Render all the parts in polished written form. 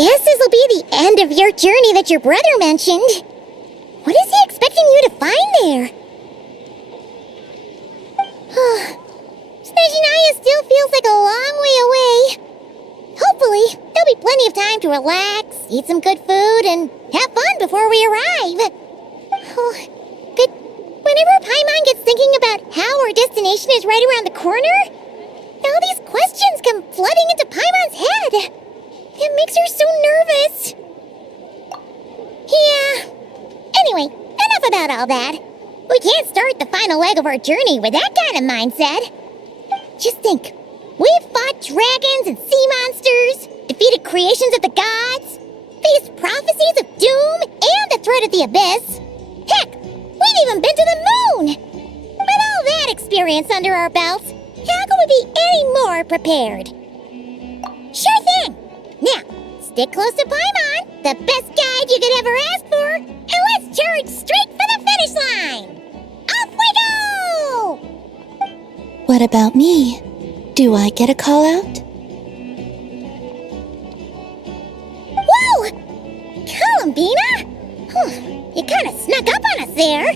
guess this'll be the end of your journey that your brother mentioned. What is he expecting you to find there? Snezhnaya still feels like a long way away. Hopefully, there'll be plenty of time to relax, eat some good food, and have fun before we arrive. But whenever Paimon gets thinking about how our destination is right around the corner, all these questions come flooding into Paimon's head. It makes her so nervous. Yeah. Anyway, enough about all that. We can't start the final leg of our journey with that kind of mindset. Just think. We've fought dragons and sea monsters, defeated creations of the gods, faced prophecies of doom and the threat of the abyss. Heck, we've even been to the moon! With all that experience under our belts, how could we be any more prepared? Sure thing! Now, stick close to Paimon, the best guide you could ever ask for, and let's charge straight for the finish line! Off we go! What about me? Do I get a call out? Whoa! Columbina? You kind of snuck up on us there.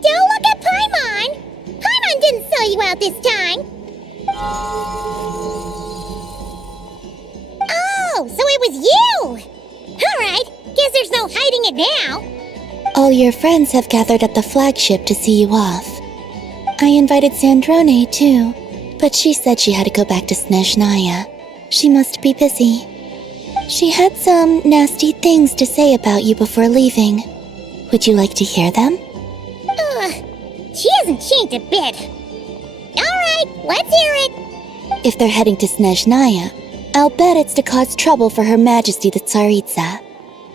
Don't look at Paimon! Paimon didn't sell you out this time. Oh, so it was you! Alright, guess there's no hiding it now. All your friends have gathered at the flagship to see you off. I invited Sandrone too, but she said she had to go back to Snezhnaya. She must be busy. She had some nasty things to say about you before leaving. Would you like to hear them? She hasn't changed a bit. Alright, let's hear it. If they're heading to Snezhnaya, I'll bet it's to cause trouble for Her Majesty the Tsaritsa.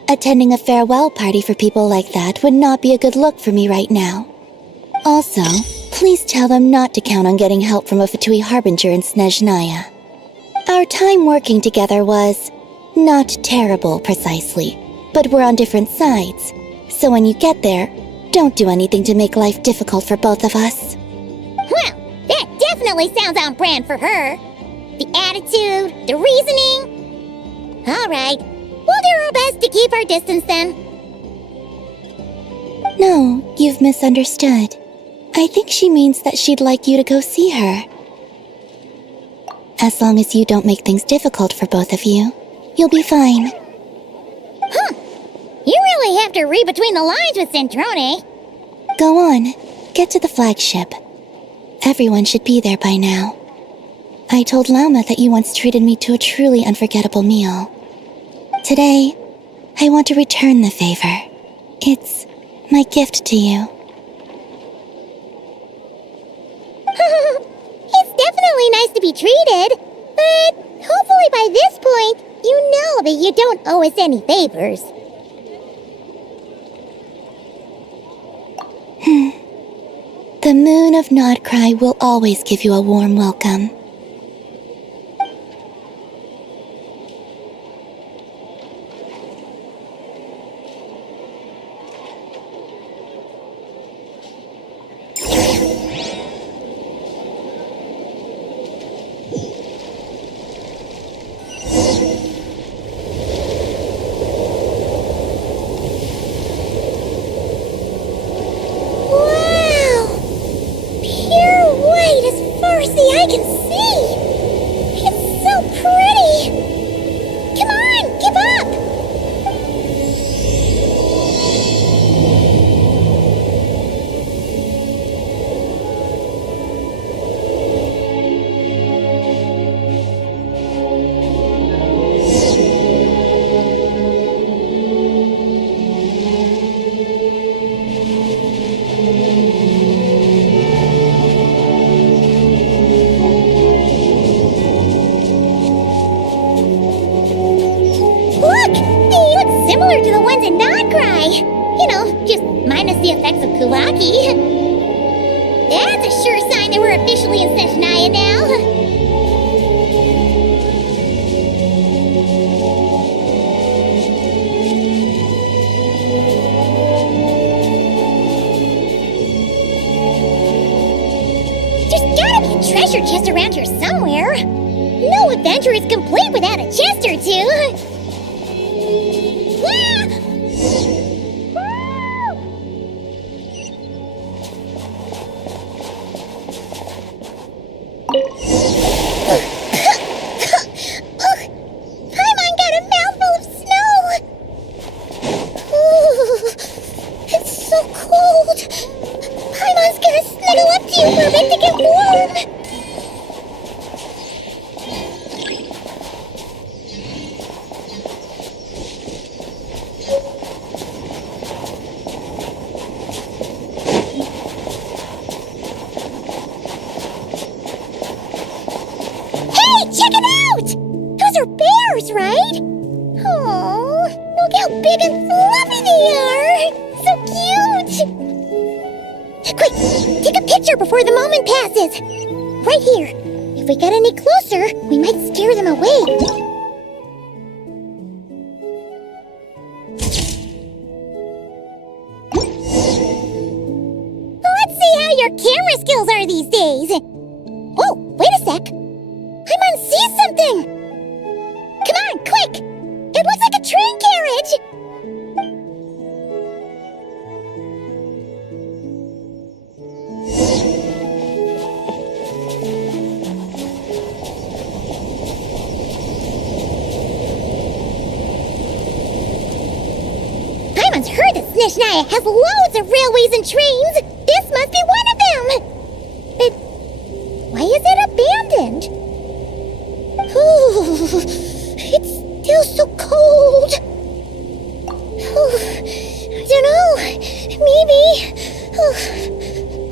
Attending a farewell party for people like that would not be a good look for me right now. Also, please tell them not to count on getting help from a Fatui Harbinger in Snezhnaya. Our time working together was not terrible, precisely, but we're on different sides. So when you get there, don't do anything to make life difficult for both of us. Well, that definitely sounds on brand for her. The attitude, the reasoning. Alright, we'll do our best to keep our distance then. No, you've misunderstood. I think she means that she'd like you to go see her. As long as you don't make things difficult for both of you, you'll be fine. Huh. You really have to read between the lines with Sandrone. Go on, get to the flagship. Everyone should be there by now. I told Lauma that you once treated me to a truly unforgettable meal. Today, I want to return the favor. It's my gift to you. It's definitely nice to be treated, but hopefully by this point, you know that you don't owe us any favors. The moon of Nodcry will always give you a warm welcome. The effects of Kulaki. That's a sure sign that we're officially in Snezhnaya now. treasure chest around here somewhere. No adventure is complete without a chest or two. Paimon got a mouthful of snow. Ooh, it's so cold. Paimon's gonna snuggle up to you for a bit to get warm. Hey, check it out! Those are bears, right? Oh, look how big and fluffy they are! So cute! Quick, take a picture before the moment passes. Right here. If we get any closer, we might scare them away. Let's see how your camera skills are these days. Oh, wait a sec. Paimon sees something! Come on, quick! It looks like a train carriage! Paimon's heard that Snezhnaya has loads of railways and trains! This must be one of them! But why is it abandoned? Ooh, it's still so cold. Ooh, I don't know. Maybe.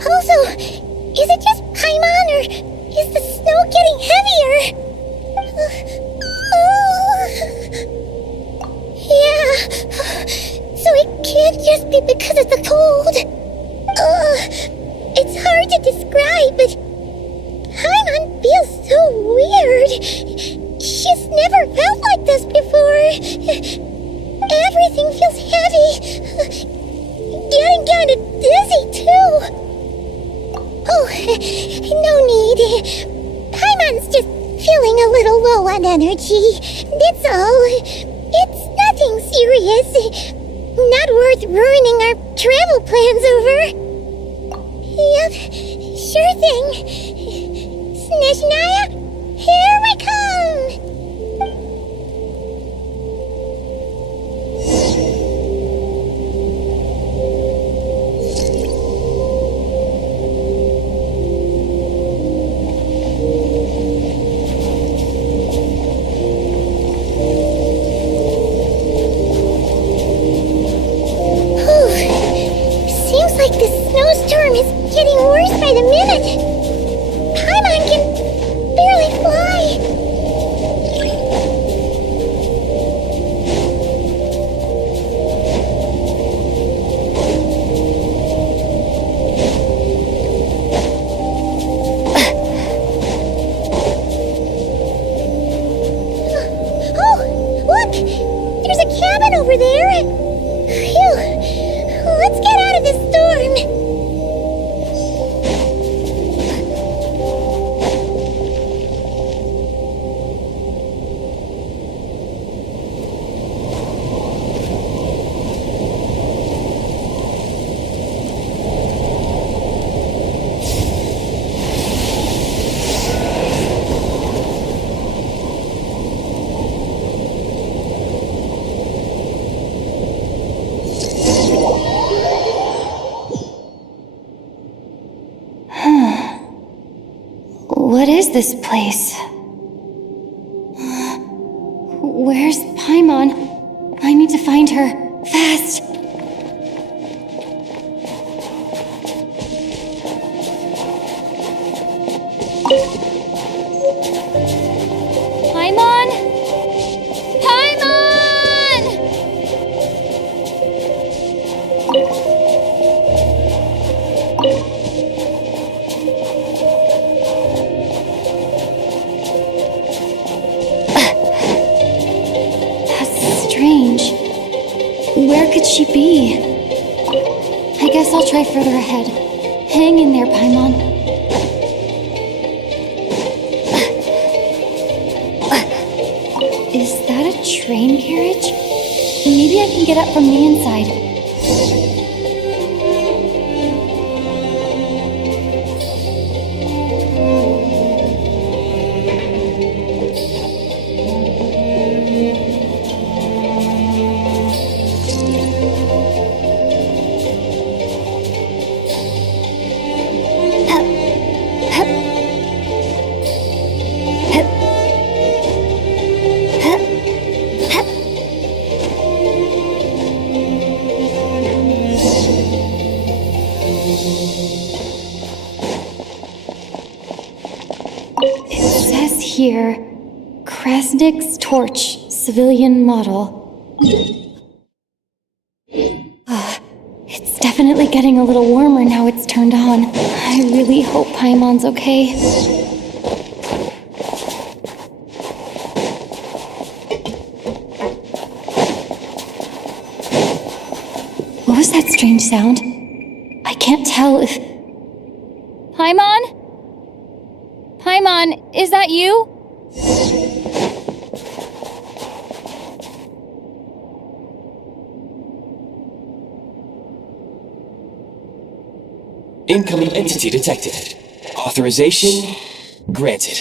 Also, is it just Paimon or is the snow getting heavier? Yeah. So it can't just be because of the cold. It's hard to describe, but Paimon feels so weird. She's never felt like this before. Everything feels heavy. Getting kind of dizzy, too. Oh, no need. Paimon's just feeling a little low on energy. That's all. It's nothing serious. Not worth ruining our travel plans over. Yep, sure thing. Snezhnaya, here we come! Seems like this snowstorm is getting worse by the minute. Paimon can barely fly. Oh, look! There's a cabin over there. Phew! Let's get out of this storm. What is this place? Where's Paimon? I need to find her. Fast! Paimon? Paimon! Where could she be? I guess I'll try further ahead. Hang in there, Paimon. train carriage? Maybe I can get up from the inside. Here, Krasnik's torch, civilian model. It's definitely getting a little warmer now it's turned on. I really hope Paimon's okay. What was that strange sound? I can't tell if... Paimon? Paimon, is that you? Incoming entity detected. Authorization granted.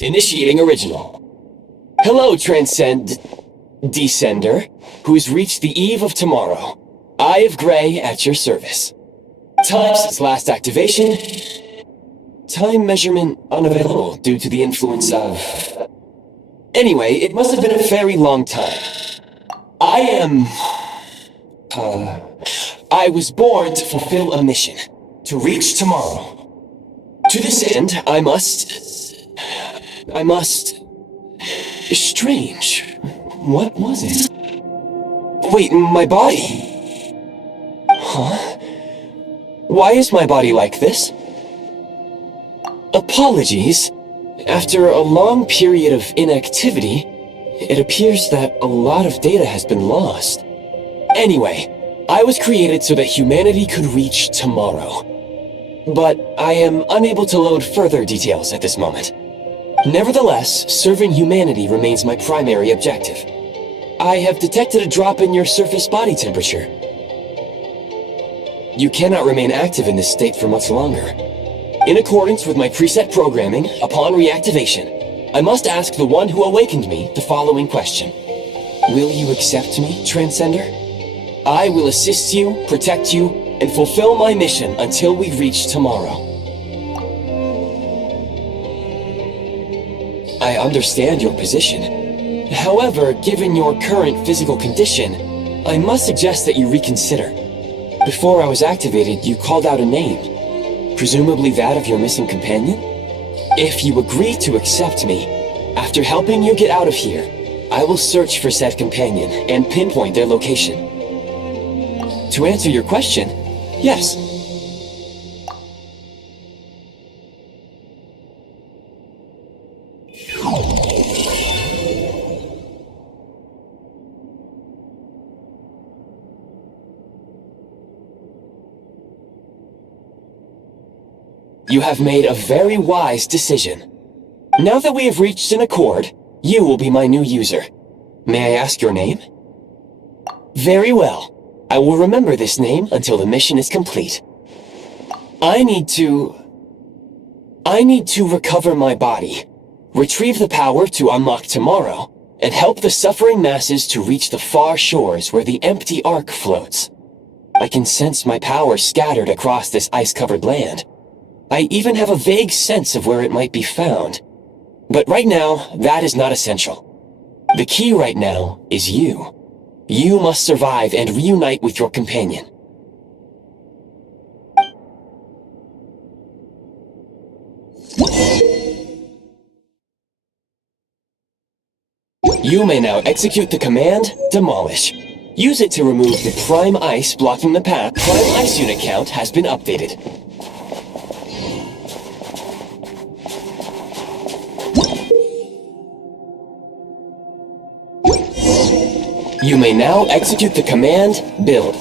Initiating original. Hello, Descender, who's reached the eve of tomorrow. Eye of Grey at your service. Time since last activation. Time measurement unavailable due to the influence of... Anyway, it must have been a very long time. I was born to fulfill a mission. To reach tomorrow. To this end, I must... Strange. What was it? Wait, my body? Huh? Why is my body like this? Apologies. After a long period of inactivity, it appears that a lot of data has been lost. Anyway, I was created so that humanity could reach tomorrow. But I am unable to load further details at this moment. Nevertheless, serving humanity remains my primary objective. I have detected a drop in your surface body temperature. You cannot remain active in this state for much longer. In accordance with my preset programming, upon reactivation, I must ask the one who awakened me the following question. Will you accept me, Transcender? I will assist you, protect you, and fulfill my mission until we reach tomorrow. I understand your position. However, given your current physical condition, I must suggest that you reconsider. Before I was activated, you called out a name. Presumably that of your missing companion? If you agree to accept me, after helping you get out of here, I will search for said companion and pinpoint their location. To answer your question, yes. You have made a very wise decision. Now that we have reached an accord, you will be my new user. May I ask your name? Very well. I will remember this name until the mission is complete. I need to recover my body, retrieve the power to unlock tomorrow, and help the suffering masses to reach the far shores where the empty Ark floats. I can sense my power scattered across this ice-covered land. I even have a vague sense of where it might be found. But right now, that is not essential. The key right now is you. You must survive and reunite with your companion. You may now execute the command, Demolish. Use it to remove the prime ice blocking the path. Prime ice unit count has been updated. You may now execute the command, Build.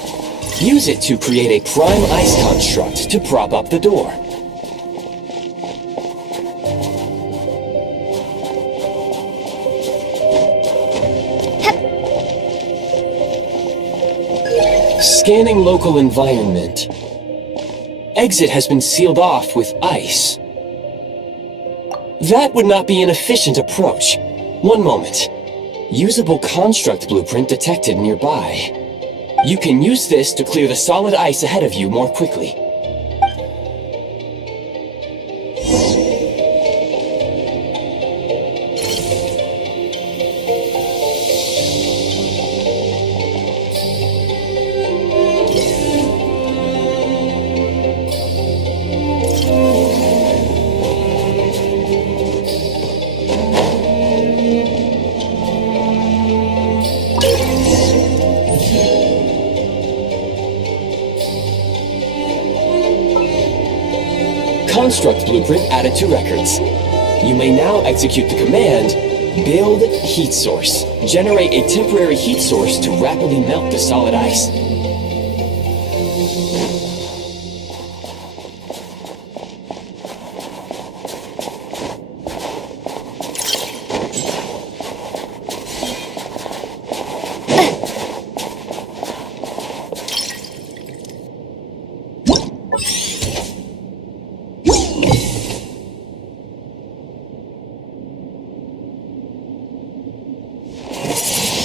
Use it to create a prime ice construct to prop up the door. Scanning local environment. Exit has been sealed off with ice. That would not be an efficient approach. One moment. Usable construct blueprint detected nearby. You can use this to clear the solid ice ahead of you more quickly. Construct blueprint added to records. You may now execute the command, Build Heat Source. Generate a temporary heat source to rapidly melt the solid ice.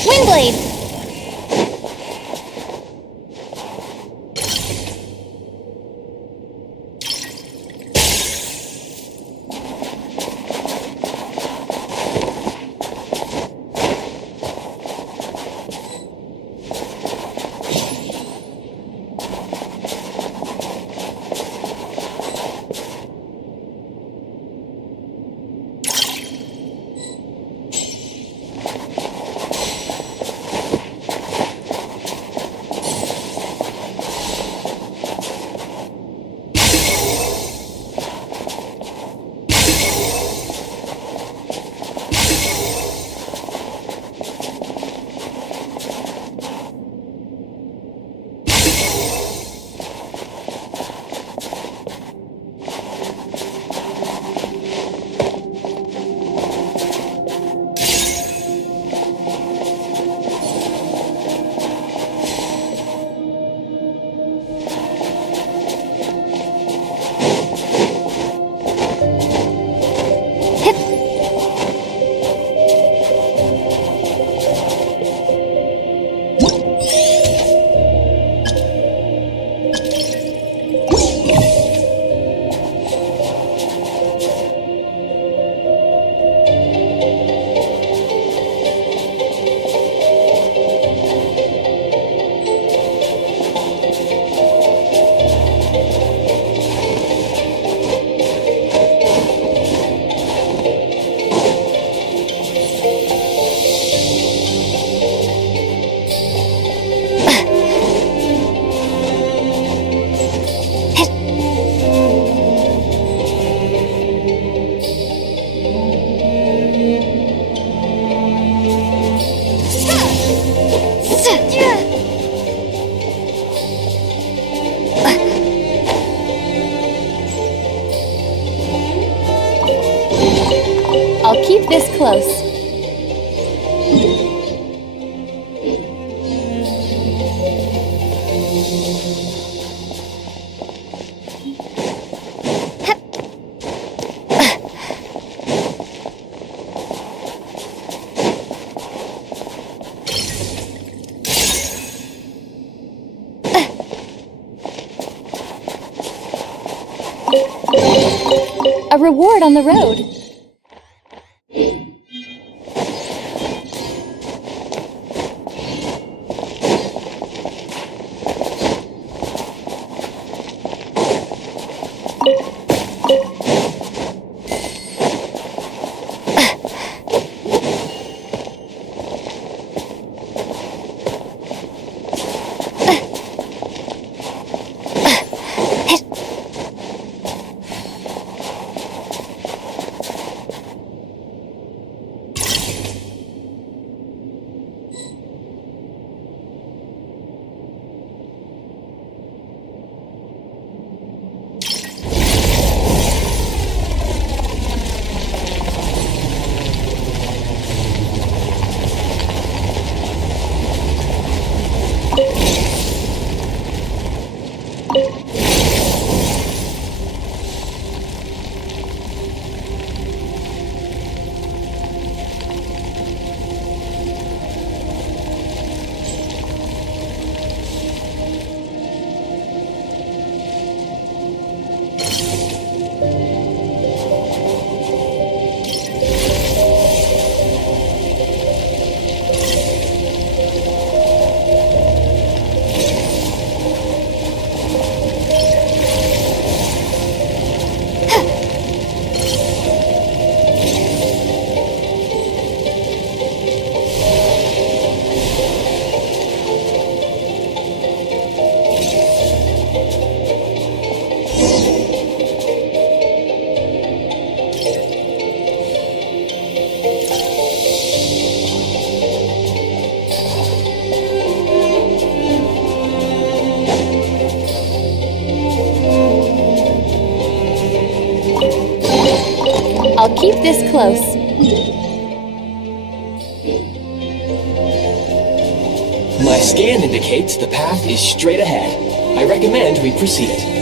Windblade! I'll keep this close. A reward on the road. keep this close. My scan indicates the path is straight ahead. I recommend we proceed.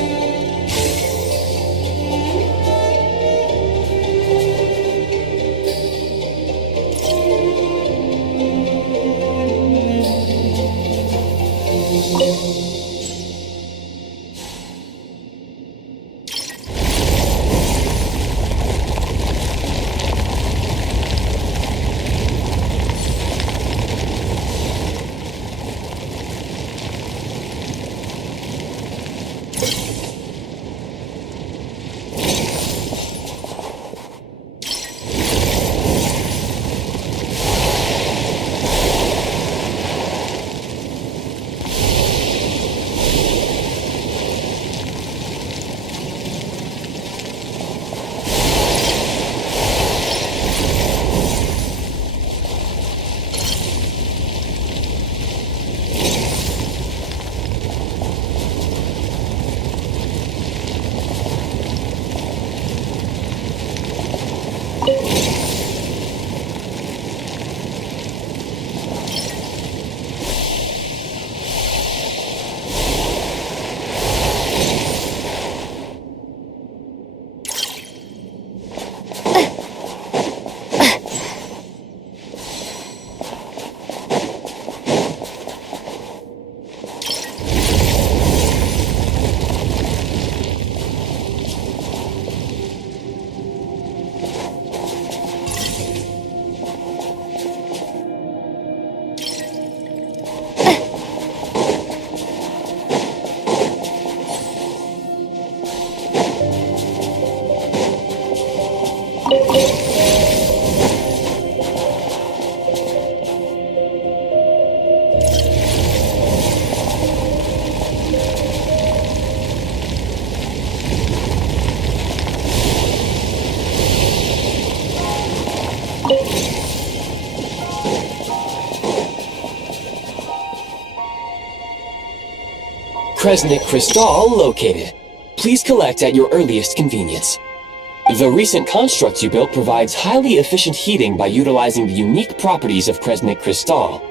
Kresnik Crystal located. Please collect at your earliest convenience. The recent construct you built provides highly efficient heating by utilizing the unique properties of Kresnik Crystal.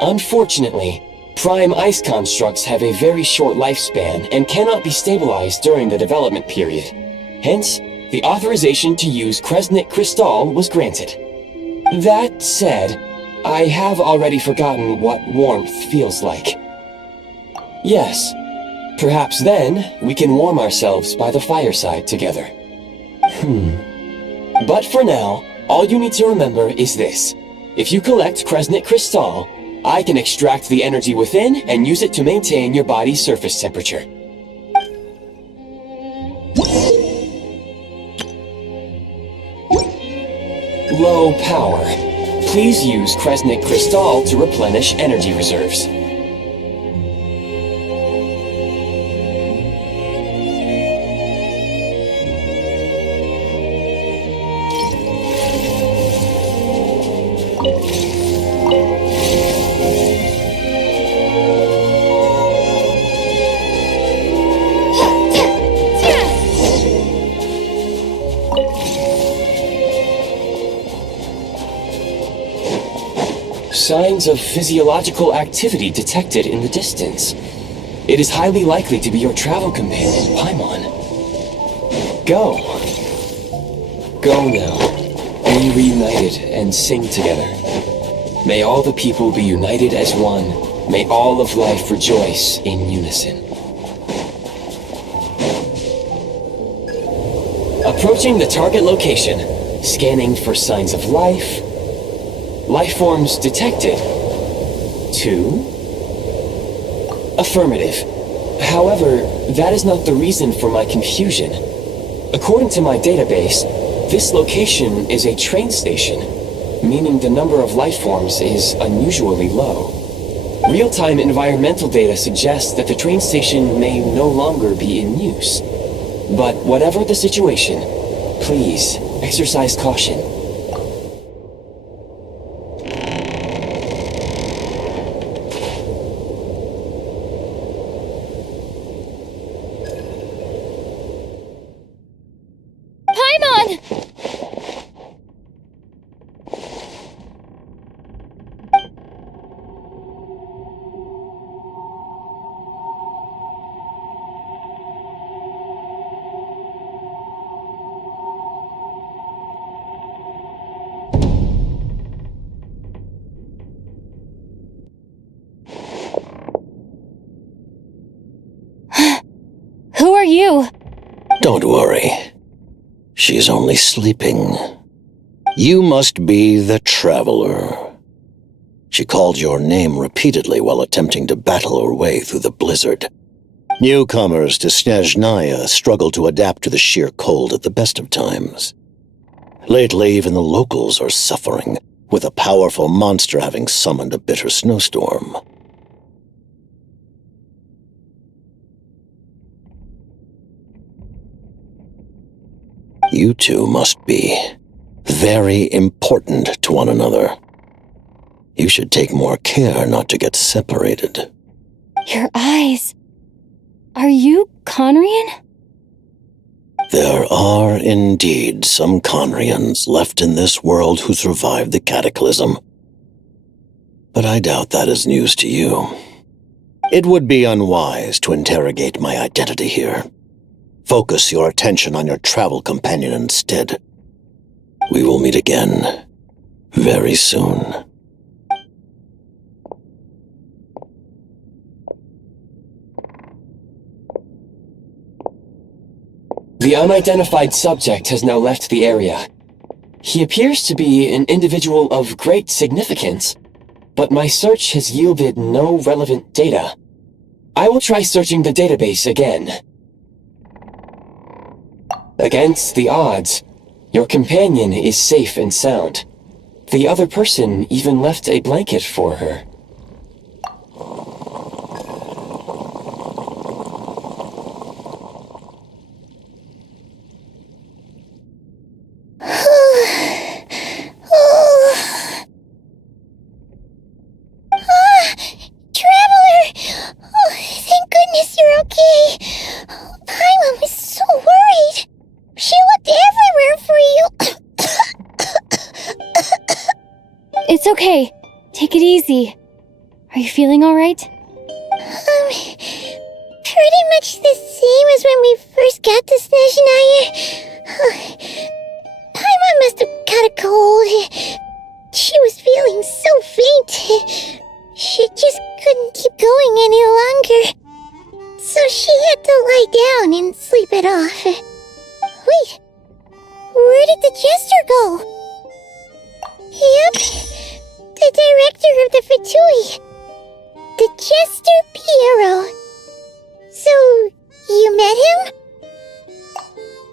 Unfortunately, prime ice constructs have a very short lifespan and cannot be stabilized during the development period. Hence, the authorization to use Kresnik Crystal was granted. That said, I have already forgotten what warmth feels like. Yes, perhaps then we can warm ourselves by the fireside together. But for now, all you need to remember is this. If you collect Kresnik Crystal, I can extract the energy within and use it to maintain your body's surface temperature. Low power. Please use Kresnik Crystal to replenish energy reserves. Signs of physiological activity detected in the distance. It is highly likely to be your travel companion, Paimon. Go. Go now. Be reunited and sing together. May all the people be united as one. May all of life rejoice in unison. Approaching the target location. Scanning for signs of life. Life forms detected. 2. Affirmative. However, that is not the reason for my confusion. According to my database, this location is a train station, meaning the number of life forms is unusually low. Real-time environmental data suggests that the train station may no longer be in use. But whatever the situation, please exercise caution. you? Don't worry. She's only sleeping. You must be the Traveler. She called your name repeatedly while attempting to battle her way through the blizzard. Newcomers to Snezhnaya struggle to adapt to the sheer cold at the best of times. Lately, even the locals are suffering, with a powerful monster having summoned a bitter snowstorm. You two must be very important to one another. You should take more care not to get separated. Your eyes. Are you Conrian? There are indeed some Conrians left in this world who survived the cataclysm. But I doubt that is news to you. It would be unwise to interrogate my identity here. Focus your attention on your travel companion instead. We will meet again very soon. The unidentified subject has now left the area. He appears to be an individual of great significance, but my search has yielded no relevant data. I will try searching the database again. Against the odds, your companion is safe and sound. The other person even left a blanket for her. It's okay. Take it easy. Are you feeling all right? Pretty much the same as when we first got to Snezhnaya. Paimon must have caught a cold. She was feeling so faint. She just couldn't keep going any longer. So she had to lie down and sleep it off. Wait, where did the jester go? Yep. The director of the Fatui. The Jester Piero. So, you met him?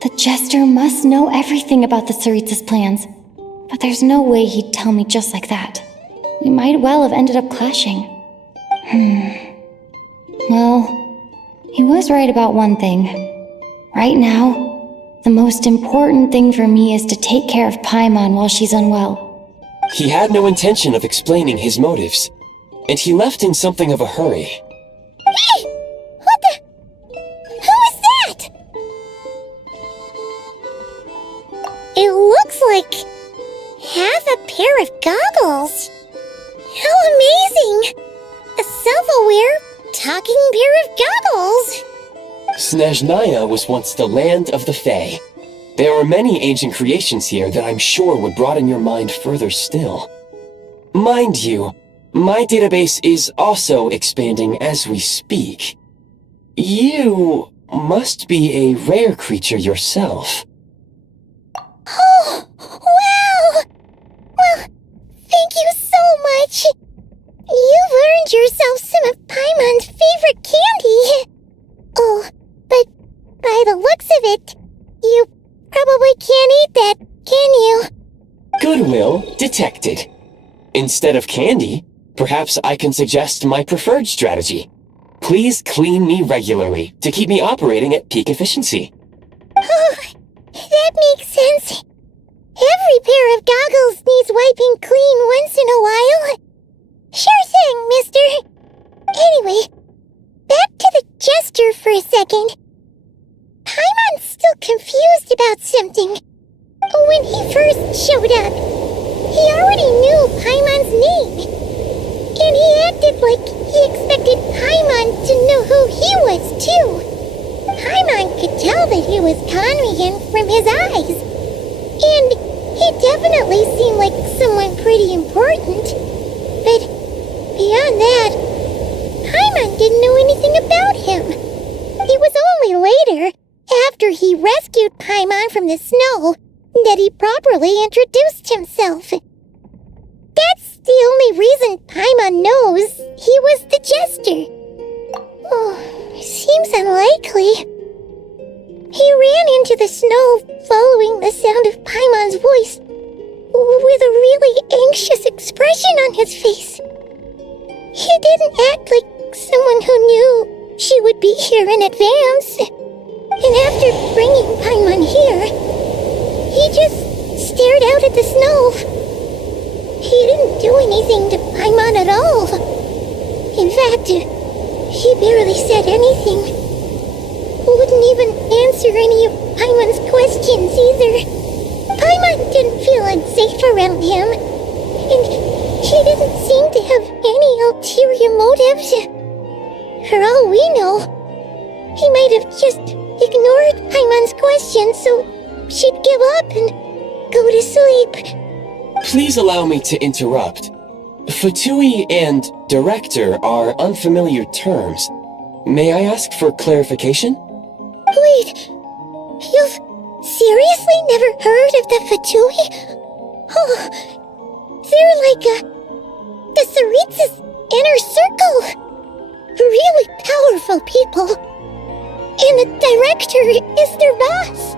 The Jester must know everything about the Tsaritsa's plans. But there's no way he'd tell me just like that. We might well have ended up clashing. Well, he was right about one thing. Right now, the most important thing for me is to take care of Paimon while she's unwell. He had no intention of explaining his motives, and he left in something of a hurry. Hey! What the? Who is that? It looks like half a pair of goggles. How amazing! A self-aware, talking pair of goggles. Snezhnaya was once the land of the Fae. There are many ancient creations here that I'm sure would broaden your mind further still. Mind you, my database is also expanding as we speak. You must be a rare creature yourself. Oh, wow! Well, thank you so much. You've earned yourself some of Paimon's favorite candy. Oh, but by the looks of it, you probably can't eat that, can you? Goodwill detected. Instead of candy, perhaps I can suggest my preferred strategy. Please clean me regularly to keep me operating at peak efficiency. Oh, that makes sense. Every pair of goggles needs wiping clean once in a while. Sure thing, mister. Anyway, back to the Jester for a second. Paimon's still confused about something. When he first showed up, he already knew Paimon's name. And he acted like he expected Paimon to know who he was, too. Paimon could tell that he was Conrian from his eyes. And he definitely seemed like someone pretty important. But beyond that, Paimon didn't know anything about him. It was only later from the snow that he properly introduced himself. That's the only reason Paimon knows he was the jester. Oh, seems unlikely. He ran into the snow following the sound of Paimon's voice with a really anxious expression on his face. He didn't act like someone who knew she would be here in advance. And after bringing Paimon here, he just stared out at the snow. He didn't do anything to Paimon at all. In fact, he barely said anything. Wouldn't even answer any of Paimon's questions either. Paimon didn't feel unsafe around him, and he didn't seem to have any ulterior motives. For all we know, he might have just ignored Paimon's questions so she'd give up and go to sleep. Please allow me to interrupt. Fatui and director are unfamiliar terms. May I ask for clarification? Wait, you've seriously never heard of the Fatui? Oh, they're like the Tsaritsa's inner circle. Really powerful people. And the director is their boss.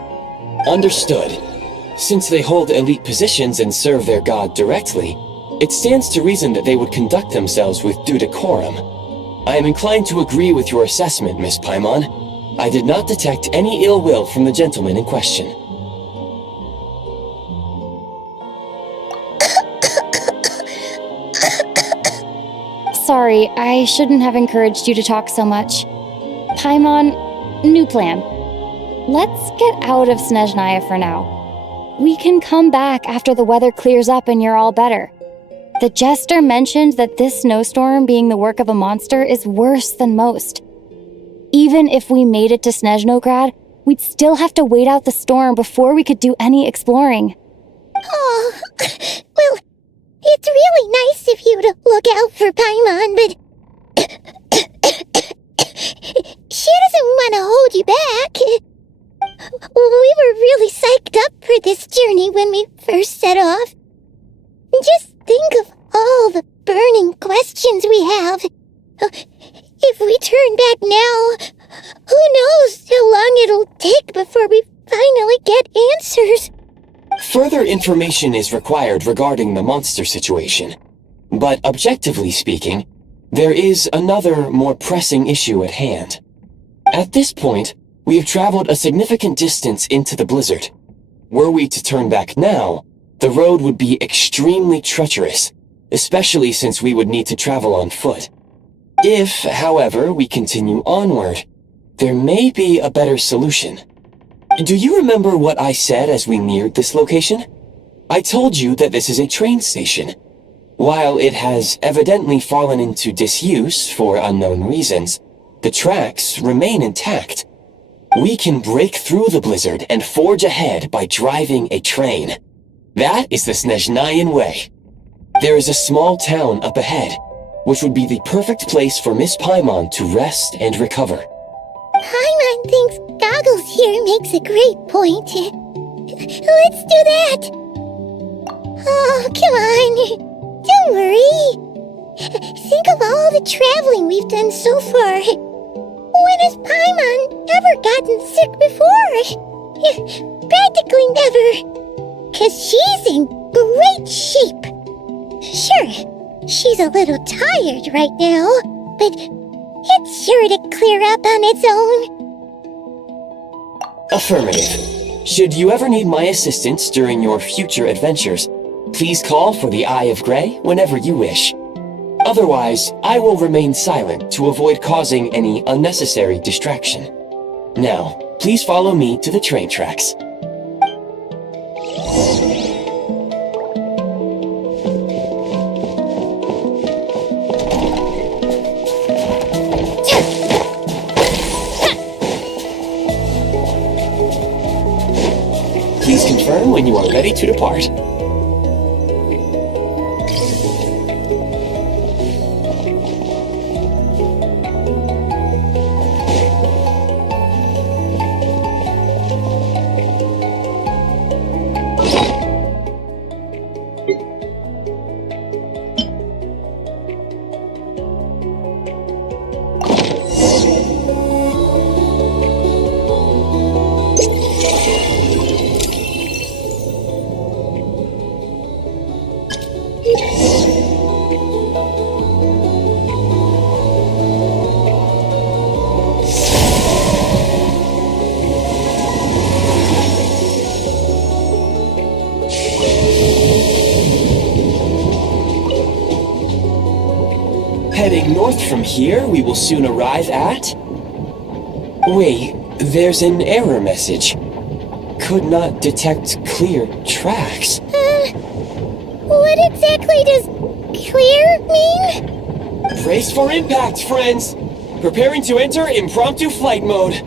Understood. Since they hold elite positions and serve their god directly, it stands to reason that they would conduct themselves with due decorum. I am inclined to agree with your assessment, Miss Paimon. I did not detect any ill will from the gentleman in question. Sorry, I shouldn't have encouraged you to talk so much. Paimon, new plan. Let's get out of Snezhnaya for now. We can come back after the weather clears up and you're all better. The jester mentioned that this snowstorm being the work of a monster is worse than most. Even if we made it to Snezhnograd, we'd still have to wait out the storm before we could do any exploring. Oh, well, it's really nice of you to look out for Paimon, but she doesn't want to hold you back. We were really psyched up for this journey when we first set off. Just think of all the burning questions we have. If we turn back now, who knows how long it'll take before we finally get answers. Further information is required regarding the monster situation. But objectively speaking, there is another, more pressing issue at hand. At this point, we have traveled a significant distance into the blizzard. Were we to turn back now, the road would be extremely treacherous, especially since we would need to travel on foot. If, however, we continue onward, there may be a better solution. Do you remember what I said as we neared this location? I told you that this is a train station. While it has evidently fallen into disuse for unknown reasons, the tracks remain intact. We can break through the blizzard and forge ahead by driving a train. That is the Snezhnayan way. There is a small town up ahead, which would be the perfect place for Miss Paimon to rest and recover. Paimon thinks Goggles here makes a great point. Let's do that. Oh, come on. Don't worry. Think of all the traveling we've done so far. When has Paimon ever gotten sick before? Practically never. 'Cause she's in great shape. Sure, she's a little tired right now, but it's sure to clear up on its own. Affirmative. Should you ever need my assistance during your future adventures, please call for the Eye of Grey whenever you wish. Otherwise, I will remain silent to avoid causing any unnecessary distraction. Now, please follow me to the train tracks. Please confirm when you are ready to depart. north from here, we will soon arrive at... Wait, there's an error message. Could not detect clear tracks. What exactly does clear mean? Brace for impact, friends! Preparing to enter impromptu flight mode.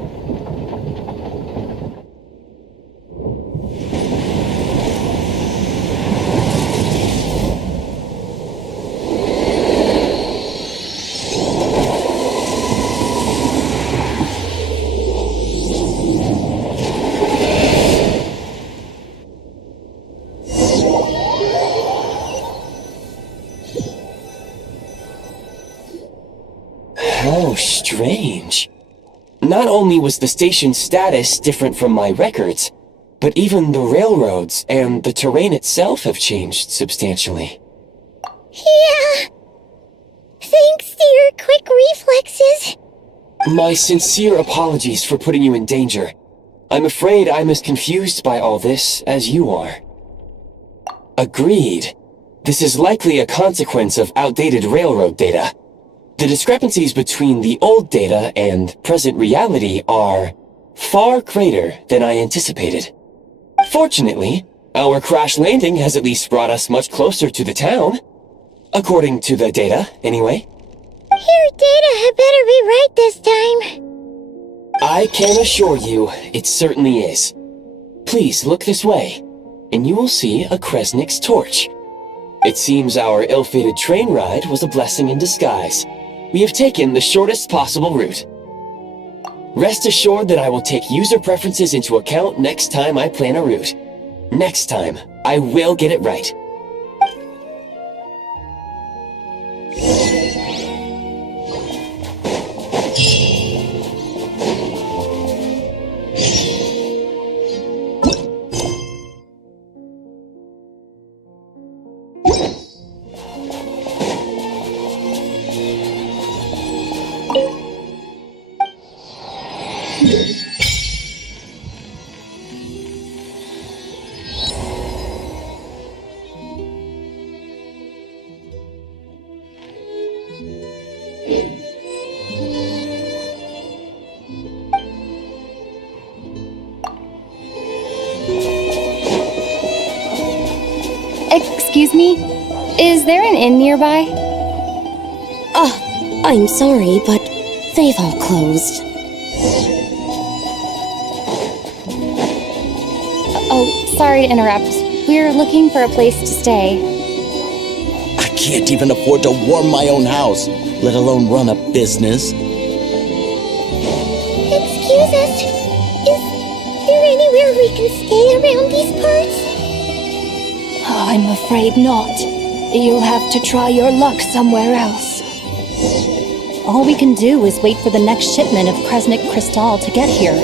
How strange. Not only was the station's status different from my records, but even the railroads and the terrain itself have changed substantially. Yeah. Thanks to your quick reflexes. My sincere apologies for putting you in danger. I'm afraid I'm as confused by all this as you are. Agreed. This is likely a consequence of outdated railroad data. The discrepancies between the old data and present reality are far greater than I anticipated. Fortunately, our crash landing has at least brought us much closer to the town. According to the data, anyway. Your data had better be right this time. I can assure you, it certainly is. Please look this way, and you will see a Kresnik's torch. It seems our ill-fated train ride was a blessing in disguise. We have taken the shortest possible route. Rest assured that I will take user preferences into account next time I plan a route. Next time, I will get it right. Excuse me? Is there an inn nearby? I'm sorry, but they've all closed. Oh, sorry to interrupt. We're looking for a place to stay. I can't even afford to warm my own house, let alone run a business. Excuse us. Is there anywhere we can stay around these parts? I'm afraid not. You'll have to try your luck somewhere else. All we can do is wait for the next shipment of Kresnik Crystal to get here.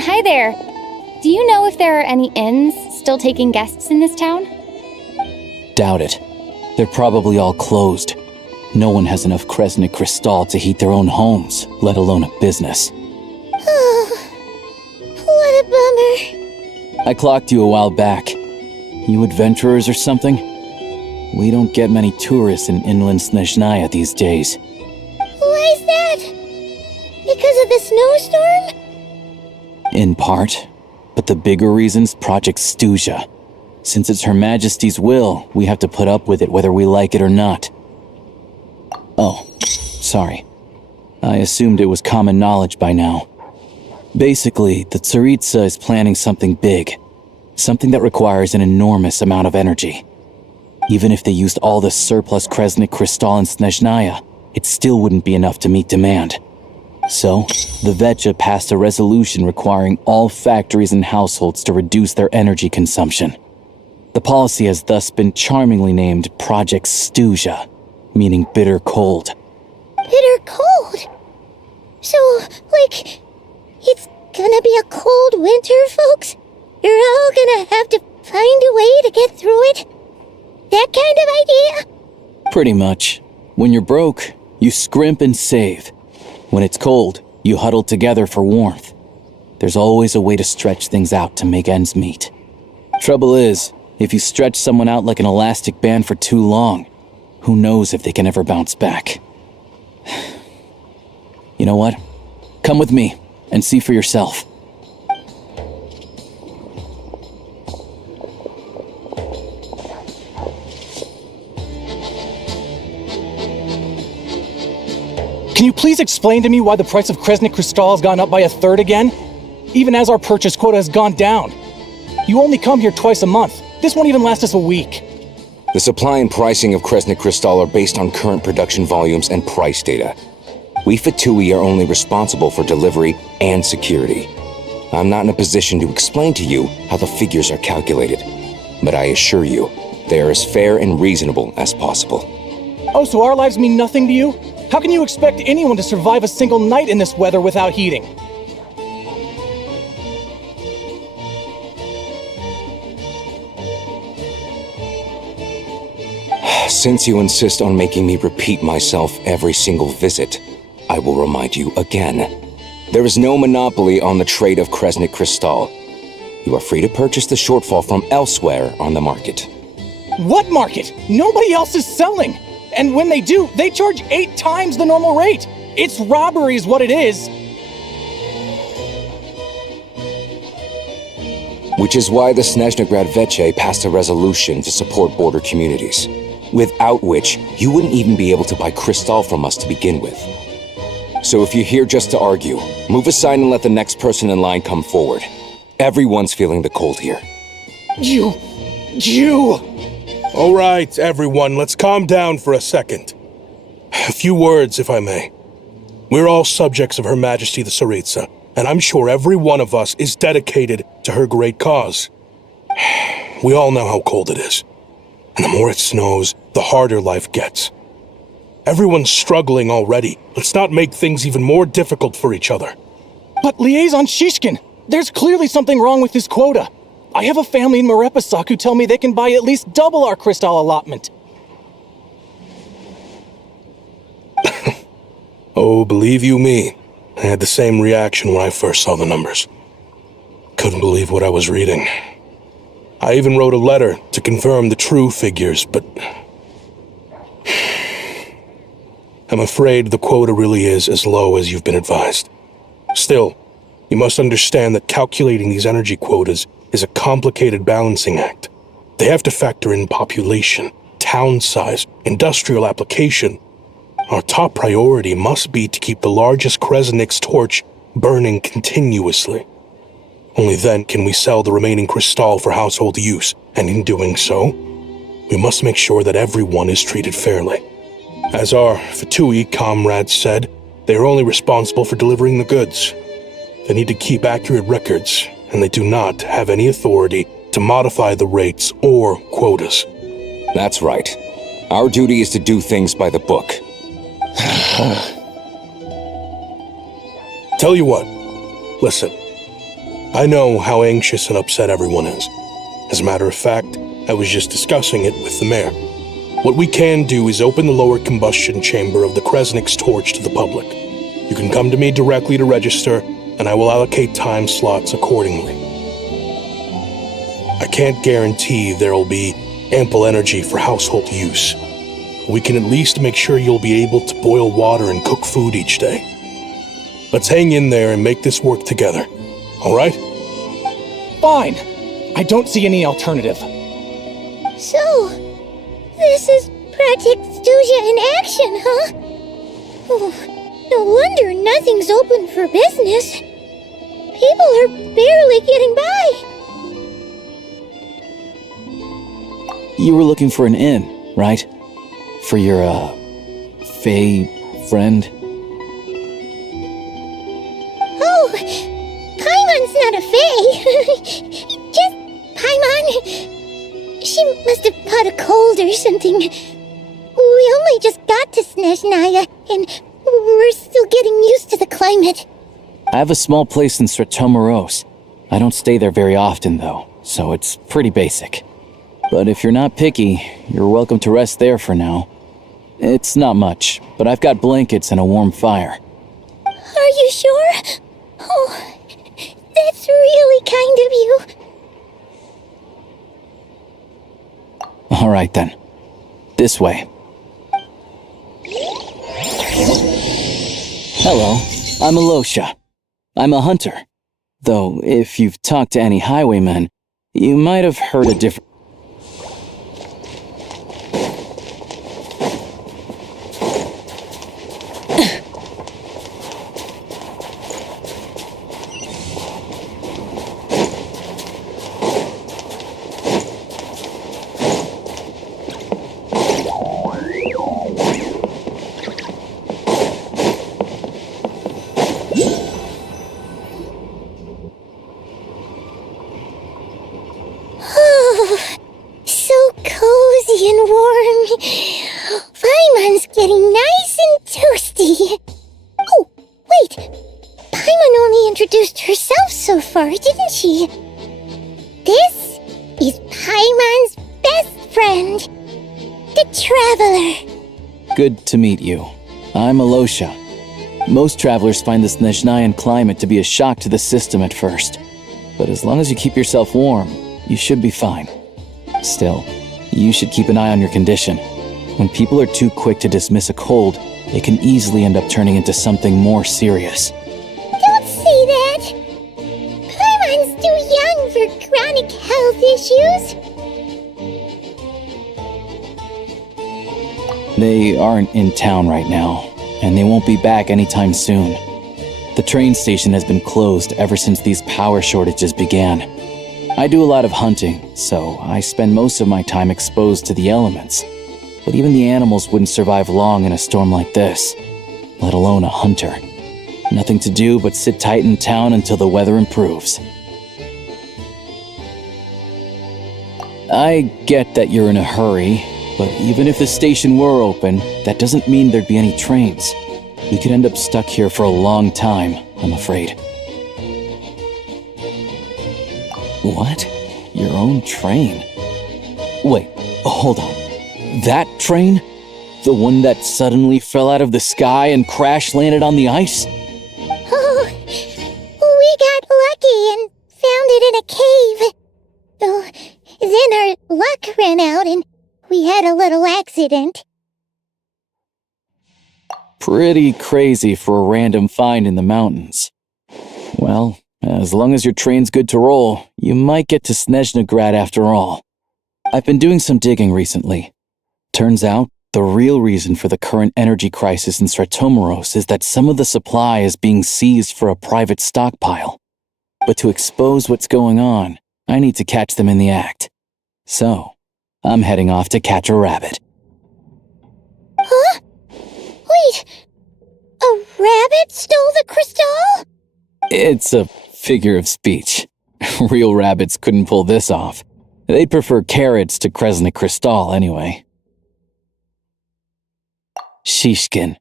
Hi there. Do you know if there are any inns still taking guests in this town? Doubt it. They're probably all closed. No one has enough Kresnik Crystal to heat their own homes, let alone a business. What a bummer. I clocked you a while back. You adventurers or something? We don't get many tourists in inland Snezhnaya these days. Why is that? Because of the snowstorm? In part. But the bigger reason's Project Stuzha. Since it's Her Majesty's will, we have to put up with it whether we like it or not. Oh, sorry. I assumed it was common knowledge by now. Basically, the Tsaritsa is planning something big. Something that requires an enormous amount of energy. Even if they used all the surplus Kresnik Crystal in Snezhnaya, it still wouldn't be enough to meet demand. So, the Vecha passed a resolution requiring all factories and households to reduce their energy consumption. The policy has thus been charmingly named Project Stuzha, meaning bitter cold. Bitter cold? So, like, it's gonna be a cold winter, folks? You're all gonna have to find a way to get through it? That kind of idea? Pretty much. When you're broke, you scrimp and save. When it's cold, you huddle together for warmth. There's always a way to stretch things out to make ends meet. Trouble is, If you stretch someone out like an elastic band for too long, who knows if they can ever bounce back. You know what? Come with me and see for yourself. Can you please explain to me why the price of Kresnik Crystal has gone up by a third again? Even as our purchase quota has gone down. You only come here twice a month. This won't even last us a week. The supply and pricing of Kresnik Crystal are based on current production volumes and price data. We Fatui are only responsible for delivery and security. I'm not in a position to explain to you how the figures are calculated, but I assure you, they are as fair and reasonable as possible. Oh, so our lives mean nothing to you? How can you expect anyone to survive a single night in this weather without heating? Since you insist on making me repeat myself every single visit, I will remind you again. There is no monopoly on the trade of Kresnik Crystal. You are free to purchase the shortfall from elsewhere on the market. What market? Nobody else is selling! And when they do, they charge 8 times the normal rate! It's robbery is what it is! Which is why the Snezhnograd Veche passed a resolution to support border communities, without which you wouldn't even be able to buy crystal from us to begin with. So if you're here just to argue, move aside and let the next person in line come forward. Everyone's feeling the cold here. You... All right, everyone, let's calm down for a second. A few words, if I may. We're all subjects of Her Majesty the Tsaritsa, and I'm sure every one of us is dedicated to her great cause. We all know how cold it is, and the more it snows, the harder life gets. Everyone's struggling already. Let's not make things even more difficult for each other. But Liaison Shishkin, there's clearly something wrong with this quota. I have a family in Marepasak who tell me they can buy at least double our crystal allotment. Oh, believe you me, I had the same reaction when I first saw the numbers. Couldn't believe what I was reading. I even wrote a letter to confirm the true figures, but I'm afraid the quota really is as low as you've been advised. Still, you must understand that calculating these energy quotas is a complicated balancing act. They have to factor in population, town size, industrial application. Our top priority must be to keep the largest Kresnik's torch burning continuously. Only then can we sell the remaining crystal for household use, and in doing so, we must make sure that everyone is treated fairly. As our Fatui comrades said, they are only responsible for delivering the goods. They need to keep accurate records, and they do not have any authority to modify the rates or quotas. That's right. Our duty is to do things by the book. Tell you what, listen. I know how anxious and upset everyone is. As a matter of fact, I was just discussing it with the mayor. What we can do is open the lower combustion chamber of the Kresnik's torch to the public. You can come to me directly to register, and I will allocate time slots accordingly. I can't guarantee there will be ample energy for household use. We can at least make sure you'll be able to boil water and cook food each day. Let's hang in there and make this work together. All right? Fine. I don't see any alternative. So, this is Project Stuja in action, huh? Oh, no wonder nothing's open for business. People are barely getting by. You were looking for an inn, right? For your, Fae friend? Oh, Paimon's not a fae. Just Paimon. She must have caught a cold or something. We only just got to Snezhnaya, and we're still getting used to the climate. I have a small place in Stratomaros. I don't stay there very often, though, so it's pretty basic. But if you're not picky, you're welcome to rest there for now. It's not much, but I've got blankets and a warm fire. Are you sure? Oh, that's really kind of you. All right then. This way. Hello, I'm Alosha. I'm a hunter. Though, if you've talked to any highwaymen, you might have heard a different... So cozy and warm. Paimon's getting nice and toasty. Oh, wait. Paimon only introduced herself so far, didn't she? This is Paimon's best friend, the Traveler. Good to meet you. I'm Alosha. Most travelers find the Snezhnayan climate to be a shock to the system at first. But as long as you keep yourself warm, you should be fine. Still, you should keep an eye on your condition. When people are too quick to dismiss a cold, it can easily end up turning into something more serious. Don't say that. Paimon's too young for chronic health issues. They aren't in town right now, and they won't be back anytime soon. The train station has been closed ever since these power shortages began. I do a lot of hunting, so I spend most of my time exposed to the elements. But even the animals wouldn't survive long in a storm like this, let alone a hunter. Nothing to do but sit tight in town until the weather improves. I get that you're in a hurry, but even if the station were open, that doesn't mean there'd be any trains. We could end up stuck here for a long time, I'm afraid. What? Your own train? Wait, hold on. That train? The one that suddenly fell out of the sky and crash-landed on the ice? Oh, we got lucky and found it in a cave. Oh, then our luck ran out and we had a little accident. Pretty crazy for a random find in the mountains. Well, as long as your train's good to roll, you might get to Snezhnograd after all. I've been doing some digging recently. Turns out, the real reason for the current energy crisis in Stratomeros is that some of the supply is being seized for a private stockpile. But to expose what's going on, I need to catch them in the act. So, I'm heading off to catch a rabbit. Huh? Wait, a rabbit stole the crystal? It's a figure of speech. Real rabbits couldn't pull this off. They'd prefer carrots to Kresnik Crystal anyway. Shishkin,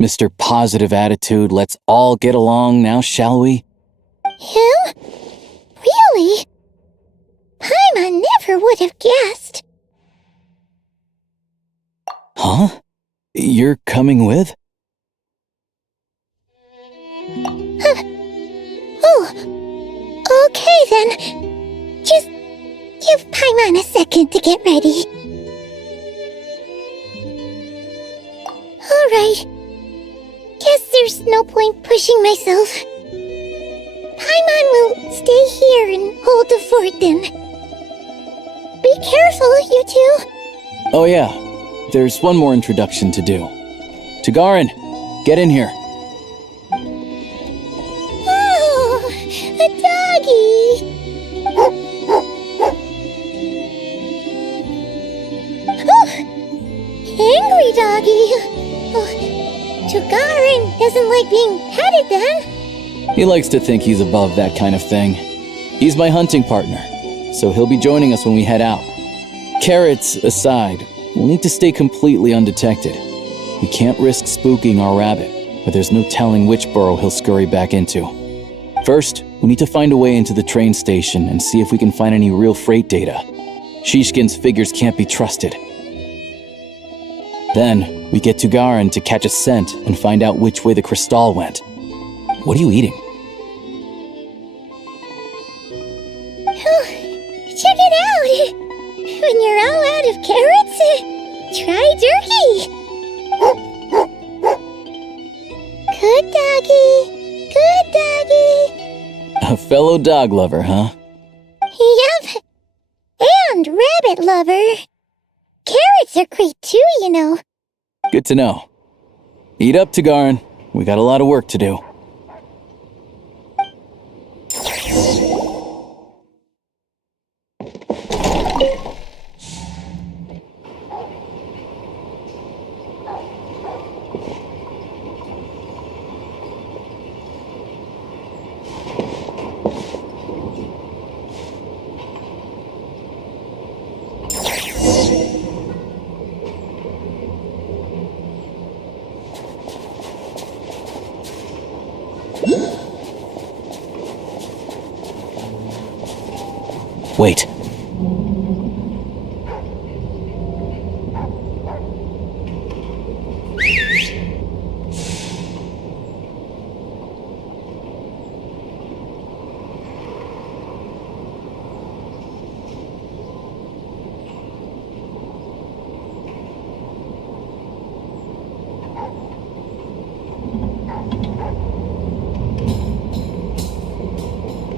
Mr. Positive Attitude, let's all get along now, shall we? Him? Really? Paimon never would have guessed. Huh? You're coming with? Oh, okay then. Just give Paimon a second to get ready. Alright. Guess there's no point pushing myself. Paimon will stay here and hold the fort then. Be careful, you two. Oh yeah, there's one more introduction to do. Tagarin, get in here. Oh, a doggy. Oh, angry doggy. Oh, Tagarin doesn't like being petted then. He likes to think he's above that kind of thing. He's my hunting partner, so he'll be joining us when we head out. Carrots aside, we'll need to stay completely undetected. We can't risk spooking our rabbit, but there's no telling which burrow he'll scurry back into. First, we need to find a way into the train station and see if we can find any real freight data. Shishkin's figures can't be trusted. Then, we get Tugarin to catch a scent and find out which way the crystal went. What are you eating? Oh, check it out! When you're all out of Hey! Good doggy. Good doggy. A fellow dog lover, huh? Yup. And rabbit lover. Carrots are great too, you know. Good to know. Eat up, Tagarin. We got a lot of work to do. Wait.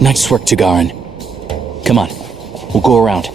Nice work, Tagarin. Come on, we'll go around.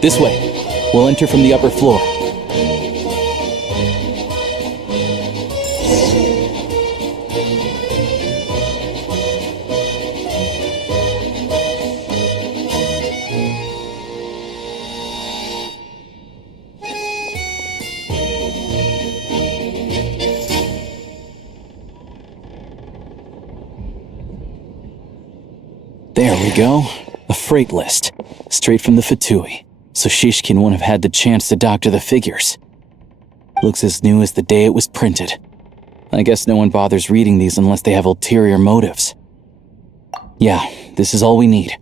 This way. We'll enter from the upper floor. There we go. A freight list. Straight from the Fatui. So Shishkin won't have had the chance to doctor the figures. Looks as new as the day it was printed. I guess no one bothers reading these unless they have ulterior motives. Yeah, this is all we need.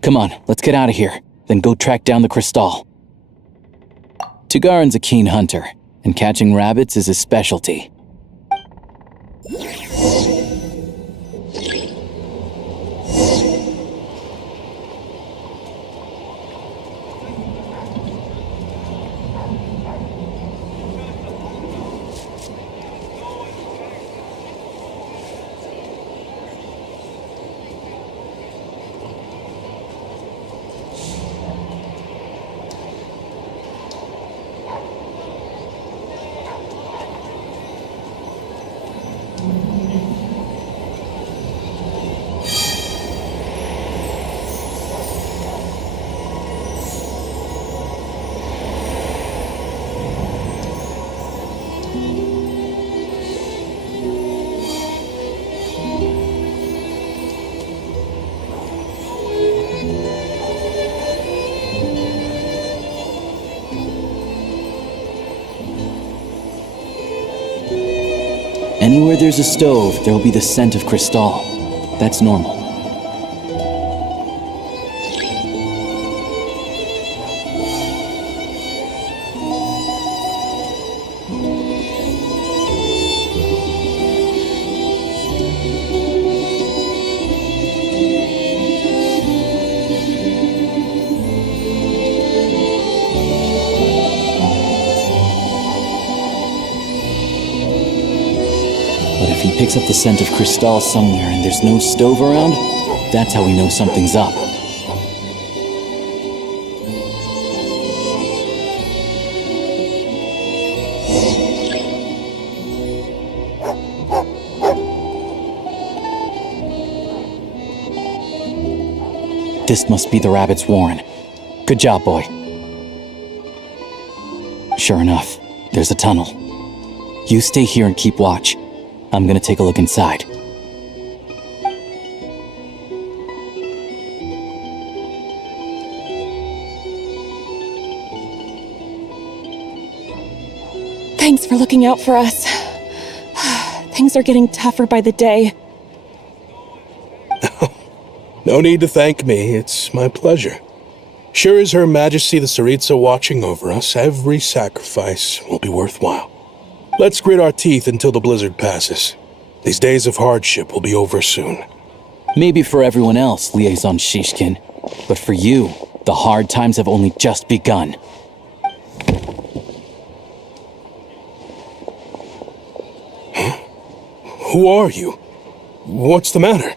Come on, let's get out of here, then go track down the crystal. Tagarin's a keen hunter, and catching rabbits is his specialty. Anywhere there's a stove, there'll be the scent of crystal. That's normal. If he picks up the scent of Crystal somewhere and there's no stove around, that's how we know something's up. This must be the rabbit's warren. Good job, boy. Sure enough, there's a tunnel. You stay here and keep watch. I'm gonna take a look inside. Thanks for looking out for us. Things are getting tougher by the day. No need to thank me, it's my pleasure. Sure as Her Majesty the Tsaritsa watching over us, every sacrifice will be worthwhile. Let's grit our teeth until the blizzard passes. These days of hardship will be over soon. Maybe for everyone else, Liaison Shishkin, but for you, the hard times have only just begun. Huh? Who are you? What's the matter?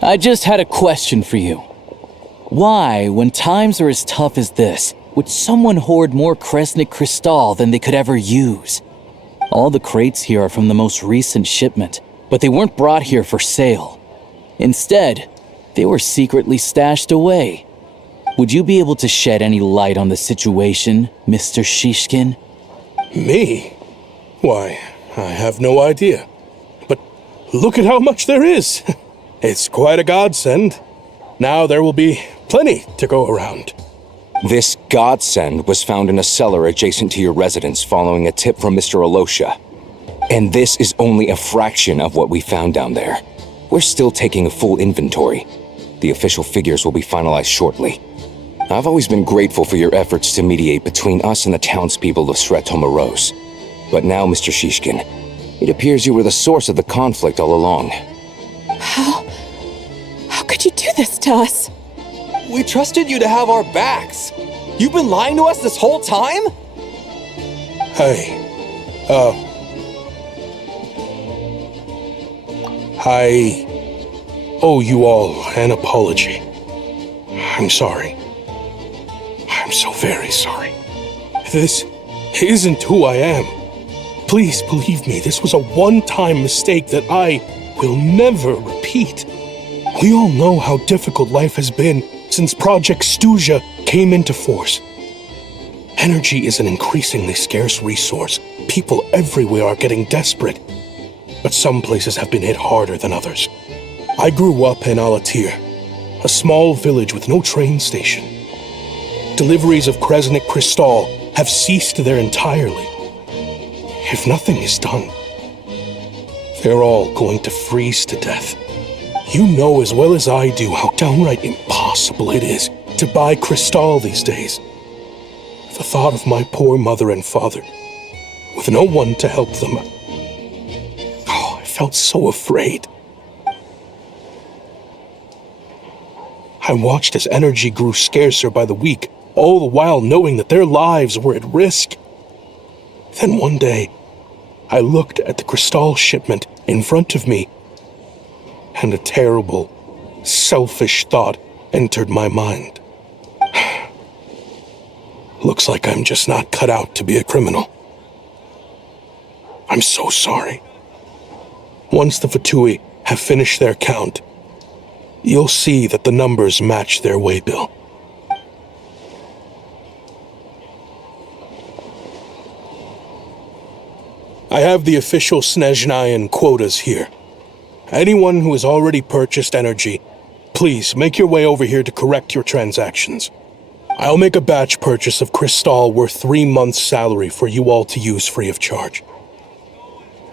I just had a question for you. Why, when times are as tough as this, would someone hoard more Kresnik Crystal than they could ever use? All the crates here are from the most recent shipment, but they weren't brought here for sale. Instead, they were secretly stashed away. Would you be able to shed any light on the situation, Mr. Shishkin? Me? Why, I have no idea. But look at how much there is! It's quite a godsend. Now there will be plenty to go around. This godsend was found in a cellar adjacent to your residence following a tip from Mr. Alosha. And this is only a fraction of what we found down there. We're still taking a full inventory. The official figures will be finalized shortly. I've always been grateful for your efforts to mediate between us and the townspeople of Sretomaros. But now, Mr. Shishkin, it appears you were the source of the conflict all along. How could you do this to us? We trusted you to have our backs. You've been lying to us this whole time? I owe you all an apology. I'm sorry. I'm so very sorry. This isn't who I am. Please believe me, this was a one-time mistake that I will never repeat. We all know how difficult life has been since Project Stuzha came into force. Energy is an increasingly scarce resource. People everywhere are getting desperate. But some places have been hit harder than others. I grew up in Alatir, a small village with no train station. Deliveries of Kresnik Crystal have ceased there entirely. If nothing is done, they're all going to freeze to death. You know as well as I do how downright impossible it is to buy Crystal these days. The thought of my poor mother and father, with no one to help them, I felt so afraid. I watched as energy grew scarcer by the week, all the while knowing that their lives were at risk. Then one day, I looked at the Crystal shipment in front of me, and a terrible, selfish thought entered my mind. Looks like I'm just not cut out to be a criminal. I'm so sorry. Once the Fatui have finished their count, you'll see that the numbers match their waybill. I have the official Snezhnayan quotas here. Anyone who has already purchased energy, please make your way over here to correct your transactions. I'll make a batch purchase of Crystal worth 3 months' salary for you all to use free of charge.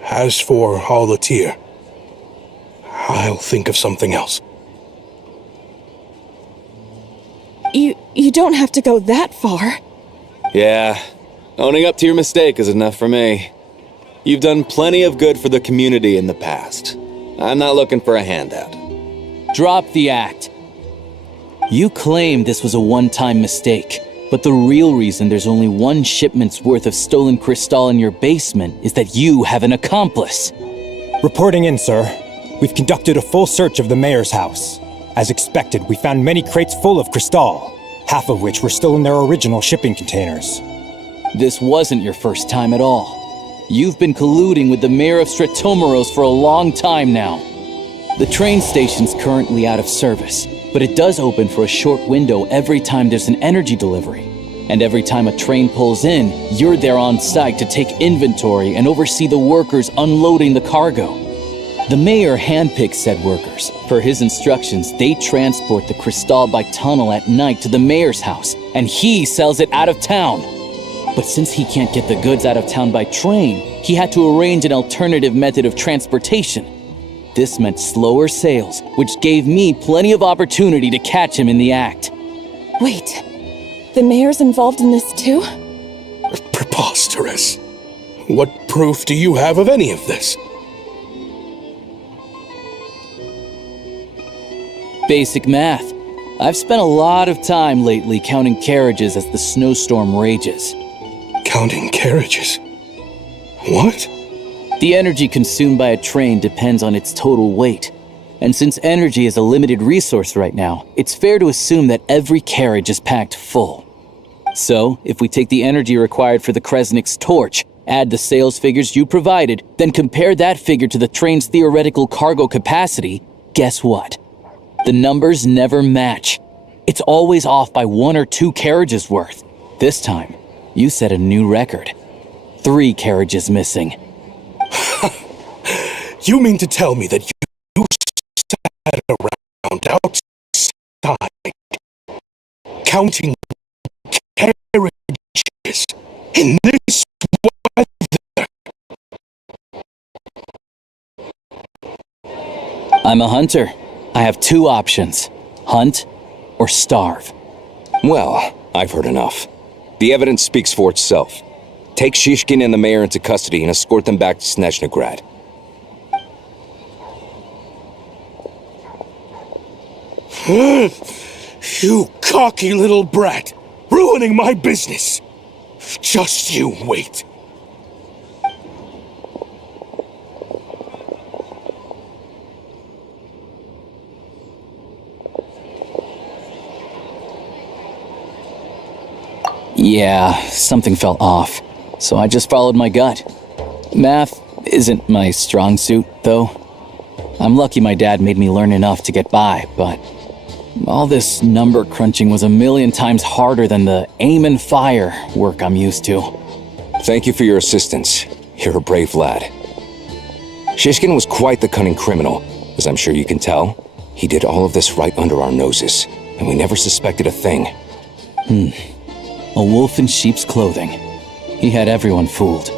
As for Alatir, I'll think of something else. You don't have to go that far. Yeah, owning up to your mistake is enough for me. You've done plenty of good for the community in the past. I'm not looking for a handout. Drop the act. You claim this was a one-time mistake, But the real reason there's only one shipment's worth of stolen crystal in your basement is that you have an accomplice. Reporting in, sir. We've conducted a full search of the mayor's house. As expected, we found many crates full of crystal, half of which were still in their original shipping containers. This wasn't your first time at all. You've been colluding with the mayor of Stratomeros for a long time now. The train station's currently out of service, but it does open for a short window every time there's an energy delivery. And every time a train pulls in, you're there on site to take inventory and oversee the workers unloading the cargo. The mayor handpicks said workers. Per his instructions, they transport the crystal by tunnel at night to the mayor's house, and he sells it out of town. But since he can't get the goods out of town by train, he had to arrange an alternative method of transportation. This meant slower sales, which gave me plenty of opportunity to catch him in the act. Wait, the mayor's involved in this too? Preposterous. What proof do you have of any of this? Basic math. I've spent a lot of time lately counting carriages as the snowstorm rages. Counting carriages? What? The energy consumed by a train depends on its total weight. And since energy is a limited resource right now, it's fair to assume that every carriage is packed full. So, if we take the energy required for the Kresnik's torch, add the sales figures you provided, then compare that figure to the train's theoretical cargo capacity, guess what? The numbers never match. It's always off by 1 or 2 carriages worth. This time, you set a new record. 3 carriages missing. You mean to tell me that you sat around outside, counting carriages in this weather? I'm a hunter. I have 2 options. Hunt or starve. Well, I've heard enough. The evidence speaks for itself. Take Shishkin and the mayor into custody and escort them back to Snezhnograd. You cocky little brat! Ruining my business! Just you wait! Yeah, something felt off. So I just followed my gut. Math isn't my strong suit, though. I'm lucky my dad made me learn enough to get by, but all this number crunching was a million times harder than the aim and fire work I'm used to. Thank you for your assistance. You're a brave lad. Shishkin was quite the cunning criminal, as I'm sure you can tell. He did all of this right under our noses, and we never suspected a thing. A wolf in sheep's clothing. He had everyone fooled.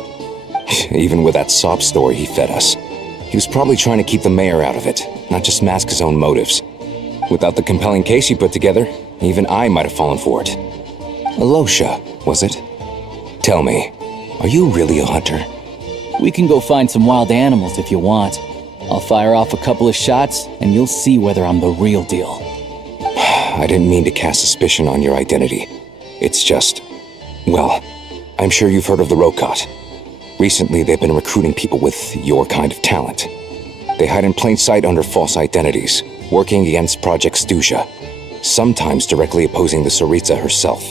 Even with that sob story he fed us. He was probably trying to keep the mayor out of it, not just mask his own motives. Without the compelling case he put together, even I might have fallen for it. Alosha, was it? Tell me, are you really a hunter? We can go find some wild animals if you want. I'll fire off a couple of shots, and you'll see whether I'm the real deal. I didn't mean to cast suspicion on your identity. It's just... well, I'm sure you've heard of the Rokot. Recently, they've been recruiting people with your kind of talent. They hide in plain sight under false identities, working against Project Stuzha, sometimes directly opposing the Tsaritsa herself.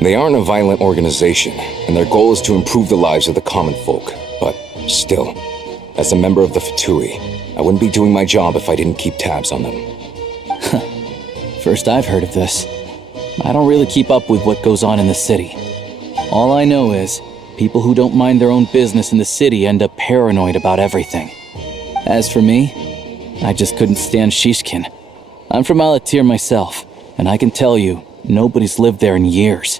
They aren't a violent organization, and their goal is to improve the lives of the common folk. But still, as a member of the Fatui, I wouldn't be doing my job if I didn't keep tabs on them. First I've heard of this. I don't really keep up with what goes on in the city. All I know is, people who don't mind their own business in the city end up paranoid about everything. As for me, I just couldn't stand Shishkin. I'm from Alatir myself, and I can tell you, nobody's lived there in years.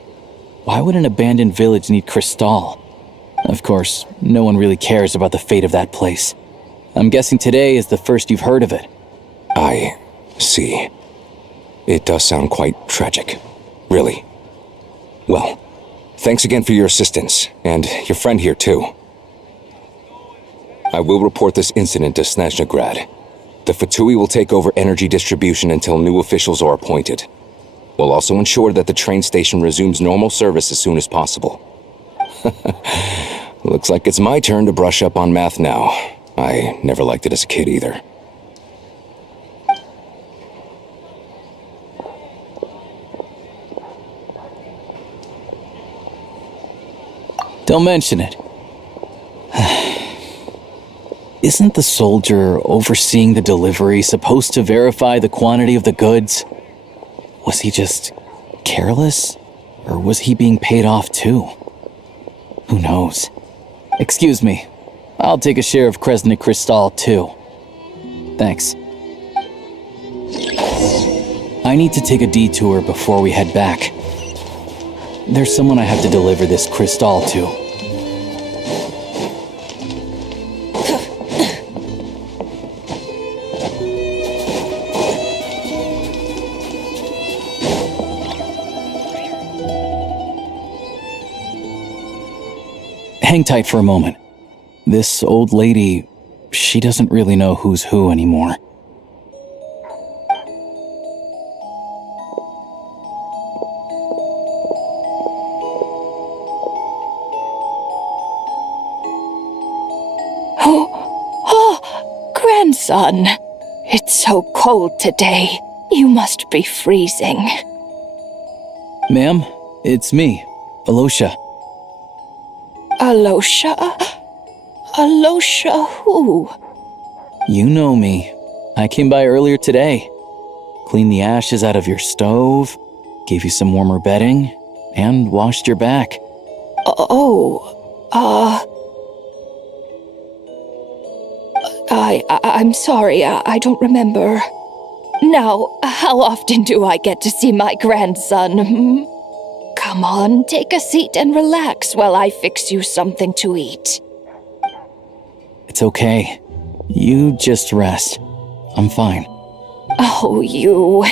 Why would an abandoned village need crystal? Of course, no one really cares about the fate of that place. I'm guessing today is the first you've heard of it. I see. It does sound quite tragic. Really. Well, thanks again for your assistance, and your friend here too. I will report this incident to Snezhnograd. The Fatui will take over energy distribution until new officials are appointed. We'll also ensure that the train station resumes normal service as soon as possible. Looks like it's my turn to brush up on math now. I never liked it as a kid either. Don't mention it. Isn't the soldier overseeing the delivery supposed to verify the quantity of the goods? Was he just careless? Or was he being paid off too? Who knows? Excuse me. I'll take a share of Cryo Crystal too. Thanks. I need to take a detour before we head back. There's someone I have to deliver this crystal to. Hang tight for a moment. This old lady, she doesn't really know who's who anymore. Grandson, it's so cold today. You must be freezing. Ma'am, it's me, Alosha. Alosha? Alosha who? You know me. I came by earlier today. Cleaned the ashes out of your stove, gave you some warmer bedding, and washed your back. I'm sorry, I don't remember. Now, how often do I get to see my grandson? Come on, take a seat and relax while I fix you something to eat. It's okay. You just rest. I'm fine. Oh, you.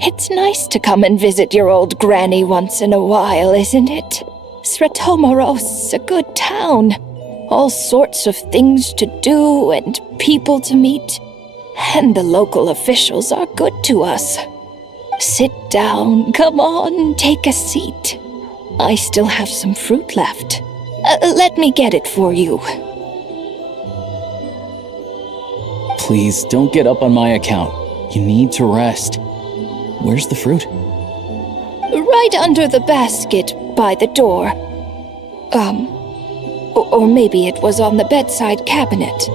It's nice to come and visit your old granny once in a while, isn't it? Sretomoros, a good town. All sorts of things to do and people to meet. And the local officials are good to us. Sit down, come on, take a seat. I still have some fruit left. Let me get it for you. Please, don't get up on my account. You need to rest. Where's the fruit? Right under the basket by the door. Or maybe it was on the bedside cabinet.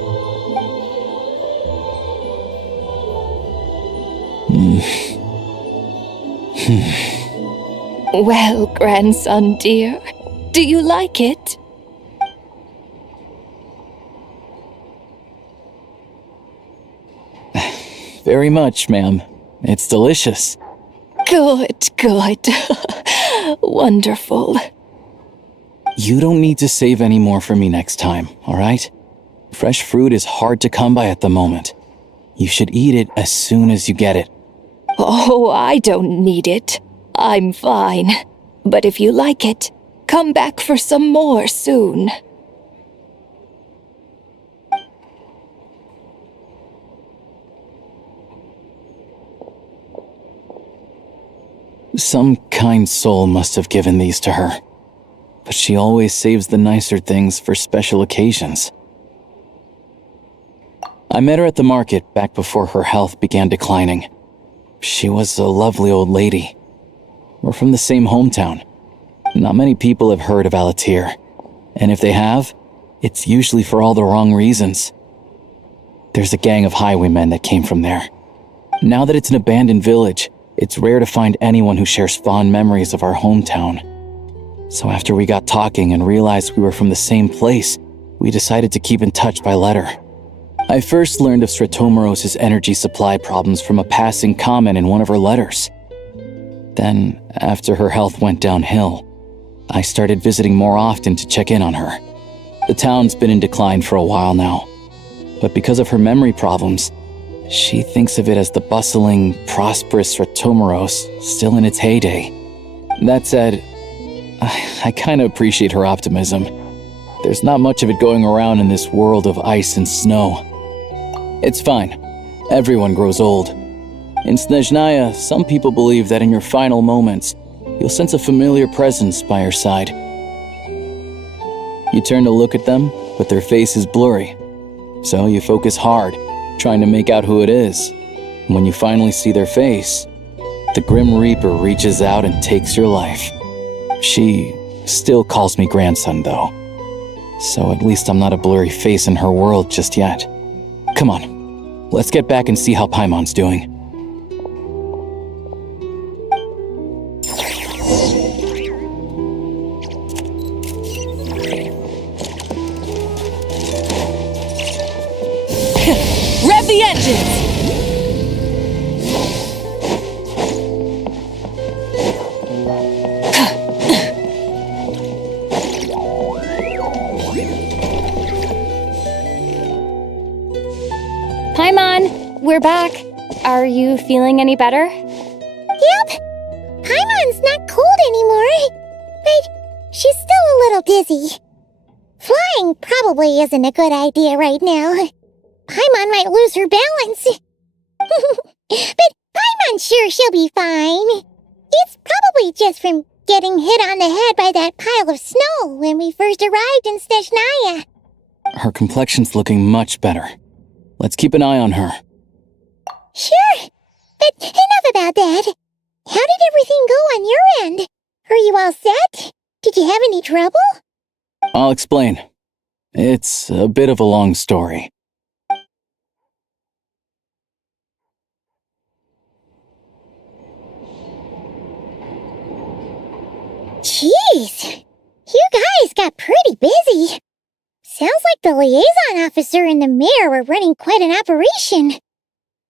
Well, grandson dear, do you like it? Very much, ma'am. It's delicious. Good, good. Wonderful. You don't need to save any more for me next time, all right? Fresh fruit is hard to come by at the moment. You should eat it as soon as you get it. Oh, I don't need it. I'm fine. But if you like it, come back for some more soon. Some kind soul must have given these to her. But she always saves the nicer things for special occasions. I met her at the market back before her health began declining. She was a lovely old lady. We're from the same hometown. Not many people have heard of Alatir, and if they have, it's usually for all the wrong reasons. There's a gang of highwaymen that came from there. Now that it's an abandoned village, it's rare to find anyone who shares fond memories of our hometown. So after we got talking and realized we were from the same place, we decided to keep in touch by letter. I first learned of Sretomoros' energy supply problems from a passing comment in one of her letters. Then, after her health went downhill, I started visiting more often to check in on her. The town's been in decline for a while now, but because of her memory problems, she thinks of it as the bustling, prosperous Sretomoros still in its heyday. That said, I kind of appreciate her optimism. There's not much of it going around in this world of ice and snow. It's fine. Everyone grows old. In Snezhnaya, some people believe that in your final moments, you'll sense a familiar presence by your side. You turn to look at them, but their face is blurry. So you focus hard, trying to make out who it is. And when you finally see their face, the Grim Reaper reaches out and takes your life. She still calls me grandson, though. So at least I'm not a blurry face in her world just yet. Come on, let's get back and see how Paimon's doing. Rev the engines! Paimon, we're back. Are you feeling any better? Yep. Paimon's not cold anymore, but she's still a little dizzy. Flying probably isn't a good idea right now. Paimon might lose her balance. But Paimon's sure she'll be fine. It's probably just from getting hit on the head by that pile of snow when we first arrived in Snezhnaya. Her complexion's looking much better. Let's keep an eye on her. Sure, but enough about that. How did everything go on your end? Are you all set? Did you have any trouble? I'll explain. It's a bit of a long story. Jeez, you guys got pretty busy. Sounds like the liaison officer and the mayor were running quite an operation.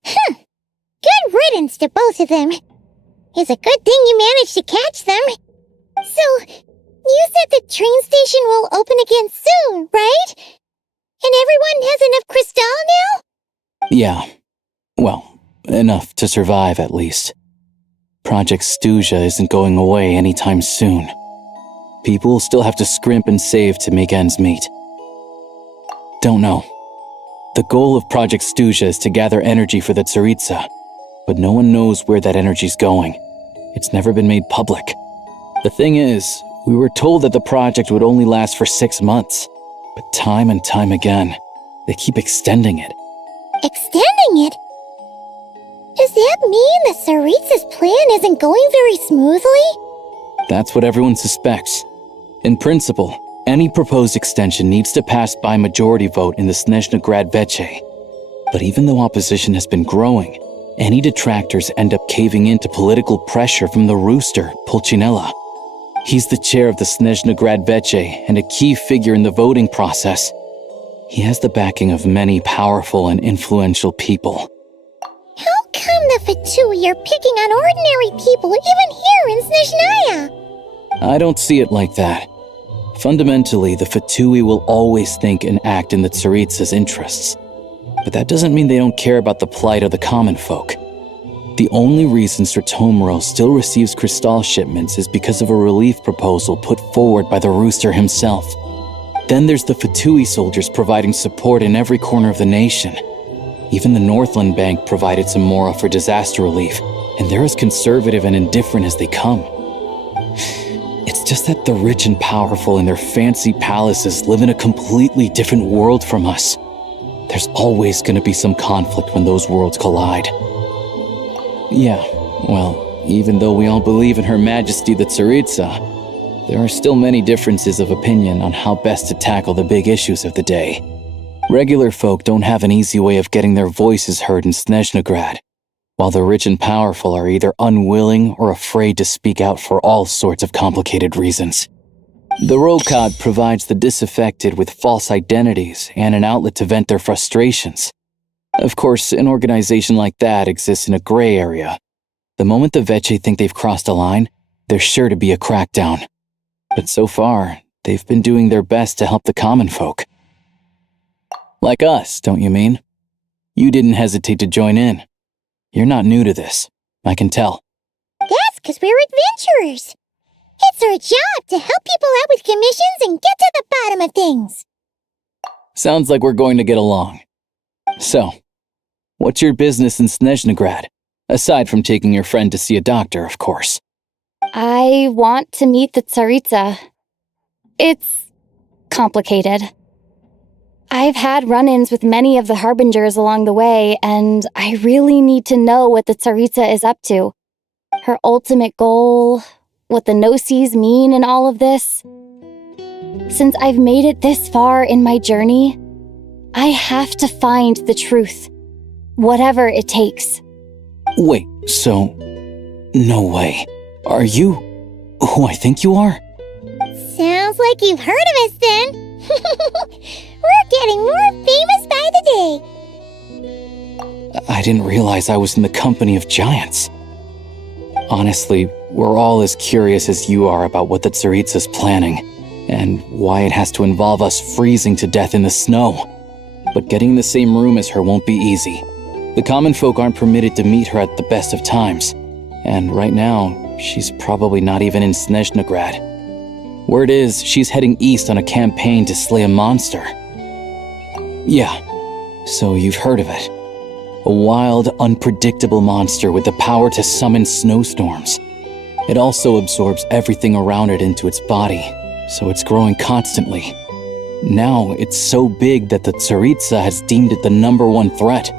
Good riddance to both of them. It's a good thing you managed to catch them. So, you said the train station will open again soon, right? And everyone has enough crystal now? Yeah. Well, enough to survive at least. Project Stuzha isn't going away anytime soon. People still have to scrimp and save to make ends meet. Don't know. The goal of Project Stuzha is to gather energy for the Tsaritsa, but no one knows where that energy's going. It's never been made public. The thing is, we were told that the project would only last for 6 months, but time and time again, they keep extending it. Extending it? Does that mean the Tsaritsa's plan isn't going very smoothly? That's what everyone suspects. In principle, any proposed extension needs to pass by majority vote in the Snezhnograd Veche. But even though opposition has been growing, any detractors end up caving into political pressure from the rooster, Pulcinella. He's the chair of the Snezhnograd Veche and a key figure in the voting process. He has the backing of many powerful and influential people. How come the Fatui are picking on ordinary people even here in Snezhnaya? I don't see it like that. Fundamentally, the Fatui will always think and act in the Tsaritsa's interests. But that doesn't mean they don't care about the plight of the common folk. The only reason Sratomero still receives crystal shipments is because of a relief proposal put forward by the rooster himself. Then there's the Fatui soldiers providing support in every corner of the nation. Even the Northland Bank provided some mora for disaster relief, and they're as conservative and indifferent as they come. It's just that the rich and powerful in their fancy palaces live in a completely different world from us. There's always going to be some conflict when those worlds collide. Yeah, well, even though we all believe in Her Majesty the Tsaritsa, there are still many differences of opinion on how best to tackle the big issues of the day. Regular folk don't have an easy way of getting their voices heard in Snezhnograd, while the rich and powerful are either unwilling or afraid to speak out for all sorts of complicated reasons. The Rokad provides the disaffected with false identities and an outlet to vent their frustrations. Of course, an organization like that exists in a gray area. The moment the Veche think they've crossed a line, there's sure to be a crackdown. But so far, they've been doing their best to help the common folk. Like us, don't you mean? You didn't hesitate to join in. You're not new to this, I can tell. That's because we're adventurers. It's our job to help people out with commissions and get to the bottom of things. Sounds like we're going to get along. So, what's your business in Snezhnograd? Aside from taking your friend to see a doctor, of course. I want to meet the Tsaritsa. It's complicated. I've had run-ins with many of the Harbingers along the way, and I really need to know what the Tsaritsa is up to. Her ultimate goal, what the Gnosis mean in all of this. Since I've made it this far in my journey, I have to find the truth, whatever it takes. Wait, so... No way. Are you who I think you are? Sounds like you've heard of us then. We're getting more famous by the day. I didn't realize I was in the company of giants. Honestly, we're all as curious as you are about what the Tsaritsa's planning, and why it has to involve us freezing to death in the snow. But getting in the same room as her won't be easy. The common folk aren't permitted to meet her at the best of times, and right now, she's probably not even in Snezhnograd. Word is, she's heading east on a campaign to slay a monster. Yeah, so you've heard of it. A wild, unpredictable monster with the power to summon snowstorms. It also absorbs everything around it into its body, so it's growing constantly. Now, it's so big that the Tsaritsa has deemed it the #1 threat.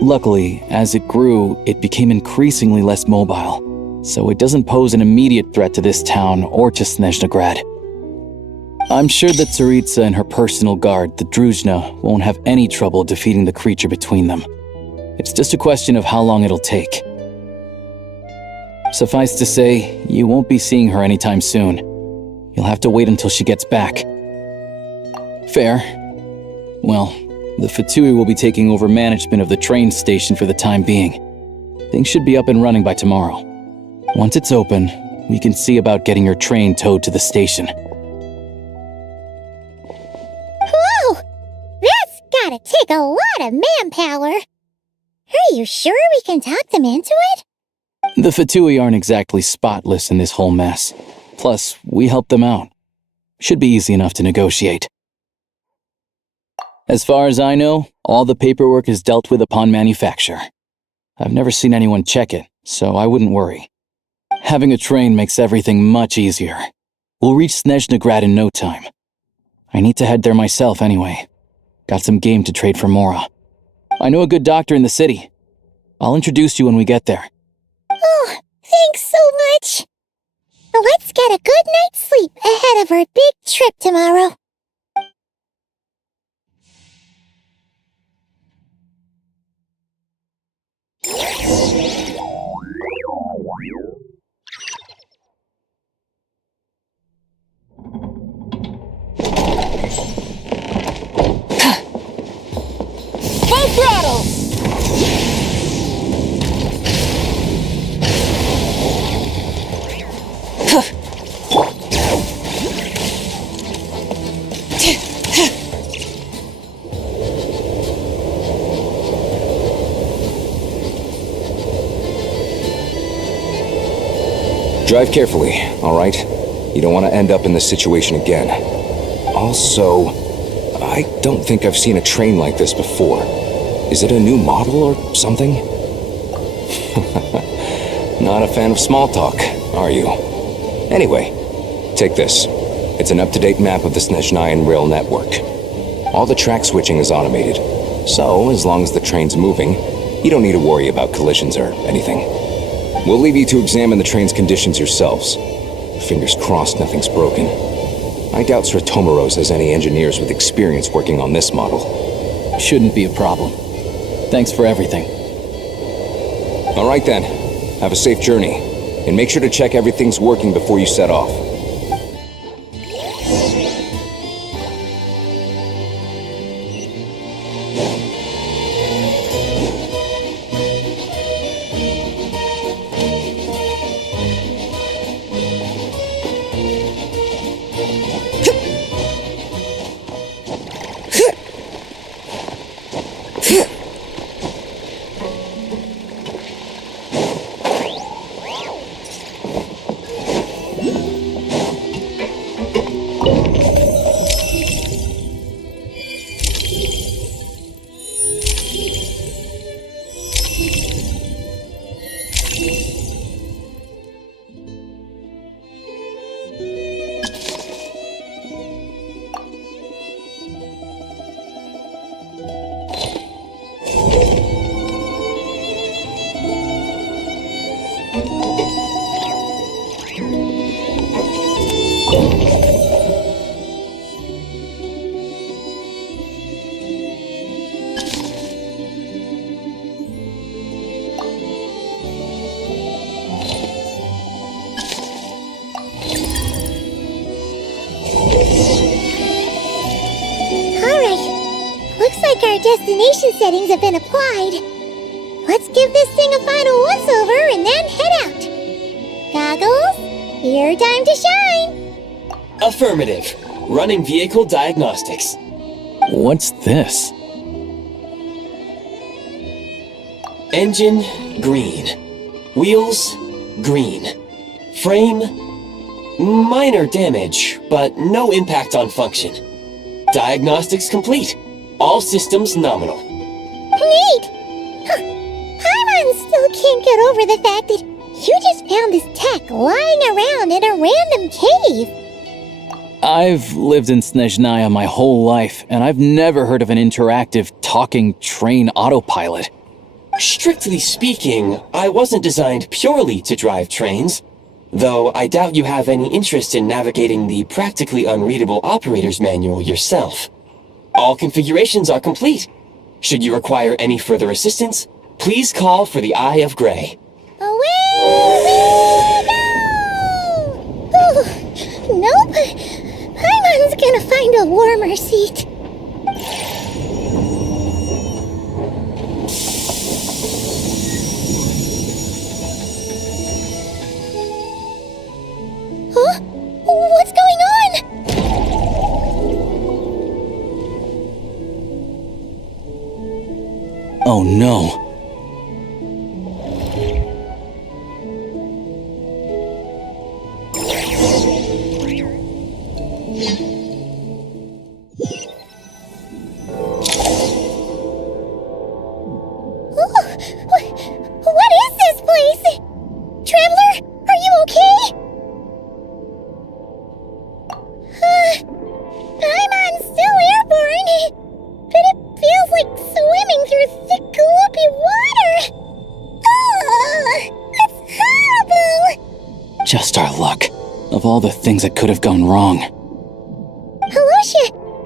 Luckily, as it grew, it became increasingly less mobile, so it doesn't pose an immediate threat to this town or to Snezhnograd. I'm sure that Tsaritsa and her personal guard, the Druzhna, won't have any trouble defeating the creature between them. It's just a question of how long it'll take. Suffice to say, you won't be seeing her anytime soon. You'll have to wait until she gets back. Fair. Well, the Fatui will be taking over management of the train station for the time being. Things should be up and running by tomorrow. Once it's open, we can see about getting your train towed to the station. Whoa! That's gotta take a lot of manpower. Are you sure we can talk them into it? The Fatui aren't exactly spotless in this whole mess. Plus, we helped them out. Should be easy enough to negotiate. As far as I know, all the paperwork is dealt with upon manufacture. I've never seen anyone check it, so I wouldn't worry. Having a train makes everything much easier. We'll reach Snezhnograd in no time. I need to head there myself anyway. Got some game to trade for Mora. I know a good doctor in the city. I'll introduce you when we get there. Oh, thanks so much. Let's get a good night's sleep ahead of our big trip tomorrow. Full throttle! Drive carefully, all right? You don't want to end up in this situation again. Also, I don't think I've seen a train like this before. Is it a new model or something? Not a fan of small talk, are you? Anyway, take this. It's an up-to-date map of the Snezhnayan rail network. All the track switching is automated, so as long as the train's moving, you don't need to worry about collisions or anything. We'll leave you to examine the train's conditions yourselves. Fingers crossed nothing's broken. I doubt Sratomaros has any engineers with experience working on this model. Shouldn't be a problem. Thanks for everything. All right then. Have a safe journey. And make sure to check everything's working before you set off. Looks like our destination settings have been applied. Let's give this thing a final once-over and then head out. Goggles, your time to shine. Affirmative. Running vehicle diagnostics. What's this? Engine, green. Wheels, green. Frame, minor damage, but no impact on function. Diagnostics complete. All systems nominal. Neat! Huh. Paimon still can't get over the fact that you just found this tech lying around in a random cave. I've lived in Snezhnaya my whole life, and I've never heard of an interactive, talking train autopilot. Strictly speaking, I wasn't designed purely to drive trains, though I doubt you have any interest in navigating the practically unreadable operator's manual yourself. All configurations are complete. Should you require any further assistance, please call for the Eye of Grey. Away we go! Ooh, nope. Paimon's gonna find a warmer seat. Huh? What's going on? Oh no. What is this place? Traveler, are you okay? Paimon's still airborne, but it feels like swimming through thick, gloopy water. That's horrible! Just our luck. Of all the things that could have gone wrong. Halosha,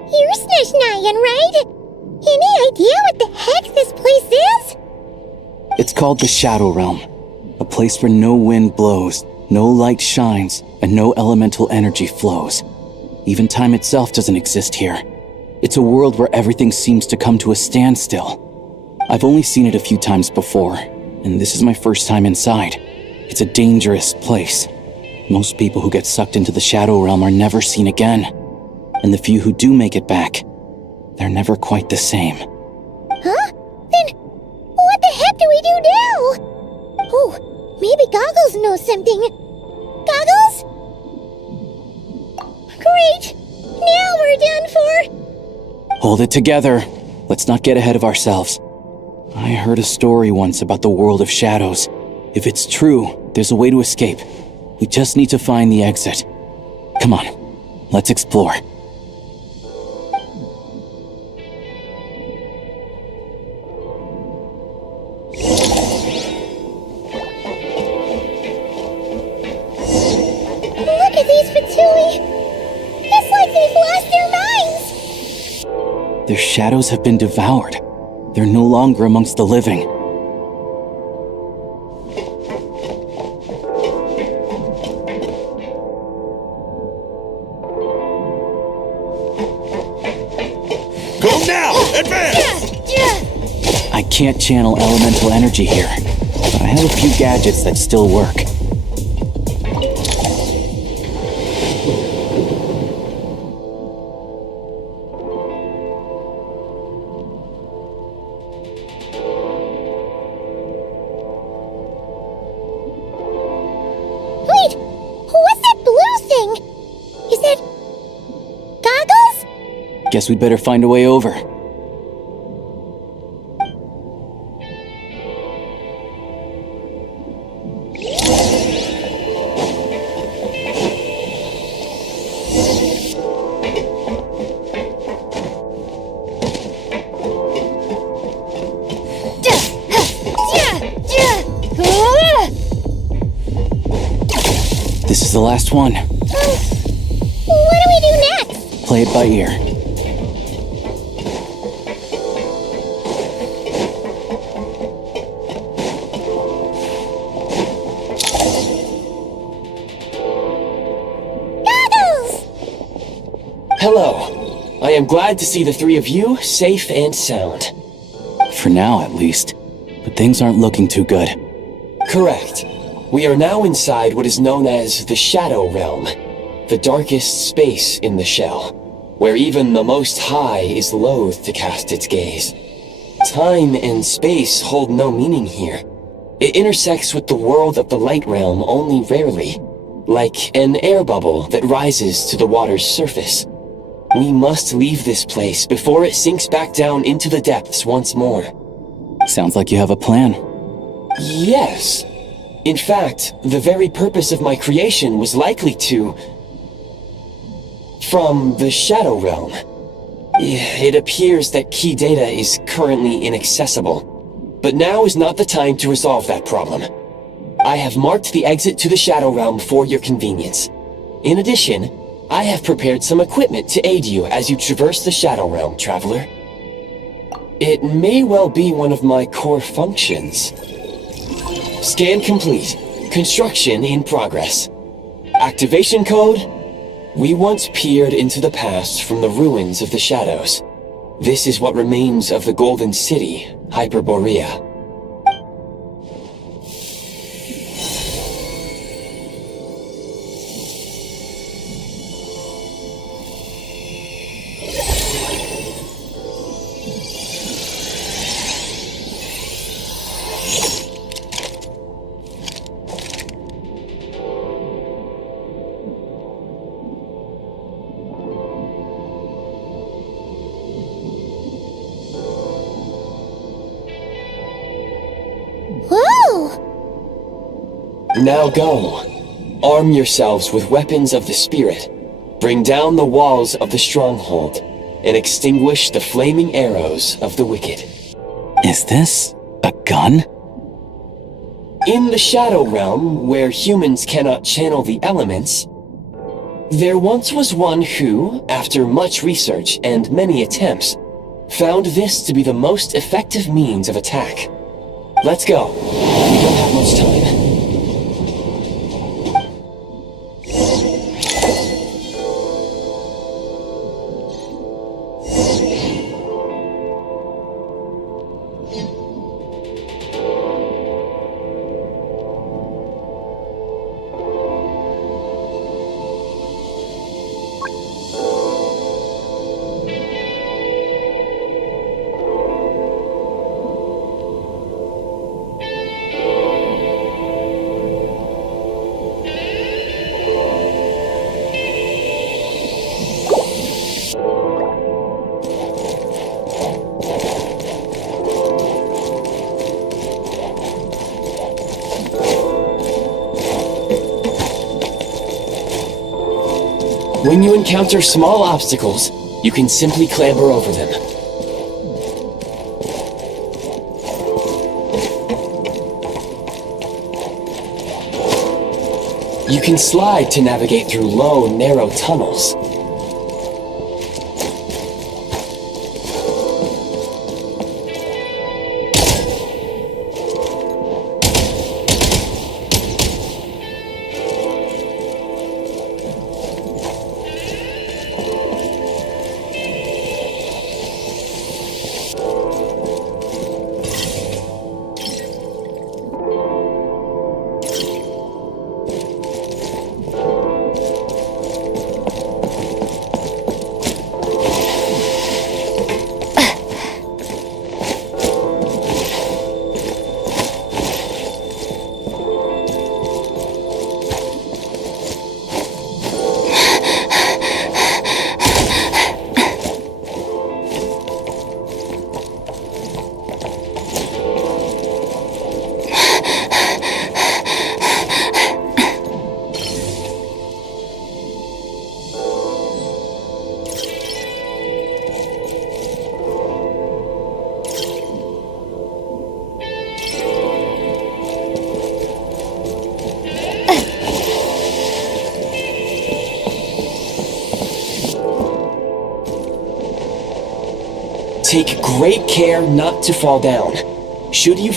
you're Snezhnayan, right? Any idea what the heck this place is? It's called the Shadow Realm. A place where no wind blows, no light shines, and no elemental energy flows. Even time itself doesn't exist here. It's a world where everything seems to come to a standstill. I've only seen it a few times before, and this is my first time inside. It's a dangerous place. Most people who get sucked into the Shadow Realm are never seen again. And the few who do make it back, they're never quite the same. Huh? Then, what the heck do we do now? Oh, maybe Goggles knows something. Goggles? Great! Now we're done for! Hold it together. Let's not get ahead of ourselves. I heard a story once about the world of shadows. If it's true, there's a way to escape. We just need to find the exit. Come on, let's explore. Look at these Fatui! It's like they've lost their minds! Their shadows have been devoured. They're no longer amongst the living. Go now! Advance! I can't channel elemental energy here, but I have a few gadgets that still work. Wait! What's that blue thing? Is that... Goggles? Guess we'd better find a way over. This is the last one. What do we do next? Play it by ear. Goggles! Hello. I am glad to see the three of you safe and sound. For now, at least. But things aren't looking too good. Correct. We are now inside what is known as the Shadow Realm, the darkest space in the shell, where even the Most High is loath to cast its gaze. Time and space hold no meaning here. It intersects with the world of the Light Realm only rarely, like an air bubble that rises to the water's surface. We must leave this place before it sinks back down into the depths once more. Sounds like you have a plan. Yes. In fact, the very purpose of my creation was likely to... from the Shadow Realm. It appears that key data is currently inaccessible, but now is not the time to resolve that problem. I have marked the exit to the Shadow Realm for your convenience. In addition, I have prepared some equipment to aid you as you traverse the Shadow Realm, Traveler. It may well be one of my core functions. Scan complete. Construction in progress. Activation code? We once peered into the past from the ruins of the shadows. This is what remains of the Golden City, Hyperborea. Now go. Arm yourselves with weapons of the spirit. Bring down the walls of the stronghold and extinguish the flaming arrows of the wicked. Is this a gun? In the Shadow Realm, where humans cannot channel the elements, there once was one who, after much research and many attempts, found this to be the most effective means of attack. Let's go. We don't have much time. When you encounter small obstacles, you can simply clamber over them. You can slide to navigate through low, narrow tunnels. Take great care not to fall down. Should you...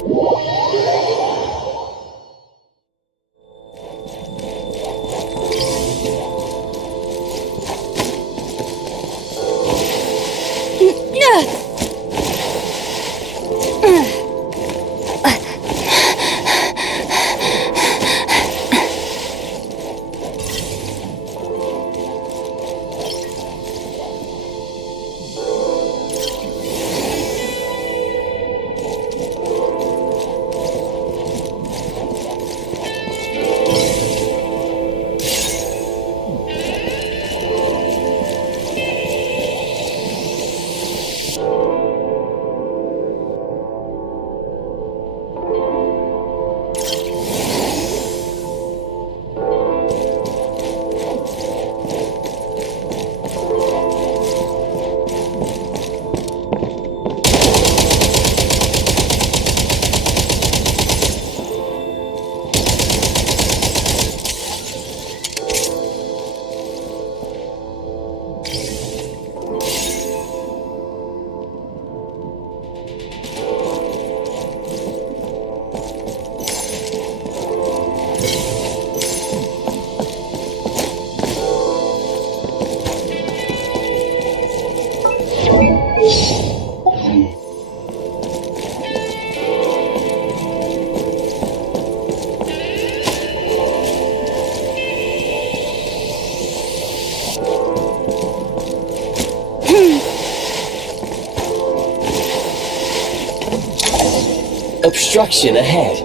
obstruction ahead.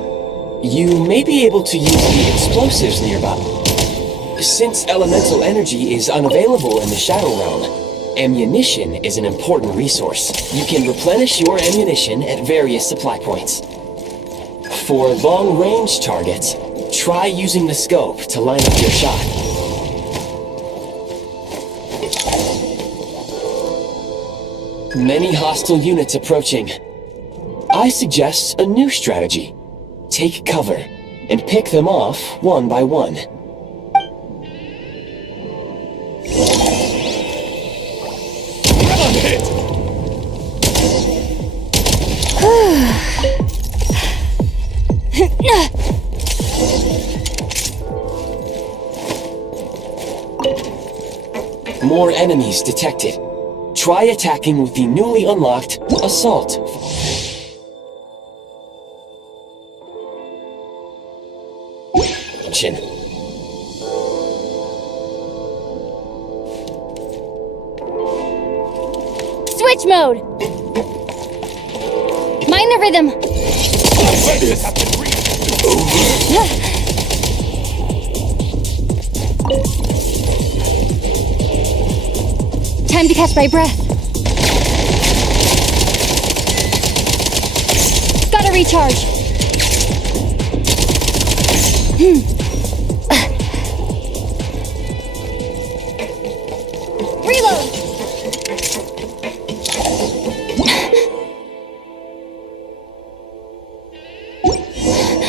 You may be able to use the explosives nearby. Since elemental energy is unavailable in the Shadow Realm, ammunition is an important resource. You can replenish your ammunition at various supply points. For long-range targets, try using the scope to line up your shot. Many hostile units approaching. I suggest a new strategy. Take cover and pick them off one by one. More enemies detected. Try attacking with the newly unlocked Assault. Switch mode! Mind the rhythm! Time to catch my breath. Gotta recharge. Reload!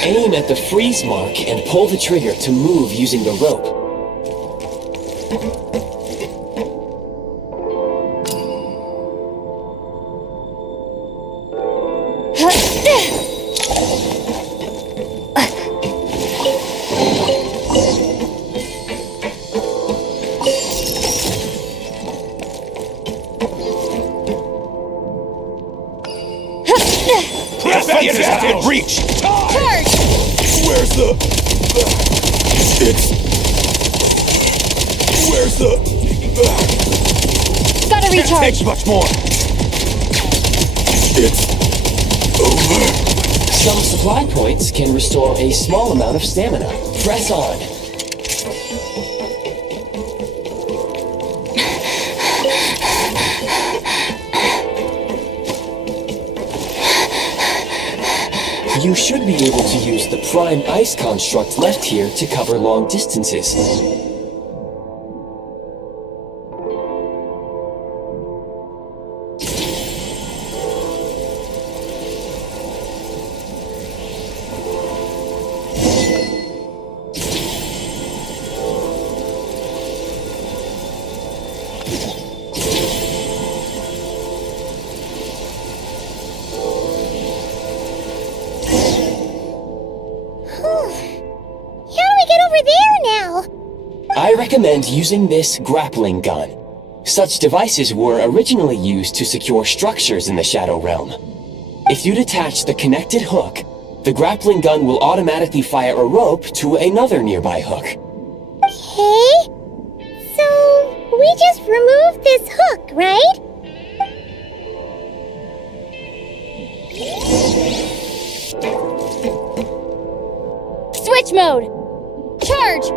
Aim at the freeze mark and pull the trigger to move using the rope. Reach! Charge! Where's the... Where's the... Gotta recharge. Takes much more. It's over. Some supply points can restore a small amount of stamina. Press on. You should be able to use the Prime Ice construct left here to cover long distances. I recommend using this grappling gun. Such devices were originally used to secure structures in the Shadow Realm. If you detach the connected hook, the grappling gun will automatically fire a rope to another nearby hook. Okay. So, we just removed this hook, right? Switch mode! Charge!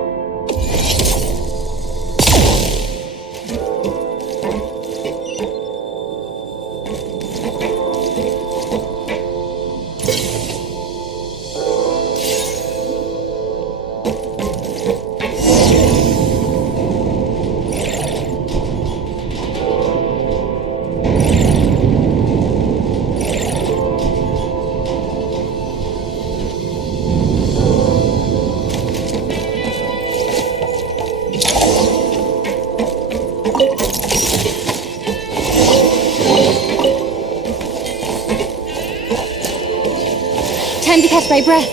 Time to catch my breath.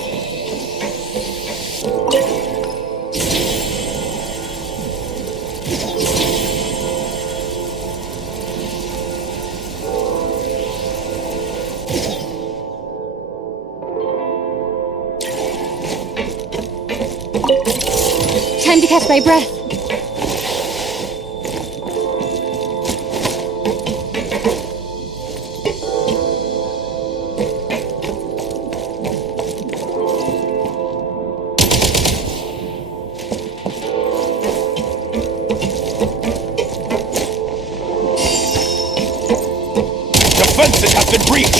Time to catch my breath. defenses have been breached!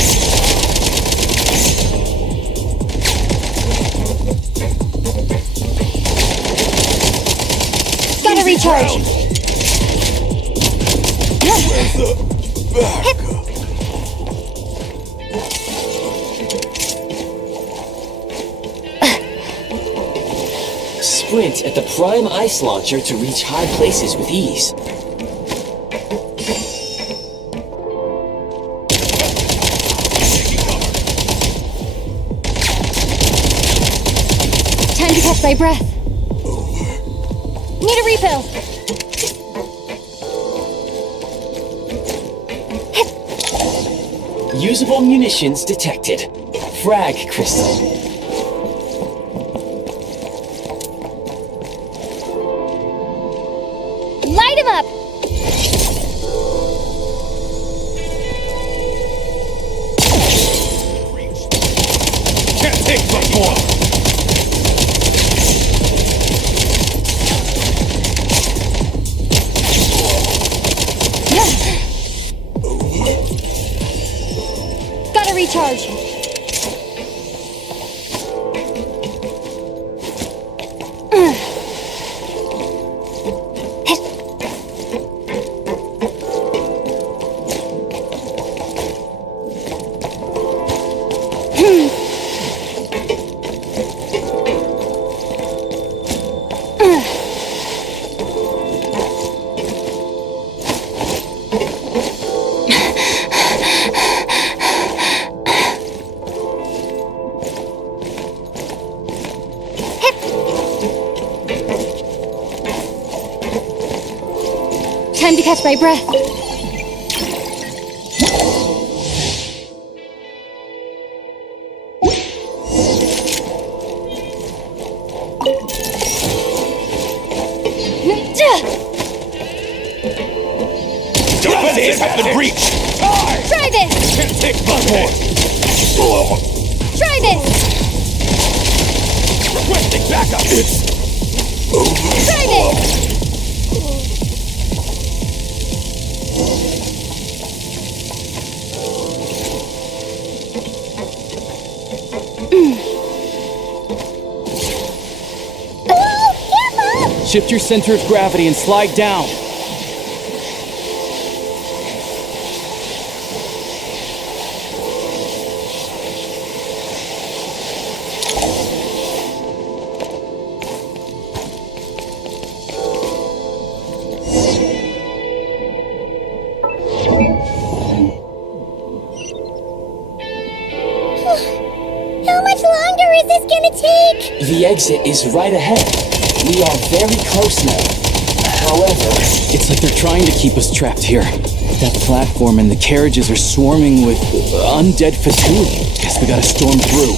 Gotta recharge. Where's the backup? Sprint at the prime ice launcher to reach high places with ease. Time to catch my breath. Need a refill. Usable munitions detected. Frag crystal. Light him up! Can't take much more! Gotta recharge. Time to catch my breath. Defenses have been breached! Try this! Can't take much more! Try this! Requesting backup! It's over. Try this! Shift your center of gravity and slide down. How much longer is this gonna take? The exit is right ahead. We are very close now. However, It's like they're trying to keep us trapped here. That platform and the carriages are swarming with undead Fatui. Guess we gotta storm through.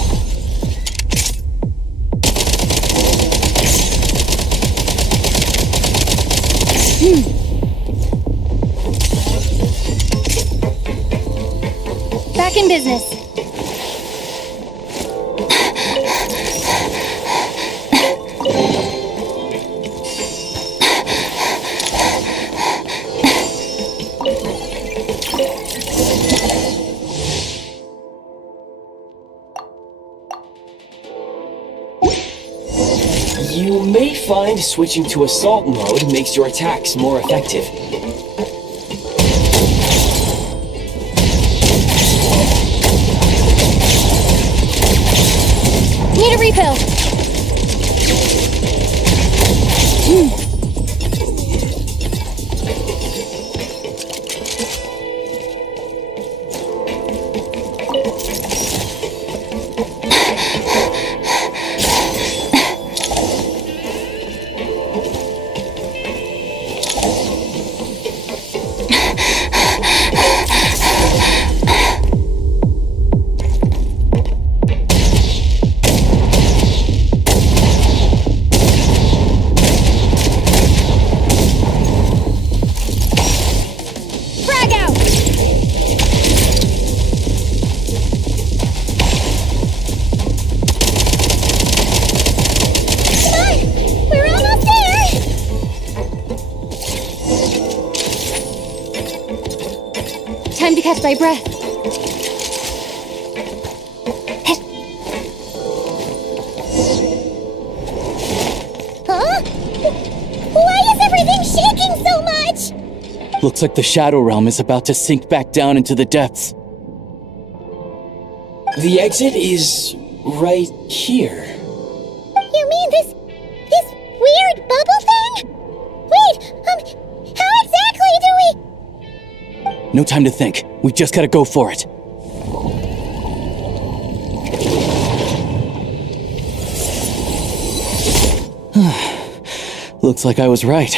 Back in business. you may find switching to assault mode makes your attacks more effective. Need a refill. Time to catch my breath. much! Looks like the Shadow Realm is about to sink back down into the depths. The exit is right here. You mean this weird bubble thing? Wait, how exactly do we... No time to think. We just gotta go for it. Looks like I was right.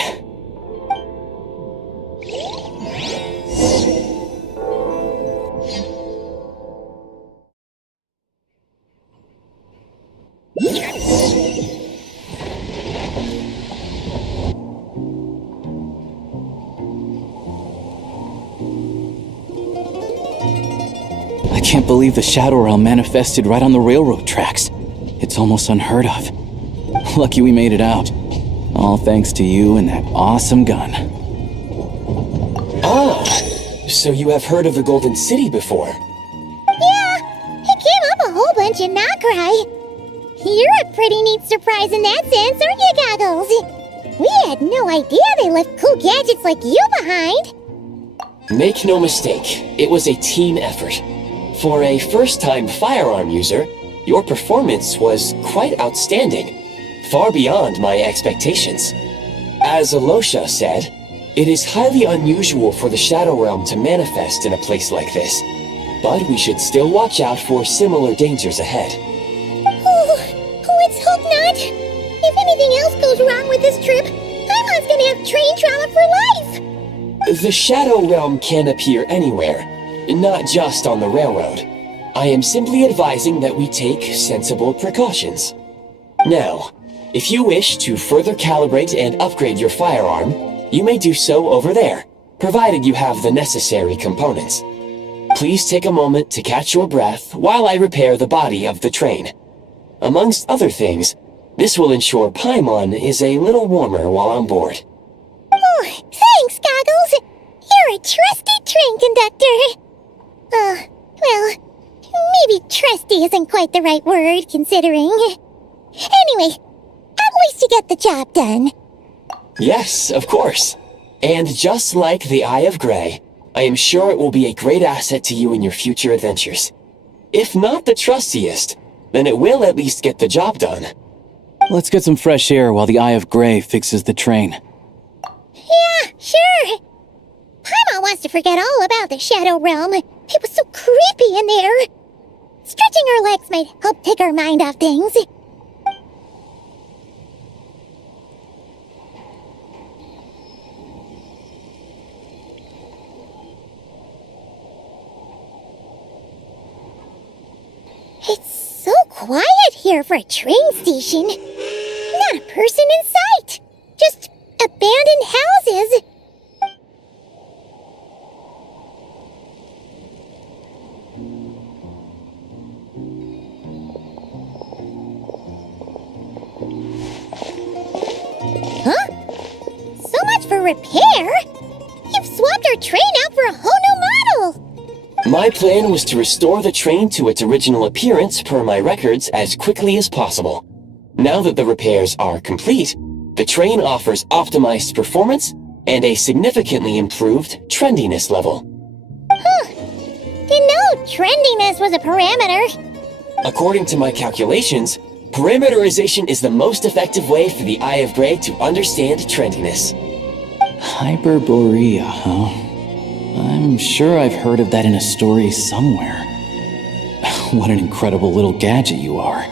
I can't believe the Shadow Realm manifested right on the railroad tracks. It's almost unheard of. Lucky we made it out. All thanks to you and that awesome gun. Ah, so you have heard of the Golden City before? Yeah, it came up a whole bunch in Nokrai. You're a pretty neat surprise in that sense, aren't you, Goggles? We had no idea they left cool gadgets like you behind. Make no mistake, it was a team effort. For a first-time firearm user, your performance was quite outstanding, far beyond my expectations. As Alosha said, it is highly unusual for the Shadow Realm to manifest in a place like this, but we should still watch out for similar dangers ahead. Let's hope not. If anything else goes wrong with this trip, Paimon's gonna have train trauma for life! The Shadow Realm can appear anywhere, not just on the railroad. I am simply advising that we take sensible precautions. Now, if you wish to further calibrate and upgrade your firearm, you may do so over there, provided you have the necessary components. Please take a moment to catch your breath while I repair the body of the train. Amongst other things, this will ensure Paimon is a little warmer while on board. Oh, thanks, Goggles. You're a trusty train conductor. Well, maybe trusty isn't quite the right word, considering. Anyway, at least you get the job done. Yes, of course. And just like the Eye of Grey, I am sure it will be a great asset to you in your future adventures. If not the trustiest, then it will at least get the job done. Let's get some fresh air while the Eye of Grey fixes the train. Yeah, sure. Paimon wants to forget all about the Shadow Realm. It was so creepy in there. Stretching her legs might help take her mind off things. It's so quiet here for a train station. Not a person in sight. Just abandoned houses. Huh? So much for repair. You've swapped our train out for a whole new model. My plan was to restore the train to its original appearance per my records as quickly as possible. Now that the repairs are complete, the train offers optimized performance and a significantly improved trendiness level. Didn't know trendiness was a parameter. According to my calculations, parameterization is the most effective way for the Eye of Grey to understand trendiness. Hyperborea, huh? I'm sure I've heard of that in a story somewhere. What an incredible little gadget you are.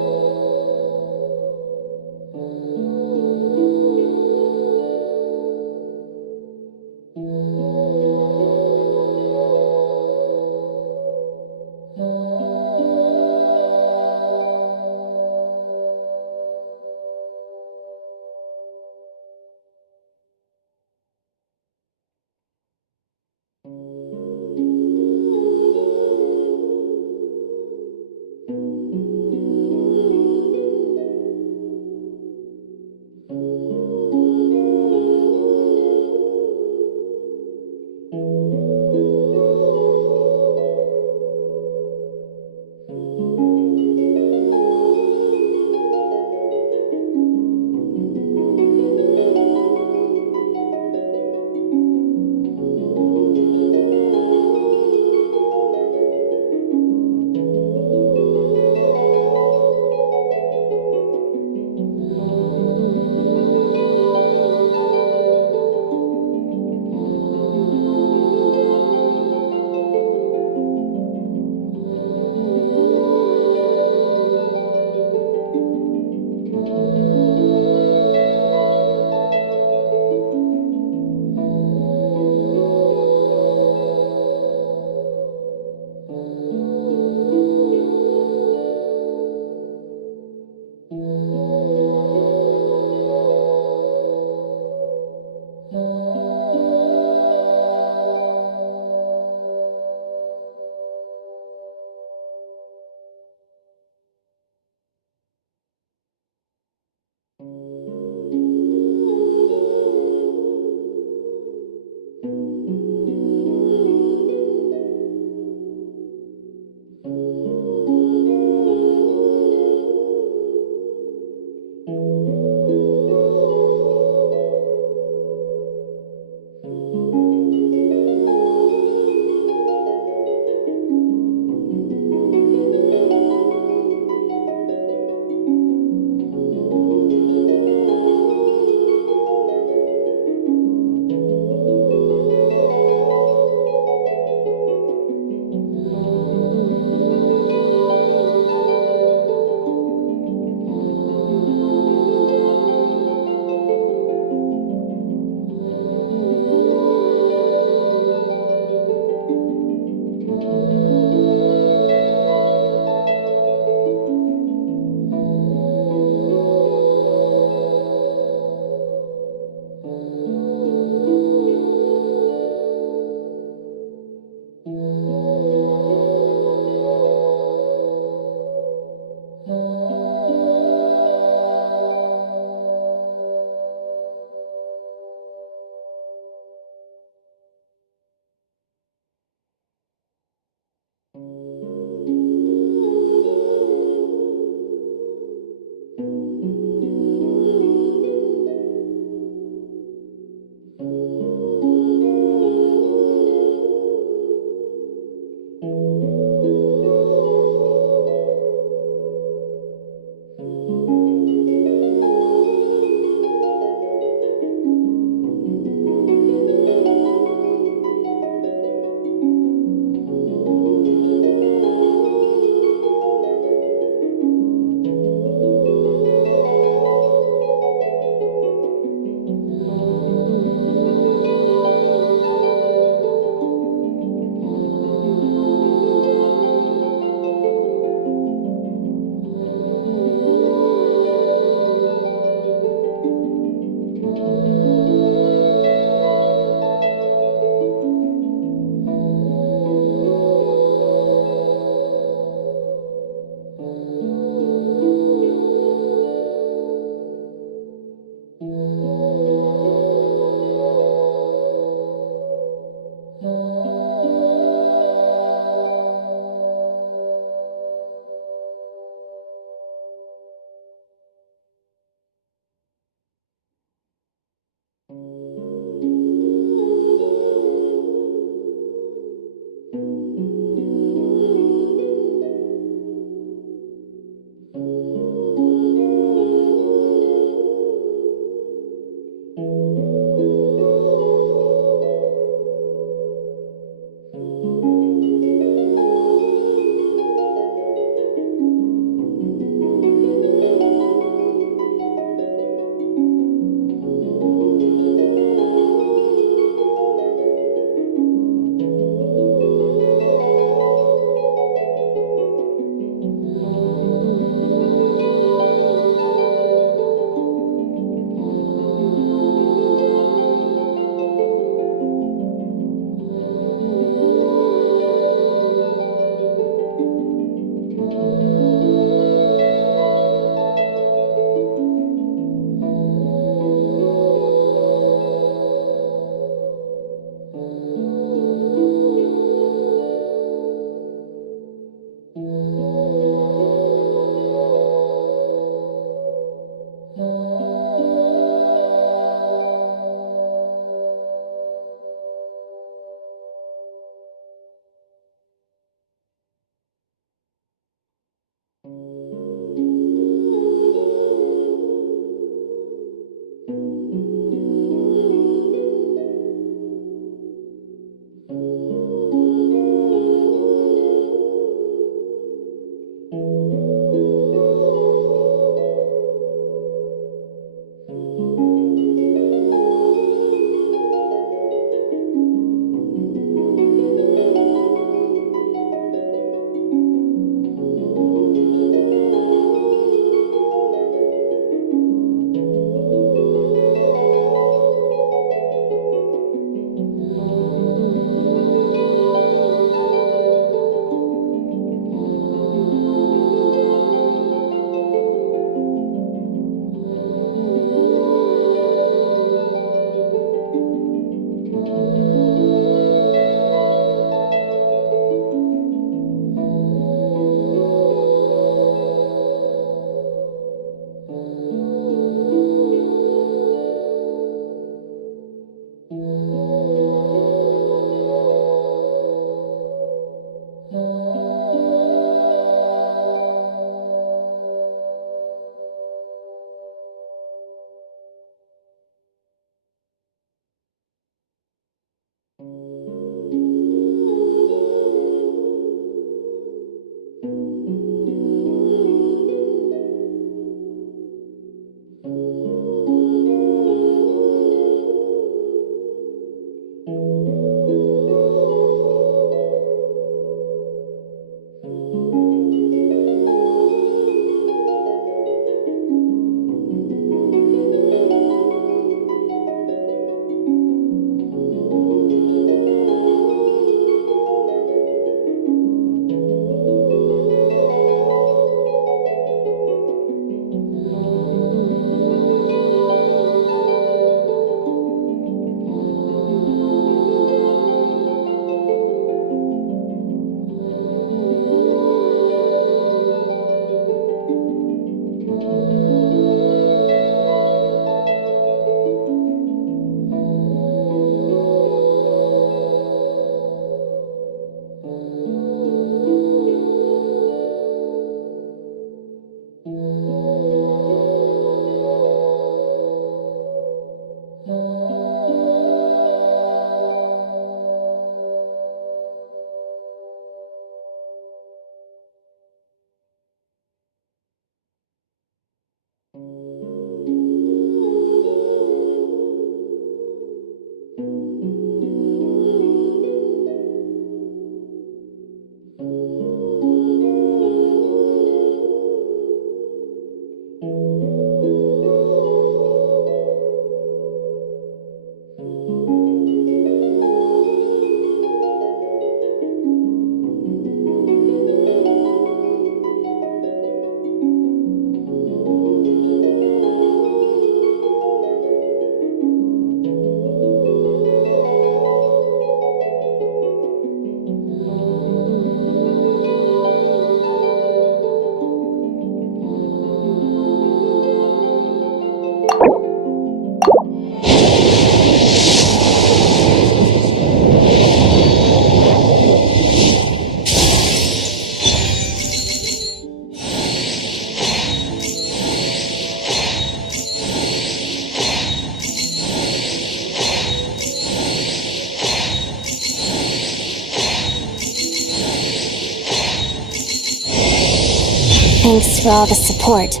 Thanks for all the support.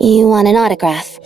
You want an autograph?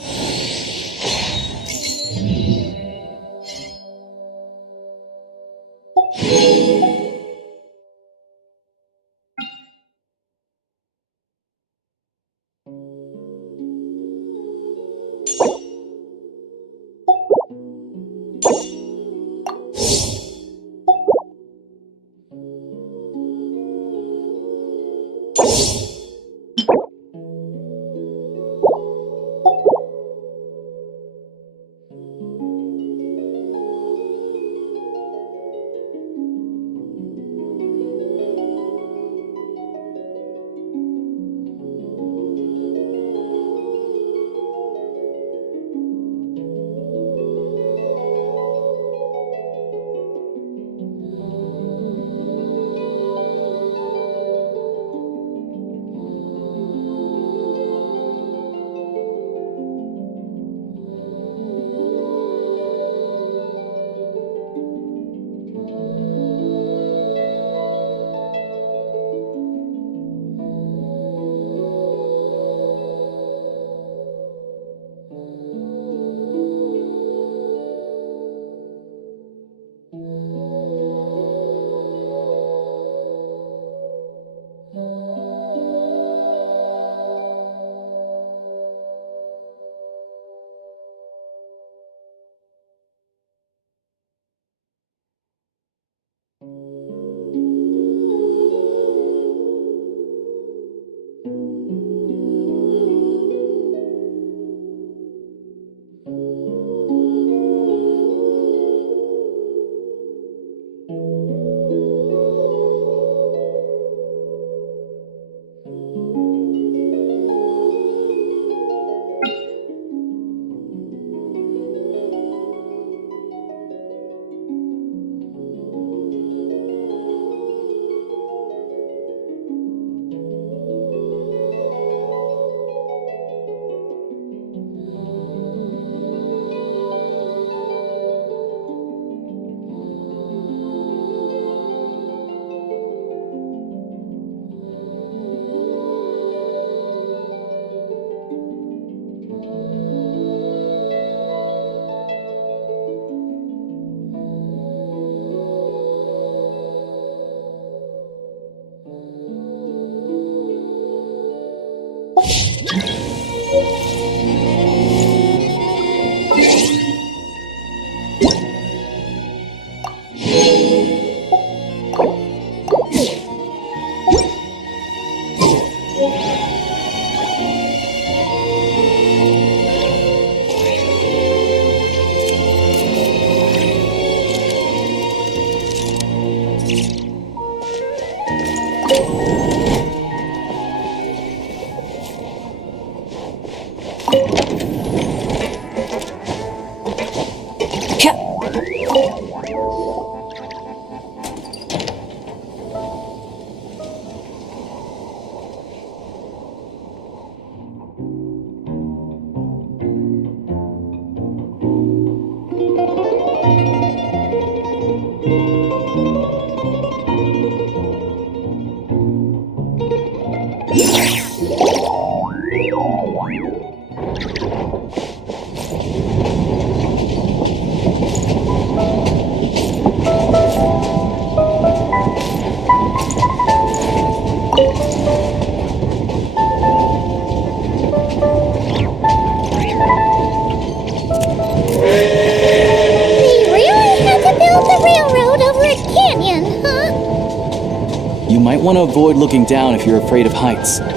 Want to avoid looking down if you're afraid of heights. No,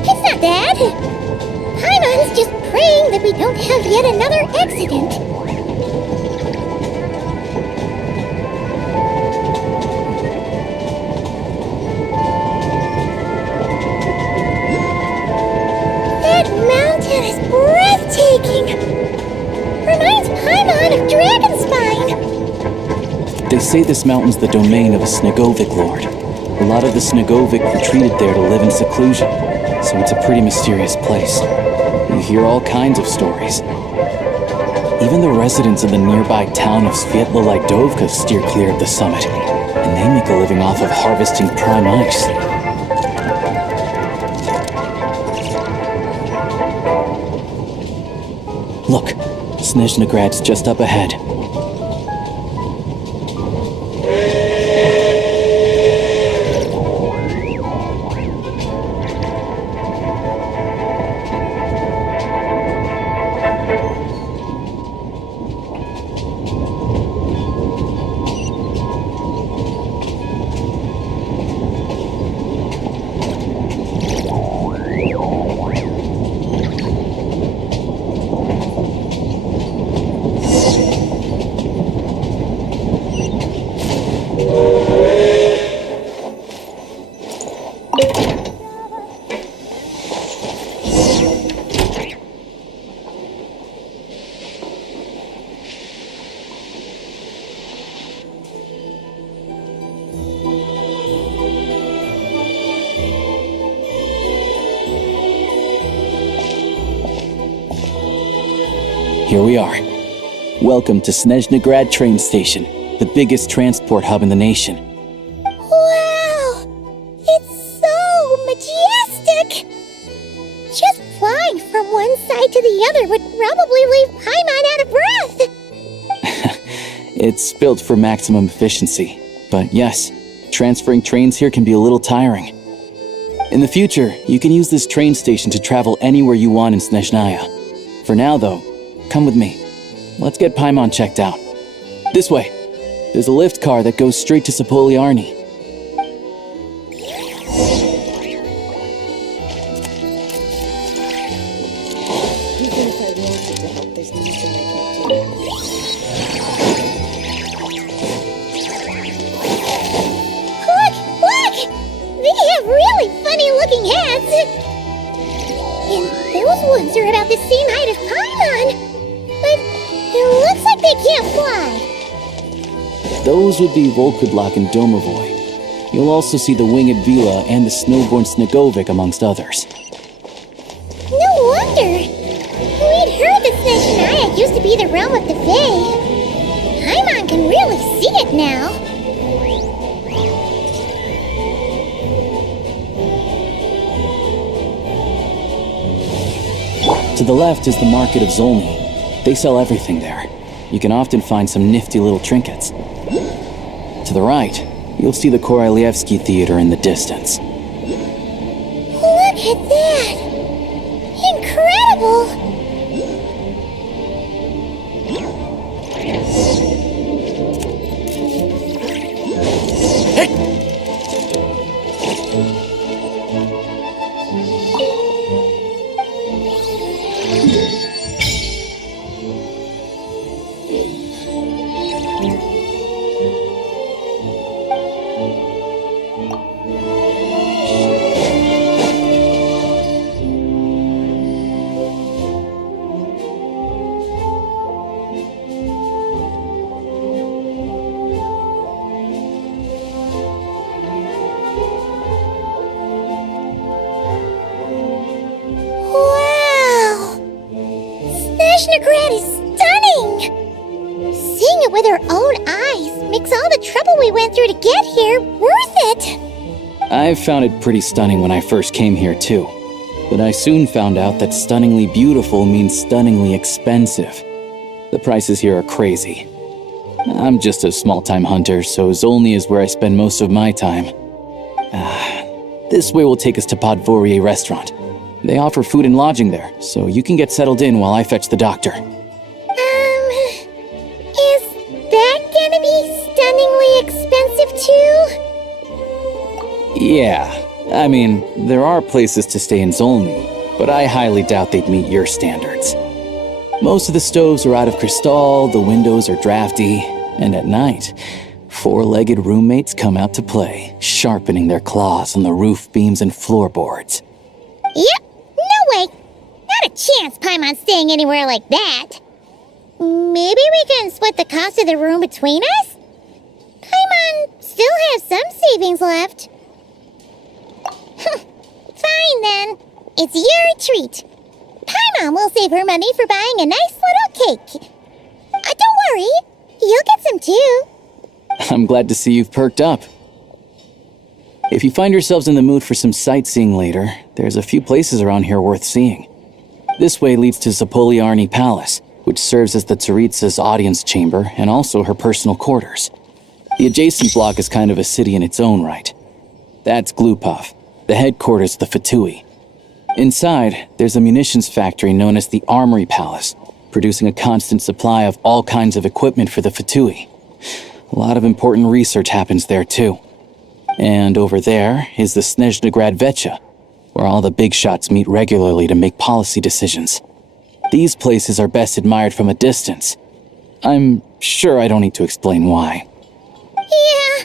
it's not that. Paimon's just praying that we don't have yet another accident. That mountain is breathtaking. Reminds Paimon of Dragonspine. They say this mountain's the domain of a Snegovic lord. A lot of the Snegovic retreated there to live in seclusion, so it's a pretty mysterious place. You hear all kinds of stories. Even the residents of the nearby town of Svietla-Lidovka steer clear of the summit, and they make a living off of harvesting prime ice. Look, Snezhnograd's just up ahead. Here we are. Welcome to Snezhnograd train station, the biggest transport hub in the nation. Wow! It's so majestic! Just flying from one side to the other would probably leave Paimon out of breath! It's built for maximum efficiency, but yes, transferring trains here can be a little tiring. In the future, you can use this train station to travel anywhere you want in Snezhnaya. For now, though, come with me. Let's get Paimon checked out. This way. There's a lift car that goes straight to Sapoliarni. Look! They have really funny-looking hats! And those ones are about the same height as Paimon! But it looks like they can't fly! Those would be Volkudlak and Domovoy. You'll also see the winged Vila and the snowborn Snegovic amongst others. No wonder! We'd heard that Snezhnaya used to be the realm of the Fae. Paimon can really see it now. To the left is the Market of Zolny. They sell everything there. You can often find some nifty little trinkets. To the right, you'll see the Korolyevsky Theater in the distance. Look at that! Incredible! Snezhnograd is stunning! Seeing it with our own eyes makes all the trouble we went through to get here worth it! I found it pretty stunning when I first came here too. But I soon found out that stunningly beautiful means stunningly expensive. The prices here are crazy. I'm just a small-time hunter, so Zolny is where I spend most of my time. This way will take us to Podvorye restaurant. They offer food and lodging there, so you can get settled in while I fetch the doctor. Is that gonna be stunningly expensive too? Yeah, I mean, there are places to stay in Zolny, but I highly doubt they'd meet your standards. Most of the stoves are out of crystal, the windows are drafty, and at night, four-legged roommates come out to play, sharpening their claws on the roof beams and floorboards. Yep, no way! Not a chance Paimon's staying anywhere like that. Maybe we can split the cost of the room between us? Paimon still has some savings left. Fine then, it's your treat. Paimon will save her money for buying a nice little cake. Don't worry, you'll get some too. I'm glad to see you've perked up. If you find yourselves in the mood for some sightseeing later, there's a few places around here worth seeing. This way leads to Zapoliarny Palace, which serves as the Tsaritsa's audience chamber and also her personal quarters. The adjacent block is kind of a city in its own right. That's Glupov, the headquarters of the Fatui. Inside, there's a munitions factory known as the Armory Palace, producing a constant supply of all kinds of equipment for the Fatui. A lot of important research happens there too. And over there is the Snezhnograd Vecha, where all the big shots meet regularly to make policy decisions. These places are best admired from a distance. I'm sure I don't need to explain why. Yeah,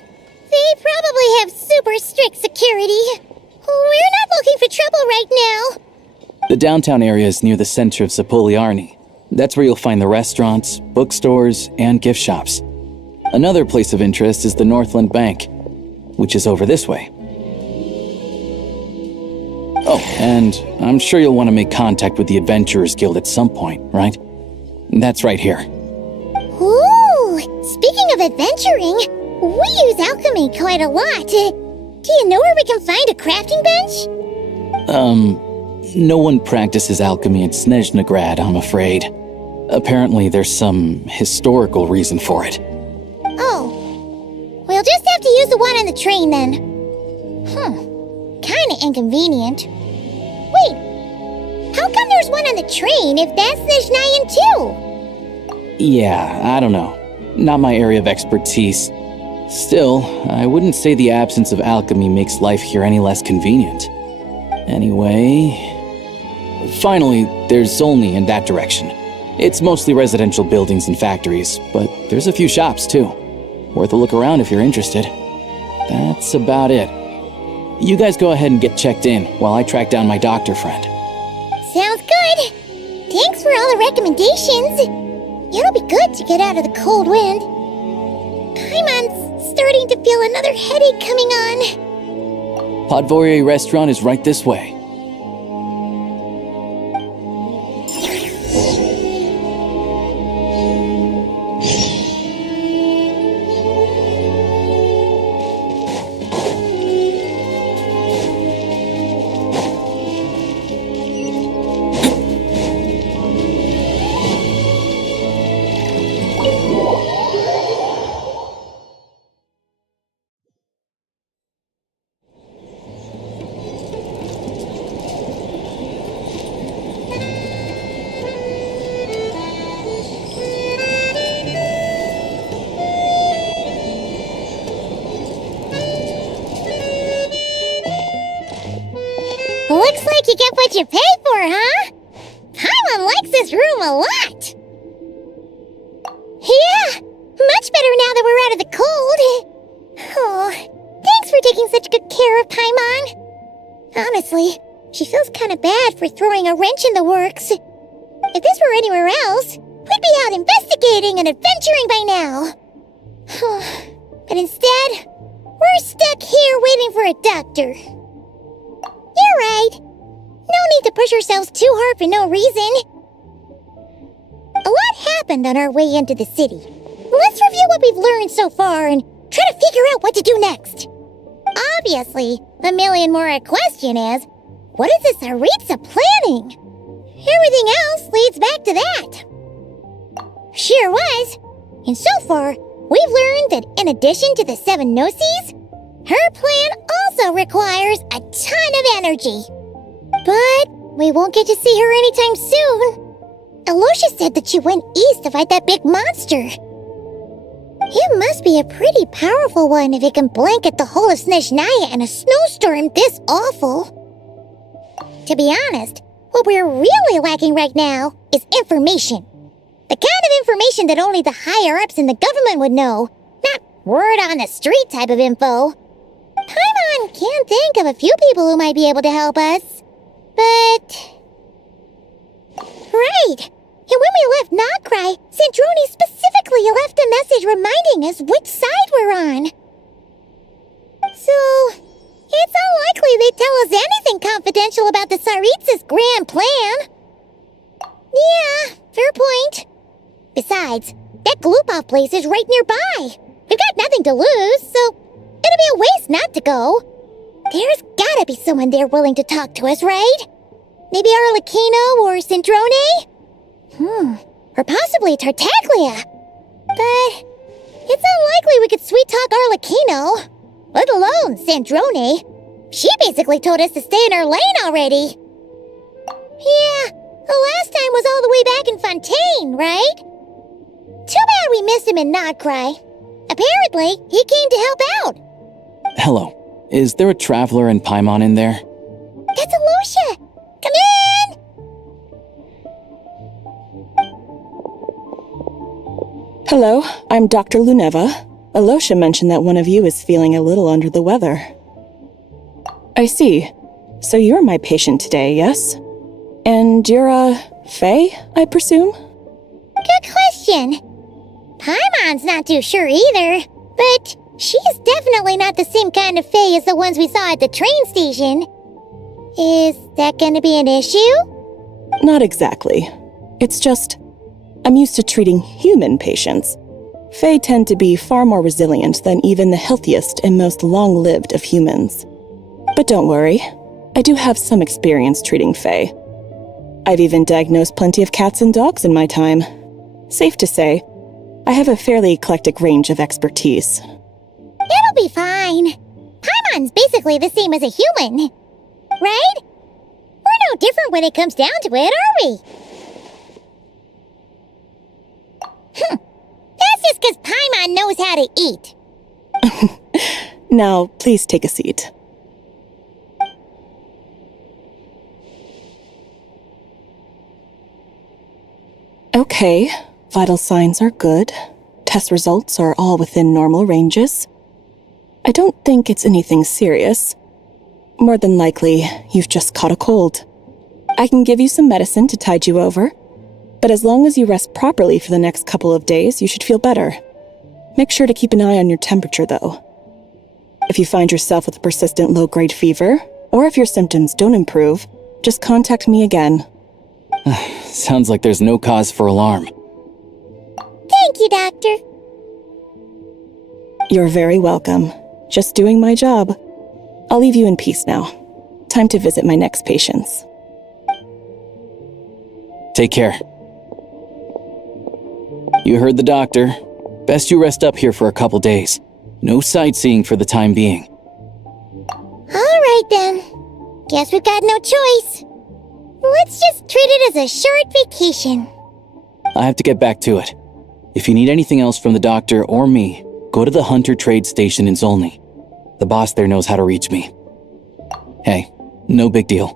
they probably have super strict security. We're not looking for trouble right now. The downtown area is near the center of Zapoliarny. That's where you'll find the restaurants, bookstores, and gift shops. Another place of interest is the Northland Bank, which is over this way. Oh, and I'm sure you'll want to make contact with the Adventurers Guild at some point, right? That's right here. Ooh, speaking of adventuring, we use alchemy quite a lot. Do you know where we can find a crafting bench? No one practices alchemy in Snezhnograd, I'm afraid. Apparently there's some historical reason for it. Oh, we'll just have to use the one on the train then. Kinda inconvenient. Wait, how come there's one on the train if that's Snezhnayan too? Yeah, I don't know. Not my area of expertise. Still, I wouldn't say the absence of alchemy makes life here any less convenient. Anyway... Finally, there's Zolny in that direction. It's mostly residential buildings and factories, but there's a few shops too. Worth a look around if you're interested. That's about it. You guys go ahead and get checked in while I track down my doctor friend. Sounds good. Thanks for all the recommendations. It'll be good to get out of the cold wind. Paimon's starting to feel another headache coming on. Podvorye restaurant is right this way. Looks like you get what you pay for, huh? Paimon likes this room a lot. Yeah, much better now that we're out of the cold. Oh, thanks for taking such good care of Paimon. Honestly, she feels kind of bad for throwing a wrench in the works. If this were anywhere else, we'd be out investigating and adventuring by now. But instead, we're stuck here waiting for a doctor. You're right. No need to push ourselves too hard for no reason. A lot happened on our way into the city. Let's review what we've learned so far and try to figure out what to do next. Obviously, the million more question is, what is this Tsaritsa planning? Everything else leads back to that. Sure was. And so far, we've learned that in addition to the 7 Gnosis, her plan also requires a ton of energy. But we won't get to see her anytime soon. Aloysia said that she went east to fight that big monster. It must be a pretty powerful one if it can blanket the whole of Snezhnaya in a snowstorm this awful. To be honest, what we're really lacking right now is information. The kind of information that only the higher-ups in the government would know, not word-on-the-street type of info. Paimon can think of a few people who might be able to help us, but... Right! And when we left Nokrai, Sandroni specifically left a message reminding us which side we're on. So, it's unlikely they'd tell us anything confidential about the Tsaritsa's grand plan. Yeah, fair point. Besides, that Glupov place is right nearby. We've got nothing to lose, so it'd be a waste not to go. There's gotta be someone there willing to talk to us, right? Maybe Arlecchino or Cendrone? Or possibly Tartaglia. But it's unlikely we could sweet-talk Arlecchino, let alone Cendrone. She basically told us to stay in her lane already. Yeah, the last time was all the way back in Fontaine, right? Too bad we missed him in Nodcry. Apparently, he came to help out. Hello. Is there a traveler and Paimon in there? That's Alosha! Come in! Hello, I'm Dr. Luneva. Alosha mentioned that one of you is feeling a little under the weather. I see. So you're my patient today, yes? And you're, Fae, I presume? Good question. Paimon's not too sure either, but she's definitely not the same kind of Fae as the ones we saw at the train station. Is that gonna be an issue? Not exactly. It's just, I'm used to treating human patients. Fae tend to be far more resilient than even the healthiest and most long-lived of humans. But don't worry, I do have some experience treating Fae. I've even diagnosed plenty of cats and dogs in my time. Safe to say, I have a fairly eclectic range of expertise. It'll be fine. Paimon's basically the same as a human, right? We're no different when it comes down to it, are we? That's just because Paimon knows how to eat. Now, please take a seat. Okay, vital signs are good. Test results are all within normal ranges. I don't think it's anything serious. More than likely, you've just caught a cold. I can give you some medicine to tide you over, but as long as you rest properly for the next couple of days, you should feel better. Make sure to keep an eye on your temperature, though. If you find yourself with a persistent low-grade fever, or if your symptoms don't improve, just contact me again. Sounds like there's no cause for alarm. Thank you, Doctor. You're very welcome. Just doing my job. I'll leave you in peace now. Time to visit my next patients. Take care. You heard the doctor. Best you rest up here for a couple days. No sightseeing for the time being. All right, then. Guess we've got no choice. Let's just treat it as a short vacation. I have to get back to it. If you need anything else from the doctor or me, go to the Hunter Trade Station in Zolny. The boss there knows how to reach me. Hey, no big deal.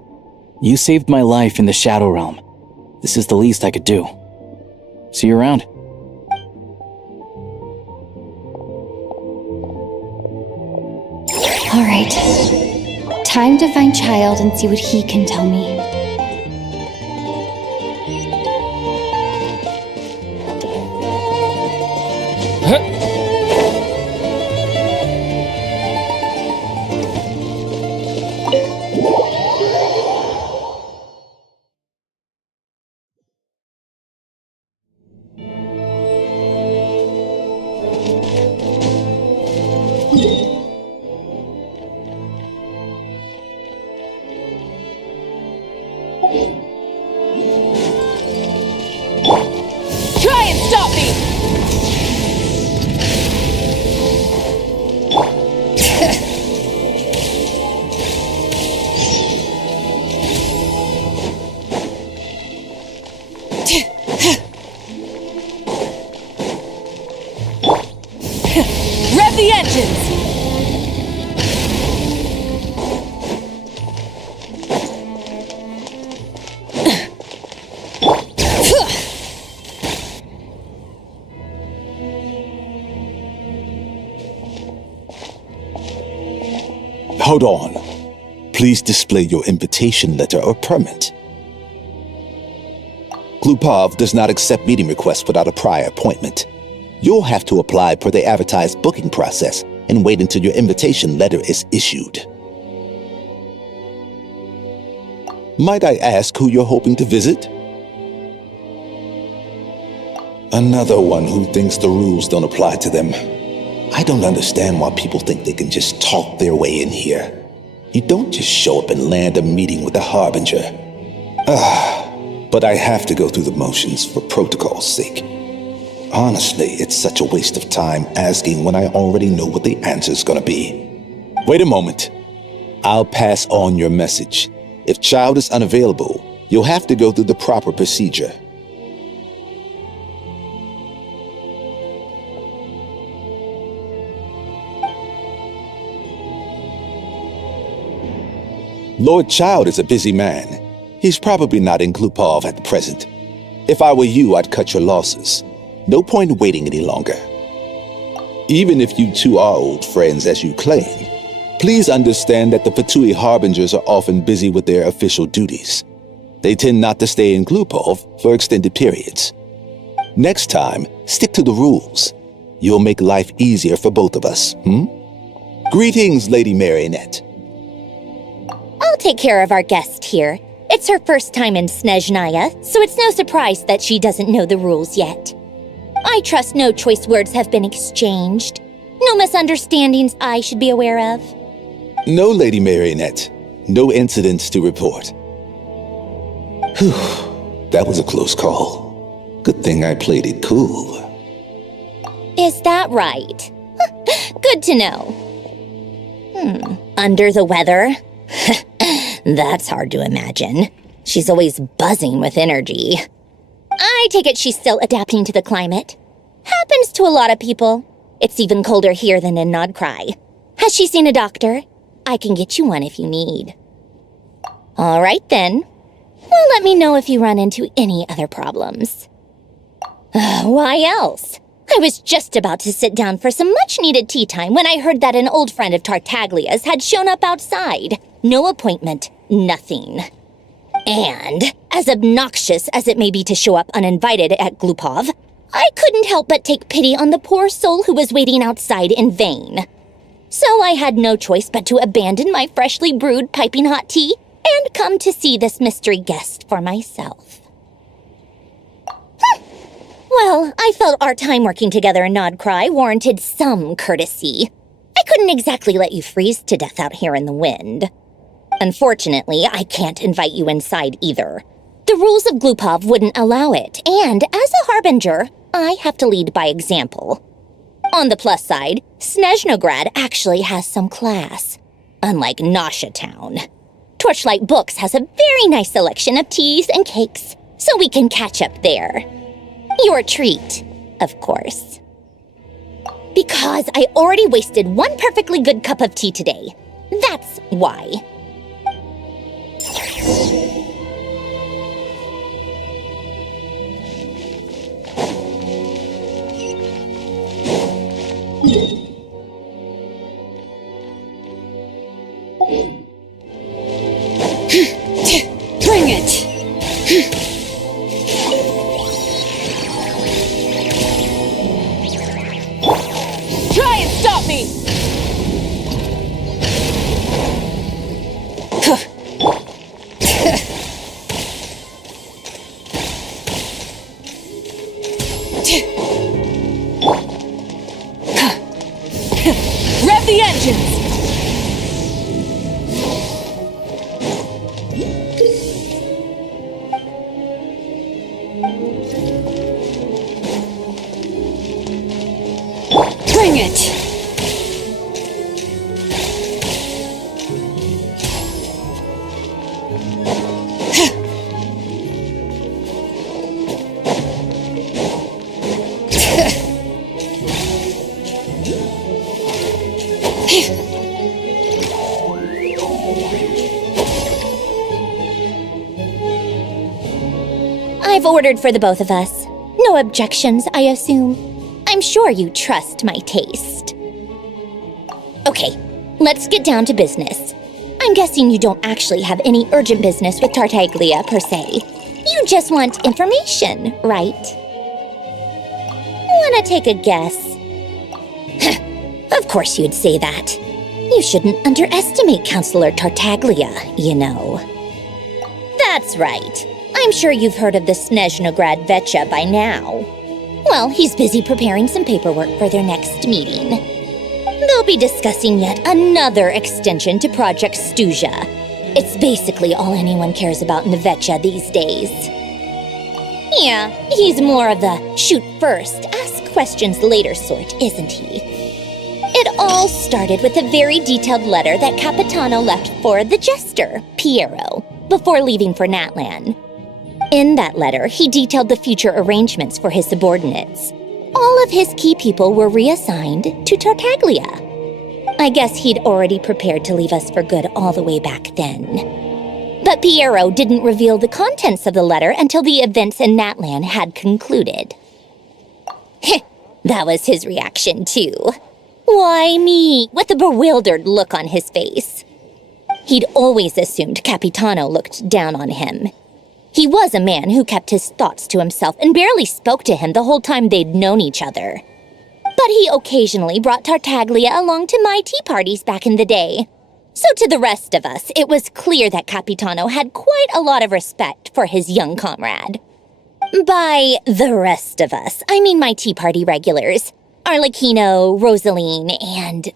You saved my life in the Shadow Realm. This is the least I could do. See you around. All right. Time to find Child and see what he can tell me. Try and stop me! Rev the engines! Hold on. Please display your invitation letter or permit. Glupov does not accept meeting requests without a prior appointment. You'll have to apply per the advertised booking process and wait until your invitation letter is issued. Might I ask who you're hoping to visit? Another one who thinks the rules don't apply to them. I don't understand why people think they can just talk their way in here. You don't just show up and land a meeting with a harbinger. But I have to go through the motions for protocol's sake. Honestly, it's such a waste of time asking when I already know what the answer's gonna be. Wait a moment. I'll pass on your message. If child is unavailable, you'll have to go through the proper procedure. Lord Child is a busy man. He's probably not in Glupov at the present. If I were you, I'd cut your losses. No point waiting any longer. Even if you two are old friends as you claim, please understand that the Fatui Harbingers are often busy with their official duties. They tend not to stay in Glupov for extended periods. Next time, stick to the rules. You'll make life easier for both of us, Greetings, Lady Marionette. I'll take care of our guest here. It's her first time in Snezhnaya, so it's no surprise that she doesn't know the rules yet. I trust no choice words have been exchanged. No misunderstandings I should be aware of. No, Lady Marionette. No incidents to report. Whew, that was a close call. Good thing I played it cool. Is that right? Good to know. Under the weather? That's hard to imagine. She's always buzzing with energy. I take it she's still adapting to the climate. Happens to a lot of people. It's even colder here than in Nodcry. Has she seen a doctor? I can get you one if you need. All right then. Well, let me know if you run into any other problems. Why else? I was just about to sit down for some much-needed tea time when I heard that an old friend of Tartaglia's had shown up outside. No appointment, nothing. And, as obnoxious as it may be to show up uninvited at Glupov, I couldn't help but take pity on the poor soul who was waiting outside in vain. So I had no choice but to abandon my freshly brewed piping hot tea and come to see this mystery guest for myself. Well, I felt our time working together in Nodcry warranted some courtesy. I couldn't exactly let you freeze to death out here in the wind. Unfortunately, I can't invite you inside either. The rules of Glupov wouldn't allow it, and as a harbinger, I have to lead by example. On the plus side, Snezhnograd actually has some class, unlike Nasha Town. Torchlight Books has a very nice selection of teas and cakes, so we can catch up there. Your treat, of course. Because I already wasted one perfectly good cup of tea today. That's why. Bring it! Try and stop me! Rev the engines! Bring it! I've ordered for the both of us. No objections, I assume. I'm sure you trust my taste. Okay, let's get down to business. I'm guessing you don't actually have any urgent business with Tartaglia, per se. You just want information, right? Wanna take a guess? Of course you'd say that. You shouldn't underestimate Counselor Tartaglia, you know. That's right. I'm sure you've heard of the Snezhnograd Vecha by now. Well, he's busy preparing some paperwork for their next meeting. They'll be discussing yet another extension to Project Stuzha. It's basically all anyone cares about in Vetcha these days. Yeah, he's more of the shoot first, ask questions later sort, isn't he? It all started with a very detailed letter that Capitano left for the jester, Piero, before leaving for Natlan. In that letter, he detailed the future arrangements for his subordinates. All of his key people were reassigned to Tartaglia. I guess he'd already prepared to leave us for good all the way back then. But Piero didn't reveal the contents of the letter until the events in Natlan had concluded. That was his reaction, too. Why me? With a bewildered look on his face. He'd always assumed Capitano looked down on him. He was a man who kept his thoughts to himself and barely spoke to him the whole time they'd known each other. But he occasionally brought Tartaglia along to my tea parties back in the day. So to the rest of us, it was clear that Capitano had quite a lot of respect for his young comrade. By the rest of us, I mean my tea party regulars. Arlecchino, Rosaline, and...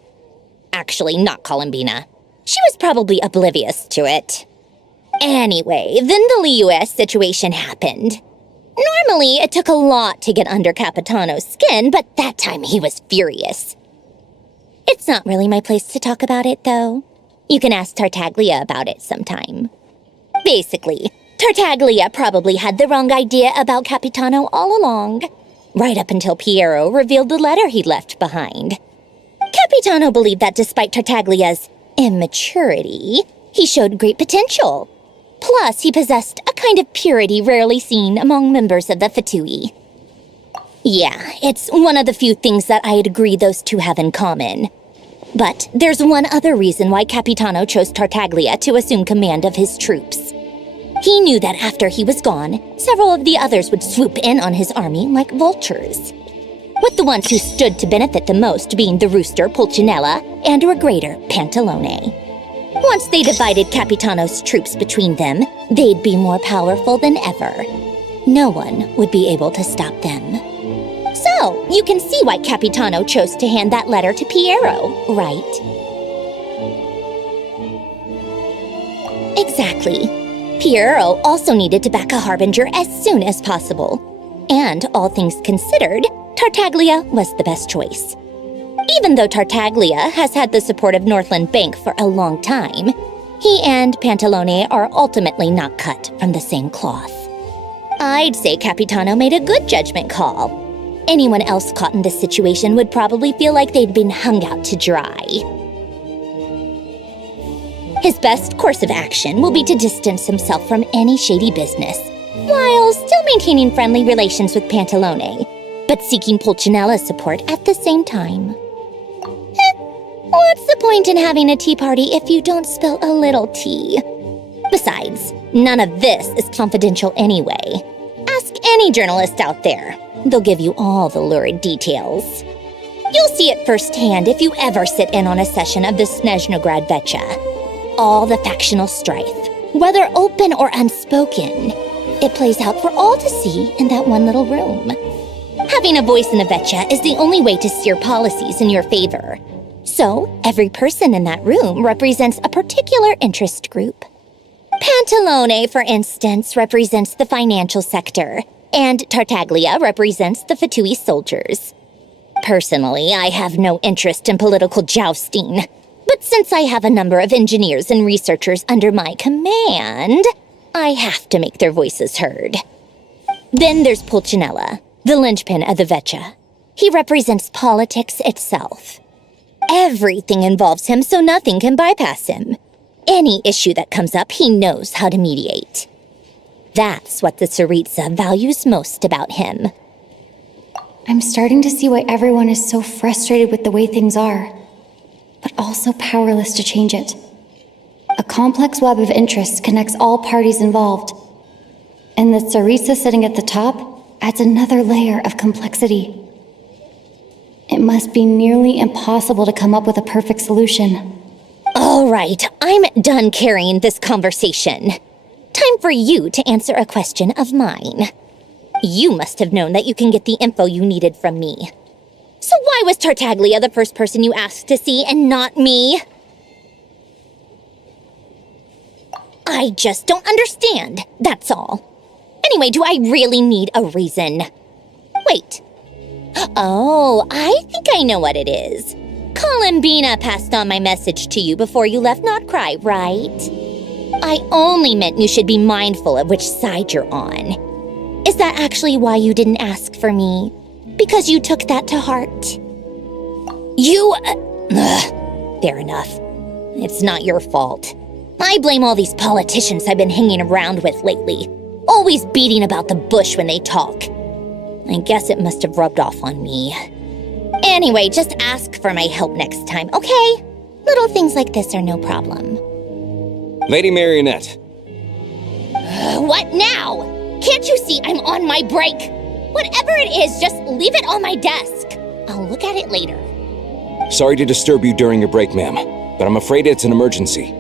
actually, not Columbina. She was probably oblivious to it. Anyway, then the Liu-S situation happened. Normally, it took a lot to get under Capitano's skin, but that time he was furious. It's not really my place to talk about it, though. You can ask Tartaglia about it sometime. Basically, Tartaglia probably had the wrong idea about Capitano all along, right up until Piero revealed the letter he'd left behind. Capitano believed that despite Tartaglia's immaturity, he showed great potential. Plus, he possessed a kind of purity rarely seen among members of the Fatui. Yeah, it's one of the few things that I'd agree those two have in common. But there's one other reason why Capitano chose Tartaglia to assume command of his troops. He knew that after he was gone, several of the others would swoop in on his army like vultures, with the ones who stood to benefit the most being the rooster Pulcinella and Regrator Pantalone. Once they divided Capitano's troops between them, they'd be more powerful than ever. No one would be able to stop them. So, you can see why Capitano chose to hand that letter to Piero, right? Exactly. Piero also needed to back a harbinger as soon as possible. And, all things considered, Tartaglia was the best choice. Even though Tartaglia has had the support of Northland Bank for a long time, he and Pantalone are ultimately not cut from the same cloth. I'd say Capitano made a good judgment call. Anyone else caught in this situation would probably feel like they'd been hung out to dry. His best course of action will be to distance himself from any shady business, while still maintaining friendly relations with Pantalone, but seeking Pulcinella's support at the same time. What's the point in having a tea party if you don't spill a little tea? Besides, none of this is confidential anyway. Ask any journalist out there. They'll give you all the lurid details. You'll see it firsthand if you ever sit in on a session of the Snezhnograd Vetcha. All the factional strife, whether open or unspoken, it plays out for all to see in that one little room. Having a voice in the Vetcha is the only way to steer policies in your favor. So, every person in that room represents a particular interest group. Pantalone, for instance, represents the financial sector, and Tartaglia represents the Fatui soldiers. Personally, I have no interest in political jousting, but since I have a number of engineers and researchers under my command, I have to make their voices heard. Then there's Pulcinella, the linchpin of the Vetcha. He represents politics itself. Everything involves him, so nothing can bypass him. Any issue that comes up, he knows how to mediate. That's what the Tsaritsa values most about him. I'm starting to see why everyone is so frustrated with the way things are, but also powerless to change it. A complex web of interests connects all parties involved, and the Tsaritsa sitting at the top adds another layer of complexity. It must be nearly impossible to come up with a perfect solution. All right, I'm done carrying this conversation. Time for you to answer a question of mine. You must have known that you can get the info you needed from me. So why was Tartaglia the first person you asked to see and not me? I just don't understand, that's all. Anyway, do I really need a reason? Wait. Oh, I think I know what it is. Columbina passed on my message to you before you left Not Cry, right? I only meant you should be mindful of which side you're on. Is that actually why you didn't ask for me? Because you took that to heart? Fair enough. It's not your fault. I blame all these politicians I've been hanging around with lately. Always beating about the bush when they talk. I guess it must have rubbed off on me. Anyway, just ask for my help next time, okay? Little things like this are no problem. Lady Marionette. What now? Can't you see I'm on my break? Whatever it is, just leave it on my desk. I'll look at it later. Sorry to disturb you during your break, ma'am, but I'm afraid it's an emergency.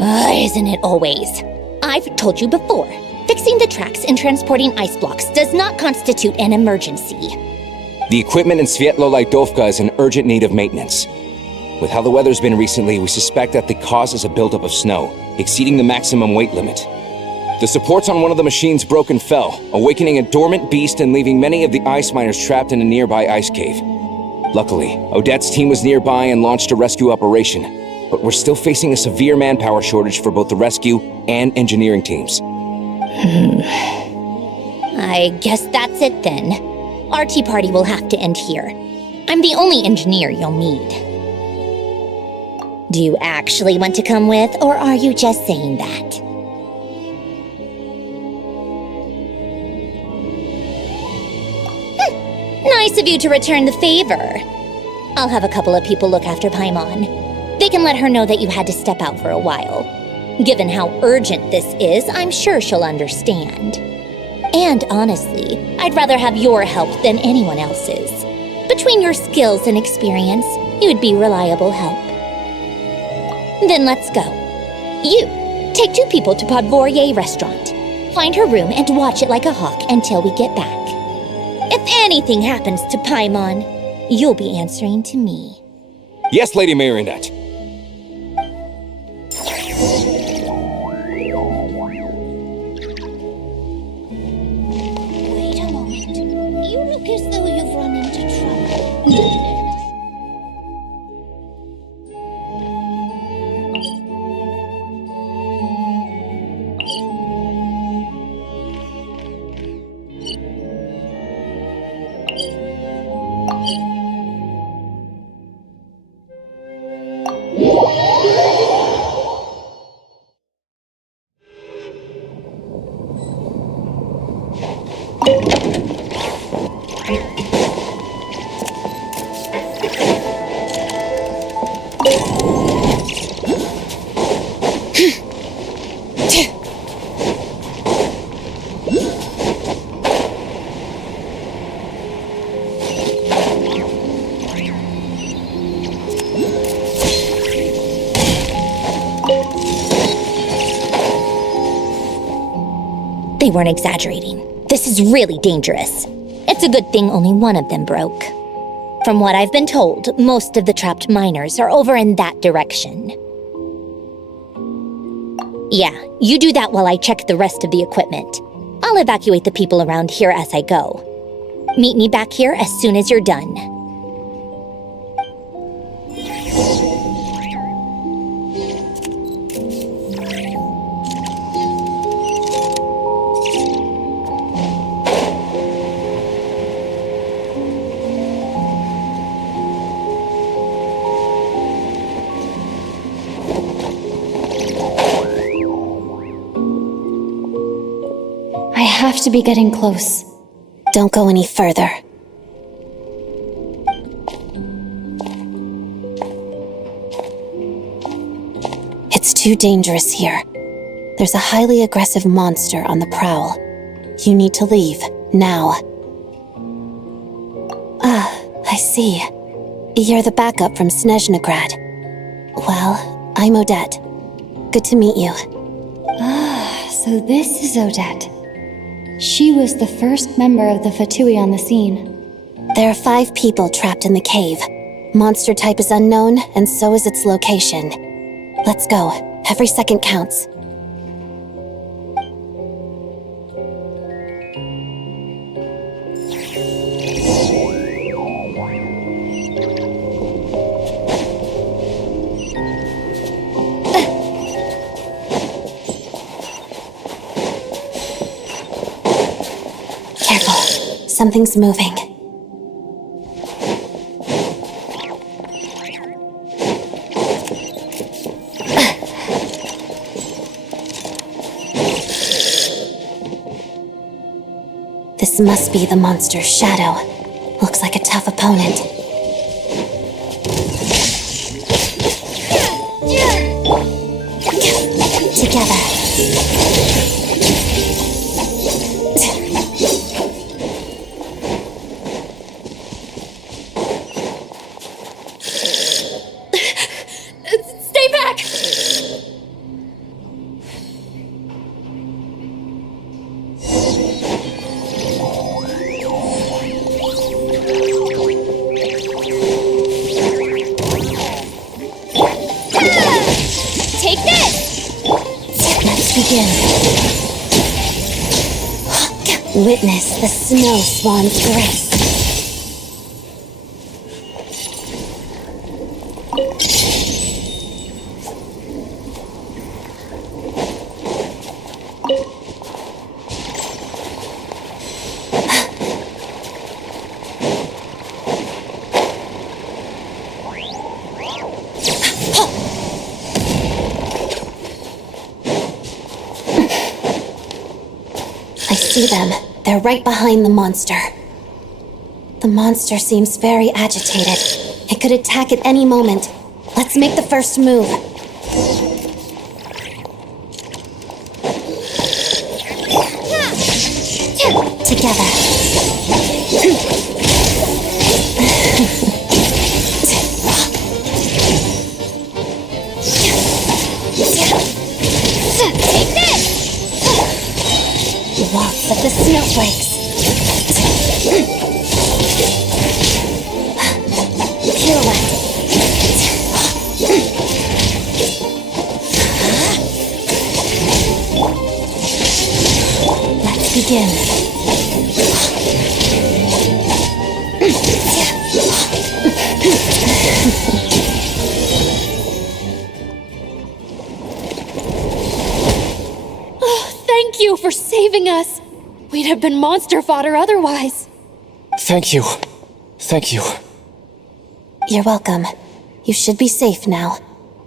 Isn't it always? I've told you before, fixing the tracks and transporting ice blocks does not constitute an emergency. The equipment in Svietlo-Laidovka is in urgent need of maintenance. With how the weather's been recently, we suspect that the cause is a buildup of snow, exceeding the maximum weight limit. The supports on one of the machines broke and fell, awakening a dormant beast and leaving many of the ice miners trapped in a nearby ice cave. Luckily, Odette's team was nearby and launched a rescue operation, but we're still facing a severe manpower shortage for both the rescue and engineering teams. I guess that's it then. Our tea party will have to end here. I'm the only engineer you'll need. Do you actually want to come with, or are you just saying that? Nice of you to return the favor. I'll have a couple of people look after Paimon. They can let her know that you had to step out for a while. Given how urgent this is, I'm sure she'll understand. And honestly, I'd rather have your help than anyone else's. Between your skills and experience, you'd be reliable help. Then let's go. You, take 2 people to Podvorier restaurant. Find her room and watch it like a hawk until we get back. If anything happens to Paimon, you'll be answering to me. Yes, Lady Marionette. Wait a moment. You look as though you've run into trouble. They weren't exaggerating. This is really dangerous. It's a good thing only one of them broke. From what I've been told, most of the trapped miners are over in that direction. Yeah, you do that while I check the rest of the equipment. I'll evacuate the people around here as I go. Meet me back here as soon as you're done. I have to be getting close. Don't go any further. It's too dangerous here. There's a highly aggressive monster on the prowl. You need to leave, now. Ah, I see. You're the backup from Snezhnograd. Well, I'm Odette. Good to meet you. Ah, so this is Odette. She was the first member of the Fatui on the scene. There are 5 people trapped in the cave. Monster type is unknown, and so is its location. Let's go. Every second counts. Something's moving. This must be the monster's shadow. Looks like a tough opponent. Together. Stay back! Take this! Let's begin. Witness the snow swan's grace. I see them. They're right behind the monster. The monster seems very agitated. It could attack at any moment. Let's make the first move. Together. Take this! Lots of the snowflakes. Pirouette. Let's begin. Thank you for saving us. We'd have been monster fodder otherwise. Thank you. Thank you. You're welcome. You should be safe now.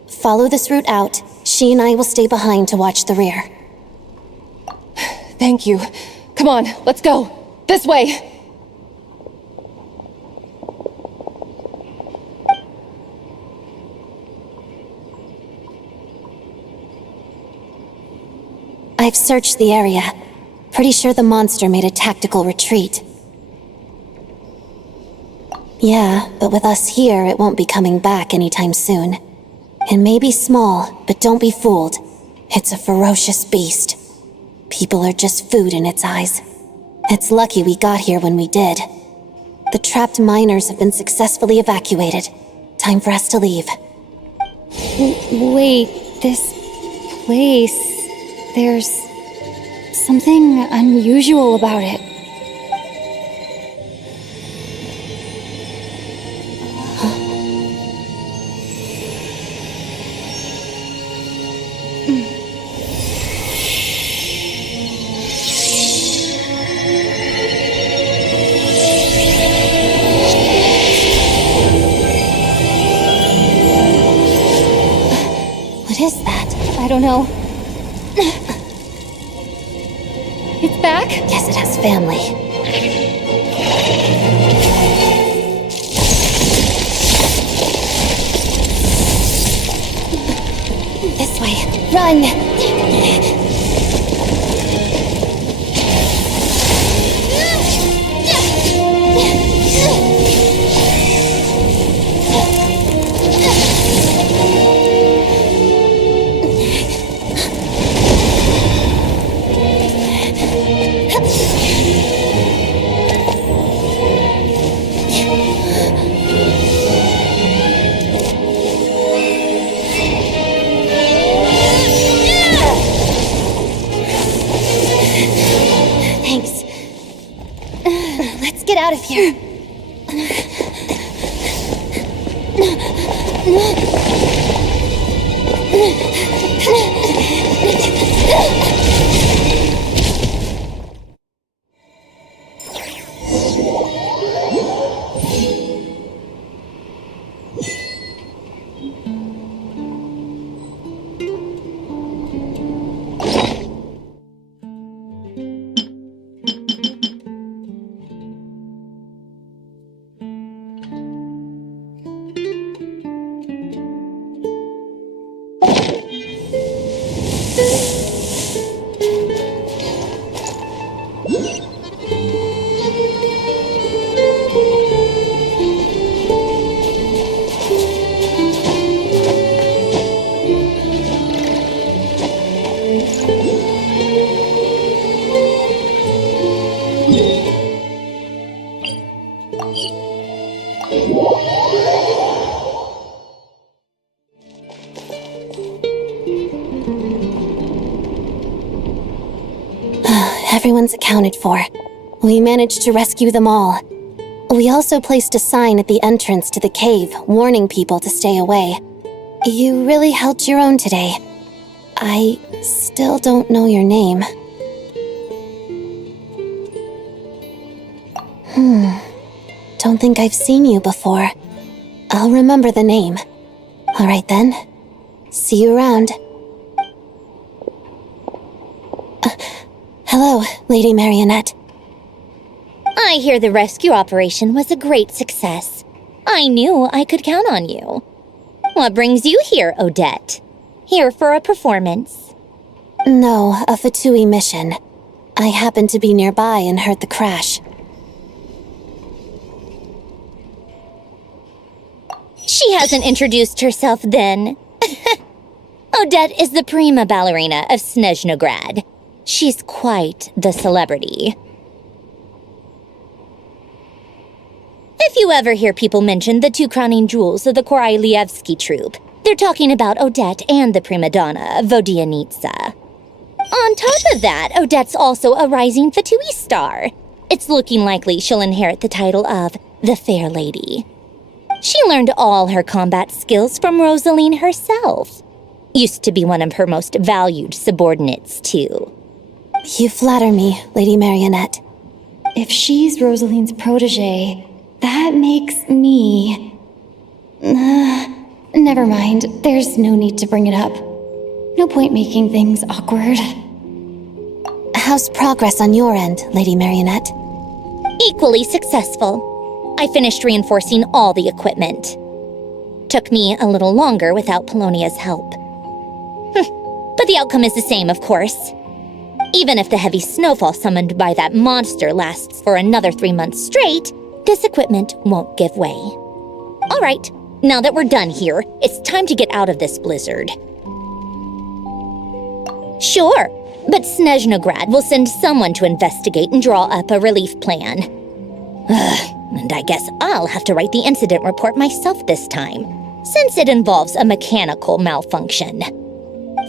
Follow this route out. She and I will stay behind to watch the rear. Thank you. Come on, let's go. This way. I've searched the area. Pretty sure the monster made a tactical retreat. Yeah, but with us here, it won't be coming back anytime soon. It may be small, but don't be fooled. It's a ferocious beast. People are just food in its eyes. It's lucky we got here when we did. The trapped miners have been successfully evacuated. Time for us to leave. Wait, this place... There's something unusual about it. What is that? I don't know. It's back? Yes, it has family. This way. Run! Thanks. Let's get out of here. Everyone's accounted for. We managed to rescue them all. We also placed a sign at the entrance to the cave, warning people to stay away. You really held your own today. I still don't know your name. Don't think I've seen you before. I'll remember the name. All right then. See you around. Hello, Lady Marionette. I hear the rescue operation was a great success. I knew I could count on you. What brings you here, Odette? Here for a performance? No, a Fatui mission. I happened to be nearby and heard the crash. She hasn't introduced herself then. Odette is the prima ballerina of Snezhnograd. She's quite the celebrity. If you ever hear people mention the two crowning jewels of the Korolievsky troupe, they're talking about Odette and the prima donna, Vodianitsa. On top of that, Odette's also a rising Fatui star. It's looking likely she'll inherit the title of the Fair Lady. She learned all her combat skills from Rosaline herself. Used to be one of her most valued subordinates, too. You flatter me, Lady Marionette. If she's Rosaline's protege, that makes me... never mind. There's no need to bring it up. No point making things awkward. How's progress on your end, Lady Marionette? Equally successful. I finished reinforcing all the equipment. Took me a little longer without Polonia's help. But the outcome is the same, of course. Even if the heavy snowfall summoned by that monster lasts for another 3 months straight, this equipment won't give way. All right, now that we're done here, it's time to get out of this blizzard. Sure, but Snezhnograd will send someone to investigate and draw up a relief plan. And I guess I'll have to write the incident report myself this time, since it involves a mechanical malfunction.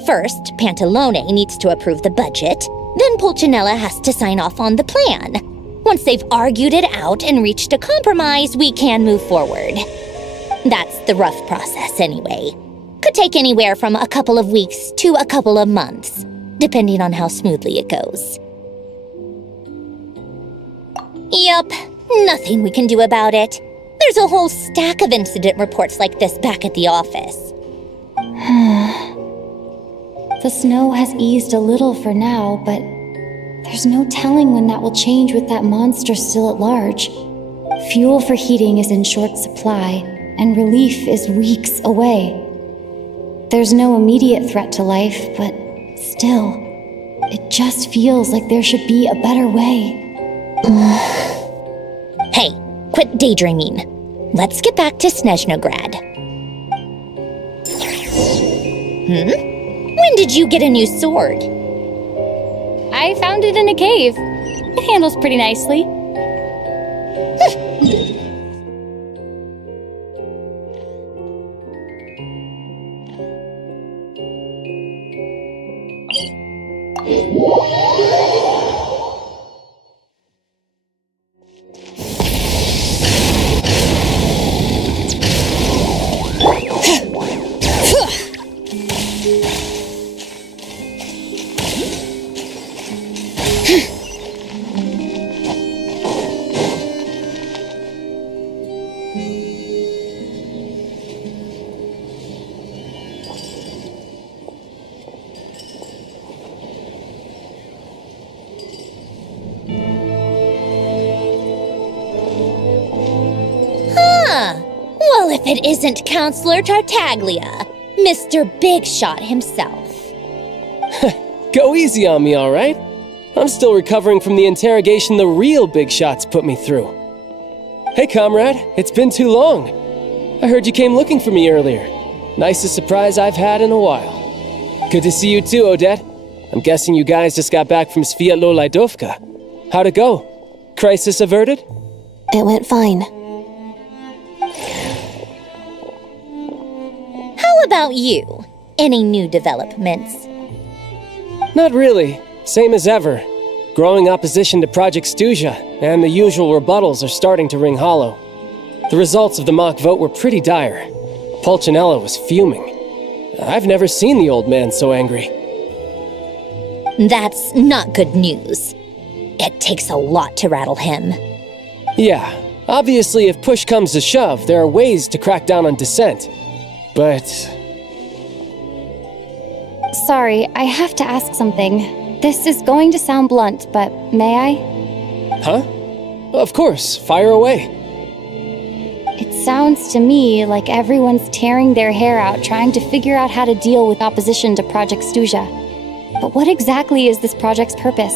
First, Pantalone needs to approve the budget, then Pulcinella has to sign off on the plan. Once they've argued it out and reached a compromise, we can move forward. That's the rough process anyway. Could take anywhere from a couple of weeks to a couple of months, depending on how smoothly it goes. Yup, nothing we can do about it. There's a whole stack of incident reports like this back at the office. The snow has eased a little for now, but there's no telling when that will change with that monster still at large. Fuel for heating is in short supply, and relief is weeks away. There's no immediate threat to life, but still, it just feels like there should be a better way. Hey, quit daydreaming. Let's get back to Snezhnograd. When did you get a new sword? I found it in a cave. It handles pretty nicely. Well, if it isn't Counselor Tartaglia, Mr. Big Shot himself. Go easy on me, all right? I'm still recovering from the interrogation the real big shots put me through. Hey, comrade, it's been too long. I heard you came looking for me earlier. Nicest surprise I've had in a while. Good to see you too, Odette. I'm guessing you guys just got back from Sviatlo-Laidovka. How'd it go? Crisis averted? It went fine. How about you? Any new developments? Not really. Same as ever. Growing opposition to Project Stuzha, and the usual rebuttals are starting to ring hollow. The results of the mock vote were pretty dire. Pulcinella was fuming. I've never seen the old man so angry. That's not good news. It takes a lot to rattle him. Yeah, obviously if push comes to shove, there are ways to crack down on dissent. But... Sorry, I have to ask something. This is going to sound blunt, but may I? Huh? Of course, fire away. It sounds to me like everyone's tearing their hair out trying to figure out how to deal with opposition to Project Stuzha. But what exactly is this project's purpose?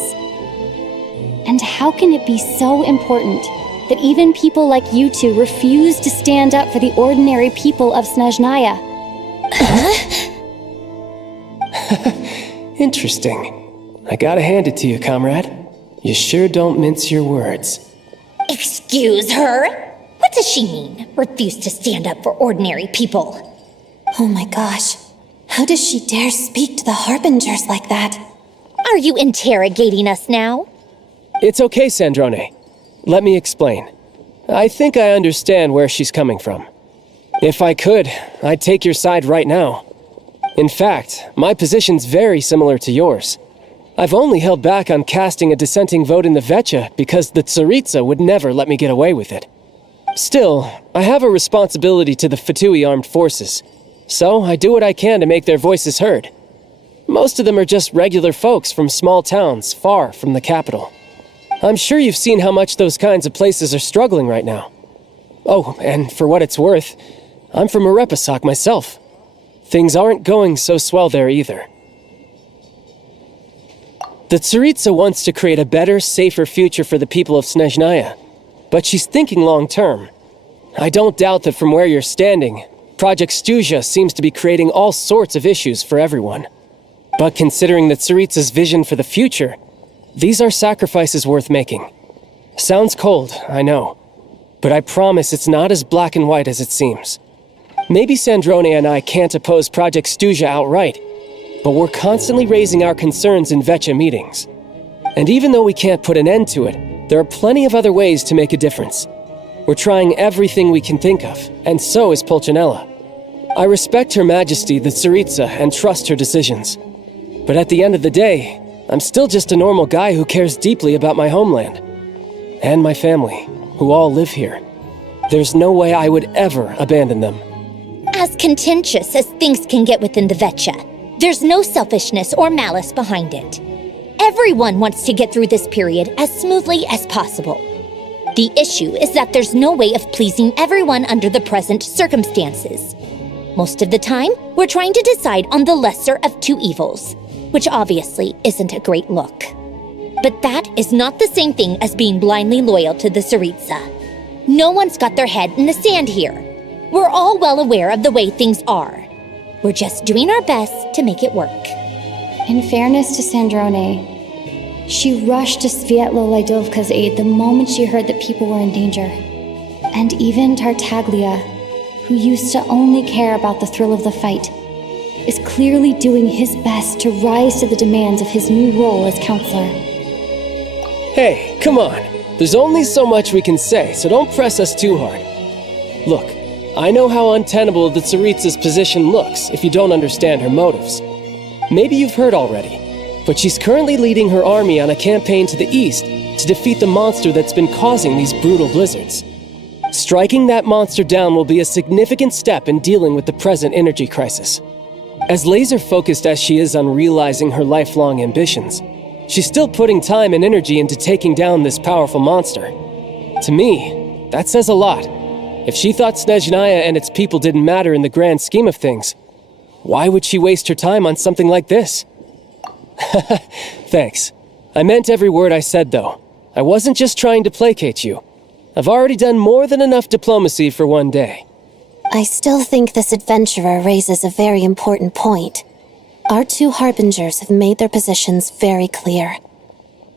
And how can it be so important that even people like you two refuse to stand up for the ordinary people of Snezhnaya? Interesting. I gotta hand it to you, comrade. You sure don't mince your words. Excuse her? What does she mean, refuse to stand up for ordinary people? Oh my gosh. How does she dare speak to the Harbingers like that? Are you interrogating us now? It's okay, Sandrone. Let me explain. I think I understand where she's coming from. If I could, I'd take your side right now. In fact, my position's very similar to yours. I've only held back on casting a dissenting vote in the Vecha because the Tsaritsa would never let me get away with it. Still, I have a responsibility to the Fatui armed forces, so I do what I can to make their voices heard. Most of them are just regular folks from small towns far from the capital. I'm sure you've seen how much those kinds of places are struggling right now. Oh, and for what it's worth, I'm from Arepasak myself. Things aren't going so swell there either. The Tsaritsa wants to create a better, safer future for the people of Snezhnaya, but she's thinking long-term. I don't doubt that from where you're standing, Project Stuzha seems to be creating all sorts of issues for everyone. But considering the Tsaritsa's vision for the future, these are sacrifices worth making. Sounds cold, I know, but I promise it's not as black and white as it seems. Maybe Sandrone and I can't oppose Project Stuzha outright, but we're constantly raising our concerns in Vecha meetings. And even though we can't put an end to it, there are plenty of other ways to make a difference. We're trying everything we can think of, and so is Pulcinella. I respect Her Majesty, the Tsaritsa, and trust her decisions. But at the end of the day, I'm still just a normal guy who cares deeply about my homeland. And my family, who all live here. There's no way I would ever abandon them. As contentious as things can get within the Vecha, there's no selfishness or malice behind it. Everyone wants to get through this period as smoothly as possible. The issue is that there's no way of pleasing everyone under the present circumstances. Most of the time, we're trying to decide on the lesser of two evils, which obviously isn't a great look. But that is not the same thing as being blindly loyal to the Tsaritsa. No one's got their head in the sand here. We're all well aware of the way things are. We're just doing our best to make it work. In fairness to Sandrone, she rushed to Sviatlo-Laidovka's aid the moment she heard that people were in danger. And even Tartaglia, who used to only care about the thrill of the fight, is clearly doing his best to rise to the demands of his new role as counselor. Hey, come on. There's only so much we can say, so don't press us too hard. Look, I know how untenable the Tsaritsa's position looks if you don't understand her motives. Maybe you've heard already, but she's currently leading her army on a campaign to the east to defeat the monster that's been causing these brutal blizzards. Striking that monster down will be a significant step in dealing with the present energy crisis. As laser-focused as she is on realizing her lifelong ambitions, she's still putting time and energy into taking down this powerful monster. To me, that says a lot. If she thought Snezhnaya and its people didn't matter in the grand scheme of things, why would she waste her time on something like this? Thanks. I meant every word I said, though. I wasn't just trying to placate you. I've already done more than enough diplomacy for one day. I still think this adventurer raises a very important point. Our two harbingers have made their positions very clear.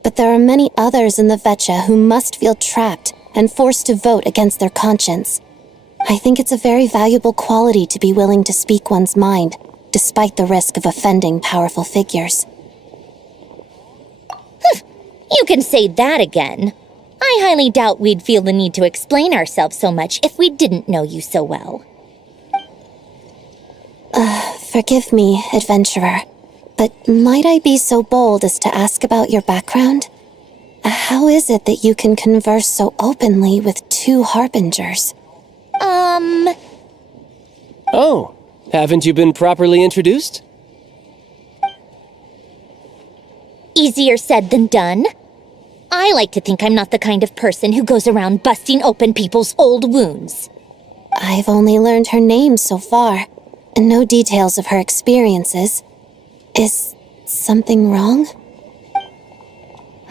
But there are many others in the Vetcha who must feel trapped and forced to vote against their conscience. I think it's a very valuable quality to be willing to speak one's mind, despite the risk of offending powerful figures. You can say that again. I highly doubt we'd feel the need to explain ourselves so much if we didn't know you so well. Forgive me, adventurer, but might I be so bold as to ask about your background? How is it that you can converse so openly with two harbingers? Oh, haven't you been properly introduced? Easier said than done. I like to think I'm not the kind of person who goes around busting open people's old wounds. I've only learned her name so far, and no details of her experiences. Is something wrong?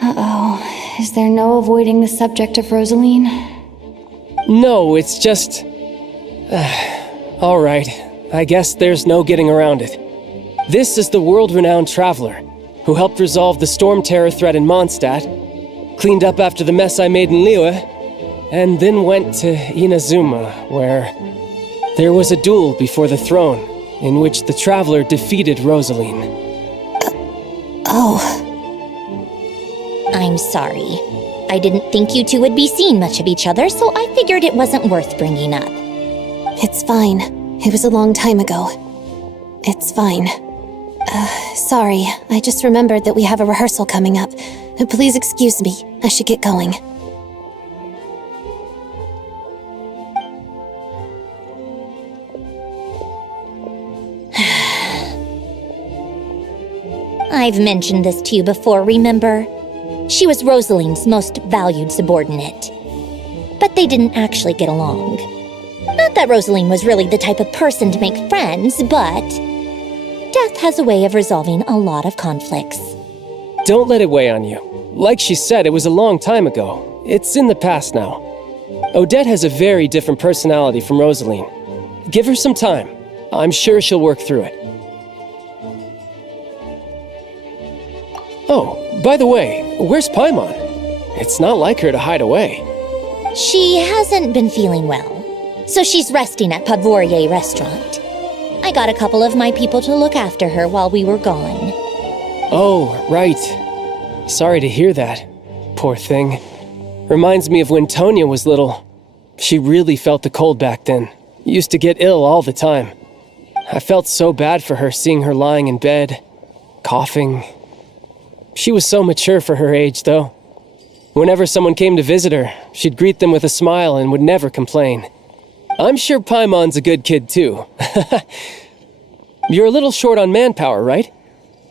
Uh-oh. Is there no avoiding the subject of Rosaline? No, it's just... all right. I guess there's no getting around it. This is the world-renowned traveler who helped resolve the storm terror threat in Mondstadt, cleaned up after the mess I made in Liyue, and then went to Inazuma, where there was a duel before the throne in which the traveler defeated Rosaline. Oh. I'm sorry. I didn't think you two would be seeing much of each other, so I figured it wasn't worth bringing up. It's fine. It was a long time ago. It's fine. Sorry, I just remembered that we have a rehearsal coming up. Please excuse me. I should get going. I've mentioned this to you before, remember? She was Rosaline's most valued subordinate. But they didn't actually get along. Not that Rosaline was really the type of person to make friends, but death has a way of resolving a lot of conflicts. Don't let it weigh on you. Like she said, it was a long time ago. It's in the past now. Odette has a very different personality from Rosaline. Give her some time. I'm sure she'll work through it. Oh, by the way, where's Paimon? It's not like her to hide away. She hasn't been feeling well, so she's resting at Pavorier Restaurant. I got a couple of my people to look after her while we were gone. Oh, right. Sorry to hear that. Poor thing. Reminds me of when Tonya was little. She really felt the cold back then. Used to get ill all the time. I felt so bad for her seeing her lying in bed, coughing. She was so mature for her age, though. Whenever someone came to visit her, she'd greet them with a smile and would never complain. I'm sure Paimon's a good kid, too. You're a little short on manpower, right?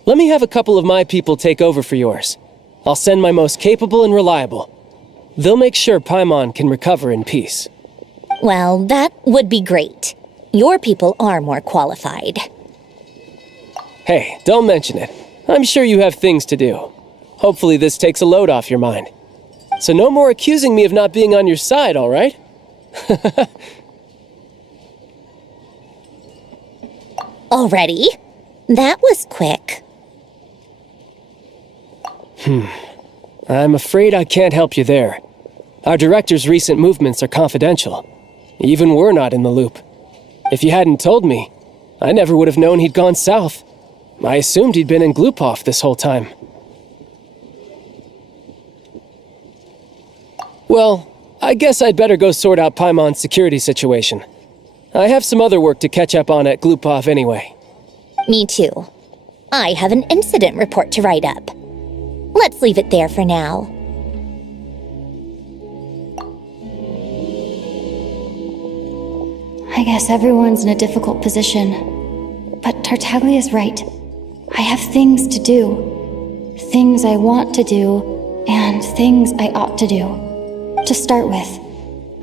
Let me have a couple of my people take over for yours. I'll send my most capable and reliable. They'll make sure Paimon can recover in peace. Well, that would be great. Your people are more qualified. Hey, don't mention it. I'm sure you have things to do. Hopefully this takes a load off your mind. So no more accusing me of not being on your side, all right? Already? That was quick. I'm afraid I can't help you there. Our director's recent movements are confidential. Even we're not in the loop. If you hadn't told me, I never would have known he'd gone south. I assumed he'd been in Glupov this whole time. Well, I guess I'd better go sort out Paimon's security situation. I have some other work to catch up on at Glupov anyway. Me too. I have an incident report to write up. Let's leave it there for now. I guess everyone's in a difficult position. But Tartaglia's right. I have things to do. Things I want to do, and things I ought to do. To start with,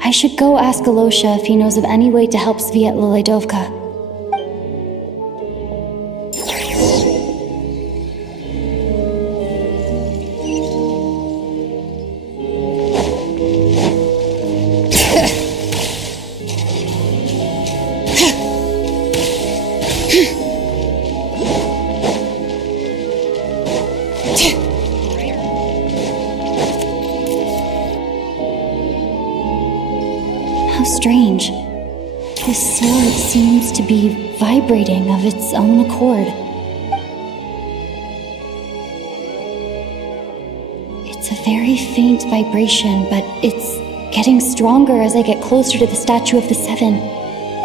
I should go ask Alosha if he knows of any way to help Sviet Liledovka. How strange. This sword seems to be vibrating of its own accord. It's a very faint vibration, but it's getting stronger as I get closer to the Statue of the Seven.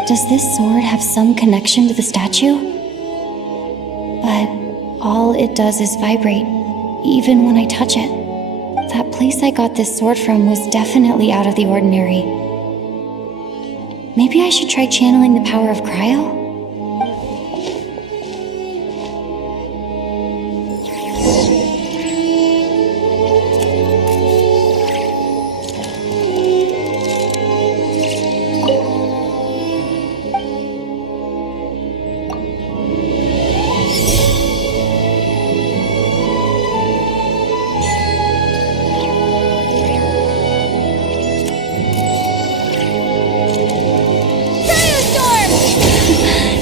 Does this sword have some connection to the statue? But all it does is vibrate, even when I touch it. That place I got this sword from was definitely out of the ordinary. Maybe I should try channeling the power of Cryo?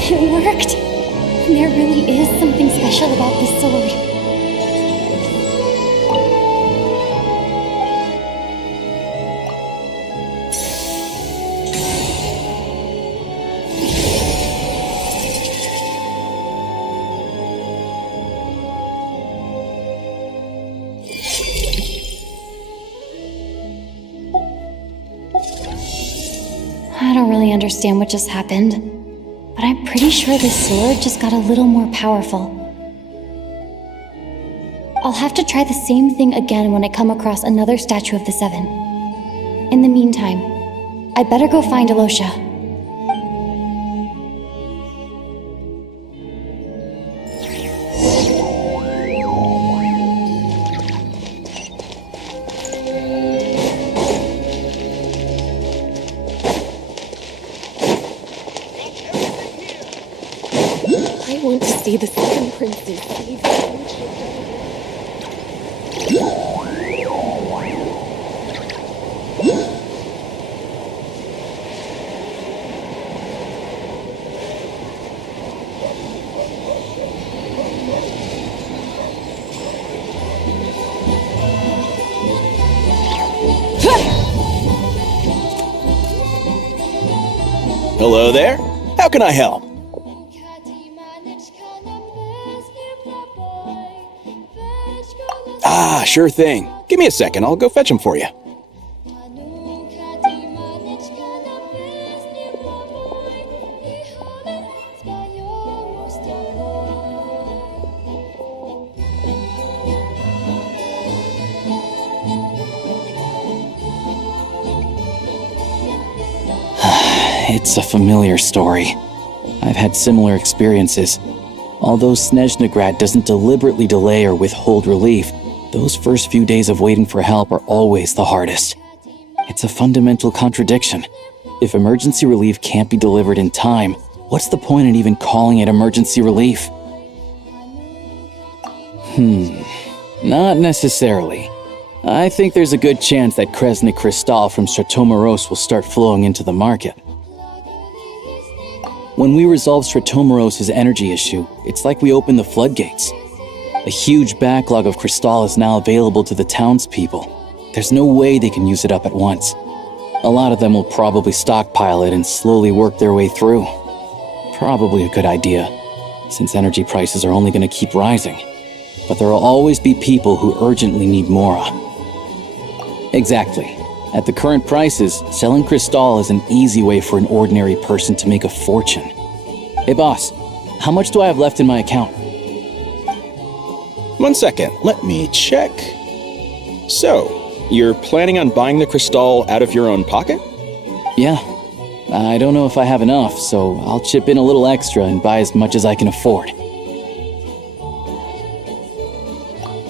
It worked! There really is something special about this sword. I don't really understand what just happened, but I'm pretty sure this sword just got a little more powerful. I'll have to try the same thing again when I come across another Statue of the Seven. In the meantime, I better go find Alosha. I want to see the Seven Princes save Hello there. How can I help? Ah, sure thing. Give me a second, I'll go fetch him for you. It's a familiar story. I've had similar experiences. Although Snezhnograd doesn't deliberately delay or withhold relief, those first few days of waiting for help are always the hardest. It's a fundamental contradiction. If emergency relief can't be delivered in time, what's the point in even calling it emergency relief? Not necessarily. I think there's a good chance that Kresnik Crystal from Stratomeros will start flowing into the market. When we resolve Stratomeros' energy issue, it's like we open the floodgates. A huge backlog of crystal is now available to the townspeople. There's no way they can use it up at once. A lot of them will probably stockpile it and slowly work their way through. Probably a good idea, since energy prices are only going to keep rising. But there will always be people who urgently need Mora. Exactly. At the current prices, selling crystal is an easy way for an ordinary person to make a fortune. Hey boss, how much do I have left in my account? 1 second, let me check. So, you're planning on buying the crystal out of your own pocket? Yeah. I don't know if I have enough, so I'll chip in a little extra and buy as much as I can afford.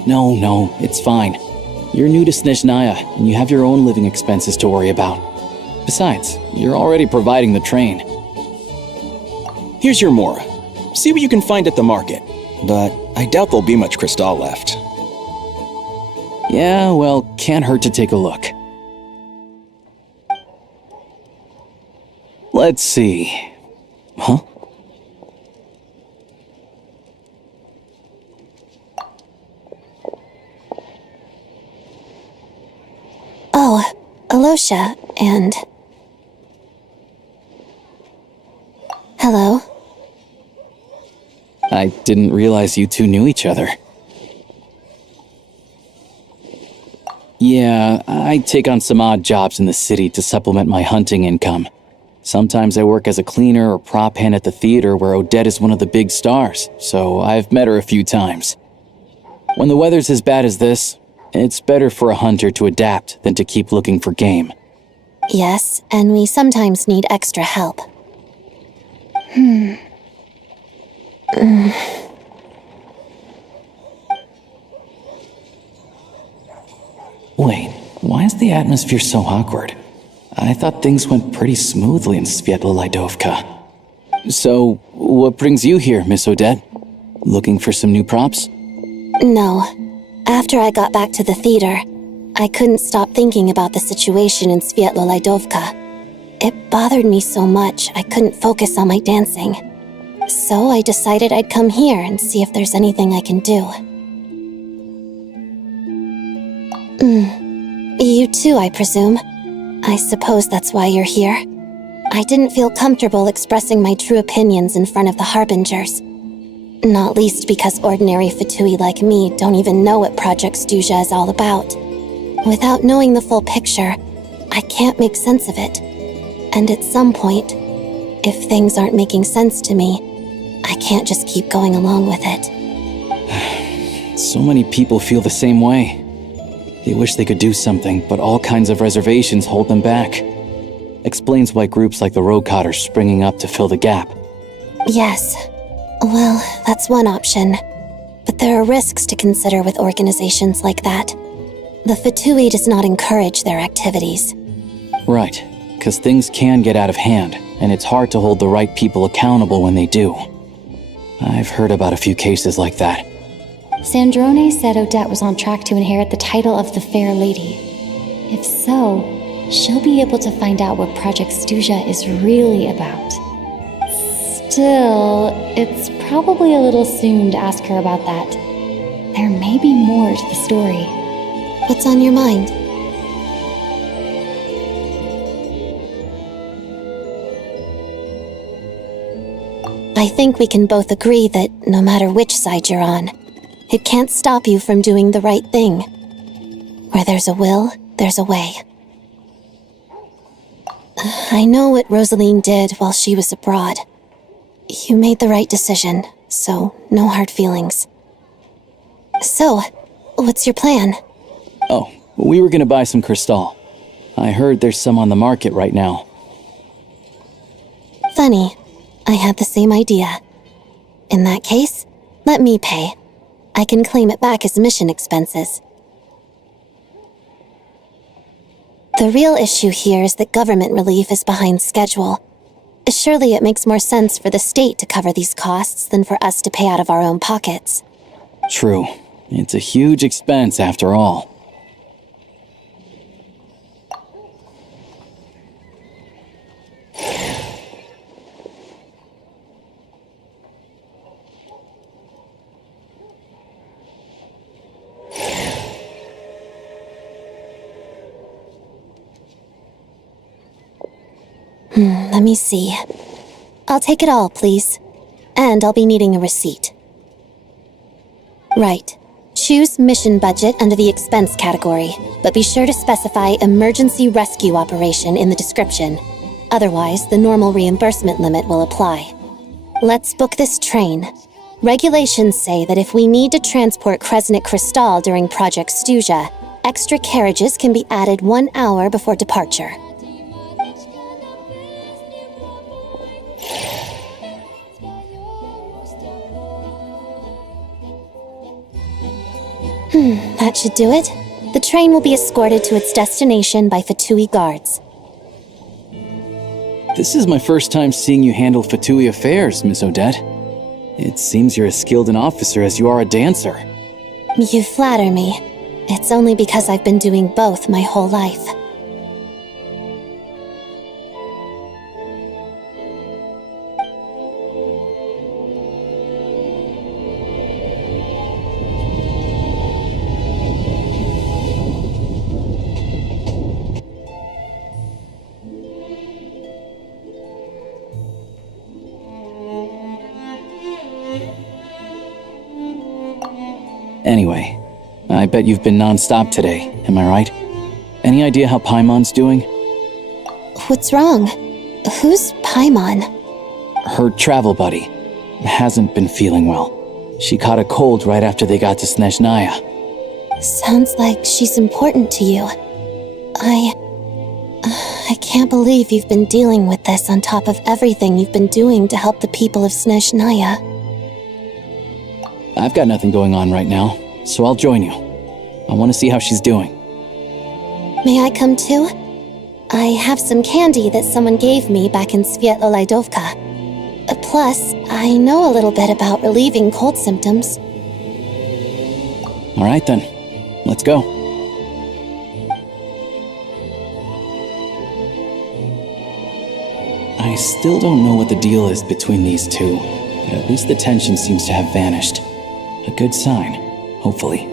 No, it's fine. You're new to Snezhnaya, and you have your own living expenses to worry about. Besides, you're already providing the train. Here's your Mora. See what you can find at the market, but I doubt there'll be much crystal left. Yeah, well, can't hurt to take a look. Let's see. Huh? Oh, Alosha, and... I didn't realize you two knew each other. Yeah, I take on some odd jobs in the city to supplement my hunting income. Sometimes I work as a cleaner or prop hand at the theater where Odette is one of the big stars, so I've met her a few times. When the weather's as bad as this, it's better for a hunter to adapt than to keep looking for game. Yes, and we sometimes need extra help. Wait, why is the atmosphere so awkward? I thought things went pretty smoothly in Svietlolaidovka. So, what brings you here, Miss Odette? Looking for some new props? No. After I got back to the theater, I couldn't stop thinking about the situation in Svietlolaidovka. It bothered me so much I couldn't focus on my dancing. So I decided I'd come here and see if there's anything I can do. You too, I presume. I suppose that's why you're here. I didn't feel comfortable expressing my true opinions in front of the Harbingers. Not least because ordinary Fatui like me don't even know what Project Stuzha is all about. Without knowing the full picture, I can't make sense of it. And at some point, if things aren't making sense to me, I can't just keep going along with it. So many people feel the same way. They wish they could do something, but all kinds of reservations hold them back. Explains why groups like the Roadcott are springing up to fill the gap. Yes. Well, that's one option. But there are risks to consider with organizations like that. The Fatui does not encourage their activities. Right, because things can get out of hand, and it's hard to hold the right people accountable when they do. I've heard about a few cases like that. Sandrone said Odette was on track to inherit the title of the Fair Lady. If so, she'll be able to find out what Project Stuzha is really about. Still, it's probably a little soon to ask her about that. There may be more to the story. What's on your mind? I think we can both agree that no matter which side you're on, it can't stop you from doing the right thing. Where there's a will, there's a way. I know what Rosaline did while she was abroad. You made the right decision, so no hard feelings. So, what's your plan? Oh, we were gonna buy some Crystal. I heard there's some on the market right now. Funny, I had the same idea. In that case, let me pay. I can claim it back as mission expenses. The real issue here is that government relief is behind schedule. Surely it makes more sense for the state to cover these costs than for us to pay out of our own pockets. True. It's a huge expense after all. Let me see. I'll take it all, please. And I'll be needing a receipt. Right. Choose mission budget under the expense category, but be sure to specify emergency rescue operation in the description. Otherwise, the normal reimbursement limit will apply. Let's book this train. Regulations say that if we need to transport Kresnik Crystal during Project Stuzha, extra carriages can be added 1 hour before departure. That should do it. The train will be escorted to its destination by Fatui guards. This is my first time seeing you handle Fatui affairs, Miss Odette. It seems you're as skilled an officer as you are a dancer. You flatter me. It's only because I've been doing both my whole life. Anyway, I bet you've been non-stop today, am I right? Any idea how Paimon's doing? What's wrong? Who's Paimon? Her travel buddy hasn't been feeling well. She caught a cold right after they got to Snezhnaya. Sounds like she's important to you. I can't believe you've been dealing with this on top of everything you've been doing to help the people of Snezhnaya. I've got nothing going on right now, so I'll join you. I want to see how she's doing. May I come too? I have some candy that someone gave me back in Svietlolaidovka. Plus, I know a little bit about relieving cold symptoms. All right then, let's go. I still don't know what the deal is between these two, but at least the tension seems to have vanished. A good sign, hopefully.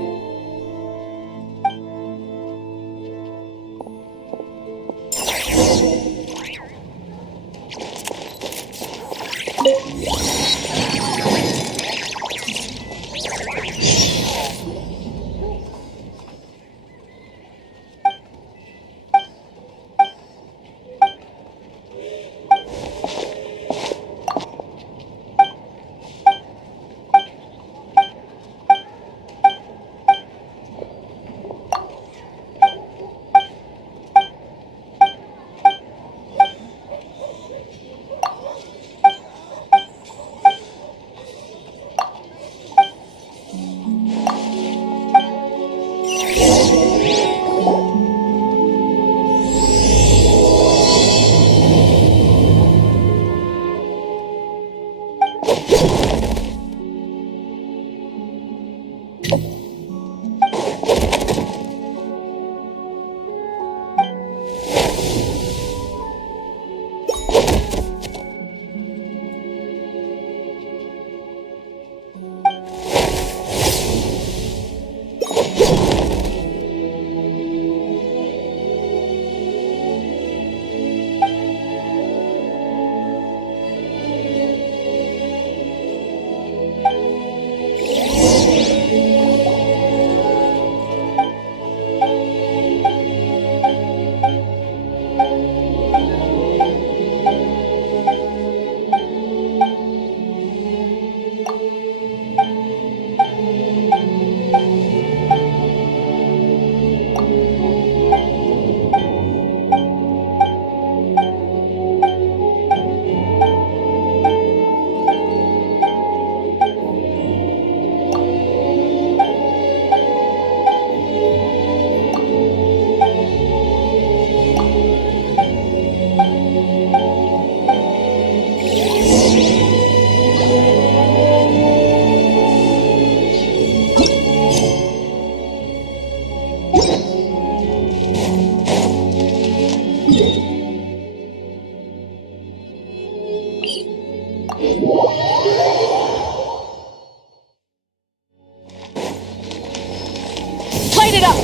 Light it up!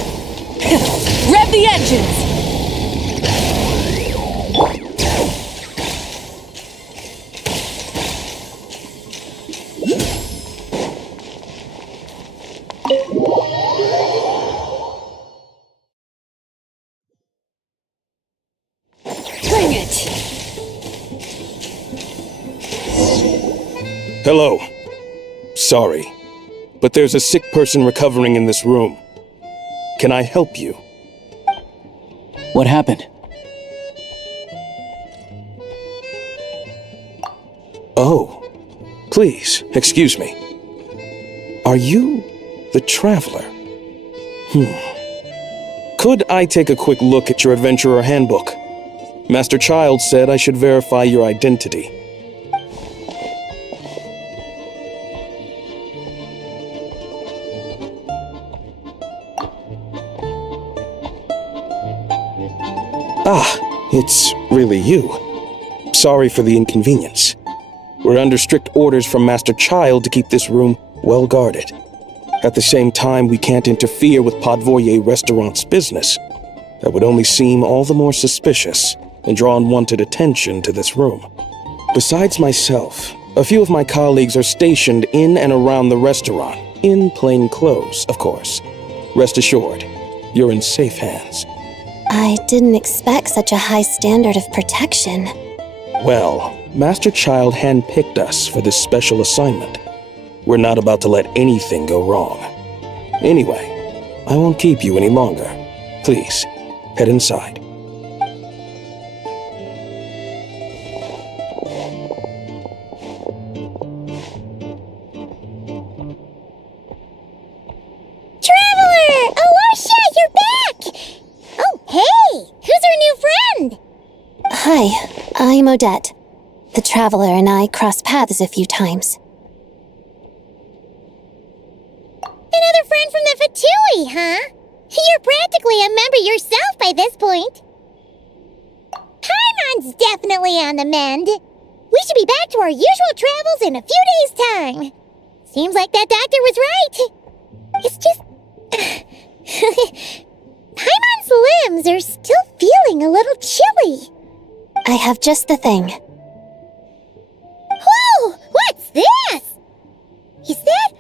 Rev the engines! Bring it! Hello. Sorry, but there's a sick person recovering in this room. Can I help you? What happened? Oh, please, excuse me. Are you the Traveler? Could I take a quick look at your Adventurer Handbook? Master Child said I should verify your identity. Ah, it's really you. Sorry for the inconvenience. We're under strict orders from Master Child to keep this room well guarded. At the same time, we can't interfere with Podvoye Restaurant's business. That would only seem all the more suspicious and draw unwanted attention to this room. Besides myself, a few of my colleagues are stationed in and around the restaurant. In plain clothes, of course. Rest assured, you're in safe hands. I didn't expect such a high standard of protection. Well, Master Child handpicked us for this special assignment. We're not about to let anything go wrong. Anyway, I won't keep you any longer. Please, head inside. Traveler! Alosha, you're back! Oh, hey! Who's our new friend? Hi, I'm Odette. The Traveler and I crossed paths a few times. Another friend from the Fatui, huh? You're practically a member yourself by this point. Paimon's definitely on the mend. We should be back to our usual travels in a few days' time. Seems like that doctor was right. It's just... Paimon's limbs are still feeling a little chilly. I have just the thing. Whoa! What's this? Is that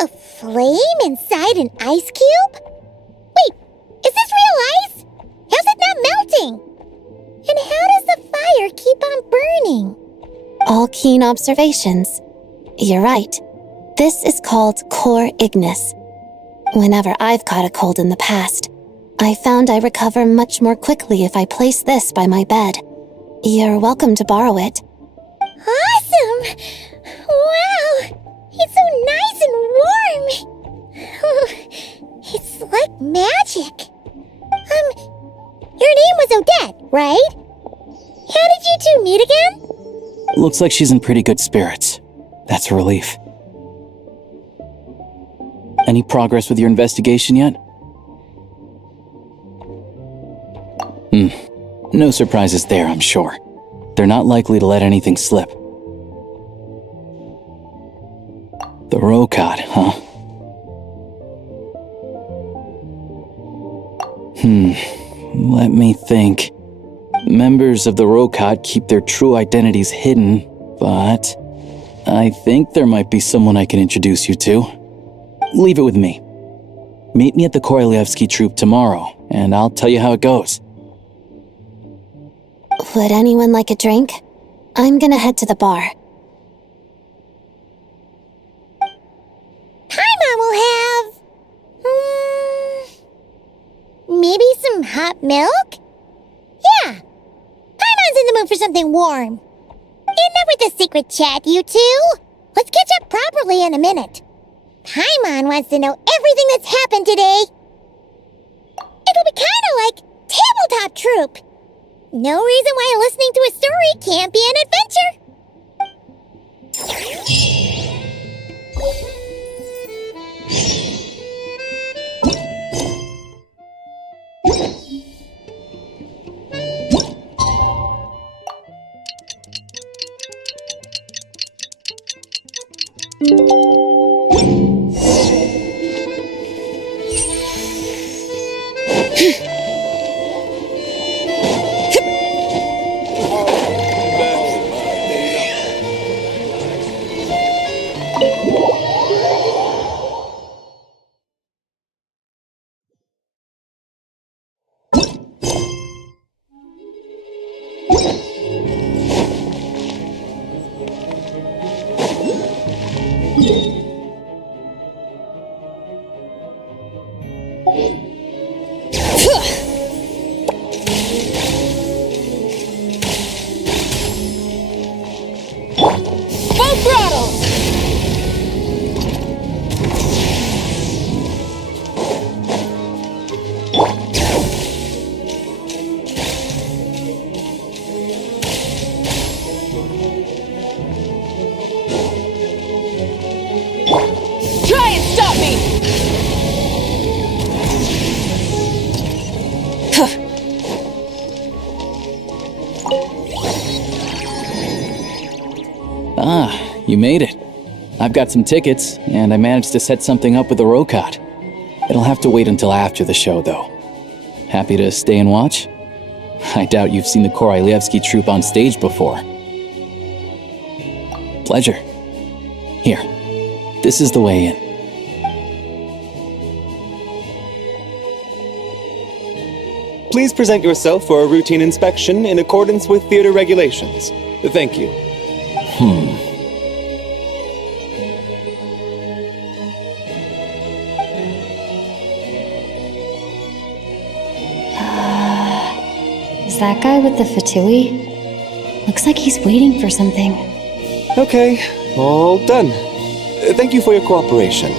a flame inside an ice cube? Wait, is this real ice? How's it not melting? And how does the fire keep on burning? All keen observations. You're right. This is called core ignis. Whenever I've caught a cold in the past, I found I recover much more quickly if I place this by my bed. You're welcome to borrow it. Awesome! Wow! It's so nice and warm! It's like magic. Your name was Odette, right? How did you two meet again? Looks like she's in pretty good spirits. That's a relief. Any progress with your investigation yet? No surprises there, I'm sure. They're not likely to let anything slip. The Rokad, huh? Let me think. Members of the Rokad keep their true identities hidden, but I think there might be someone I can introduce you to. Leave it with me. Meet me at the Korolyevsky Troop tomorrow, and I'll tell you how it goes. Would anyone like a drink? I'm gonna head to the bar. Paimon will have... maybe some hot milk? Yeah. Paimon's in the mood for something warm. Enough with the secret chat, you two. Let's catch up properly in a minute. Paimon wants to know everything that's happened today. It'll be kind of like Tabletop Troop. No reason why listening to a story can't be an Try and stop me! You made it. I've got some tickets, and I managed to set something up with the Rokad. It'll have to wait until after the show, though. Happy to stay and watch? I doubt you've seen the Korolyevsky Troop on stage before. Pleasure. Here, this is the way in. Please present yourself for a routine inspection in accordance with theater regulations. Thank you. Is that guy with the Fatui? Looks like he's waiting for something. Okay, all done. Thank you for your cooperation.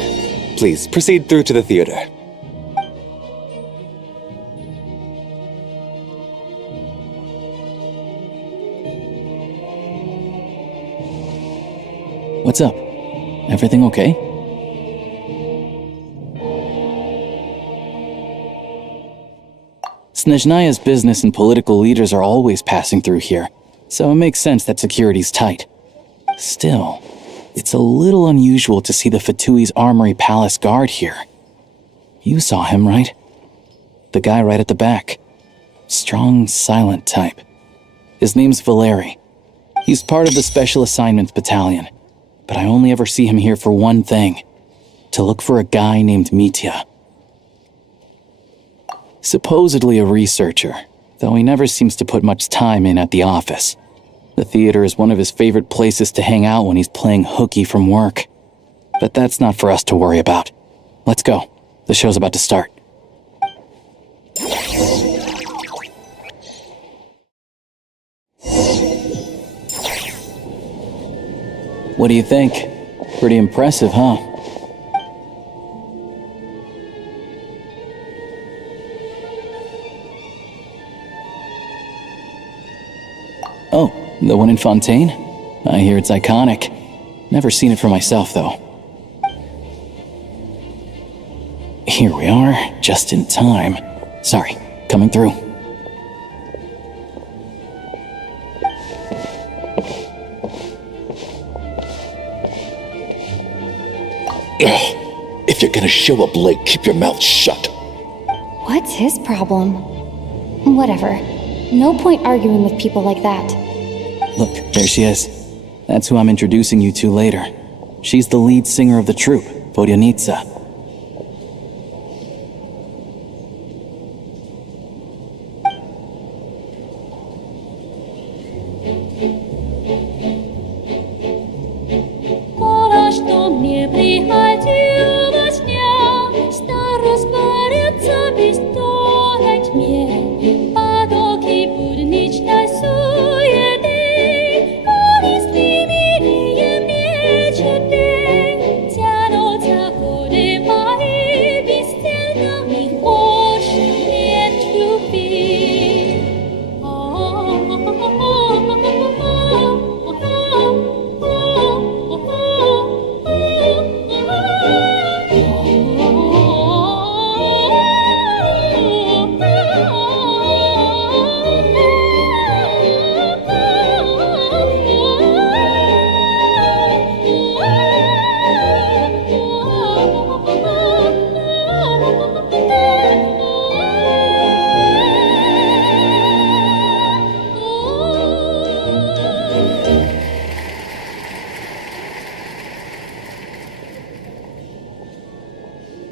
Please proceed through to the theater. What's up? Everything okay? Snezhnaya's business and political leaders are always passing through here, so it makes sense that security's tight. Still, it's a little unusual to see the Fatui's Armory Palace guard here. You saw him, right? The guy right at the back. Strong, silent type. His name's Valeri. He's part of the Special Assignments Battalion, but I only ever see him here for one thing: to look for a guy named Mitya. Supposedly a researcher, though he never seems to put much time in at the office. The theater is one of his favorite places to hang out when he's playing hooky from work. But that's not for us to worry about. Let's go. The show's about to start. What do you think? Pretty impressive, huh? Oh, the one in Fontaine? I hear it's iconic. Never seen it for myself, though. Here we are, just in time. Sorry, coming through. If you're gonna show up late, keep your mouth shut. What's his problem? Whatever. No point arguing with people like that. Look, there she is. That's who I'm introducing you to later. She's the lead singer of the troupe, Vodyanitsa.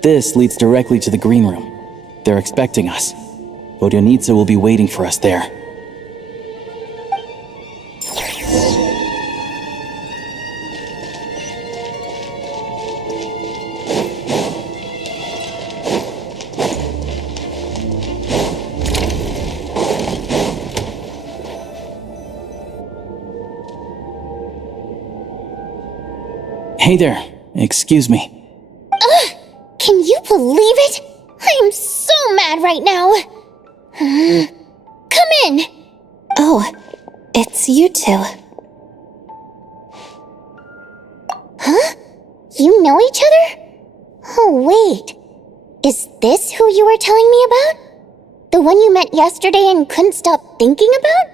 This leads directly to the green room. They're expecting us. Vodyanitsa will be waiting for us there. Hey there. Excuse me. Can you believe it? I am so mad right now. Come in. Oh, it's you two. Huh? You know each other? Oh, wait. Is this who you were telling me about? The one you met yesterday and couldn't stop thinking about?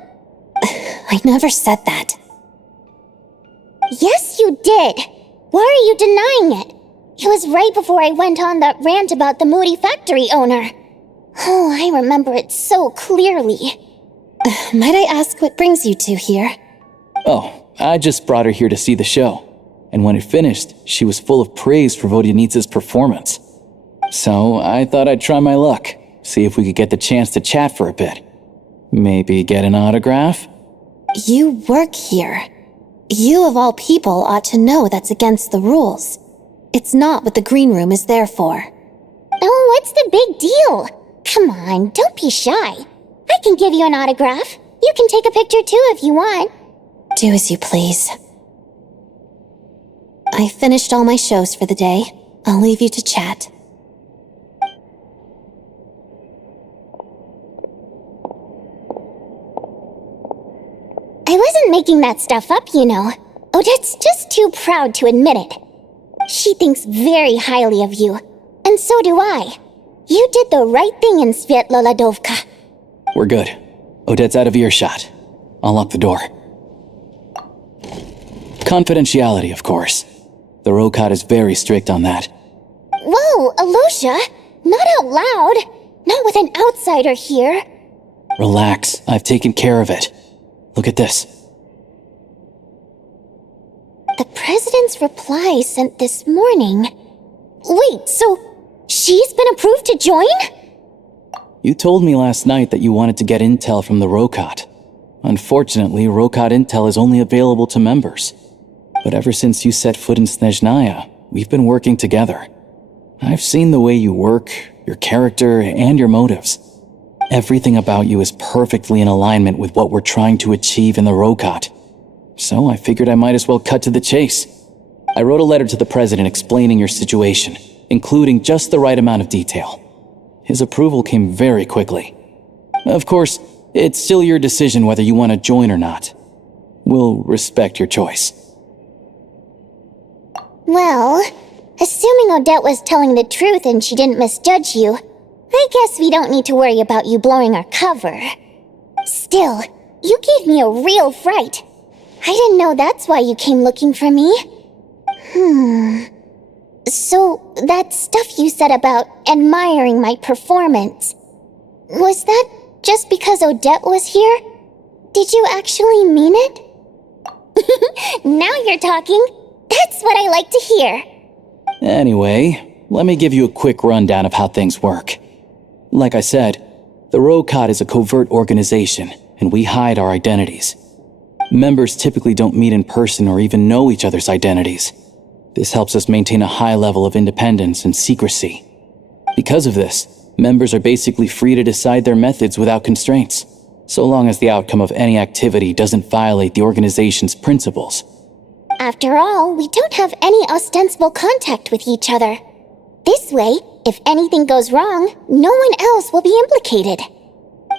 I never said that. Yes, you did. Why are you denying it? It was right before I went on that rant about the moody factory owner. Oh, I remember it so clearly. Might I ask what brings you two here? Oh, I just brought her here to see the show. And when it finished, she was full of praise for Vodyanitsa's performance. So I thought I'd try my luck, See if we could get the chance to chat for a bit. Maybe get an autograph? You work here. You of all people ought to know that's against the rules. It's not what the green room is there for. Oh, what's the big deal? Come on, don't be shy. I can give you an autograph. You can take a picture too if you want. Do as you please. I finished all my shows for the day. I'll leave you to chat. I wasn't making that stuff up, you know. Odette's just too proud to admit it. She thinks very highly of you, and so do I. You did the right thing in Svietloladovka. We're good. Odette's out of earshot. I'll lock the door. Confidentiality, of course. The Rokot is very strict on that. Whoa, Alosha! Not out loud! Not with an outsider here! Relax, I've taken care of it. Look at this. The President's reply sent this morning. Wait, so she's been approved to join? You told me last night that you wanted to get intel from the Rokot. Unfortunately, Rokot intel is only available to members. But ever since you set foot in Snezhnaya, we've been working together. I've seen the way you work, your character, and your motives. Everything about you is perfectly in alignment with what we're trying to achieve in the Rokot. So I figured I might as well cut to the chase. I wrote a letter to the President explaining your situation, including just the right amount of detail. His approval came very quickly. Of course, it's still your decision whether you want to join or not. We'll respect your choice. Well, assuming Odette was telling the truth and she didn't misjudge you, I guess we don't need to worry about you blowing our cover. Still, you gave me a real fright. I didn't know that's why you came looking for me. So, that stuff you said about admiring my performance, was that just because Odette was here? Did you actually mean it? Now you're talking. That's what I like to hear. Anyway, let me give you a quick rundown of how things work. Like I said, the Rokot is a covert organization, and we hide our identities. Members typically don't meet in person or even know each other's identities. This helps us maintain a high level of independence and secrecy. Because of this, members are basically free to decide their methods without constraints, so long as the outcome of any activity doesn't violate the organization's principles. After all, we don't have any ostensible contact with each other. This way, if anything goes wrong, no one else will be implicated.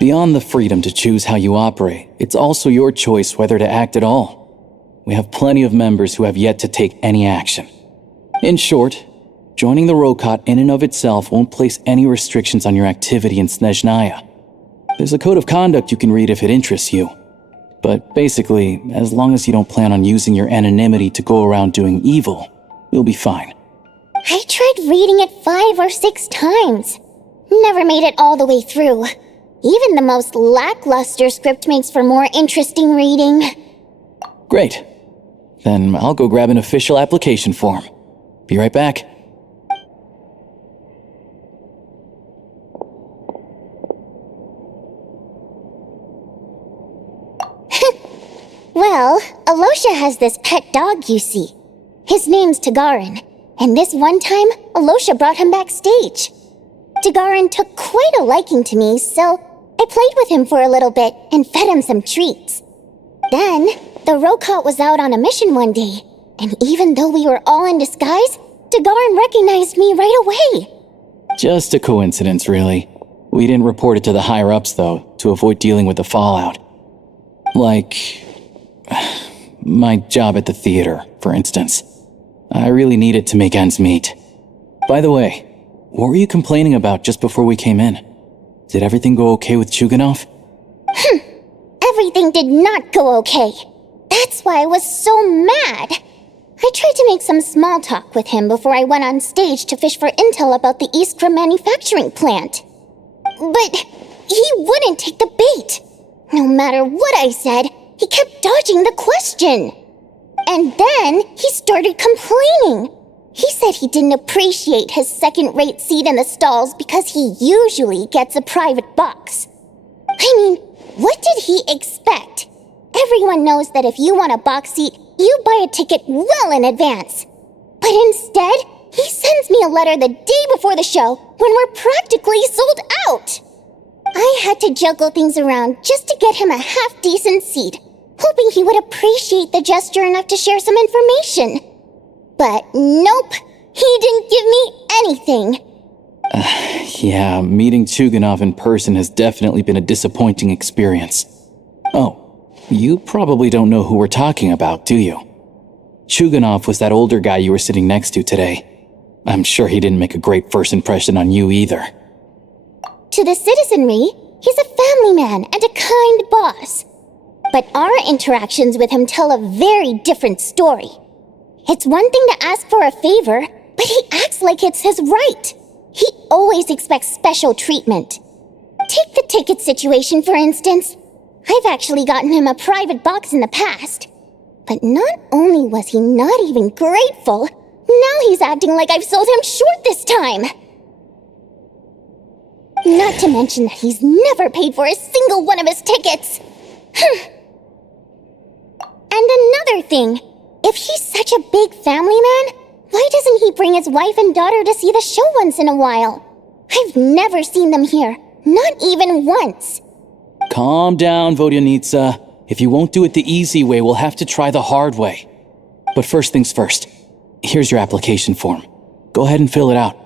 Beyond the freedom to choose how you operate, it's also your choice whether to act at all. We have plenty of members who have yet to take any action. In short, joining the Rokot in and of itself won't place any restrictions on your activity in Snezhnaya. There's a code of conduct you can read if it interests you. But basically, as long as you don't plan on using your anonymity to go around doing evil, you'll be fine. I tried reading it 5 or 6 times. Never made it all the way through. Even the most lackluster script makes for more interesting reading. Great. Then I'll go grab an official application form. Be right back. Well, Alosha has this pet dog, you see. His name's Tagarin, and this one time, Alosha brought him backstage. Tagarin took quite a liking to me, so I played with him for a little bit and fed him some treats. Then, the Rokot was out on a mission one day, and even though we were all in disguise, Tagarin recognized me right away. Just a coincidence, really. We didn't report it to the higher-ups, though, to avoid dealing with the fallout. Like my job at the theater, for instance. I really needed to make ends meet. By the way, what were you complaining about just before we came in? Did everything go okay with Chuganov? Everything did not go okay. That's why I was so mad. I tried to make some small talk with him before I went on stage to fish for intel about the Iskra manufacturing plant. But he wouldn't take the bait. No matter what I said, he kept dodging the question. And then he started complaining. He said he didn't appreciate his second-rate seat in the stalls because he usually gets a private box. I mean, what did he expect? Everyone knows that if you want a box seat, you buy a ticket well in advance. But instead, he sends me a letter the day before the show when we're practically sold out. I had to juggle things around just to get him a half-decent seat, hoping he would appreciate the gesture enough to share some information. But nope, he didn't give me anything. Yeah, meeting Chuganov in person has definitely been a disappointing experience. Oh, you probably don't know who we're talking about, do you? Chuganov was that older guy you were sitting next to today. I'm sure he didn't make a great first impression on you either. To the citizenry, he's a family man and a kind boss. But our interactions with him tell a very different story. It's one thing to ask for a favor, but he acts like it's his right. He always expects special treatment. Take the ticket situation, for instance. I've actually gotten him a private box in the past. But not only was he not even grateful, now he's acting like I've sold him short this time. Not to mention that he's never paid for a single one of his tickets. And another thing, if he's such a big family man, why doesn't he bring his wife and daughter to see the show once in a while? I've never seen them here, not even once. Calm down, Vodyanitsa. If you won't do it the easy way, we'll have to try the hard way. But first things first, here's your application form. Go ahead and fill it out.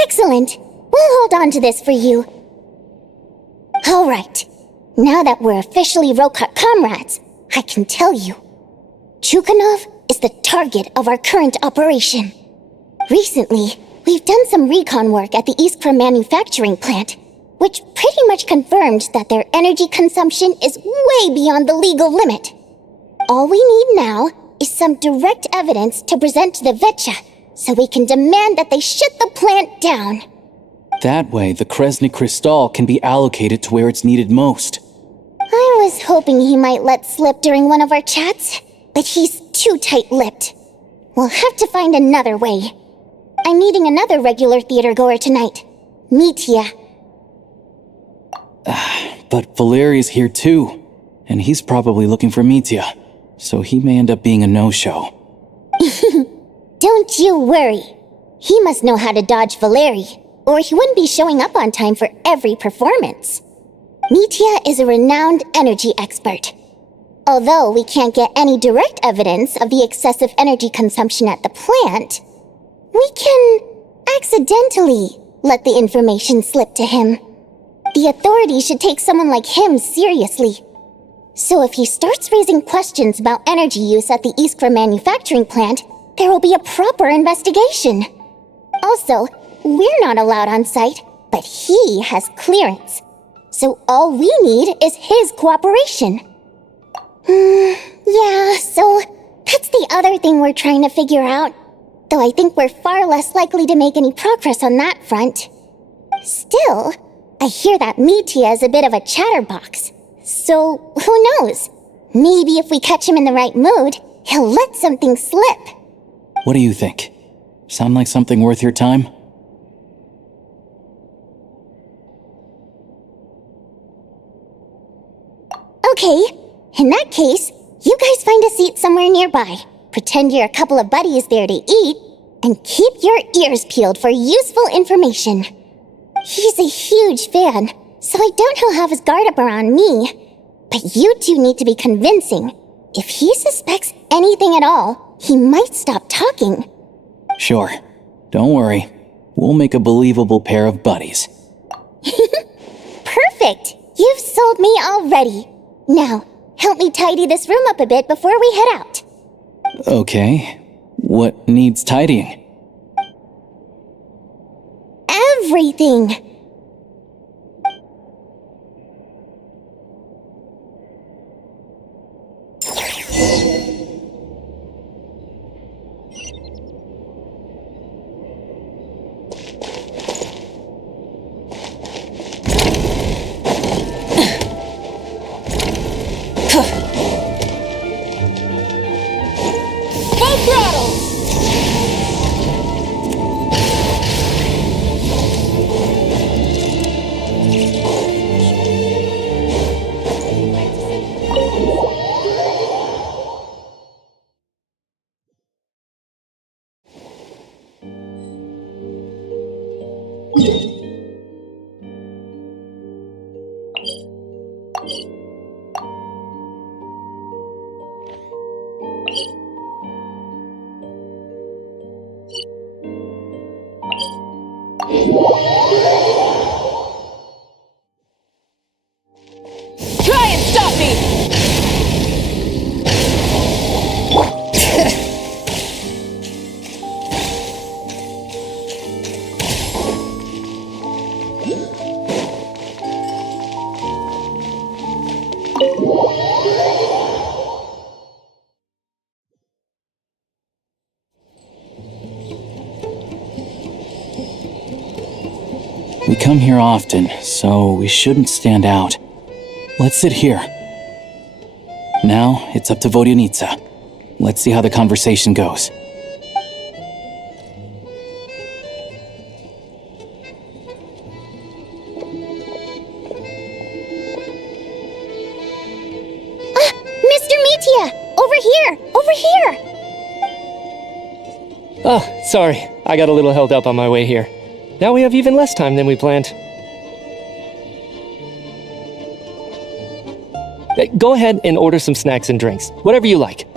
Excellent. We'll hold on to this for you. All right. Now that we're officially Rokot comrades, I can tell you. Chuganov is the target of our current operation. Recently, we've done some recon work at the Iskra manufacturing plant, which pretty much confirmed that their energy consumption is way beyond the legal limit. All we need now is some direct evidence to present to the Vetcha, so we can demand that they shut the plant down. That way, the Kresny Crystal can be allocated to where it's needed most. I was hoping he might let slip during one of our chats, but he's too tight-lipped. We'll have to find another way. I'm meeting another regular theater goer tonight, Mitya. But Valeri's here too, and he's probably looking for Mitya, so he may end up being a no-show. Don't you worry. He must know how to dodge Valeri, or he wouldn't be showing up on time for every performance. Mitya is a renowned energy expert. Although we can't get any direct evidence of the excessive energy consumption at the plant, we can accidentally let the information slip to him. The authorities should take someone like him seriously. So if he starts raising questions about energy use at the Iskra manufacturing plant, there will be a proper investigation. Also, we're not allowed on site, but he has clearance. So all we need is his cooperation. Yeah, so that's the other thing we're trying to figure out. Though I think we're far less likely to make any progress on that front. Still, I hear that Mitya is a bit of a chatterbox. So, who knows? Maybe if we catch him in the right mood, he'll let something slip. What do you think? Sound like something worth your time? Okay, in that case, you guys find a seat somewhere nearby, pretend you're a couple of buddies there to eat, and keep your ears peeled for useful information. He's a huge fan, so I doubt he'll have his guard up around me. But you two need to be convincing, If he suspects anything at all, he might stop talking. Sure. Don't worry. We'll make a believable pair of buddies. Perfect! You've sold me already. Now, help me tidy this room up a bit before we head out. Okay. What needs tidying? Everything! Try and stop me! We come here often, so we shouldn't stand out. Let's sit here. Now, it's up to Vodyanitsa. Let's see how the conversation goes. Mr. Mitya! Over here! Over here! Oh, sorry. I got a little held up on my way here. Now we have even less time than we planned. Go ahead and order some snacks and drinks. Whatever you like.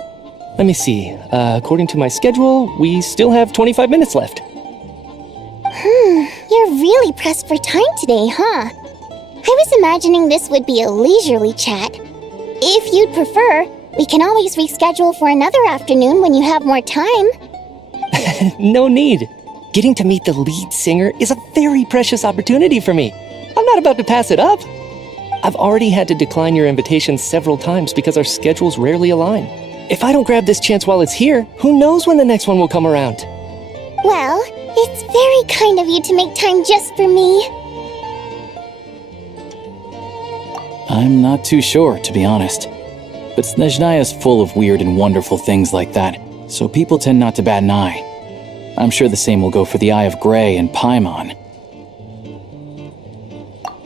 Let me see. According to my schedule, we still have 25 minutes left. You're really pressed for time today, huh? I was imagining this would be a leisurely chat. If you'd prefer, we can always reschedule for another afternoon when you have more time. No need. Getting to meet the lead singer is a very precious opportunity for me. I'm not about to pass it up. I've already had to decline your invitation several times because our schedules rarely align. If I don't grab this chance while it's here, who knows when the next one will come around? Well, it's very kind of you to make time just for me. I'm not too sure, to be honest. But Snezhnaya is full of weird and wonderful things like that, so people tend not to bat an eye. I'm sure the same will go for the Eye of Grey and Paimon.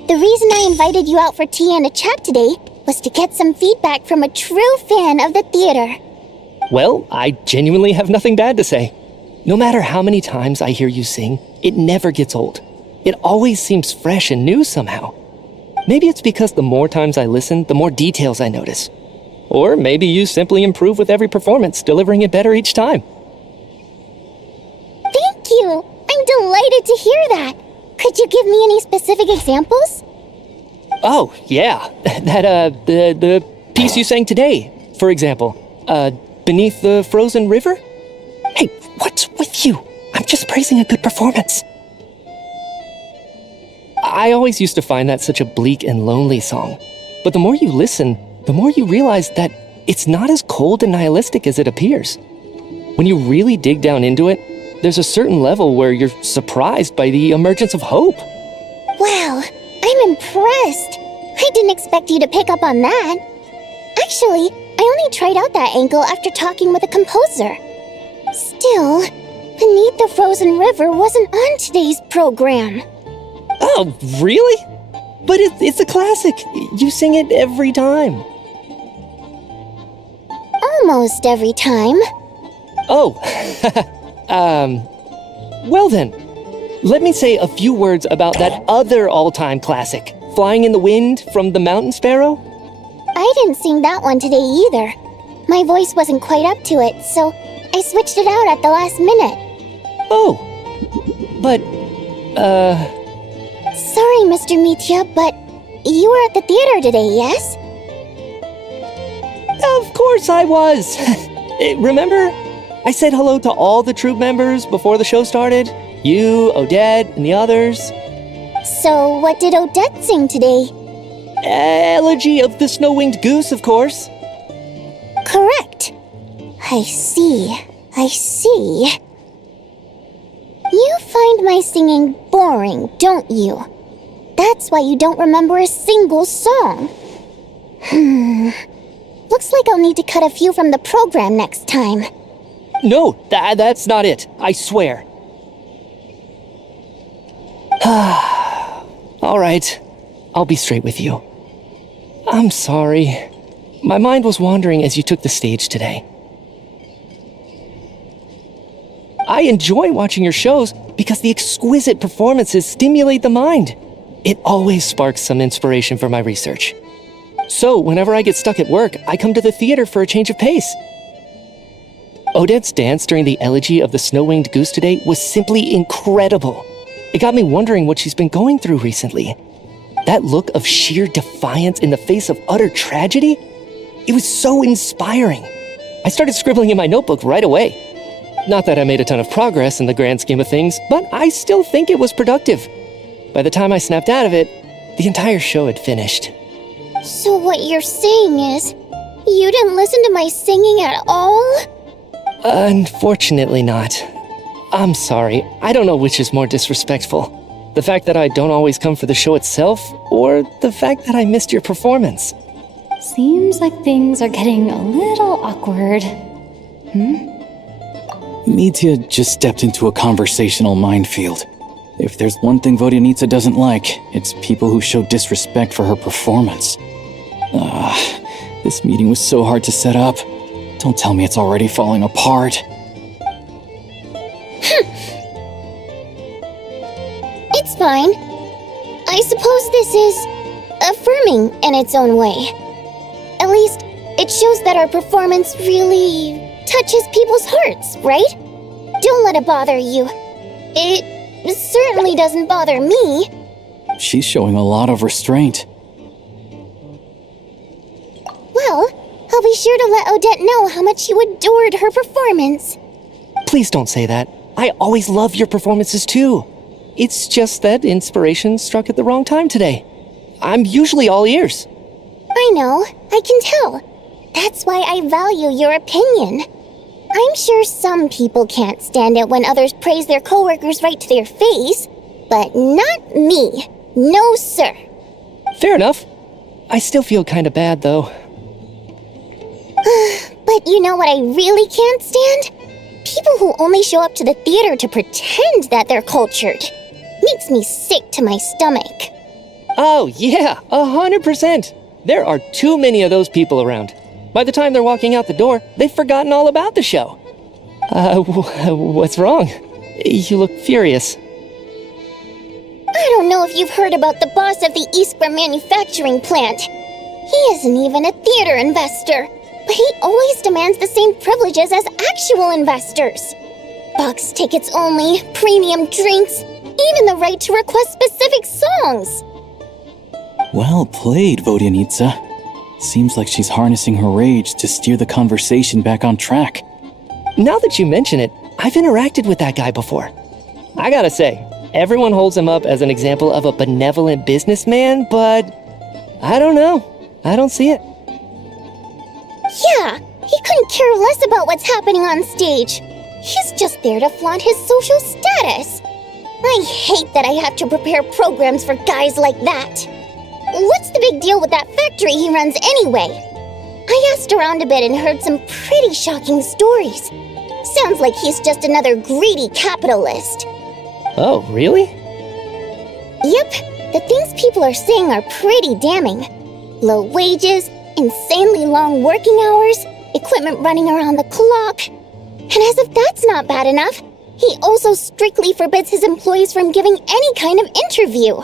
The reason I invited you out for tea and a chat today was to get some feedback from a true fan of the theater. Well, I genuinely have nothing bad to say. No matter how many times I hear you sing, it never gets old. It always seems fresh and new somehow. Maybe it's because the more times I listen, the more details I notice. Or maybe you simply improve with every performance, delivering it better each time. Thank you! I'm delighted to hear that! Could you give me any specific examples? Oh, yeah. The piece you sang today, for example. Beneath the Frozen River? Hey, what's with you? I'm just praising a good performance. I always used to find that such a bleak and lonely song. But the more you listen, the more you realize that it's not as cold and nihilistic as it appears. When you really dig down into it, there's a certain level where you're surprised by the emergence of hope. Wow, I'm impressed. I didn't expect you to pick up on that. Actually, I only tried out that angle after talking with a composer. Still, Beneath the Frozen River wasn't on today's program. Oh, really? But it's a classic. You sing it every time. Almost every time. Oh, well then, let me say a few words about that other all-time classic, Flying in the Wind from the Mountain Sparrow. I didn't sing that one today either. My voice wasn't quite up to it, so I switched it out at the last minute. Oh. But, Sorry, Mr. Mitya, but you were at the theater today, yes? Of course I was. Remember? I said hello to all the troupe members before the show started. You, Odette, and the others. So, what did Odette sing today? Elegy of the Snow-Winged Goose, of course. Correct. I see. You find my singing boring, don't you? That's why you don't remember a single song. Looks like I'll need to cut a few from the program next time. No, that's not it. I swear. All right. I'll be straight with you. I'm sorry. My mind was wandering as you took the stage today. I enjoy watching your shows because the exquisite performances stimulate the mind. It always sparks some inspiration for my research. So, whenever I get stuck at work, I come to the theater for a change of pace. Odette's dance during the Elegy of the Snow-Winged Goose today was simply incredible. It got me wondering what she's been going through recently. That look of sheer defiance in the face of utter tragedy? It was so inspiring. I started scribbling in my notebook right away. Not that I made a ton of progress in the grand scheme of things, but I still think it was productive. By the time I snapped out of it, the entire show had finished. So what you're saying is, you didn't listen to my singing at all? Unfortunately not. I'm sorry, I don't know which is more disrespectful. The fact that I don't always come for the show itself, or the fact that I missed your performance. Seems like things are getting a little awkward. Mitya just stepped into a conversational minefield. If there's one thing Vodyanitsa doesn't like, it's people who show disrespect for her performance. This meeting was so hard to set up. Don't tell me it's already falling apart. It's fine. I suppose this is affirming in its own way. At least, it shows that our performance really touches people's hearts, right? Don't let it bother you. It certainly doesn't bother me. She's showing a lot of restraint. Well, I'll be sure to let Odette know how much you adored her performance. Please don't say that. I always love your performances too. It's just that inspiration struck at the wrong time today. I'm usually all ears. I know, I can tell. That's why I value your opinion. I'm sure some people can't stand it when others praise their coworkers right to their face, but not me. No, sir. Fair enough. I still feel kinda bad, though. But you know what I really can't stand? People who only show up to the theater to pretend that they're cultured. Makes me sick to my stomach. Oh, yeah, 100%. There are too many of those people around. By the time they're walking out the door, they've forgotten all about the show. What's wrong? You look furious. I don't know if you've heard about the boss of the Iskra manufacturing plant. He isn't even a theater investor, but he always demands the same privileges as actual investors. Box tickets only, premium drinks, even the right to request specific songs. Well played, Vodyanitsa. Seems like she's harnessing her rage to steer the conversation back on track. Now that you mention it, I've interacted with that guy before. I gotta say, everyone holds him up as an example of a benevolent businessman, but I don't know. I don't see it. Yeah, he couldn't care less about what's happening on stage. He's just there to flaunt his social status. I hate that I have to prepare programs for guys like that. What's the big deal with that factory he runs anyway? I asked around a bit and heard some pretty shocking stories. Sounds like he's just another greedy capitalist. Oh, really? Yep, the things people are saying are pretty damning. Low wages, insanely long working hours, equipment running around the clock. And as if that's not bad enough, he also strictly forbids his employees from giving any kind of interview.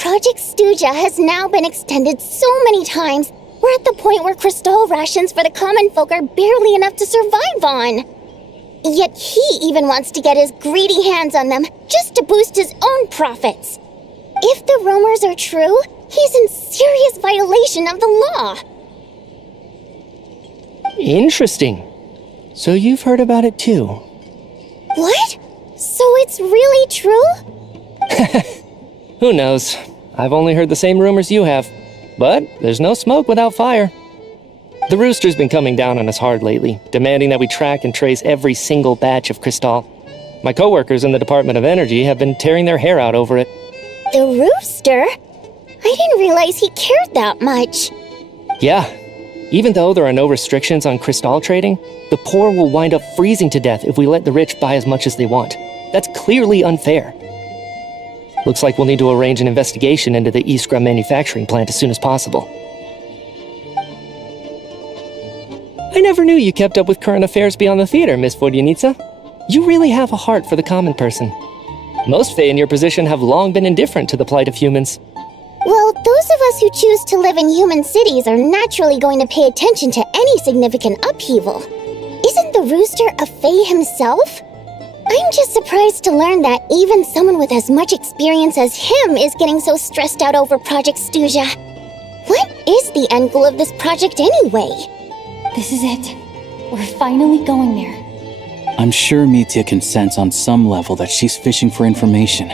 Project Stuja has now been extended so many times We're at the point where crystal rations for the common folk are barely enough to survive on. Yet he even wants to get his greedy hands on them just to boost his own profits. If the rumors are true, he's in serious violation of the law. Interesting. So you've heard about it too. What? So it's really true? Who knows? I've only heard the same rumors you have. But there's no smoke without fire. The Rooster's been coming down on us hard lately, demanding that we track and trace every single batch of crystal. My coworkers in the Department of Energy have been tearing their hair out over it. The Rooster? I didn't realize he cared that much. Yeah. Even though there are no restrictions on crystal trading, the poor will wind up freezing to death if we let the rich buy as much as they want. That's clearly unfair. Looks like we'll need to arrange an investigation into the Iskra manufacturing plant as soon as possible. I never knew you kept up with current affairs beyond the theater, Miss Vodyanica. You really have a heart for the common person. Most Fae in your position have long been indifferent to the plight of humans. Well, those of us who choose to live in human cities are naturally going to pay attention to any significant upheaval. Isn't the Rooster a Fae himself? I'm just surprised to learn that even someone with as much experience as him is getting so stressed out over Project Stuzha. What is the end goal of this project anyway? This is it. We're finally going there. I'm sure Mitya can sense on some level that she's fishing for information.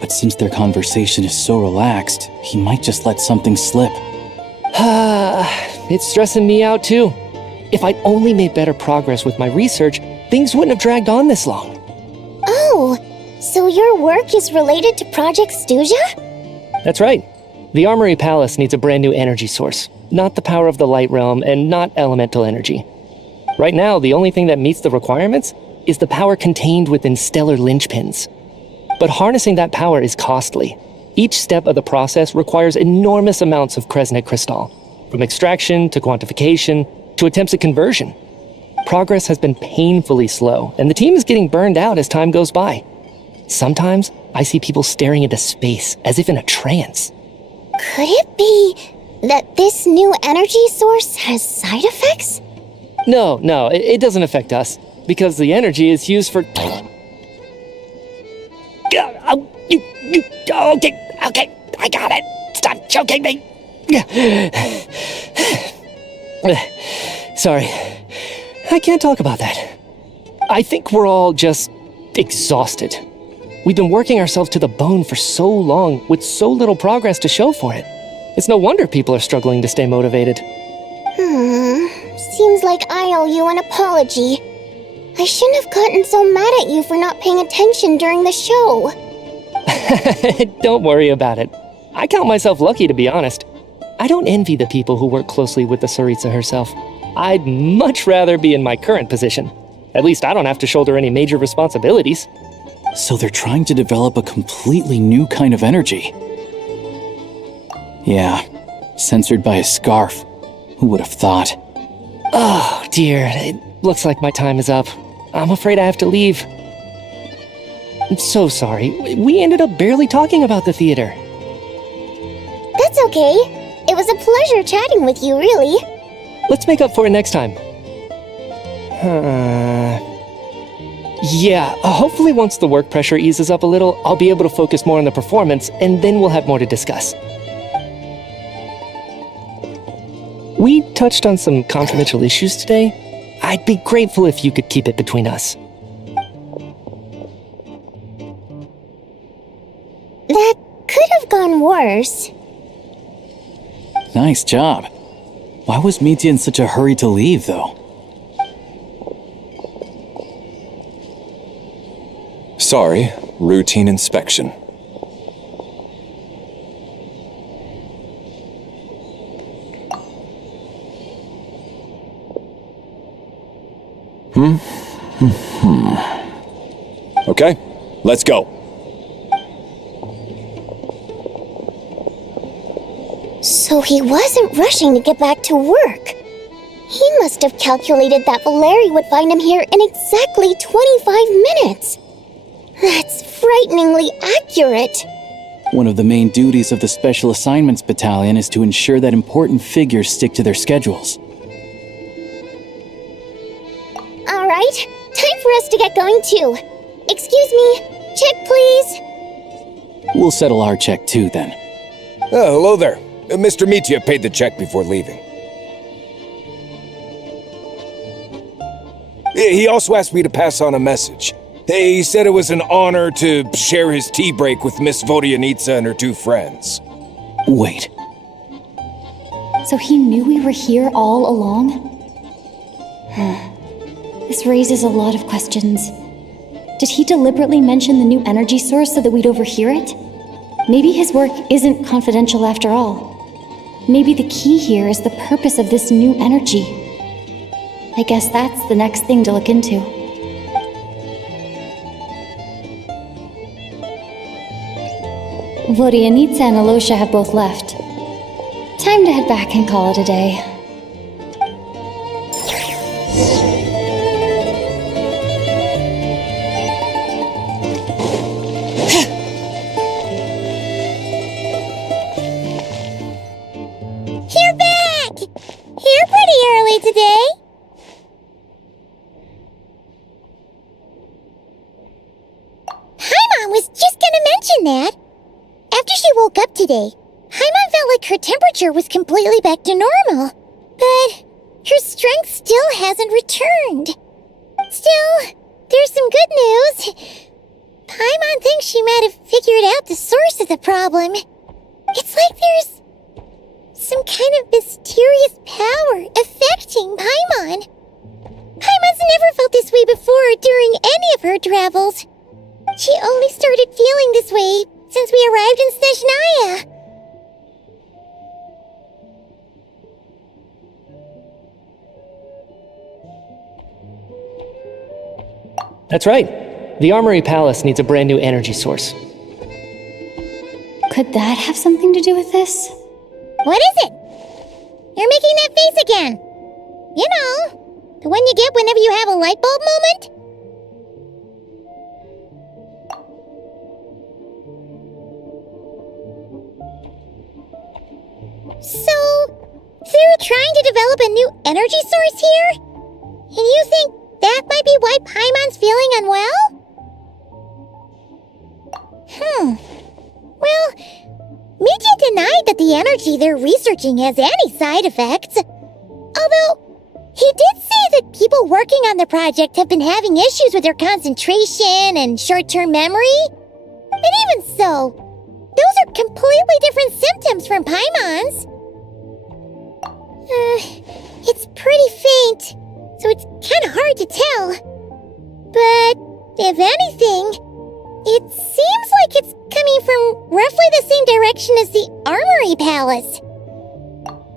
But since their conversation is so relaxed, he might just let something slip. It's stressing me out too. If I'd only made better progress with my research, things wouldn't have dragged on this long. Oh, so your work is related to Project Stuzha? That's right. The Armory Palace needs a brand new energy source. Not the power of the Light Realm, and not elemental energy. Right now, the only thing that meets the requirements is the power contained within stellar linchpins. But harnessing that power is costly. Each step of the process requires enormous amounts of Kresnik crystal, from extraction to quantification to attempts at conversion. Progress has been painfully slow, and the team is getting burned out as time goes by. Sometimes, I see people staring into space, as if in a trance. Could it be that this new energy source has side effects? No, it doesn't affect us, because the energy is used for... Okay, I got it. Stop choking me. Sorry, I can't talk about that. I think we're all just exhausted. We've been working ourselves to the bone for so long with so little progress to show for it. It's no wonder people are struggling to stay motivated. Seems like I owe you an apology. I shouldn't have gotten so mad at you for not paying attention during the show. Don't worry about it. I count myself lucky, to be honest. I don't envy the people who work closely with the Tsaritsa herself. I'd much rather be in my current position. At least I don't have to shoulder any major responsibilities. So they're trying to develop a completely new kind of energy. Yeah, censored by a scarf. Who would have thought? Oh, dear. It looks like my time is up. I'm afraid I have to leave. I'm so sorry. We ended up barely talking about the theater. That's okay. It was a pleasure chatting with you, really. Let's make up for it next time. Yeah, hopefully once the work pressure eases up a little, I'll be able to focus more on the performance, and then we'll have more to discuss. We touched on some confidential issues today. I'd be grateful if you could keep it between us. That could have gone worse. Nice job. Why was Mitya in such a hurry to leave, though? Sorry, routine inspection. Okay, let's go. So he wasn't rushing to get back to work. He must have calculated that Valeri would find him here in exactly 25 minutes. That's frighteningly accurate. One of the main duties of the Special Assignments Battalion is to ensure that important figures stick to their schedules. All right, time for us to get going too. Excuse me, check please. We'll settle our check too, then. Oh, hello there. Mr. Mitya paid the check before leaving. He also asked me to pass on a message. He said it was an honor to share his tea break with Miss Vodyanitsa and her two friends. Wait. So he knew we were here all along? This raises a lot of questions. Did he deliberately mention the new energy source so that we'd overhear it? Maybe his work isn't confidential after all. Maybe the key here is the purpose of this new energy. I guess that's the next thing to look into. Vodyanitsa and Alosha have both left. Time to head back and call it a day. You're back! You're pretty early today. Paimon was just gonna mention that. After she woke up today, Paimon felt like her temperature was completely back to normal. But her strength still hasn't returned. Still, there's some good news. Paimon thinks she might have figured out the source of the problem. It's like there's some kind of mysterious power affecting Paimon. Paimon's never felt this way before during any of her travels. She only started feeling this way since we arrived in Snezhnaya. That's right. The Armory Palace needs a brand new energy source. Could that have something to do with this? What is it? You're making that face again. You know, the one you get whenever you have a light bulb moment? So, they're trying to develop a new energy source here? And you think that might be why Paimon's feeling unwell? Well, Mitya denied that the energy they're researching has any side effects. Although, he did say that people working on the project have been having issues with their concentration and short-term memory. But even so, those are completely different symptoms from Paimon's. It's pretty faint, so it's kind of hard to tell. But, if anything, it seems like it's coming from roughly the same direction as the Armory Palace.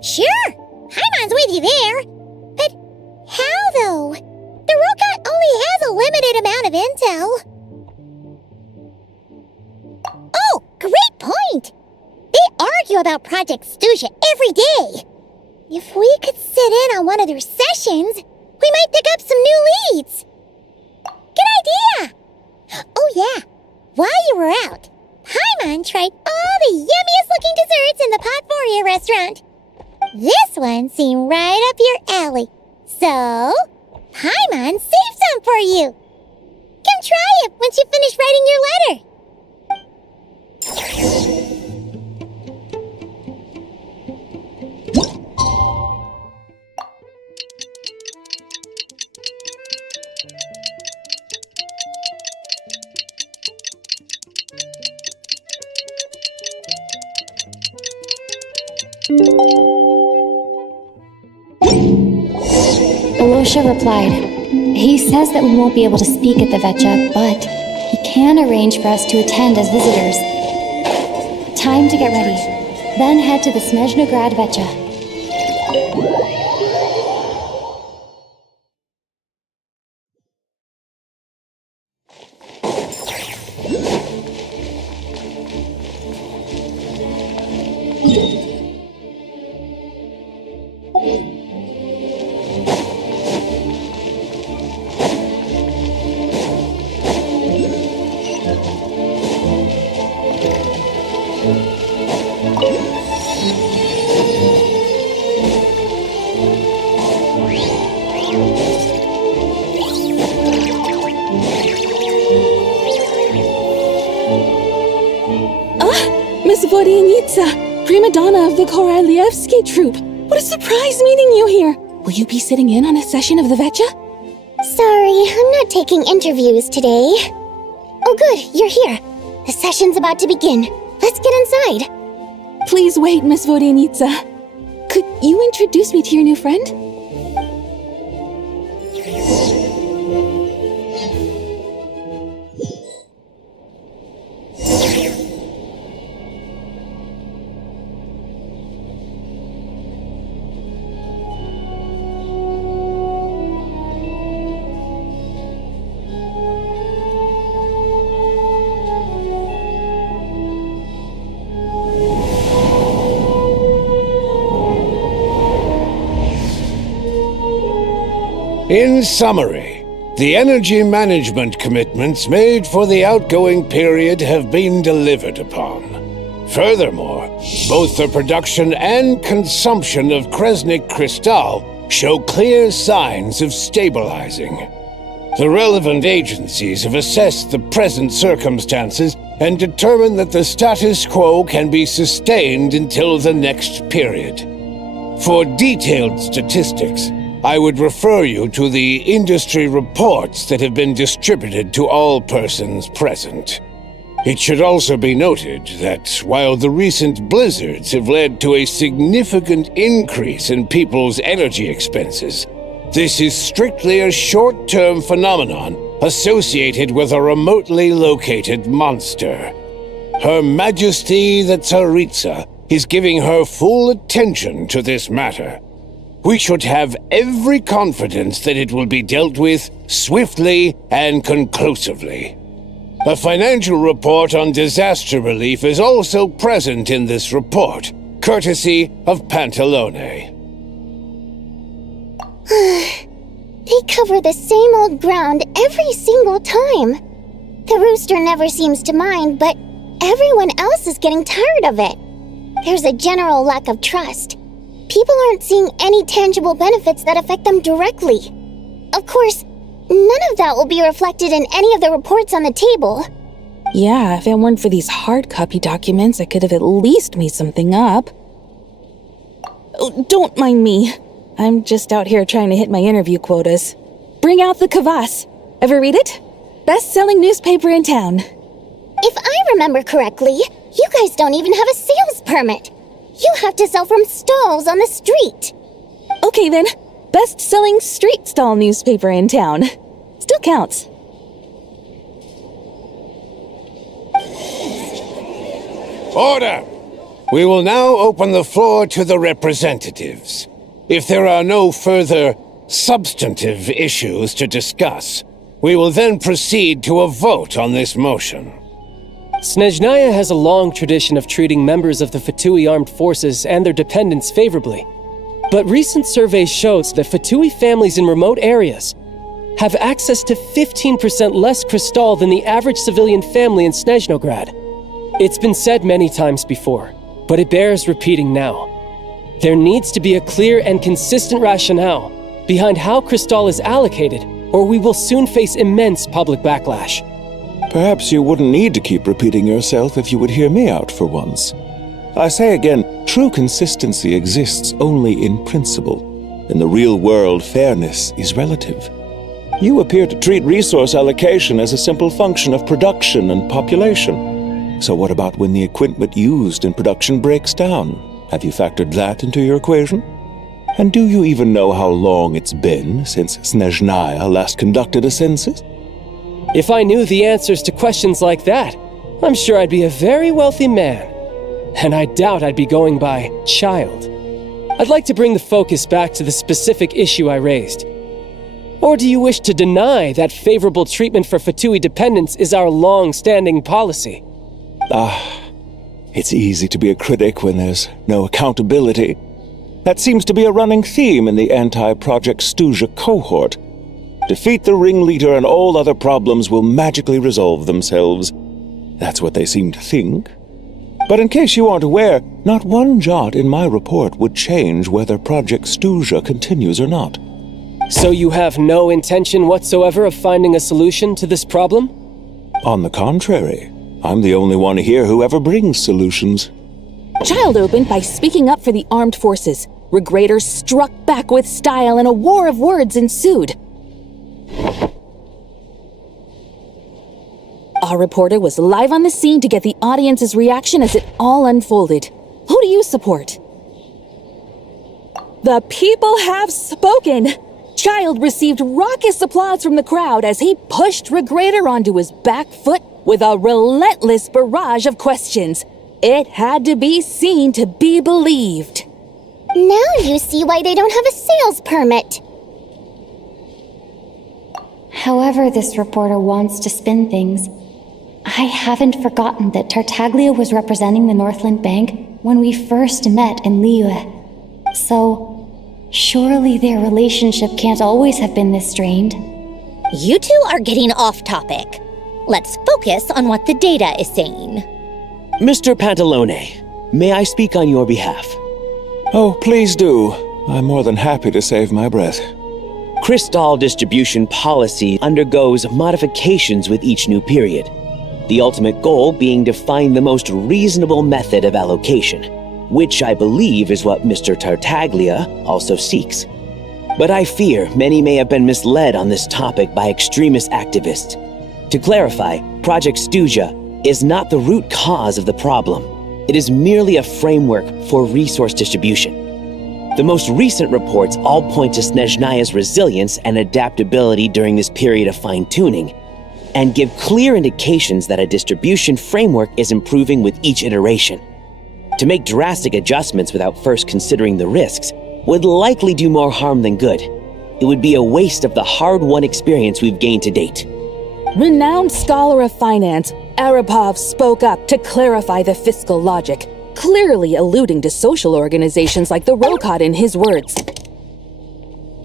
Sure, Paimon's with you there. But how, though? The robot only has a limited amount of intel. Oh, great point! They argue about Project Stuzha every day. If we could sit in on one of their sessions, we might pick up some new leads. Good idea! Oh yeah, while you were out, Paimon tried all the yummiest looking desserts in the Potvoria restaurant. This one seemed right up your alley. So, Paimon saved some for you. Come try it once you finish writing your letter. Alosha replied. He says that we won't be able to speak at the Vetcha, but he can arrange for us to attend as visitors. Time to get ready. Then head to the Snezhnograd Vetcha. Miss Vodyanitsa, prima donna of the Korolievsky troupe. What a surprise meeting you here. Will you be sitting in on a session of the Vetcha? Sorry, I'm not taking interviews today. Oh good, you're here. The session's about to begin. Let's get inside. Please wait, Miss Vodyanitsa. Could you introduce me to your new friend? In summary, the energy management commitments made for the outgoing period have been delivered upon. Furthermore, both the production and consumption of Kresnik Crystal show clear signs of stabilizing. The relevant agencies have assessed the present circumstances and determined that the status quo can be sustained until the next period. For detailed statistics, I would refer you to the industry reports that have been distributed to all persons present. It should also be noted that while the recent blizzards have led to a significant increase in people's energy expenses, this is strictly a short-term phenomenon associated with a remotely located monster. Her Majesty the Tsaritsa is giving her full attention to this matter. We should have every confidence that it will be dealt with swiftly and conclusively. A financial report on disaster relief is also present in this report, courtesy of Pantalone. They cover the same old ground every single time. The rooster never seems to mind, but everyone else is getting tired of it. There's a general lack of trust. People aren't seeing any tangible benefits that affect them directly. Of course, none of that will be reflected in any of the reports on the table. Yeah, if it weren't for these hard copy documents, I could have at least made something up. Oh, don't mind me. I'm just out here trying to hit my interview quotas. Bring out the kvass. Ever read it? Best-selling newspaper in town. If I remember correctly, you guys don't even have a sales permit. You have to sell from stalls on the street. Okay then, best-selling street stall newspaper in town. Still counts. Order! We will now open the floor to the representatives. If there are no further substantive issues to discuss, we will then proceed to a vote on this motion. Snezhnaya has a long tradition of treating members of the Fatui armed forces and their dependents favorably. But recent surveys shows that Fatui families in remote areas have access to 15% less crystal than the average civilian family in Snezhnograd. It's been said many times before, but it bears repeating now. There needs to be a clear and consistent rationale behind how crystal is allocated, or we will soon face immense public backlash. Perhaps you wouldn't need to keep repeating yourself if you would hear me out for once. I say again, true consistency exists only in principle. In the real world, fairness is relative. You appear to treat resource allocation as a simple function of production and population. So what about when the equipment used in production breaks down? Have you factored that into your equation? And do you even know how long it's been since Snezhnaya last conducted a census? If I knew the answers to questions like that, I'm sure I'd be a very wealthy man. And I doubt I'd be going by child. I'd like to bring the focus back to the specific issue I raised. Or do you wish to deny that favorable treatment for Fatui dependents is our long-standing policy? It's easy to be a critic when there's no accountability. That seems to be a running theme in the anti-Project Stuzha cohort. Defeat the ringleader and all other problems will magically resolve themselves. That's what they seem to think. But in case you aren't aware, not one jot in my report would change whether Project Stuzha continues or not. So you have no intention whatsoever of finding a solution to this problem? On the contrary, I'm the only one here who ever brings solutions. Child opened by speaking up for the armed forces. Regrader struck back with style and a war of words ensued. Our reporter was live on the scene to get the audience's reaction as it all unfolded. Who do you support? The people have spoken! Child received raucous applause from the crowd as he pushed Regrader onto his back foot with a relentless barrage of questions. It had to be seen to be believed. Now you see why they don't have a sales permit. However this reporter wants to spin things, I haven't forgotten that Tartaglia was representing the Northland Bank when we first met in Liyue. So, surely their relationship can't always have been this strained. You two are getting off topic. Let's focus on what the data is saying. Mr. Pantalone, may I speak on your behalf? Oh, please do. I'm more than happy to save my breath. Crystal distribution policy undergoes modifications with each new period. The ultimate goal being to find the most reasonable method of allocation, which I believe is what Mr. Tartaglia also seeks. But I fear many may have been misled on this topic by extremist activists. To clarify, Project Stuzha is not the root cause of the problem. It is merely a framework for resource distribution. The most recent reports all point to Snezhnaya's resilience and adaptability during this period of fine-tuning, and give clear indications that a distribution framework is improving with each iteration. To make drastic adjustments without first considering the risks would likely do more harm than good. It would be a waste of the hard-won experience we've gained to date. Renowned scholar of finance, Arapov spoke up to clarify the fiscal logic, clearly alluding to social organizations like the Rokot in his words.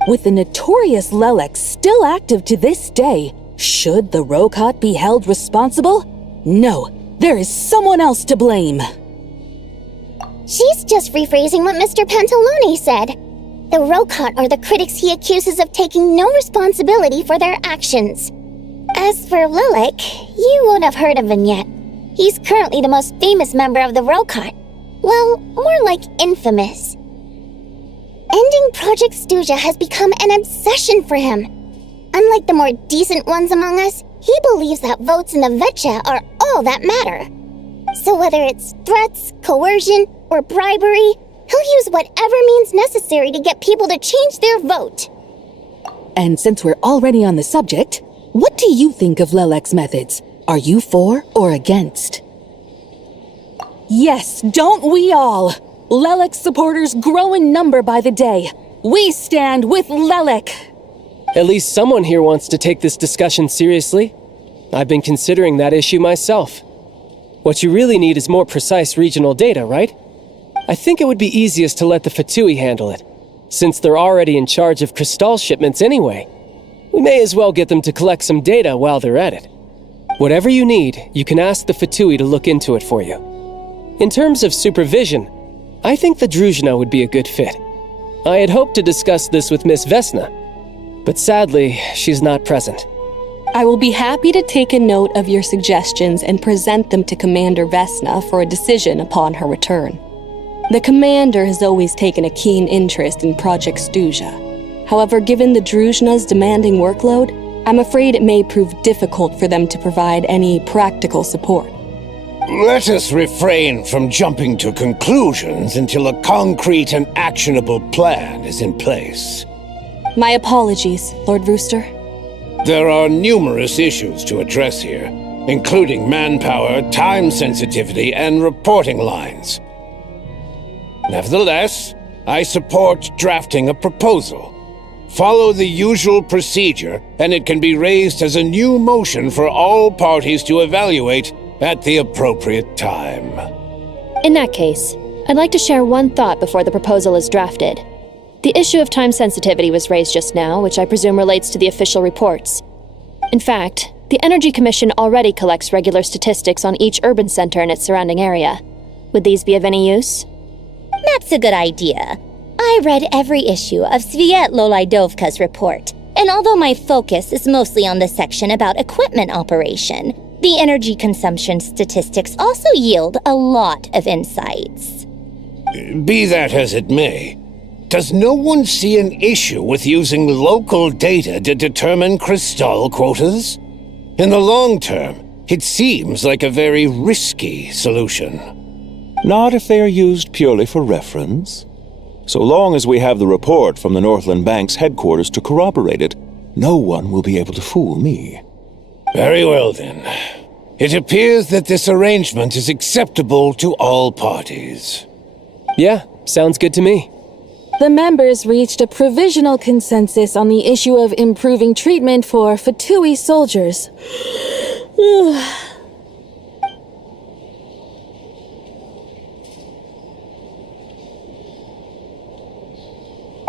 With the notorious Lelek still active to this day, should the Rokot be held responsible? No, there is someone else to blame. She's just rephrasing what Mr. Pantalone said. The Rokot are the critics he accuses of taking no responsibility for their actions. As for Lilac, you won't have heard of him yet. He's currently the most famous member of the Rokot. Well, more like infamous. Ending Project Stuzha has become an obsession for him. Unlike the more decent ones among us, he believes that votes in the Vetcha are all that matter. So whether it's threats, coercion, or bribery, he'll use whatever means necessary to get people to change their vote. And since we're already on the subject, what do you think of Lelek's methods? Are you for or against? Yes, don't we all? Lelek's supporters grow in number by the day. We stand with Lelek. At least someone here wants to take this discussion seriously. I've been considering that issue myself. What you really need is more precise regional data, right? I think it would be easiest to let the Fatui handle it, since they're already in charge of Crystal shipments anyway. We may as well get them to collect some data while they're at it. Whatever you need, you can ask the Fatui to look into it for you. In terms of supervision, I think the Druzhna would be a good fit. I had hoped to discuss this with Miss Vesna, but sadly, she's not present. I will be happy to take a note of your suggestions and present them to Commander Vesna for a decision upon her return. The Commander has always taken a keen interest in Project Stuzha. However, given the Druzhna's demanding workload, I'm afraid it may prove difficult for them to provide any practical support. Let us refrain from jumping to conclusions until a concrete and actionable plan is in place. My apologies, Lord Rooster. There are numerous issues to address here, including manpower, time sensitivity, and reporting lines. Nevertheless, I support drafting a proposal. Follow the usual procedure, and it can be raised as a new motion for all parties to evaluate at the appropriate time. In that case, I'd like to share one thought before the proposal is drafted. The issue of time sensitivity was raised just now, which I presume relates to the official reports. In fact, the Energy Commission already collects regular statistics on each urban center and its surrounding area. Would these be of any use? That's a good idea. I read every issue of Svietlolaidovka's report, and although my focus is mostly on the section about equipment operation, the energy consumption statistics also yield a lot of insights. Be that as it may, does no one see an issue with using local data to determine crystal quotas? In the long term, it seems like a very risky solution. Not if they are used purely for reference. So long as we have the report from the Northland Bank's headquarters to corroborate it, no one will be able to fool me. Very well then. It appears that this arrangement is acceptable to all parties. Yeah, sounds good to me. The members reached a provisional consensus on the issue of improving treatment for Fatui soldiers.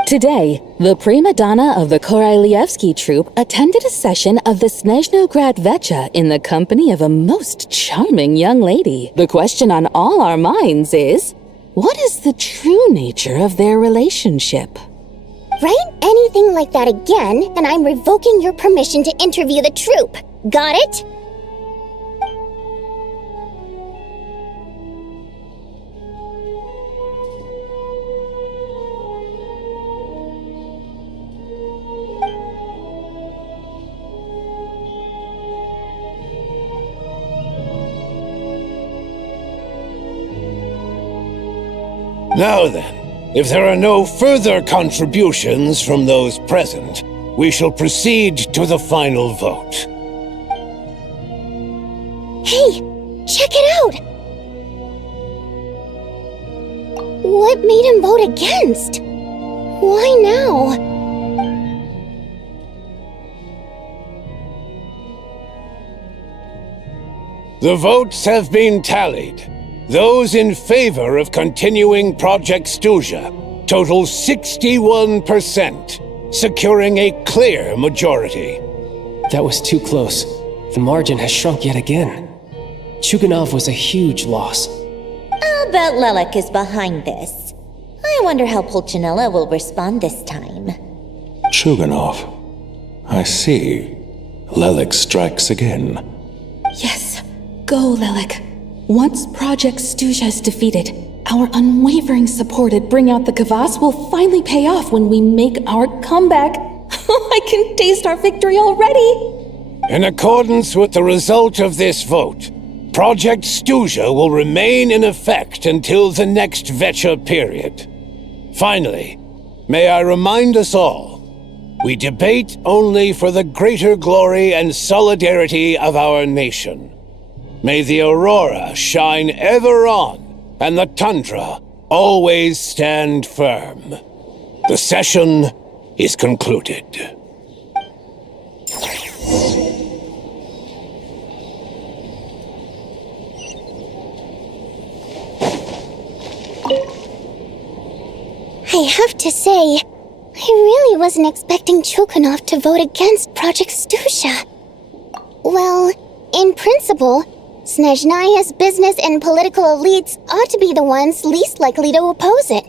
Today, the prima donna of the Korylevsky troupe attended a session of the Snezhnograd Vecha in the company of a most charming young lady. The question on all our minds is, what is the true nature of their relationship? Write anything like that again, and I'm revoking your permission to interview the troupe. Got it? Now then, if there are no further contributions from those present, we shall proceed to the final vote. Hey, check it out! What made him vote against? Why now? The votes have been tallied. Those in favor of continuing Project Stuzha total 61%, securing a clear majority. That was too close. The margin has shrunk yet again. Chuganov was a huge loss. I'll bet Lelek is behind this. I wonder how Pulcinella will respond this time. Chuganov. I see. Lelek strikes again. Yes, go, Lelek. Once Project Stuzha is defeated, our unwavering support at Bring Out the Kvass will finally pay off when we make our comeback. I can taste our victory already! In accordance with the result of this vote, Project Stuzha will remain in effect until the next Vecha period. Finally, may I remind us all, we debate only for the greater glory and solidarity of our nation. May the aurora shine ever on, and the tundra always stand firm. The session is concluded. I have to say, I really wasn't expecting Chuganov to vote against Project Stuzha. Well, in principle, Snezhnaya's business and political elites ought to be the ones least likely to oppose it.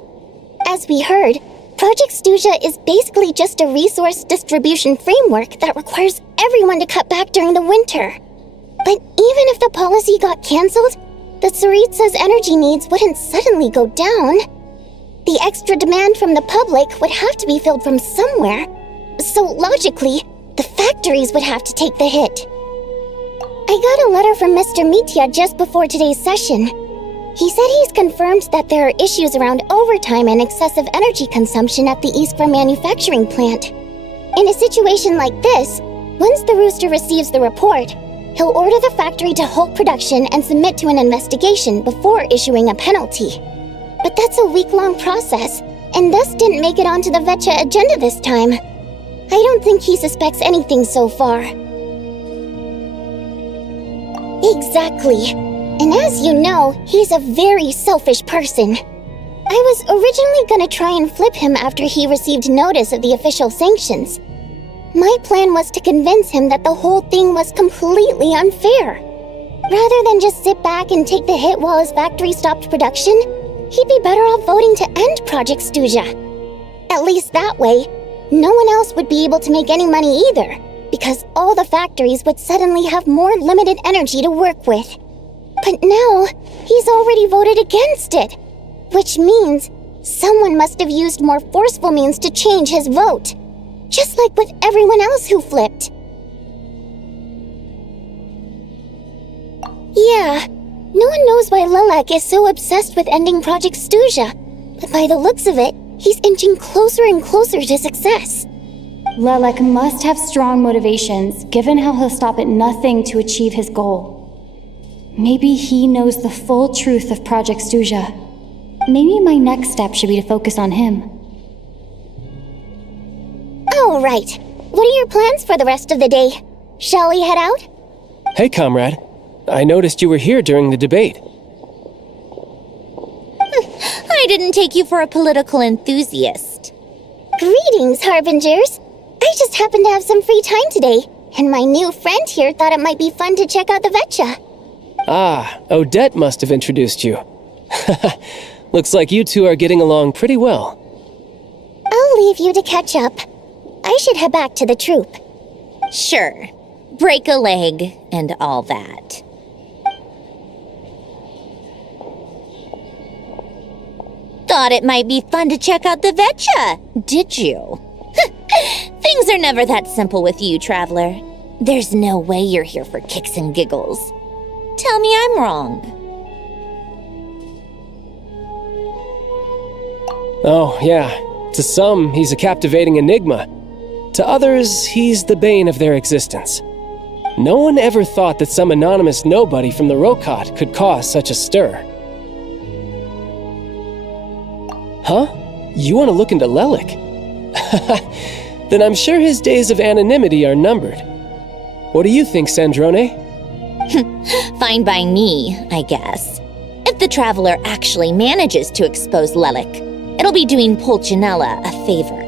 As we heard, Project Stuzha is basically just a resource distribution framework that requires everyone to cut back during the winter. But even if the policy got cancelled, the Tsaritsa's energy needs wouldn't suddenly go down. The extra demand from the public would have to be filled from somewhere. So logically, the factories would have to take the hit. I got a letter from Mr. Mitya just before today's session. He said he's confirmed that there are issues around overtime and excessive energy consumption at the Iskra manufacturing plant. In a situation like this, once the Rooster receives the report, he'll order the factory to halt production and submit to an investigation before issuing a penalty. But that's a week-long process, and thus didn't make it onto the Vecha agenda this time. I don't think he suspects anything so far. Exactly. And as you know, he's a very selfish person. I was originally gonna try and flip him after he received notice of the official sanctions. My plan was to convince him that the whole thing was completely unfair. Rather than just sit back and take the hit while his factory stopped production, he'd be better off voting to end Project Stuja. At least that way, no one else would be able to make any money either, because all the factories would suddenly have more limited energy to work with. But now, he's already voted against it, which means someone must have used more forceful means to change his vote, just like with everyone else who flipped. Yeah, no one knows why Lilac is so obsessed with ending Project Stuja, but by the looks of it, he's inching closer and closer to success. Lilac must have strong motivations, given how he'll stop at nothing to achieve his goal. Maybe he knows the full truth of Project Stuja. Maybe my next step should be to focus on him. Oh, right. What are your plans for the rest of the day? Shall we head out? Hey, comrade. I noticed you were here during the debate. I didn't take you for a political enthusiast. Greetings, Harbingers. I just happened to have some free time today, and my new friend here thought it might be fun to check out the Vetcha. Ah, Odette must have introduced you. Looks like you two are getting along pretty well. I'll leave you to catch up. I should head back to the troop. Sure. Break a leg and all that. Thought it might be fun to check out the Vetcha, did you? Things are never that simple with you, Traveler. There's no way you're here for kicks and giggles. Tell me I'm wrong. Oh, yeah. To some, he's a captivating enigma. To others, he's the bane of their existence. No one ever thought that some anonymous nobody from the Rokot could cause such a stir. Huh? You want to look into Lelik? Then I'm sure his days of anonymity are numbered. What do you think, Sandrone? Fine by me, I guess. If the Traveler actually manages to expose Lelik, it'll be doing Pulcinella a favor.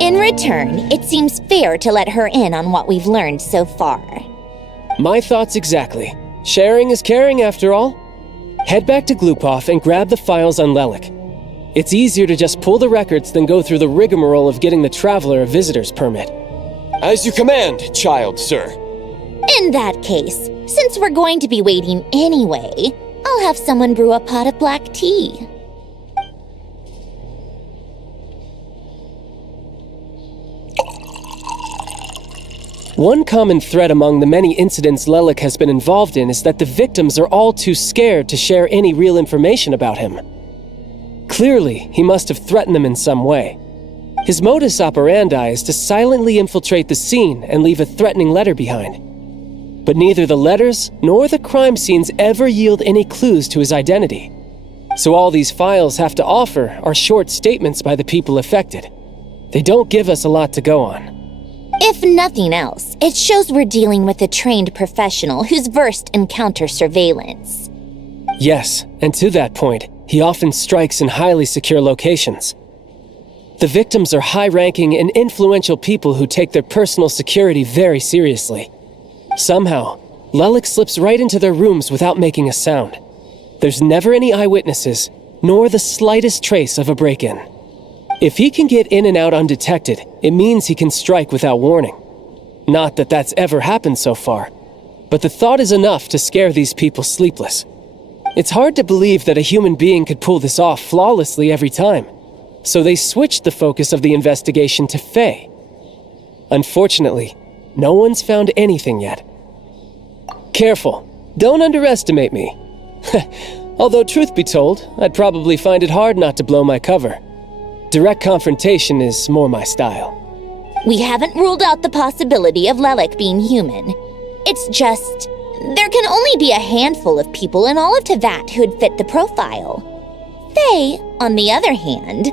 In return, it seems fair to let her in on what we've learned so far. My thoughts exactly. Sharing is caring, after all. Head back to Glupov and grab the files on Lelik. It's easier to just pull the records than go through the rigmarole of getting the Traveler a visitor's permit. As you command, child, sir. In that case, since we're going to be waiting anyway, I'll have someone brew a pot of black tea. One common thread among the many incidents Lelik has been involved in is that the victims are all too scared to share any real information about him. Clearly, he must have threatened them in some way. His modus operandi is to silently infiltrate the scene and leave a threatening letter behind. But neither the letters nor the crime scenes ever yield any clues to his identity. So all these files have to offer are short statements by the people affected. They don't give us a lot to go on. If nothing else, it shows we're dealing with a trained professional who's versed in counter-surveillance. Yes, and to that point, he often strikes in highly secure locations. The victims are high-ranking and influential people who take their personal security very seriously. Somehow, Lelik slips right into their rooms without making a sound. There's never any eyewitnesses, nor the slightest trace of a break-in. If he can get in and out undetected, it means he can strike without warning. Not that that's ever happened so far, but the thought is enough to scare these people sleepless. It's hard to believe that a human being could pull this off flawlessly every time, so they switched the focus of the investigation to Faye. Unfortunately, no one's found anything yet. Careful, don't underestimate me. Although truth be told, I'd probably find it hard not to blow my cover. Direct confrontation is more my style. We haven't ruled out the possibility of Lelik being human. It's just, there can only be a handful of people in all of Teyvat who'd fit the profile. Faye, on the other hand,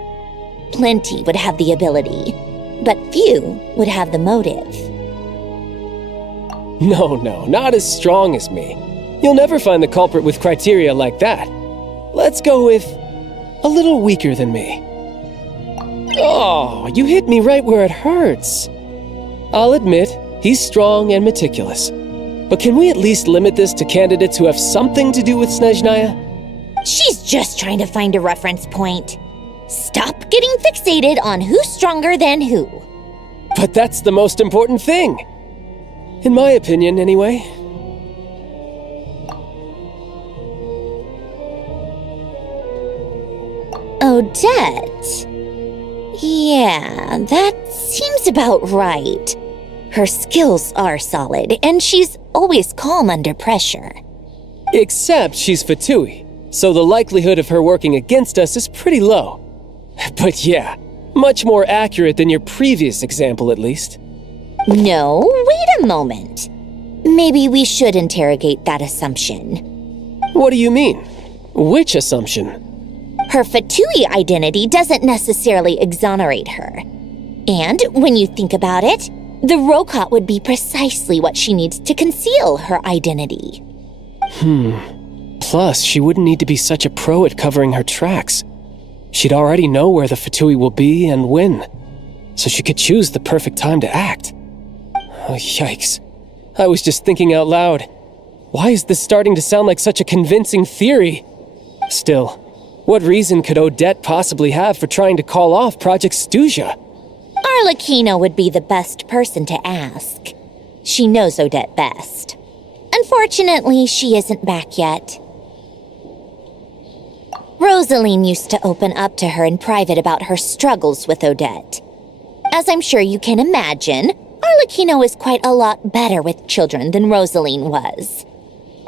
plenty would have the ability, but few would have the motive. No, not as strong as me. You'll never find the culprit with criteria like that. Let's go with a little weaker than me. Oh, you hit me right where it hurts. I'll admit, he's strong and meticulous. But can we at least limit this to candidates who have something to do with Snezhnaya? She's just trying to find a reference point. Stop getting fixated on who's stronger than who. But that's the most important thing. In my opinion, anyway. Odette? Yeah, that seems about right. Her skills are solid, and she's always calm under pressure. Except she's Fatui, so the likelihood of her working against us is pretty low. But yeah, much more accurate than your previous example, at least. No, wait a moment. Maybe we should interrogate that assumption. What do you mean? Which assumption? Her Fatui identity doesn't necessarily exonerate her. And when you think about it, the Rokot would be precisely what she needs to conceal her identity. Plus, she wouldn't need to be such a pro at covering her tracks. She'd already know where the Fatui will be and when, so she could choose the perfect time to act. Oh, yikes. I was just thinking out loud. Why is this starting to sound like such a convincing theory? Still, what reason could Odette possibly have for trying to call off Project Stuzha? Arlecchino would be the best person to ask. She knows Odette best. Unfortunately, she isn't back yet. Rosaline used to open up to her in private about her struggles with Odette. As I'm sure you can imagine, Arlecchino is quite a lot better with children than Rosaline was.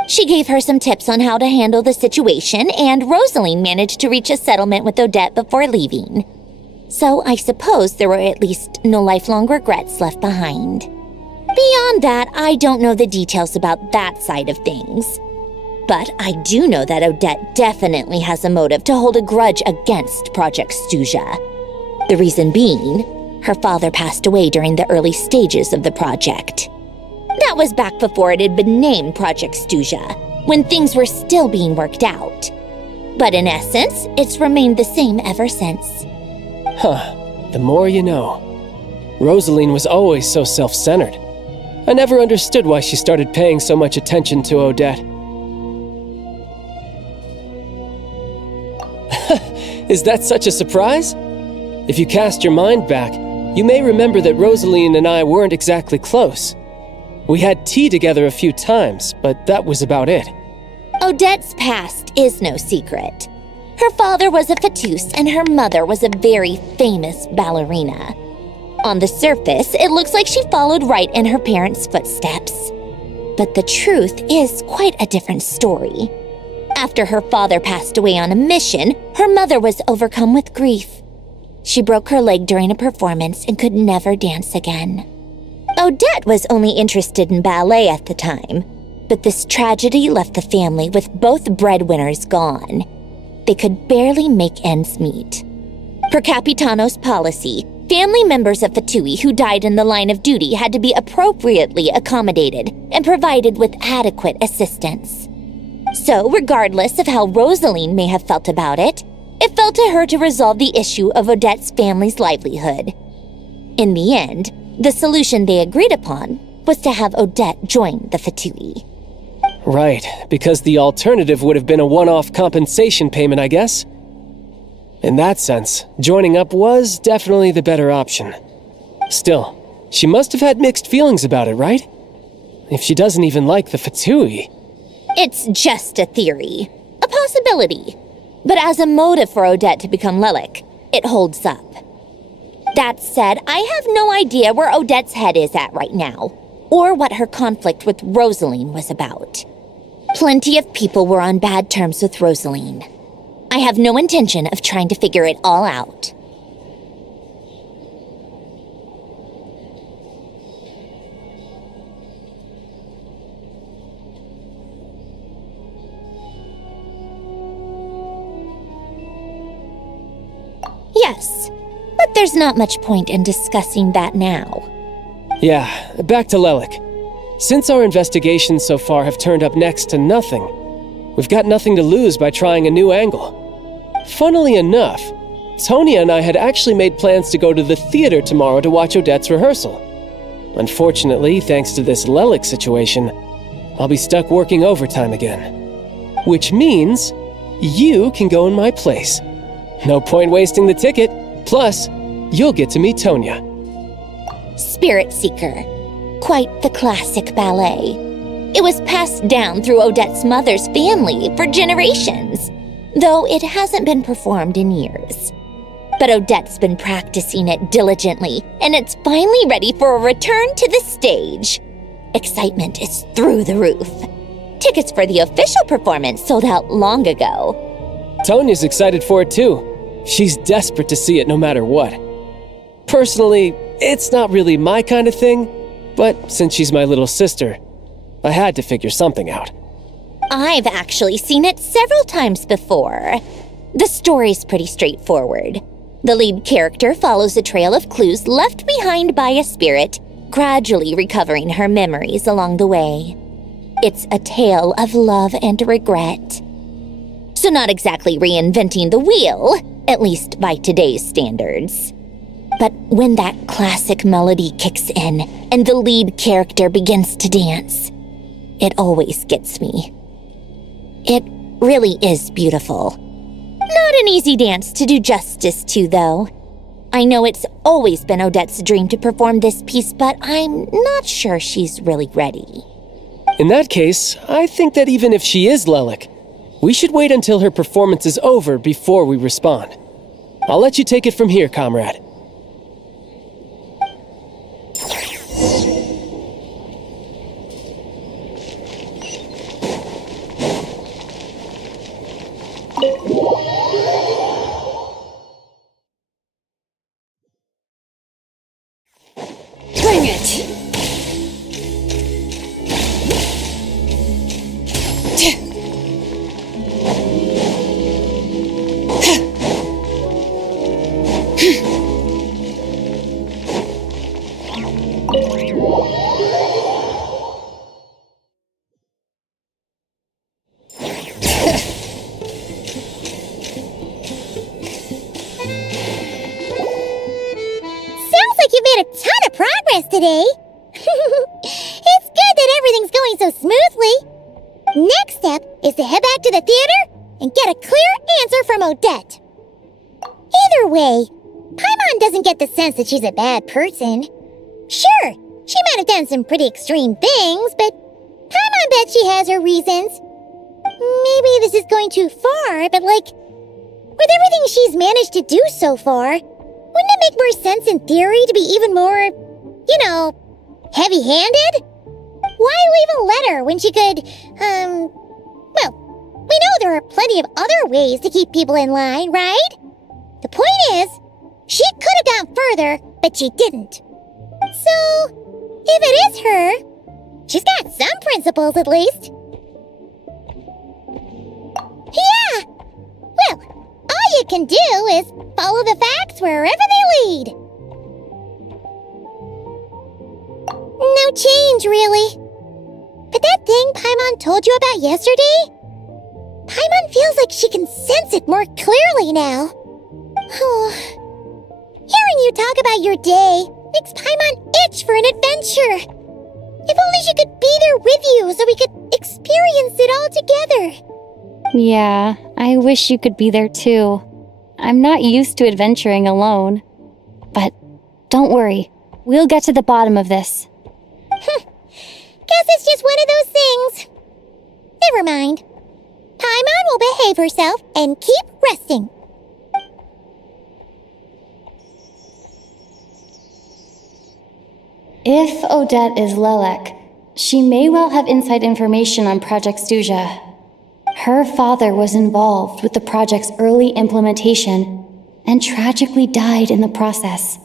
She gave her some tips on how to handle the situation, and Rosaline managed to reach a settlement with Odette before leaving. So I suppose there were at least no lifelong regrets left behind. Beyond that, I don't know the details about that side of things. But I do know that Odette definitely has a motive to hold a grudge against Project Stuzha. The reason being, her father passed away during the early stages of the project. That was back before it had been named Project Stuzha, when things were still being worked out. But in essence, it's remained the same ever since. The more you know. Rosaline was always so self-centered. I never understood why she started paying so much attention to Odette. Is that such a surprise? If you cast your mind back, you may remember that Rosaline and I weren't exactly close. We had tea together a few times, but that was about it. Odette's past is no secret. Her father was a Fatus and her mother was a very famous ballerina. On the surface, it looks like she followed right in her parents' footsteps. But the truth is quite a different story. After her father passed away on a mission, her mother was overcome with grief. She broke her leg during a performance and could never dance again. Odette was only interested in ballet at the time, but this tragedy left the family with both breadwinners gone. They could barely make ends meet. Per Capitano's policy, family members of Fatui who died in the line of duty had to be appropriately accommodated and provided with adequate assistance. So, regardless of how Rosaline may have felt about it, it fell to her to resolve the issue of Odette's family's livelihood. In the end, the solution they agreed upon was to have Odette join the Fatui. Right, because the alternative would have been a one-off compensation payment, I guess. In that sense, joining up was definitely the better option. Still, she must have had mixed feelings about it, right? If she doesn't even like the Fatui. It's just a theory, a possibility. But as a motive for Odette to become Lelik, it holds up. That said, I have no idea where Odette's head is at right now, or what her conflict with Rosaline was about. Plenty of people were on bad terms with Rosaline. I have no intention of trying to figure it all out. Yes, but there's not much point in discussing that now. Yeah, back to Lelik. Since our investigations so far have turned up next to nothing, we've got nothing to lose by trying a new angle. Funnily enough, Tonya and I had actually made plans to go to the theater tomorrow to watch Odette's rehearsal. Unfortunately, thanks to this Lelik situation, I'll be stuck working overtime again. Which means you can go in my place. No point wasting the ticket. Plus, you'll get to meet Tonya. Spirit Seeker. Quite the classic ballet. It was passed down through Odette's mother's family for generations, though it hasn't been performed in years. But Odette's been practicing it diligently, and it's finally ready for a return to the stage. Excitement is through the roof. Tickets for the official performance sold out long ago. Tonya's excited for it too. She's desperate to see it no matter what. Personally, it's not really my kind of thing, but since she's my little sister, I had to figure something out. I've actually seen it several times before. The story's pretty straightforward. The lead character follows a trail of clues left behind by a spirit, gradually recovering her memories along the way. It's a tale of love and regret. So not exactly reinventing the wheel, at least by today's standards. But when that classic melody kicks in and the lead character begins to dance, it always gets me. It really is beautiful. Not an easy dance to do justice to, though. I know it's always been Odette's dream to perform this piece, but I'm not sure she's really ready. In that case, I think that even if she is Lelik, we should wait until her performance is over before we respond. I'll let you take it from here, comrade. Bring it! Today. It's good that everything's going so smoothly. Next step is to head back to the theater and get a clear answer from Odette. Either way, Paimon doesn't get the sense that she's a bad person. Sure, she might have done some pretty extreme things, but Paimon bets she has her reasons. Maybe this is going too far, but with everything she's managed to do so far, wouldn't it make more sense in theory to be even more, heavy-handed? Why leave a letter when she could, we know there are plenty of other ways to keep people in line, right? The point is, she could have gone further, but she didn't. So, if it is her, she's got some principles at least. Yeah! Well, all you can do is follow the facts wherever they lead. No change, really. But that thing Paimon told you about yesterday? Paimon feels like she can sense it more clearly now. Hearing you talk about your day makes Paimon itch for an adventure. If only she could be there with you so we could experience it all together. Yeah, I wish you could be there too. I'm not used to adventuring alone. But don't worry, we'll get to the bottom of this. Guess it's just one of those things. Never mind. Paimon will behave herself and keep resting. If Odette is Lelek, she may well have inside information on Project Stuja. Her father was involved with the project's early implementation and tragically died in the process.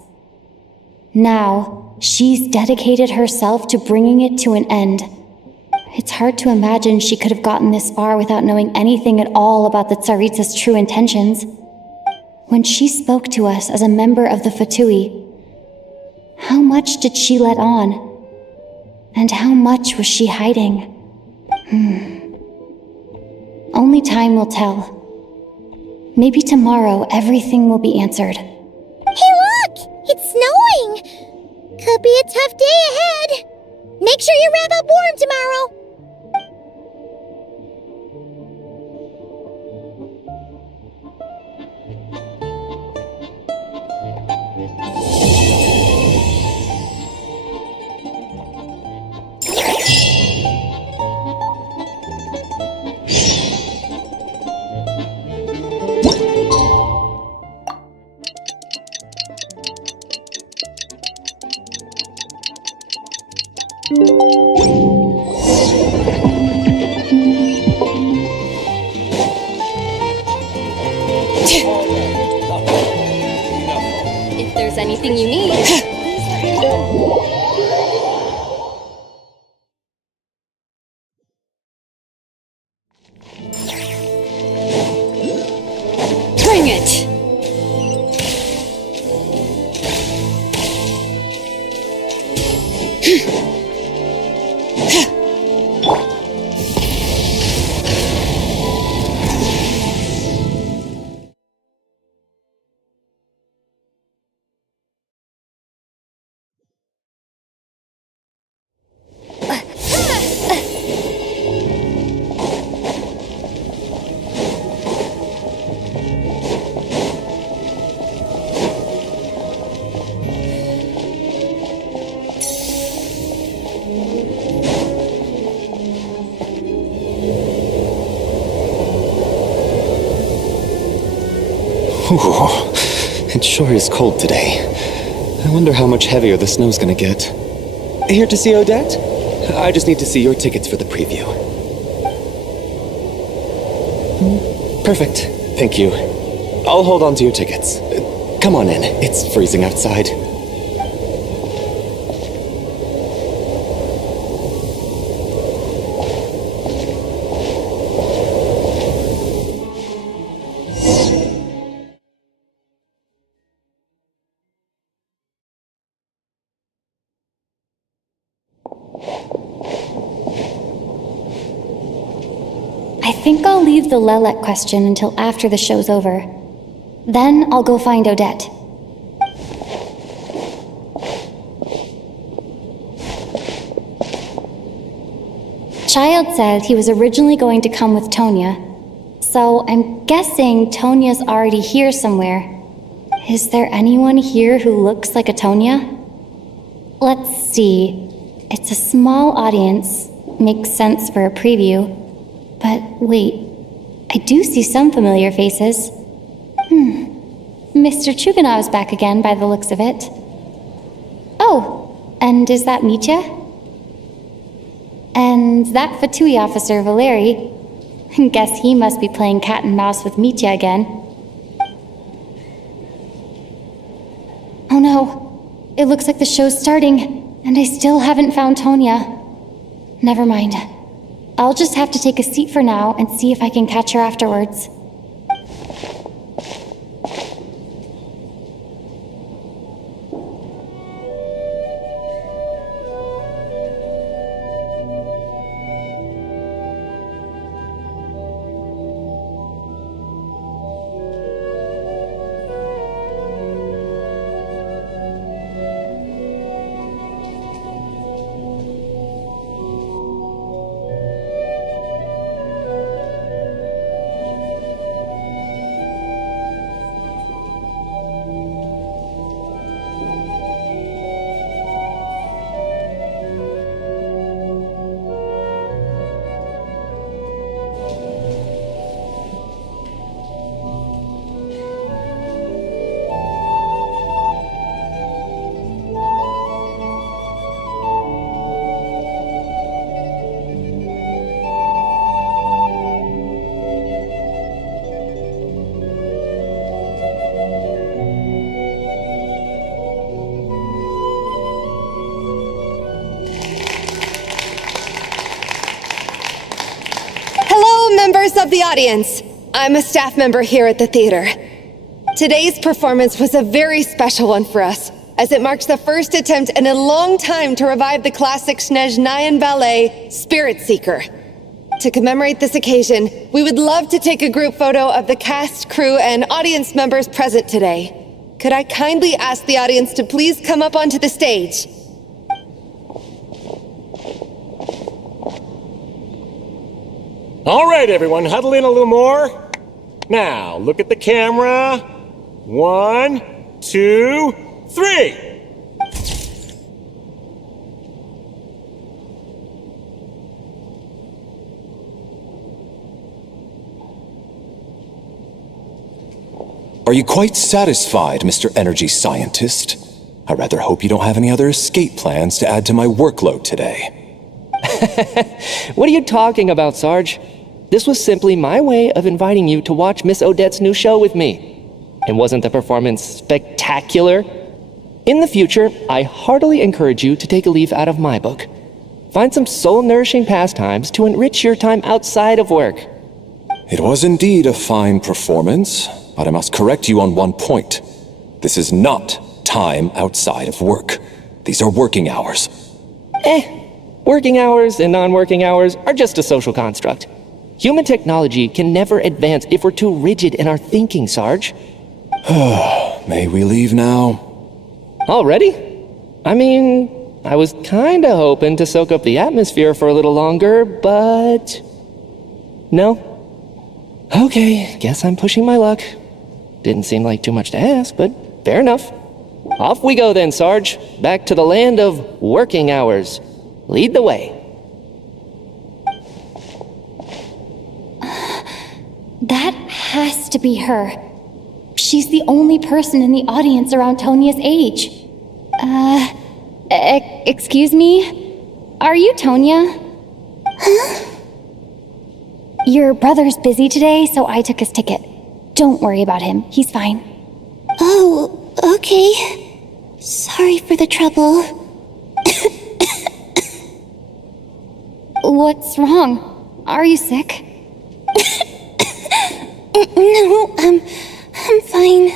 Now, she's dedicated herself to bringing it to an end. It's hard to imagine she could have gotten this far without knowing anything at all about the Tsaritsa's true intentions. When she spoke to us as a member of the Fatui, how much did she let on? And how much was she hiding? Only time will tell. Maybe tomorrow everything will be answered. Hey look! It's snowing! Could be a tough day ahead. Make sure you wrap up warm tomorrow. If there's anything you need, please let me know. Bring it! Ooh, it sure is cold today. I wonder how much heavier the snow's gonna get. Here to see Odette? I just need to see your tickets for the preview. Perfect. Thank you. I'll hold on to your tickets. Come on in. It's freezing outside. I think I'll leave the Lelek question until after the show's over. Then I'll go find Odette. Child said he was originally going to come with Tonya, so I'm guessing Tonya's already here somewhere. Is there anyone here who looks like a Tonya? Let's see. It's a small audience. Makes sense for a preview. But wait, I do see some familiar faces. Mr. Chuganov's back again by the looks of it. Oh, and is that Mitya? And that Fatui officer, Valeri. Guess he must be playing cat and mouse with Mitya again. Oh no, it looks like the show's starting, and I still haven't found Tonya. Never mind. I'll just have to take a seat for now and see if I can catch her afterwards. Members of the audience, I'm a staff member here at the theater. Today's performance was a very special one for us, as it marks the first attempt in a long time to revive the classic Snezhnayan ballet, Spirit Seeker. To commemorate this occasion, we would love to take a group photo of the cast, crew, and audience members present today. Could I kindly ask the audience to please come up onto the stage? All right, everyone, huddle in a little more. Now, look at the camera. 1, 2, 3. Are you quite satisfied, Mr. Energy Scientist? I rather hope you don't have any other escape plans to add to my workload today. What are you talking about, Sarge? This was simply my way of inviting you to watch Miss Odette's new show with me. And wasn't the performance spectacular? In the future, I heartily encourage you to take a leaf out of my book. Find some soul-nourishing pastimes to enrich your time outside of work. It was indeed a fine performance, but I must correct you on one point. This is not time outside of work. These are working hours. Working hours and non-working hours are just a social construct. Human technology can never advance if we're too rigid in our thinking, Sarge. May we leave now? Already? I mean, I was kinda hoping to soak up the atmosphere for a little longer, but... No? Okay, guess I'm pushing my luck. Didn't seem like too much to ask, but fair enough. Off we go then, Sarge. Back to the land of working hours. Lead the way. That has to be her. She's the only person in the audience around Tonia's age. Excuse me? Are you Tonia? Huh? Your brother's busy today, so I took his ticket. Don't worry about him. He's fine. Oh, okay. Sorry for the trouble. What's wrong? Are you sick? No, I'm fine.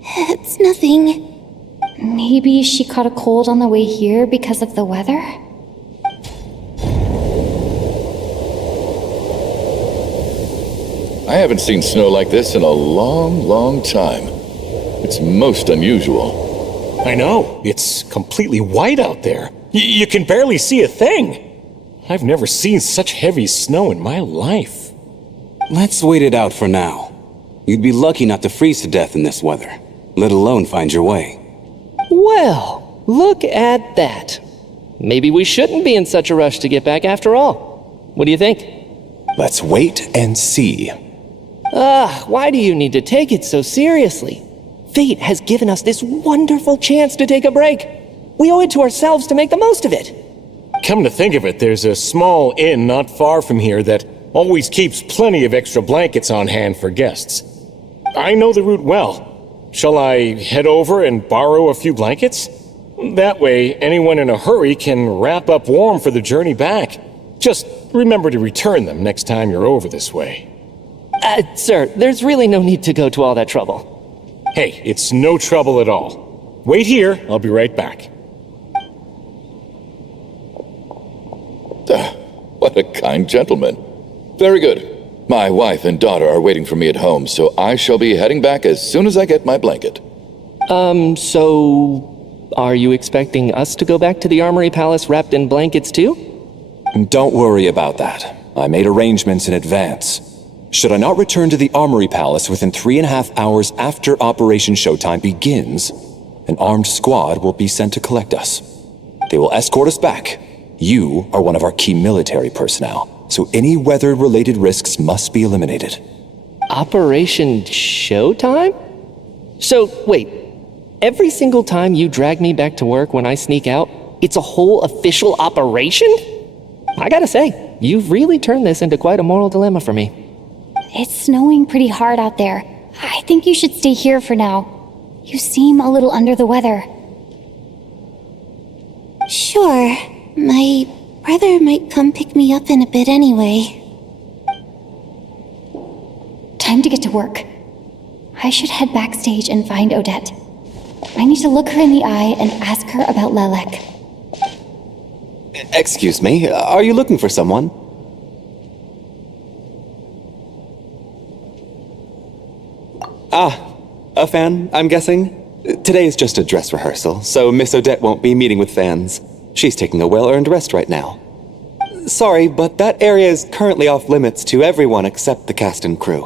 It's nothing. Maybe she caught a cold on the way here because of the weather? I haven't seen snow like this in a long, long time. It's most unusual. I know. It's completely white out there. You can barely see a thing. I've never seen such heavy snow in my life. Let's wait it out for now. You'd be lucky not to freeze to death in this weather, let alone find your way. Well, look at that. Maybe we shouldn't be in such a rush to get back after all. What do you think? Let's wait and see. Why do you need to take it so seriously? Fate has given us this wonderful chance to take a break. We owe it to ourselves to make the most of it. Come to think of it, there's a small inn not far from here that always keeps plenty of extra blankets on hand for guests. I know the route well. Shall I head over and borrow a few blankets? That way, anyone in a hurry can wrap up warm for the journey back. Just remember to return them next time you're over this way. Sir, there's really no need to go to all that trouble. Hey, it's no trouble at all. Wait here, I'll be right back. What a kind gentleman. Very good. My wife and daughter are waiting for me at home, so I shall be heading back as soon as I get my blanket. So... are you expecting us to go back to the Armory Palace wrapped in blankets too? Don't worry about that. I made arrangements in advance. Should I not return to the Armory Palace within 3.5 hours after Operation Showtime begins, an armed squad will be sent to collect us. They will escort us back. You are one of our key military personnel, so any weather-related risks must be eliminated. Operation Showtime? So, wait. Every single time you drag me back to work when I sneak out, it's a whole official operation? I gotta say, you've really turned this into quite a moral dilemma for me. It's snowing pretty hard out there. I think you should stay here for now. You seem a little under the weather. Sure. My brother might come pick me up in a bit anyway. Time to get to work. I should head backstage and find Odette. I need to look her in the eye and ask her about Lelek. Excuse me, are you looking for someone? A fan, I'm guessing? Today's just a dress rehearsal, so Miss Odette won't be meeting with fans. She's taking a well-earned rest right now. Sorry, but that area is currently off limits to everyone except the cast and crew.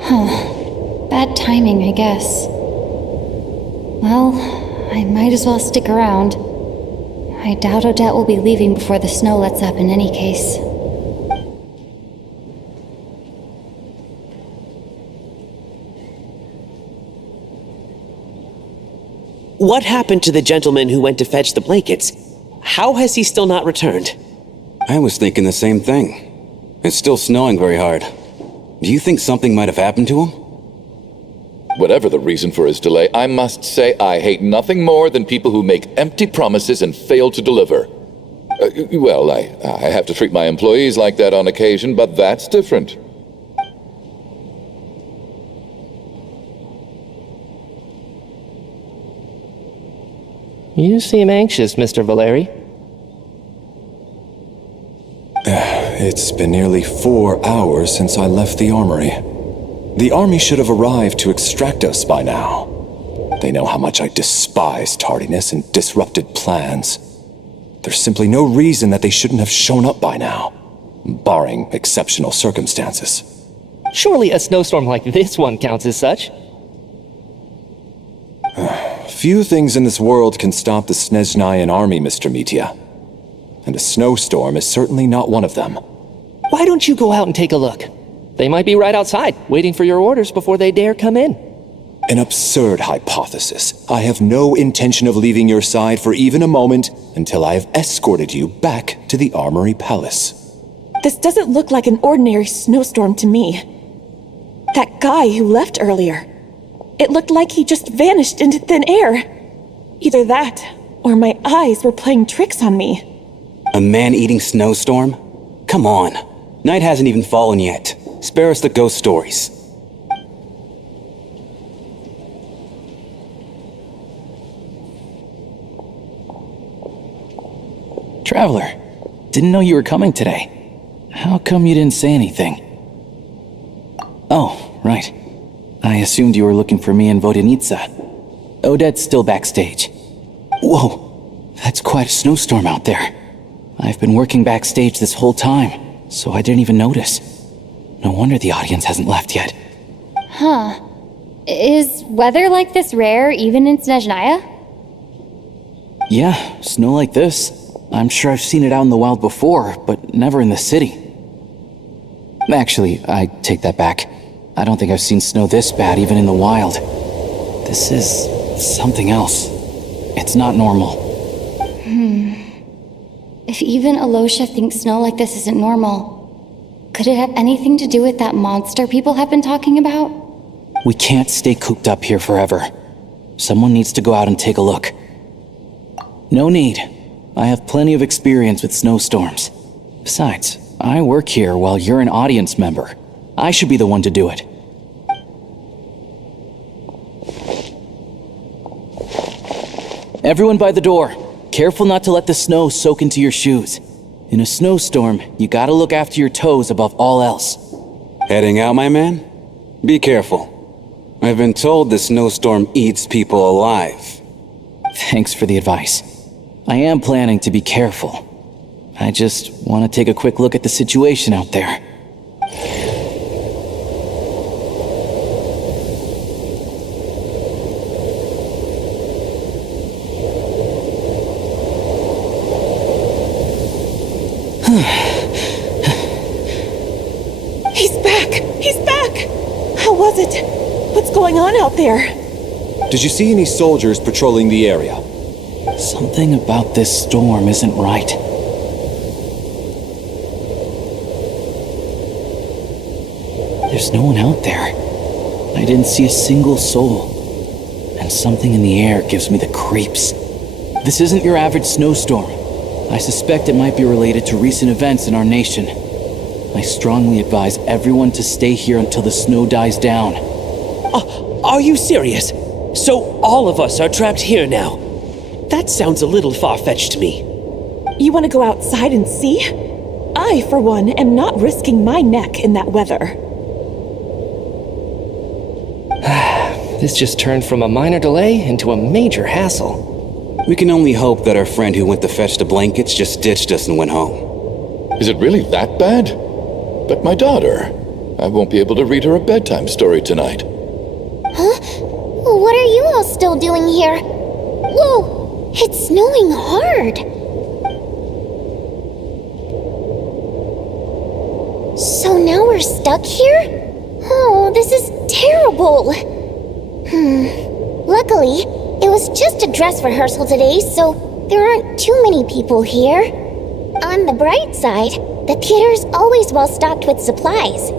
Huh. Bad timing, I guess. Well, I might as well stick around. I doubt Odette will be leaving before the snow lets up in any case. What happened to the gentleman who went to fetch the blankets? How has he still not returned? I was thinking the same thing. It's still snowing very hard. Do you think something might have happened to him? Whatever the reason for his delay, I must say I hate nothing more than people who make empty promises and fail to deliver. Well, I have to treat my employees like that on occasion, but that's different. You seem anxious, Mr. Valeri. It's been nearly 4 hours since I left the armory. The army should have arrived to extract us by now. They know how much I despise tardiness and disrupted plans. There's simply no reason that they shouldn't have shown up by now, barring exceptional circumstances. Surely a snowstorm like this one counts as such. Few things in this world can stop the Snezhnayan army, Mr. Mitya. And a snowstorm is certainly not one of them. Why don't you go out and take a look? They might be right outside, waiting for your orders before they dare come in. An absurd hypothesis. I have no intention of leaving your side for even a moment until I have escorted you back to the Armory Palace. This doesn't look like an ordinary snowstorm to me. That guy who left earlier, it looked like he just vanished into thin air. Either that, or my eyes were playing tricks on me. A man-eating snowstorm? Come on. Night hasn't even fallen yet. Spare us the ghost stories. Traveler, didn't know you were coming today. How come you didn't say anything? Oh, right. I assumed you were looking for me in Vodenitsa. Odette's still backstage. Whoa, that's quite a snowstorm out there. I've been working backstage this whole time, so I didn't even notice. No wonder the audience hasn't left yet. Huh. Is weather like this rare even in Snezhnaya? Yeah, snow like this. I'm sure I've seen it out in the wild before, but never in the city. Actually, I take that back. I don't think I've seen snow this bad even in the wild. This is something else. It's not normal. If even Alosha thinks snow like this isn't normal, could it have anything to do with that monster people have been talking about? We can't stay cooped up here forever. Someone needs to go out and take a look. No need. I have plenty of experience with snowstorms. Besides, I work here while you're an audience member. I should be the one to do it. Everyone by the door. Careful not to let the snow soak into your shoes. In a snowstorm, you gotta look after your toes above all else. Heading out, my man? Be careful. I've been told the snowstorm eats people alive. Thanks for the advice. I am planning to be careful. I just want to take a quick look at the situation out there. He's back! He's back! How was it? What's going on out there? Did you see any soldiers patrolling the area? Something about this storm isn't right. There's no one out there. I didn't see a single soul. And something in the air gives me the creeps. This isn't your average snowstorm. I suspect it might be related to recent events in our nation. I strongly advise everyone to stay here until the snow dies down. Are you serious? So all of us are trapped here now? That sounds a little far-fetched to me. You want to go outside and see? I, for one, am not risking my neck in that weather. This just turned from a minor delay into a major hassle. We can only hope that our friend who went to fetch the blankets just ditched us and went home. Is it really that bad? But my daughter, I won't be able to read her a bedtime story tonight. Huh? What are you all still doing here? Whoa! It's snowing hard! So now we're stuck here? Oh, this is terrible! Luckily, It was just a dress rehearsal today, so there aren't too many people here. On the bright side, the theater's always well stocked with supplies.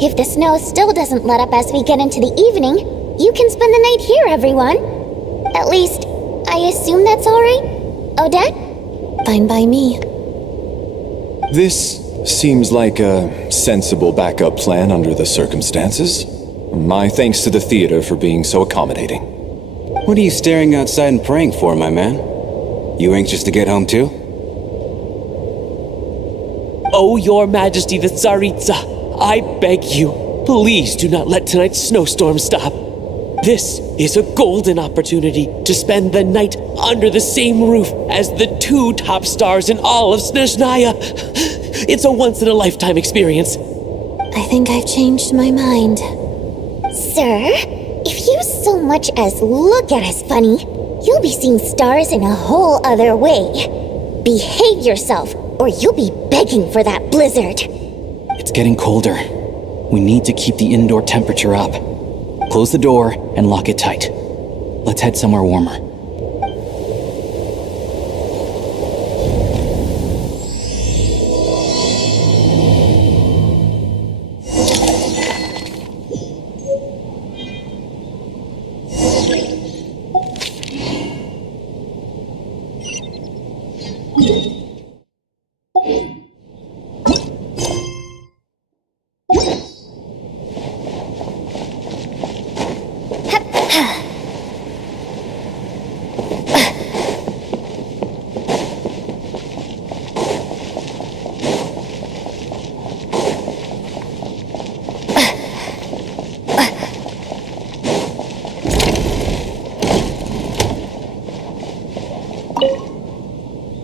If the snow still doesn't let up as we get into the evening, you can spend the night here, everyone. At least, I assume that's alright? Odette? Fine by me. This seems like a sensible backup plan under the circumstances. My thanks to the theater for being so accommodating. What are you staring outside and praying for, my man? You anxious to get home too? Oh, your majesty the Tsaritsa, I beg you, please do not let tonight's snowstorm stop. This is a golden opportunity to spend the night under the same roof as the 2 top stars in all of Snezhnaya. It's a once-in-a-lifetime experience. I think I've changed my mind. Sir, if you so much as look at us funny, you'll be seeing stars in a whole other way. Behave yourself, or you'll be begging for that blizzard. It's getting colder. We need to keep the indoor temperature up. Close the door and lock it tight. Let's head somewhere warmer.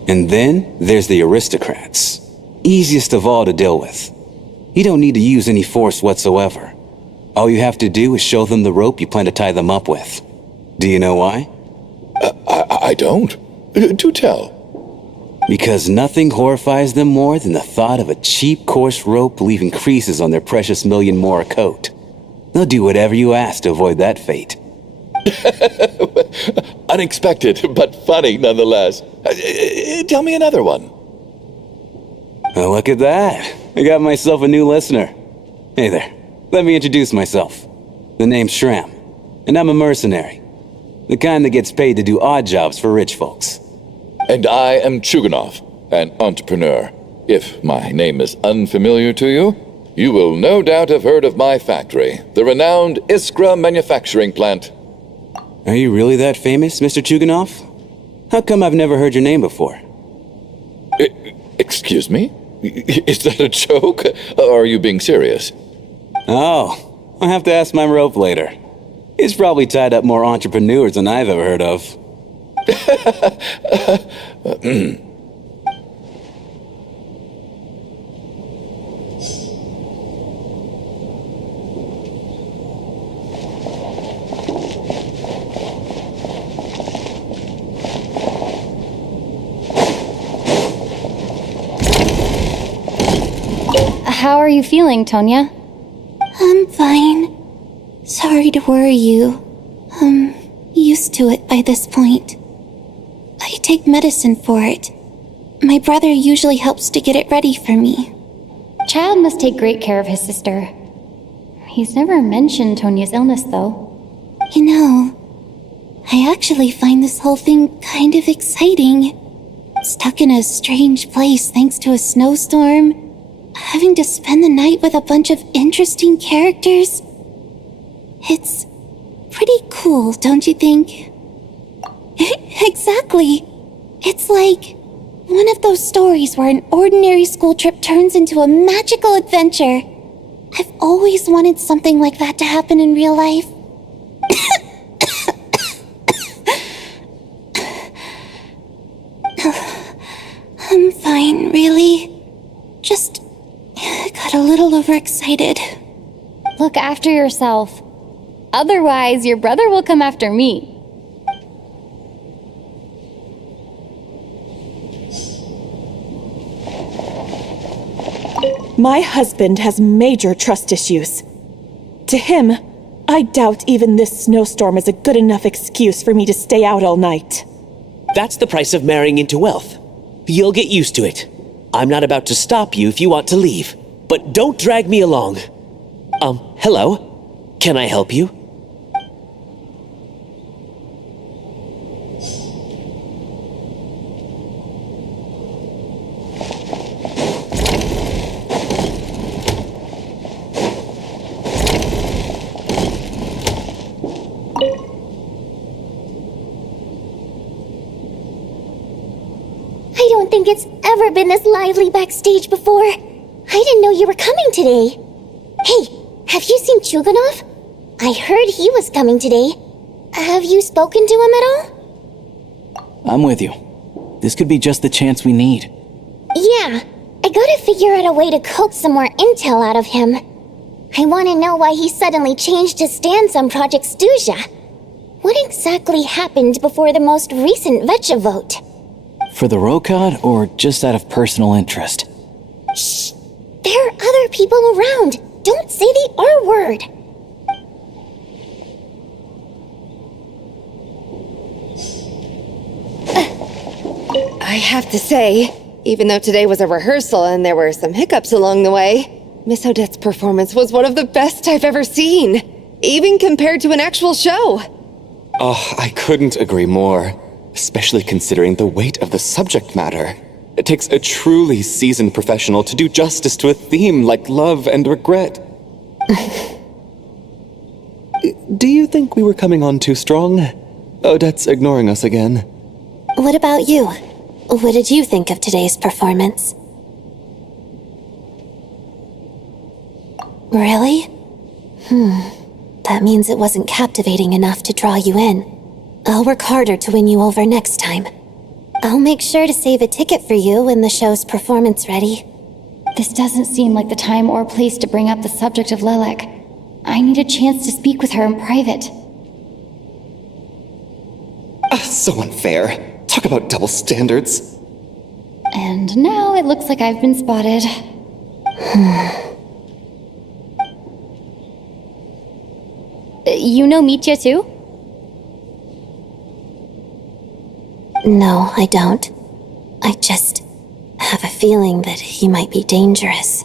And then there's the aristocrats. Easiest of all to deal with. You don't need to use any force whatsoever. All you have to do is show them the rope you plan to tie them up with. Do you know why? I don't. Do tell. Because nothing horrifies them more than the thought of a cheap, coarse rope leaving creases on their precious million Mora coat. They'll do whatever you ask to avoid that fate. Unexpected, but funny nonetheless. Tell me another one. Well, look at that. I got myself a new listener. Hey there. Let me introduce myself. The name's Shram, and I'm a mercenary. The kind that gets paid to do odd jobs for rich folks. And I am Chuganov, an entrepreneur. If my name is unfamiliar to you, you will no doubt have heard of my factory, the renowned Iskra manufacturing plant. Are you really that famous, Mr. Chuganov? How come I've never heard your name before? Excuse me? Is that a joke? Or are you being serious? Oh, I'll have to ask my rope later. It's probably tied up more entrepreneurs than I've ever heard of. How are you feeling, Tonya? I'm fine. Sorry to worry you. I'm used to it by this point. I take medicine for it. My brother usually helps to get it ready for me. Child must take great care of his sister. He's never mentioned Tonya's illness, though. You know, I actually find this whole thing kind of exciting. Stuck in a strange place thanks to a snowstorm. Having to spend the night with a bunch of interesting characters. It's pretty cool, don't you think? Exactly. It's like one of those stories where an ordinary school trip turns into a magical adventure. I've always wanted something like that to happen in real life. I'm fine, really. Just got a little overexcited. Look after yourself. Otherwise, your brother will come after me. My husband has major trust issues. To him, I doubt even this snowstorm is a good enough excuse for me to stay out all night. That's the price of marrying into wealth. You'll get used to it. I'm not about to stop you if you want to leave, but don't drag me along. Hello? Can I help you? I don't think it's ever been this lively backstage before. I didn't know you were coming today. Hey, have you seen Chuganov? I heard he was coming today. Have you spoken to him at all? I'm with you. This could be just the chance we need. Yeah, I gotta figure out a way to coax some more intel out of him. I want to know why he suddenly changed his stance on Project Stuzha. What exactly happened before the most recent Vecha vote? For the Rokad, or just out of personal interest? Shh! There are other people around. Don't say the R word. I have to say, even though today was a rehearsal and there were some hiccups along the way, Miss Odette's performance was one of the best I've ever seen, even compared to an actual show. Oh, I couldn't agree more, especially considering the weight of the subject matter. It takes a truly seasoned professional to do justice to a theme like love and regret. Do you think we were coming on too strong? Odette's ignoring us again. What about you? What did you think of today's performance? Really? That means it wasn't captivating enough to draw you in. I'll work harder to win you over next time. I'll make sure to save a ticket for you when the show's performance ready. This doesn't seem like the time or place to bring up the subject of Lelek. I need a chance to speak with her in private. So unfair. Talk about double standards. And now it looks like I've been spotted. You know Mitya too? No, I don't. I just have a feeling that he might be dangerous.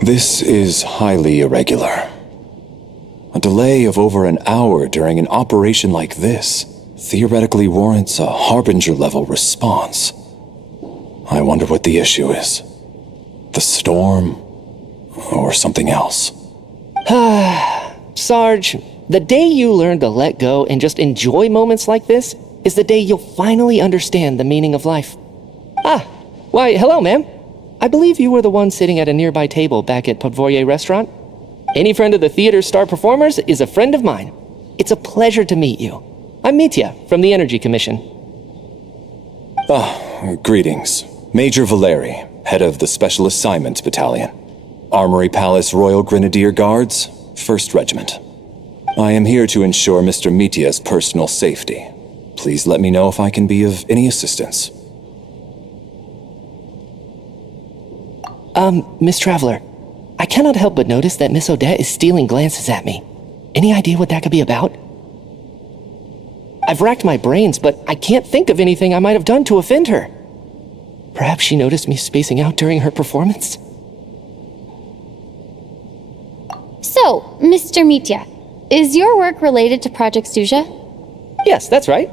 This is highly irregular. A delay of over an hour during an operation like this theoretically warrants a Harbinger-level response. I wonder what the issue is. The storm, or something else. Sarge, the day you learn to let go and just enjoy moments like this is the day you'll finally understand the meaning of life. Why, hello, ma'am. I believe you were the one sitting at a nearby table back at Podvorye restaurant. Any friend of the theater's star performers is a friend of mine. It's a pleasure to meet you. I'm Mitya from the Energy Commission. Greetings. Major Valeri, head of the Special Assignments Battalion. Armory Palace Royal Grenadier Guards, 1st Regiment. I am here to ensure Mr. Mitya's personal safety. Please let me know if I can be of any assistance. Miss Traveler, I cannot help but notice that Miss Odette is stealing glances at me. Any idea what that could be about? I've racked my brains, but I can't think of anything I might have done to offend her. Perhaps she noticed me spacing out during her performance? So, Mr. Mitya, is your work related to Project Stuzha? Yes, that's right.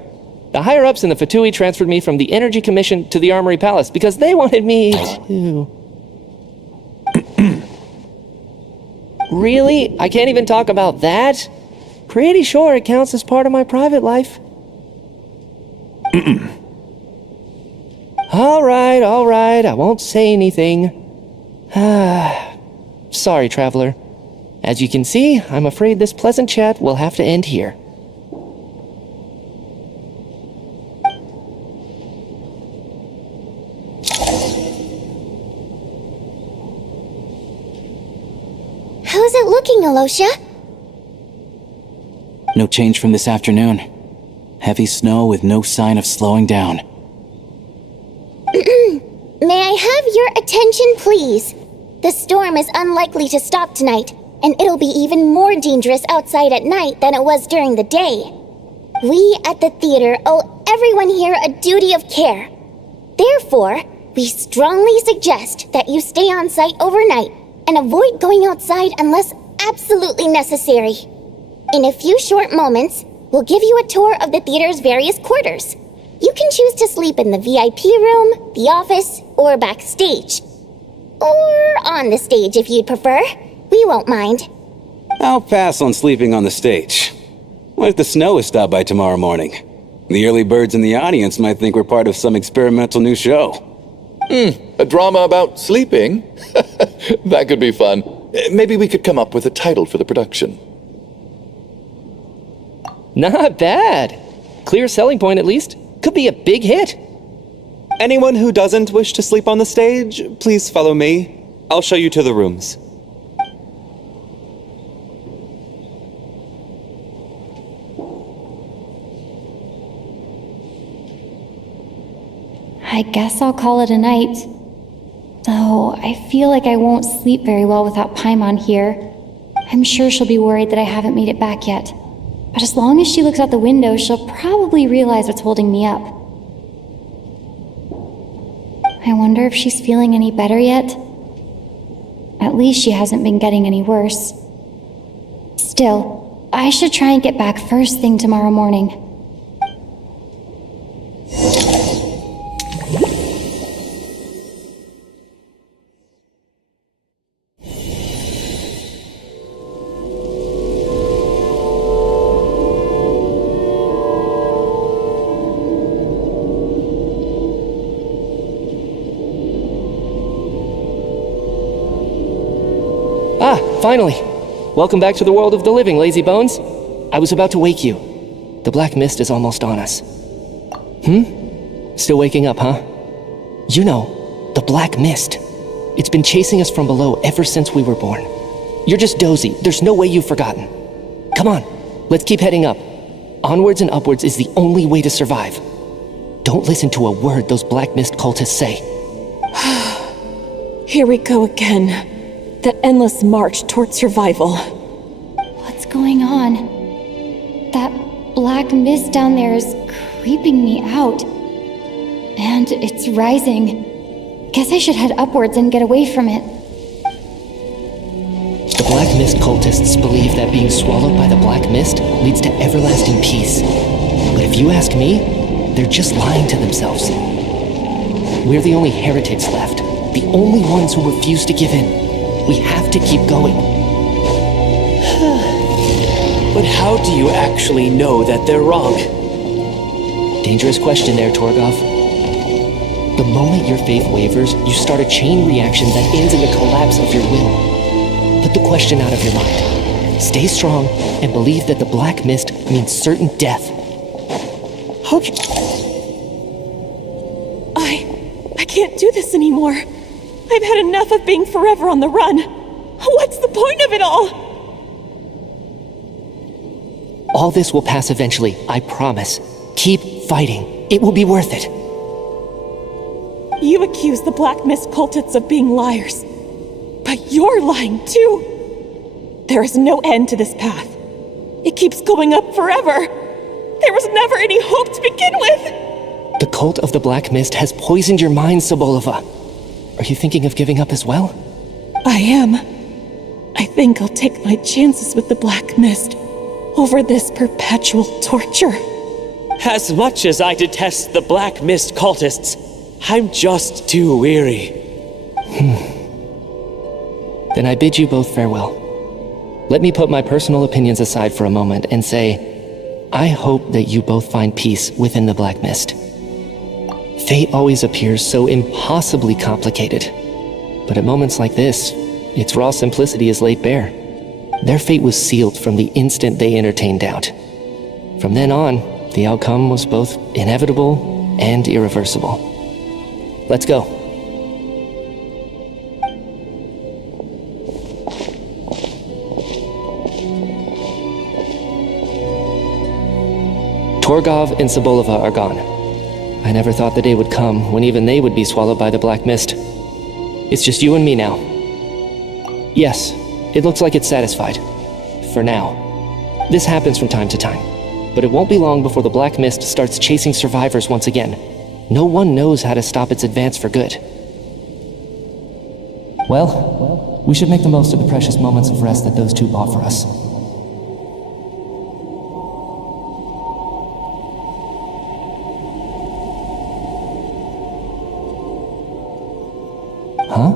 The higher-ups in the Fatui transferred me from the Energy Commission to the Armory Palace because they wanted me to... Really? I can't even talk about that? Pretty sure it counts as part of my private life. All right, I won't say anything. Sorry, Traveler. As you can see, I'm afraid this pleasant chat will have to end here. How's it looking, Alosha? No change from this afternoon. Heavy snow with no sign of slowing down. have your attention, please? The storm is unlikely to stop tonight, and it'll be even more dangerous outside at night than it was during the day. We at the theater owe everyone here a duty of care. Therefore, we strongly suggest that you stay on site overnight and avoid going outside unless absolutely necessary. In a few short moments, we'll give you a tour of the theater's various quarters. You can choose to sleep in the VIP room, the office, or backstage. Or on the stage if you'd prefer. We won't mind. I'll pass on sleeping on the stage. What if the snow is stopped by tomorrow morning? The early birds in the audience might think we're part of some experimental new show. A drama about sleeping? That could be fun. Maybe we could come up with a title for the production. Not bad. Clear selling point at least. Could be a big hit. Anyone who doesn't wish to sleep on the stage, please follow me. I'll show you to the rooms. I guess I'll call it a night. Though I feel like I won't sleep very well without Paimon here. I'm sure she'll be worried that I haven't made it back yet. But as long as she looks out the window, she'll probably realize what's holding me up. I wonder if she's feeling any better yet? At least she hasn't been getting any worse. Still, I should try and get back first thing tomorrow morning. Finally! Welcome back to the world of the living, lazy bones. I was about to wake you. The black mist is almost on us. Still waking up, huh? You know, the black mist. It's been chasing us from below ever since we were born. You're just dozy. There's no way you've forgotten. Come on, let's keep heading up. Onwards and upwards is the only way to survive. Don't listen to a word those black mist cultists say. Here we go again. The endless march towards survival. What's going on? That black mist down there is creeping me out. And it's rising. Guess I should head upwards and get away from it. The black mist cultists believe that being swallowed by the black mist leads to everlasting peace. But if you ask me, they're just lying to themselves. We're the only heretics left. The only ones who refuse to give in. We have to keep going. But how do you actually know that they're wrong? Dangerous question there, Torgov. The moment your faith wavers, you start a chain reaction that ends in the collapse of your will. Put the question out of your mind. Stay strong and believe that the black mist means certain death. I can't do this anymore. I've had enough of being forever on the run. What's the point of it all? All this will pass eventually, I promise. Keep fighting. It will be worth it. You accuse the Black Mist cultists of being liars. But you're lying too. There is no end to this path. It keeps going up forever. There was never any hope to begin with. The cult of the Black Mist has poisoned your mind, Sobolova. Are you thinking of giving up as well? I am. I think I'll take my chances with the Black Mist over this perpetual torture. As much as I detest the Black Mist cultists, I'm just too weary. Then I bid you both farewell. Let me put my personal opinions aside for a moment and say, I hope that you both find peace within the Black Mist. Fate always appears so impossibly complicated. But at moments like this, its raw simplicity is laid bare. Their fate was sealed from the instant they entertained doubt. From then on, the outcome was both inevitable and irreversible. Let's go. Torgov and Sobolova are gone. I never thought the day would come when even they would be swallowed by the black mist. It's just you and me now. Yes, it looks like it's satisfied. For now. This happens from time to time, but it won't be long before the black mist starts chasing survivors once again. No one knows how to stop its advance for good. Well, we should make the most of the precious moments of rest that those two bought for us. Huh?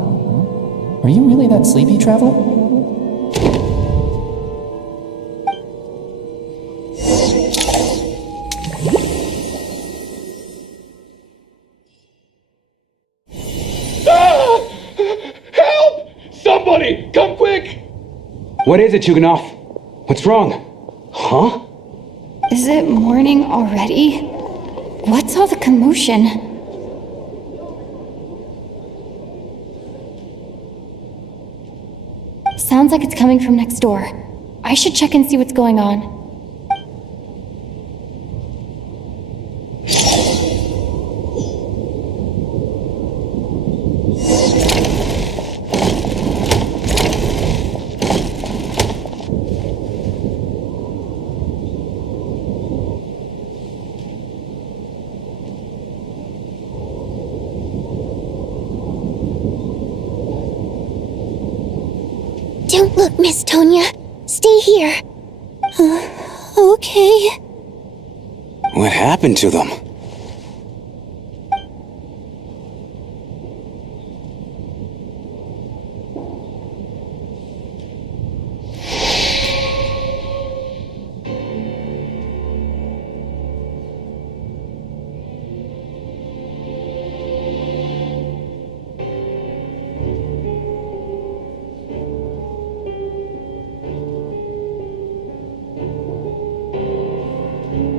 Are you really that sleepy, Traveler? Somebody, come quick! What is it, Chuganov? What's wrong? Huh? Is it morning already? What's all the commotion? Sounds like it's coming from next door. I should check and see what's going on. Don't look, Miss Tonya. Stay here. Okay. What happened to them?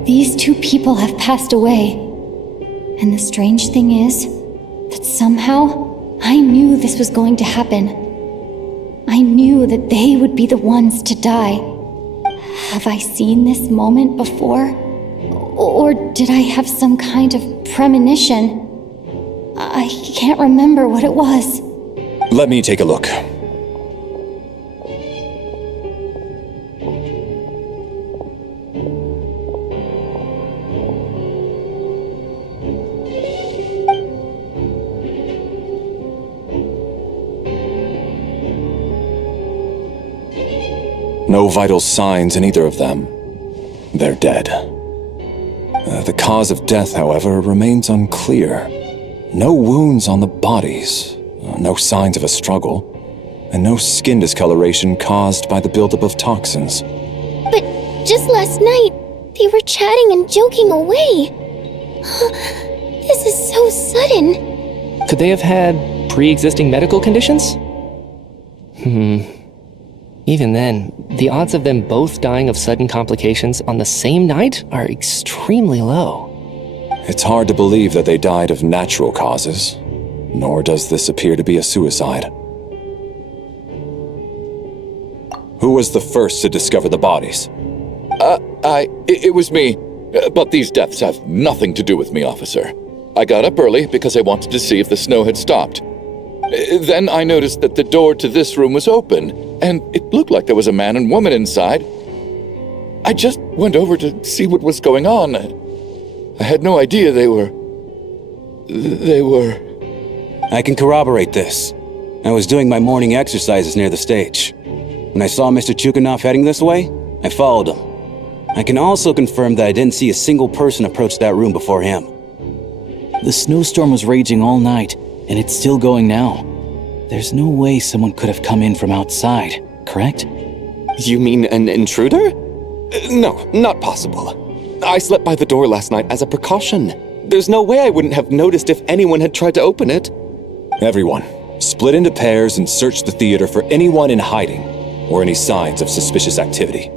These two people have passed away. And the strange thing is that somehow I knew this was going to happen. I knew that they would be the ones to die. Have I seen this moment before? Or did I have some kind of premonition? I can't remember what it was. Let me take a look. No vital signs in either of them. They're dead. The cause of death, however, remains unclear. No wounds on the bodies, no signs of a struggle, and no skin discoloration caused by the buildup of toxins. But just last night, they were chatting and joking away. This is so sudden. Could they have had pre-existing medical conditions? Even then, the odds of them both dying of sudden complications on the same night are extremely low. It's hard to believe that they died of natural causes, nor does this appear to be a suicide. Who was the first to discover the bodies? It was me. But these deaths have nothing to do with me, officer. I got up early because I wanted to see if the snow had stopped. Then I noticed that the door to this room was open, and it looked like there was a man and woman inside. I just went over to see what was going on. I had no idea they were... I can corroborate this. I was doing my morning exercises near the stage. When I saw Mr. Chuganov heading this way, I followed him. I can also confirm that I didn't see a single person approach that room before him. The snowstorm was raging all night, and it's still going now. There's no way someone could have come in from outside, correct? You mean an intruder? No, not possible. I slept by the door last night as a precaution. There's no way I wouldn't have noticed if anyone had tried to open it. Everyone, split into pairs and search the theater for anyone in hiding, or any signs of suspicious activity.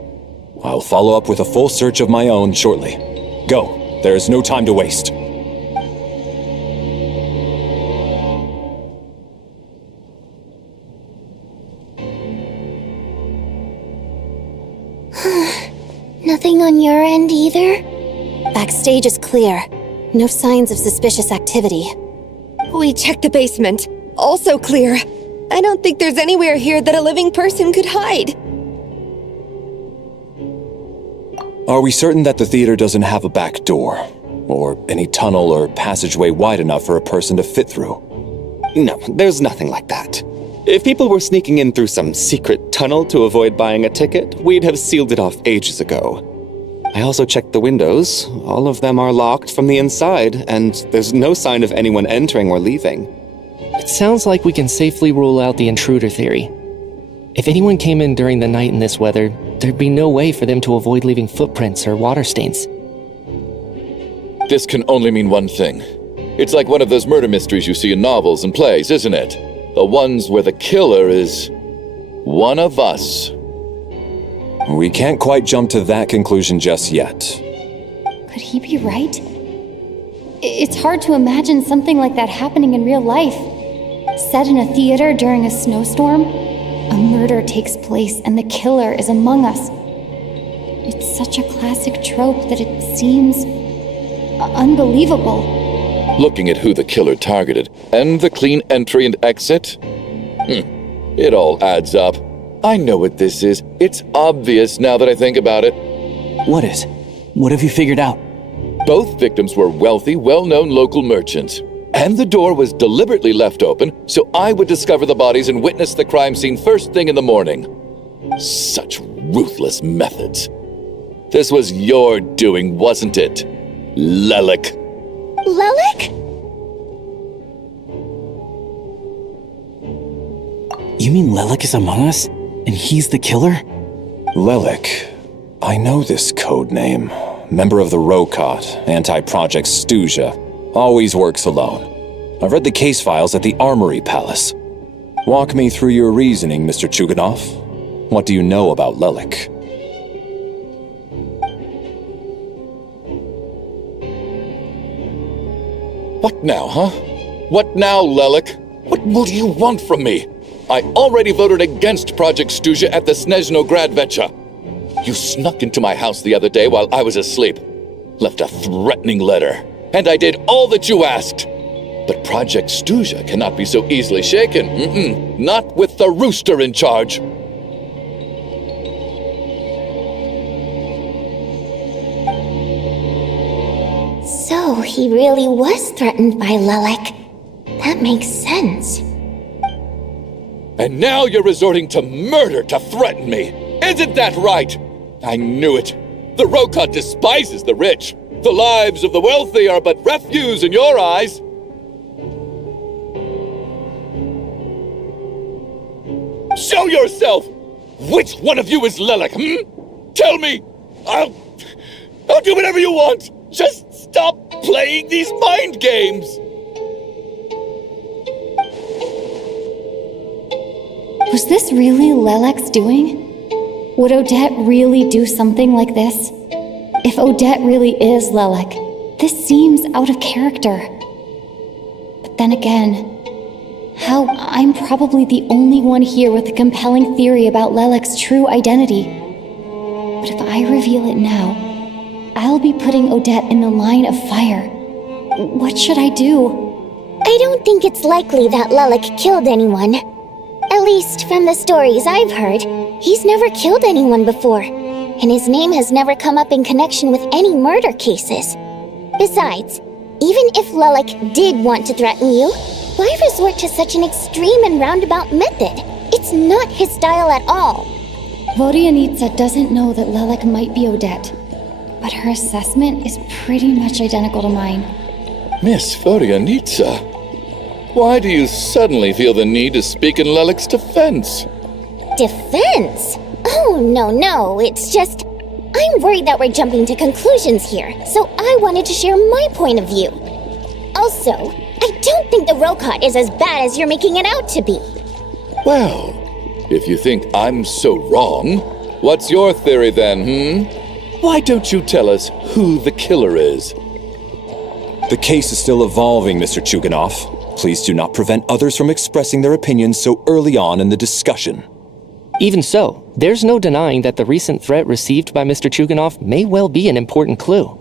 I'll follow up with a full search of my own shortly. Go, there is no time to waste. Nothing on your end either? Backstage is clear. No signs of suspicious activity. We checked the basement. Also clear. I don't think there's anywhere here that a living person could hide. Are we certain that the theater doesn't have a back door? Or any tunnel or passageway wide enough for a person to fit through? No, there's nothing like that. If people were sneaking in through some secret tunnel to avoid buying a ticket, we'd have sealed it off ages ago. I also checked the windows. All of them are locked from the inside, and there's no sign of anyone entering or leaving. It sounds like we can safely rule out the intruder theory. If anyone came in during the night in this weather, there'd be no way for them to avoid leaving footprints or water stains. This can only mean one thing. It's like one of those murder mysteries you see in novels and plays, isn't it? The ones where the killer is one of us. We can't quite jump to that conclusion just yet. Could he be right? It's hard to imagine something like that happening in real life. Set in a theater during a snowstorm, a murder takes place and the killer is among us. It's such a classic trope that it seems unbelievable. Looking at who the killer targeted and the clean entry and exit, it all adds up. I know what this is. It's obvious now that I think about it. What is? What have you figured out? Both victims were wealthy, well-known local merchants. And the door was deliberately left open so I would discover the bodies and witness the crime scene first thing in the morning. Such ruthless methods. This was your doing, wasn't it, Lelik? Lelik? You mean Lelik is among us? And he's the killer? Lelik. I know this code name. Member of the Rokot, anti-Project Stuzha. Always works alone. I've read the case files at the Armory Palace. Walk me through your reasoning, Mr. Chuganov. What do you know about Lelik? What now, huh? What now, Lelik? What more do you want from me? I already voted against Project Stuzha at the Snezhnograd Vecha. You snuck into my house the other day while I was asleep. Left a threatening letter. And I did all that you asked. But Project Stuzha cannot be so easily shaken. Not with the rooster in charge. So he really was threatened by Lelik. That makes sense. And now you're resorting to murder to threaten me. Isn't that right? I knew it. The Rokot despises the rich. The lives of the wealthy are but refuse in your eyes. Show yourself! Which one of you is Lelik, Tell me! I'll do whatever you want! Just stop playing these mind games! Was this really Lelik's doing? Would Odette really do something like this? If Odette really is Lelik, this seems out of character. But then again, how I'm probably the only one here with a compelling theory about Lelik's true identity. But if I reveal it now, I'll be putting Odette in the line of fire. What should I do? I don't think it's likely that Lelik killed anyone. At least from the stories I've heard, he's never killed anyone before, and his name has never come up in connection with any murder cases. Besides, even if Lelik did want to threaten you, why resort to such an extreme and roundabout method? It's not his style at all. Vodyanitsa doesn't know that Lelik might be Odette, but her assessment is pretty much identical to mine. Miss Vodyanitsa, why do you suddenly feel the need to speak in Lelik's defense? Defense? Oh, no, it's just... I'm worried that we're jumping to conclusions here, so I wanted to share my point of view. Also, I don't think the Rokot is as bad as you're making it out to be. Well, if you think I'm so wrong, what's your theory then, Why don't you tell us who the killer is? The case is still evolving, Mr. Chuganov. Please do not prevent others from expressing their opinions so early on in the discussion. Even so, there's no denying that the recent threat received by Mr. Chuganov may well be an important clue.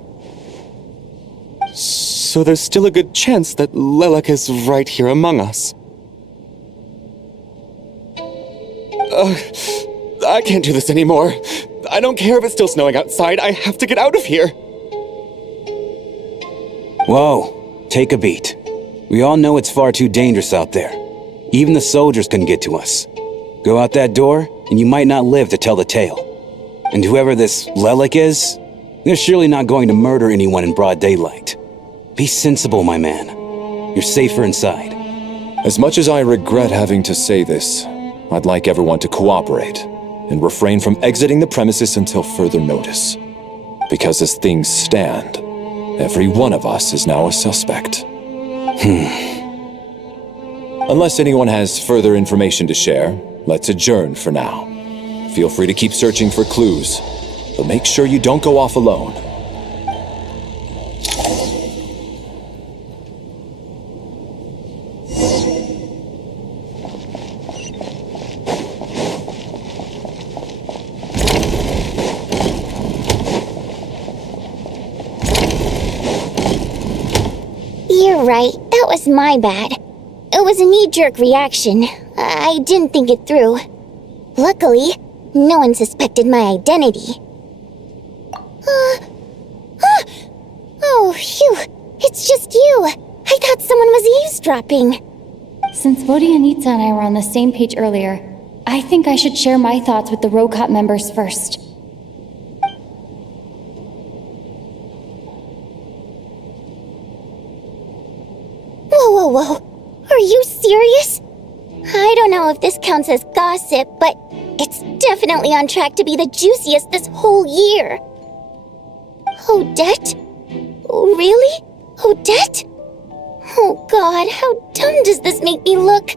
So there's still a good chance that Lelek is right here among us. I can't do this anymore. I don't care if it's still snowing outside. I have to get out of here. Whoa, take a beat. We all know it's far too dangerous out there. Even the soldiers couldn't get to us. Go out that door, and you might not live to tell the tale. And whoever this Lelek is, they're surely not going to murder anyone in broad daylight. Be sensible, my man. You're safer inside. As much as I regret having to say this, I'd like everyone to cooperate and refrain from exiting the premises until further notice. Because as things stand, every one of us is now a suspect. Unless anyone has further information to share, let's adjourn for now. Feel free to keep searching for clues, but make sure you don't go off alone. You're right, that was my bad. It was a knee-jerk reaction. I didn't think it through. Luckily, no one suspected my identity. Oh, phew. It's just you. I thought someone was eavesdropping. Since Vodianitsa and I were on the same page earlier, I think I should share my thoughts with the Rokot members first. Whoa. Are you serious? I don't know if this counts as gossip, but it's definitely on track to be the juiciest this whole year. Odette? Really? Odette? Oh God, how dumb does this make me look?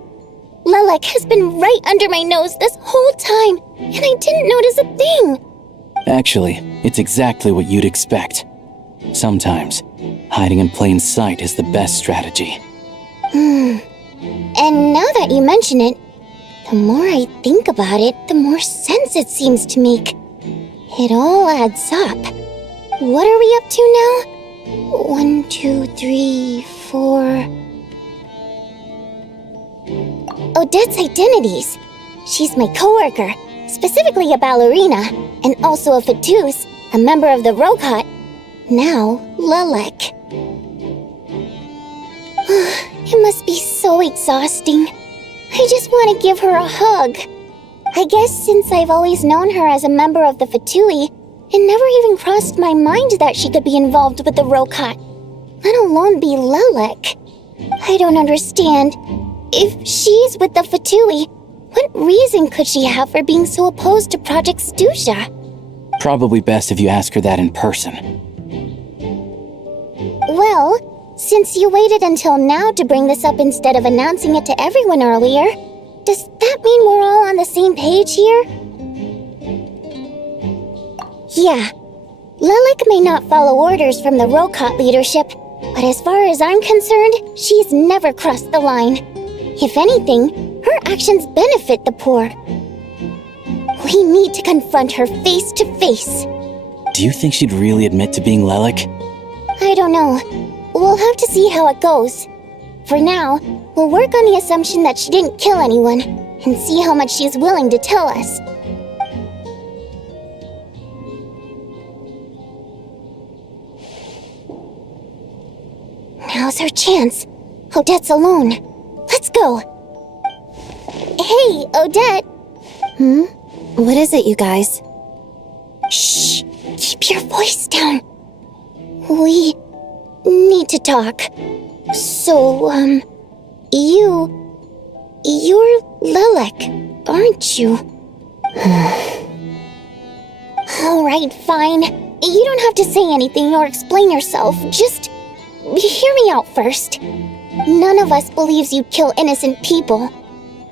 Lelek has been right under my nose this whole time, and I didn't notice a thing. Actually, it's exactly what you'd expect. Sometimes, hiding in plain sight is the best strategy. And now that you mention it, the more I think about it, the more sense it seems to make. It all adds up. What are we up to now? 1, 2, 3, 4... Odette's identities. She's my coworker, specifically a ballerina, and also a Fatui, a member of the Rokot. Now, Lelek. It must be so exhausting. I just want to give her a hug. I guess since I've always known her as a member of the Fatui, it never even crossed my mind that she could be involved with the Rokot, let alone be Lelek. I don't understand. If she's with the Fatui, what reason could she have for being so opposed to Project Stuzha? Probably best if you ask her that in person. Well, since you waited until now to bring this up instead of announcing it to everyone earlier, does that mean we're all on the same page here? Yeah. Lelek may not follow orders from the Rokot leadership, but as far as I'm concerned, she's never crossed the line. If anything, her actions benefit the poor. We need to confront her face to face. Do you think she'd really admit to being Lelek? I don't know. We'll have to see how it goes. For now, we'll work on the assumption that she didn't kill anyone, and see how much she's willing to tell us. Now's our chance. Odette's alone. Let's go. Hey, Odette! What is it, you guys? Shh! Keep your voice down. We need to talk. So, you're Lelek, aren't you? Alright, fine. You don't have to say anything or explain yourself. Just hear me out first. None of us believes you'd kill innocent people.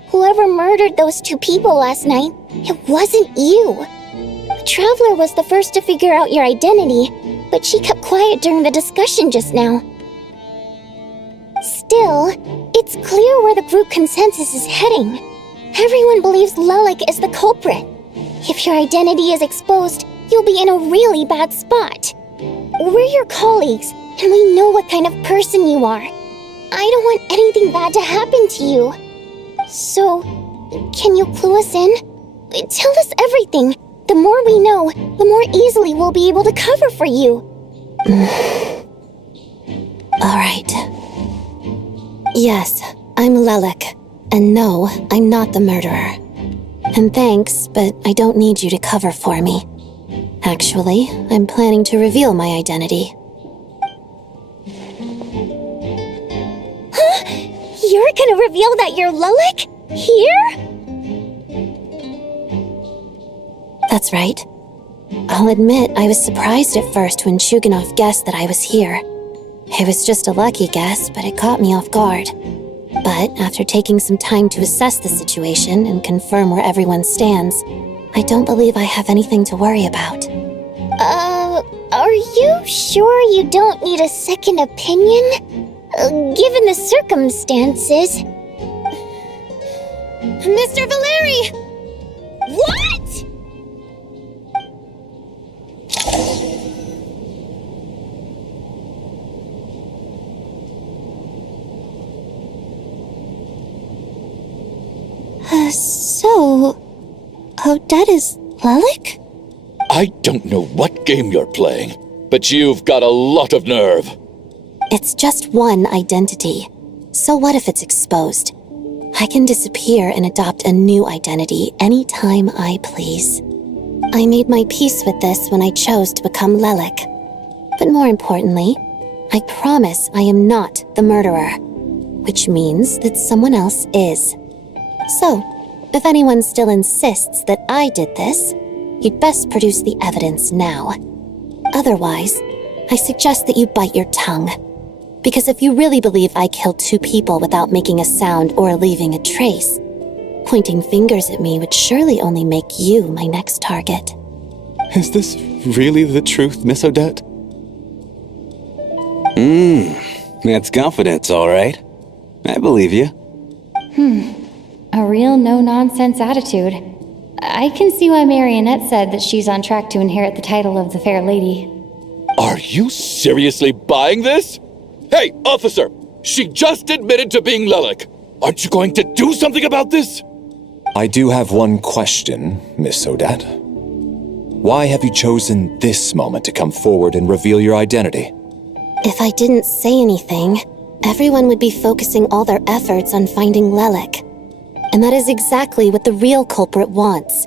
Whoever murdered those 2 people last night, it wasn't you. The Traveler was the first to figure out your identity, but she kept quiet during the discussion just now. Still, it's clear where the group consensus is heading. Everyone believes Lelek is the culprit. If your identity is exposed, you'll be in a really bad spot. We're your colleagues, And we know what kind of person you are. I don't want anything bad to happen to you. So, can you clue us in? Tell us everything. The more we know, the more easily we'll be able to cover for you. All right. Yes, I'm Lelik. And no, I'm not the murderer. And thanks, but I don't need you to cover for me. Actually, I'm planning to reveal my identity. Huh? You're gonna reveal that you're Lelik? Here? That's right. I'll admit I was surprised at first when Chuganov guessed that I was here. It was just a lucky guess, but it caught me off guard. But after taking some time to assess the situation and confirm where everyone stands, I don't believe I have anything to worry about. Are you sure you don't need a second opinion? Given the circumstances. Mr. Valeri! What?! So, Odette is Lelik? I don't know what game you're playing, but you've got a lot of nerve. It's just one identity. So what if it's exposed? I can disappear and adopt a new identity anytime I please. I made my peace with this when I chose to become Lelik. But more importantly, I promise I am not the murderer, which means that someone else is. So, if anyone still insists that I did this, you'd best produce the evidence now. Otherwise, I suggest that you bite your tongue. Because if you really believe I killed 2 people without making a sound or leaving a trace, pointing fingers at me would surely only make you my next target. Is this really the truth, Miss Odette? That's confidence, all right. I believe you. A real no-nonsense attitude. I can see why Marionette said that she's on track to inherit the title of the Fair Lady. Are you seriously buying this? Hey, officer! She just admitted to being Lelik. Aren't you going to do something about this? I do have one question, Miss Odette. Why have you chosen this moment to come forward and reveal your identity? If I didn't say anything, everyone would be focusing all their efforts on finding Lelik. And that is exactly what the real culprit wants.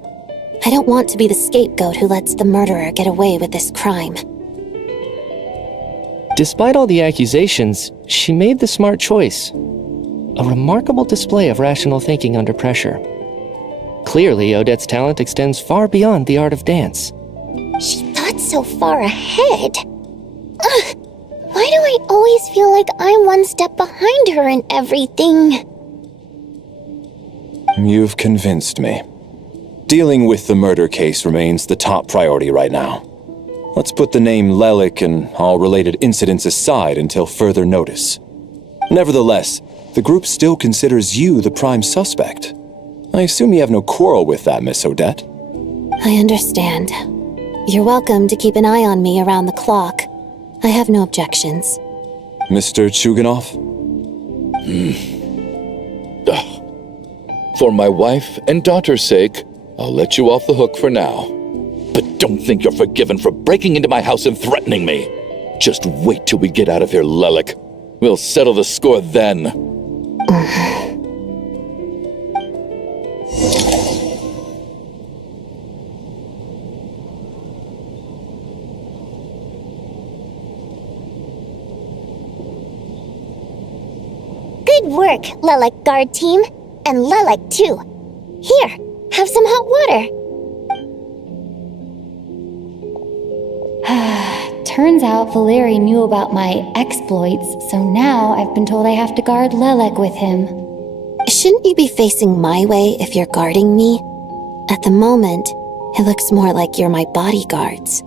I don't want to be the scapegoat who lets the murderer get away with this crime. Despite all the accusations, she made the smart choice. A remarkable display of rational thinking under pressure. Clearly, Odette's talent extends far beyond the art of dance. She thought so far ahead. Ugh, why do I always feel like I'm one step behind her in everything? You've convinced me. Dealing with the murder case remains the top priority right now. Let's put the name Lelik and all related incidents aside until further notice. Nevertheless, the group still considers you the prime suspect. I assume you have no quarrel with that, Miss Odette? I understand. You're welcome to keep an eye on me around the clock. I have no objections. Mr. Chuganov? For my wife and daughter's sake, I'll let you off the hook for now. But don't think you're forgiven for breaking into my house and threatening me. Just wait till we get out of here, Lelik. We'll settle the score then. Good work, Lelik Guard Team. And Lelik, too. Here, have some hot water. Turns out Valeri knew about my exploits, so now I've been told I have to guard Lelik with him. Shouldn't you be facing my way if you're guarding me? At the moment, it looks more like you're my bodyguards.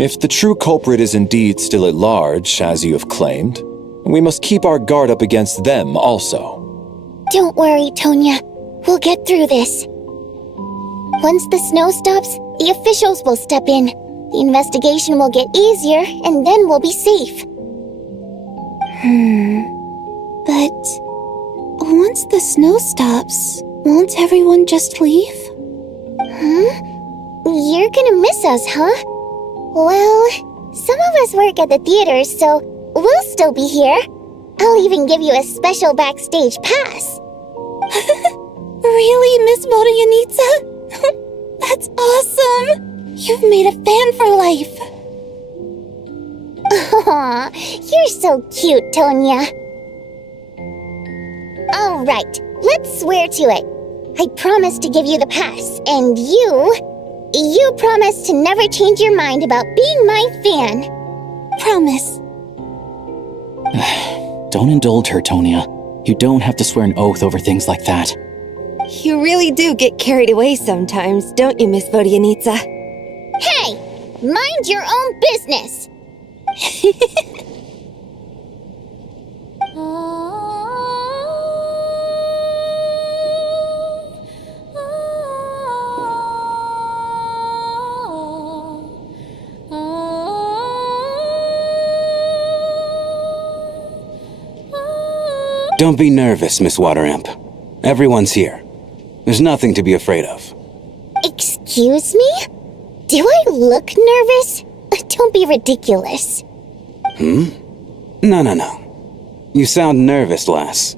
If the true culprit is indeed still at large, as you have claimed, we must keep our guard up against them also. Don't worry, Tonya. We'll get through this. Once the snow stops, the officials will step in. The investigation will get easier, and then we'll be safe. But once the snow stops, won't everyone just leave? You're gonna miss us, huh? Well, some of us work at the theater, so we'll still be here. I'll even give you a special backstage pass. Really, Miss Vodyanitsa? That's awesome! You've made a fan for life. Aw, you're so cute, Tonya. All right, let's swear to it. I promise to give you the pass, and you promise to never change your mind about being my fan. Promise. Don't indulge her, Tonya. You don't have to swear an oath over things like that. You really do get carried away sometimes, don't you, Miss Vodyanitsa? Hey, mind your own business. Don't be nervous, Miss Wateramp. Everyone's here. There's nothing to be afraid of. Excuse me? Do I look nervous? Don't be ridiculous. No. You sound nervous, lass.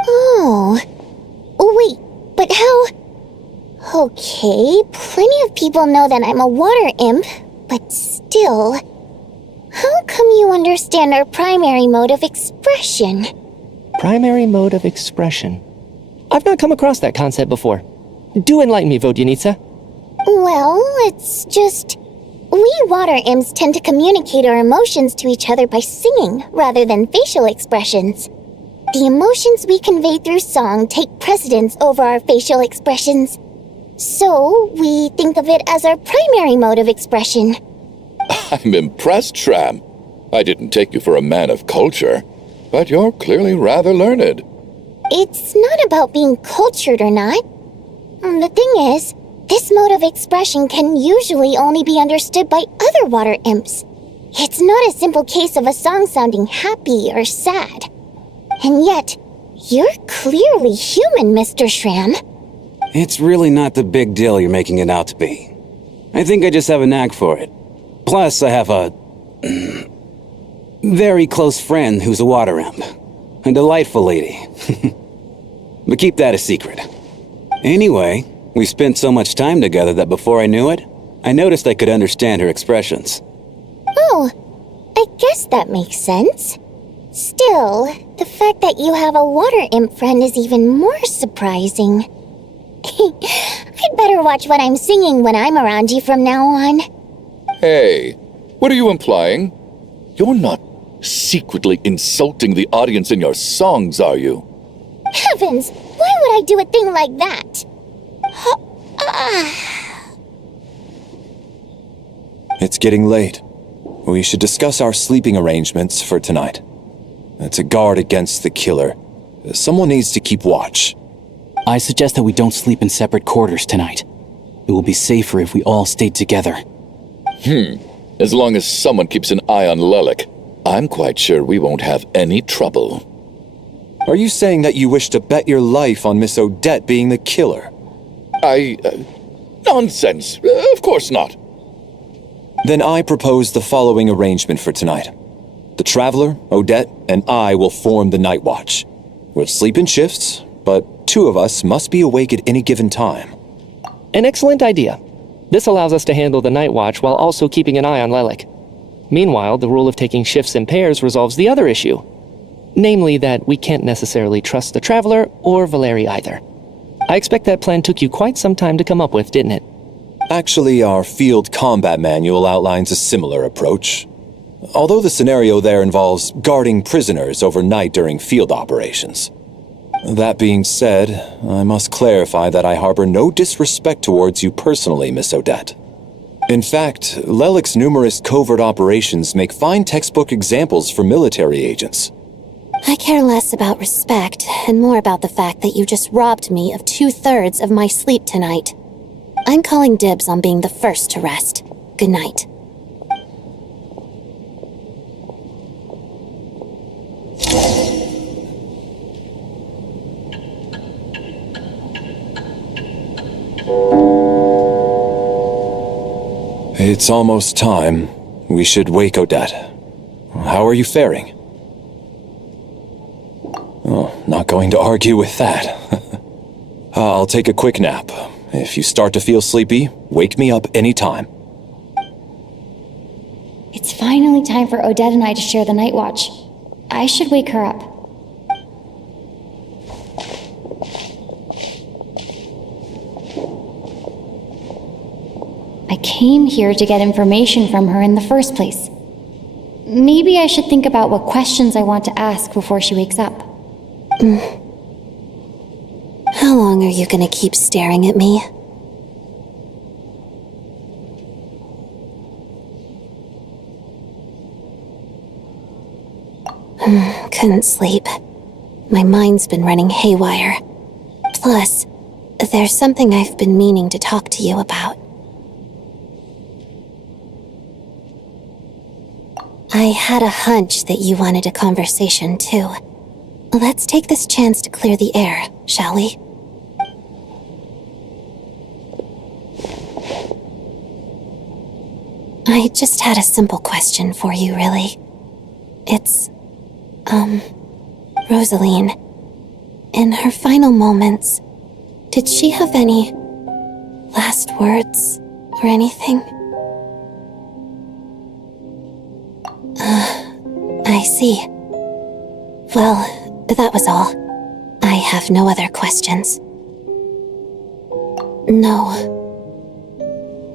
Oh. Wait, but how... Okay, plenty of people know that I'm a water imp, but still... How come you understand our primary mode of expression? Primary mode of expression. I've not come across that concept before. Do enlighten me, Vodyanitsa. Well, it's just... We water imps tend to communicate our emotions to each other by singing rather than facial expressions. The emotions we convey through song take precedence over our facial expressions. So, we think of it as our primary mode of expression. I'm impressed, Shram. I didn't take you for a man of culture, but you're clearly rather learned. It's not about being cultured or not. The thing is, this mode of expression can usually only be understood by other water imps. It's not a simple case of a song sounding happy or sad. And yet, you're clearly human, Mr. Shram. It's really not the big deal you're making it out to be. I think I just have a knack for it. Plus, I have a... very close friend who's a water imp. A delightful lady. But keep that a secret. Anyway, we spent so much time together that before I knew it, I noticed I could understand her expressions. Oh, I guess that makes sense. Still, the fact that you have a water imp friend is even more surprising. I'd better watch what I'm singing when I'm around you from now on. Hey, what are you implying? You're not secretly insulting the audience in your songs, are you? Heavens, why would I do a thing like that? It's getting late. We should discuss our sleeping arrangements for tonight. To guard against the killer, someone needs to keep watch. I suggest that we don't sleep in separate quarters tonight. It will be safer if we all stayed together. As long as someone keeps an eye on Lelik, I'm quite sure we won't have any trouble. Are you saying that you wish to bet your life on Miss Odette being the killer? Nonsense. Of course not. Then I propose the following arrangement for tonight. The Traveler, Odette, and I will form the Night Watch. We'll sleep in shifts, but 2 of us must be awake at any given time. An excellent idea. This allows us to handle the Night Watch while also keeping an eye on Lelik. Meanwhile, the rule of taking shifts in pairs resolves the other issue. Namely that we can't necessarily trust the Traveler or Valeri either. I expect that plan took you quite some time to come up with, didn't it? Actually, our field combat manual outlines a similar approach. Although the scenario there involves guarding prisoners overnight during field operations. That being said, I must clarify that I harbor no disrespect towards you personally, Miss Odette. In fact, Lelik's numerous covert operations make fine textbook examples for military agents. I care less about respect and more about the fact that you just robbed me of 2/3 of my sleep tonight. I'm calling dibs on being the first to rest. Good night. It's almost time. We should wake Odette. How are you faring? Oh, not going to argue with that. I'll take a quick nap. If you start to feel sleepy, wake me up anytime. It's finally time for Odette and I to share the night watch. I should wake her up. I came here to get information from her in the first place. Maybe I should think about what questions I want to ask before she wakes up. How long are you gonna keep staring at me? Couldn't sleep. My mind's been running haywire. Plus, there's something I've been meaning to talk to you about. I had a hunch that you wanted a conversation too. Let's take this chance to clear the air, shall we? I just had a simple question for you, really. It's, Rosaline. In her final moments, did she have any last words or anything? I see. Well, that was all. I have no other questions. No.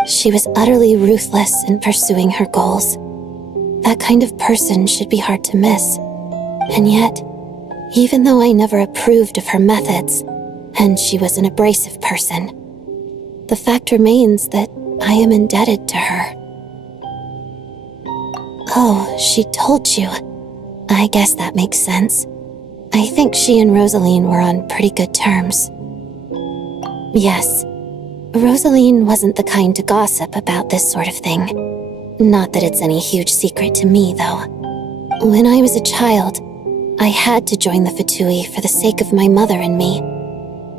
She was utterly ruthless in pursuing her goals. That kind of person should be hard to miss. And yet, even though I never approved of her methods, and she was an abrasive person, the fact remains that I am indebted to her. Oh, she told you. I guess that makes sense. I think she and Rosaline were on pretty good terms. Yes, Rosaline wasn't the kind to gossip about this sort of thing. Not that it's any huge secret to me, though. When I was a child, I had to join the Fatui for the sake of my mother and me.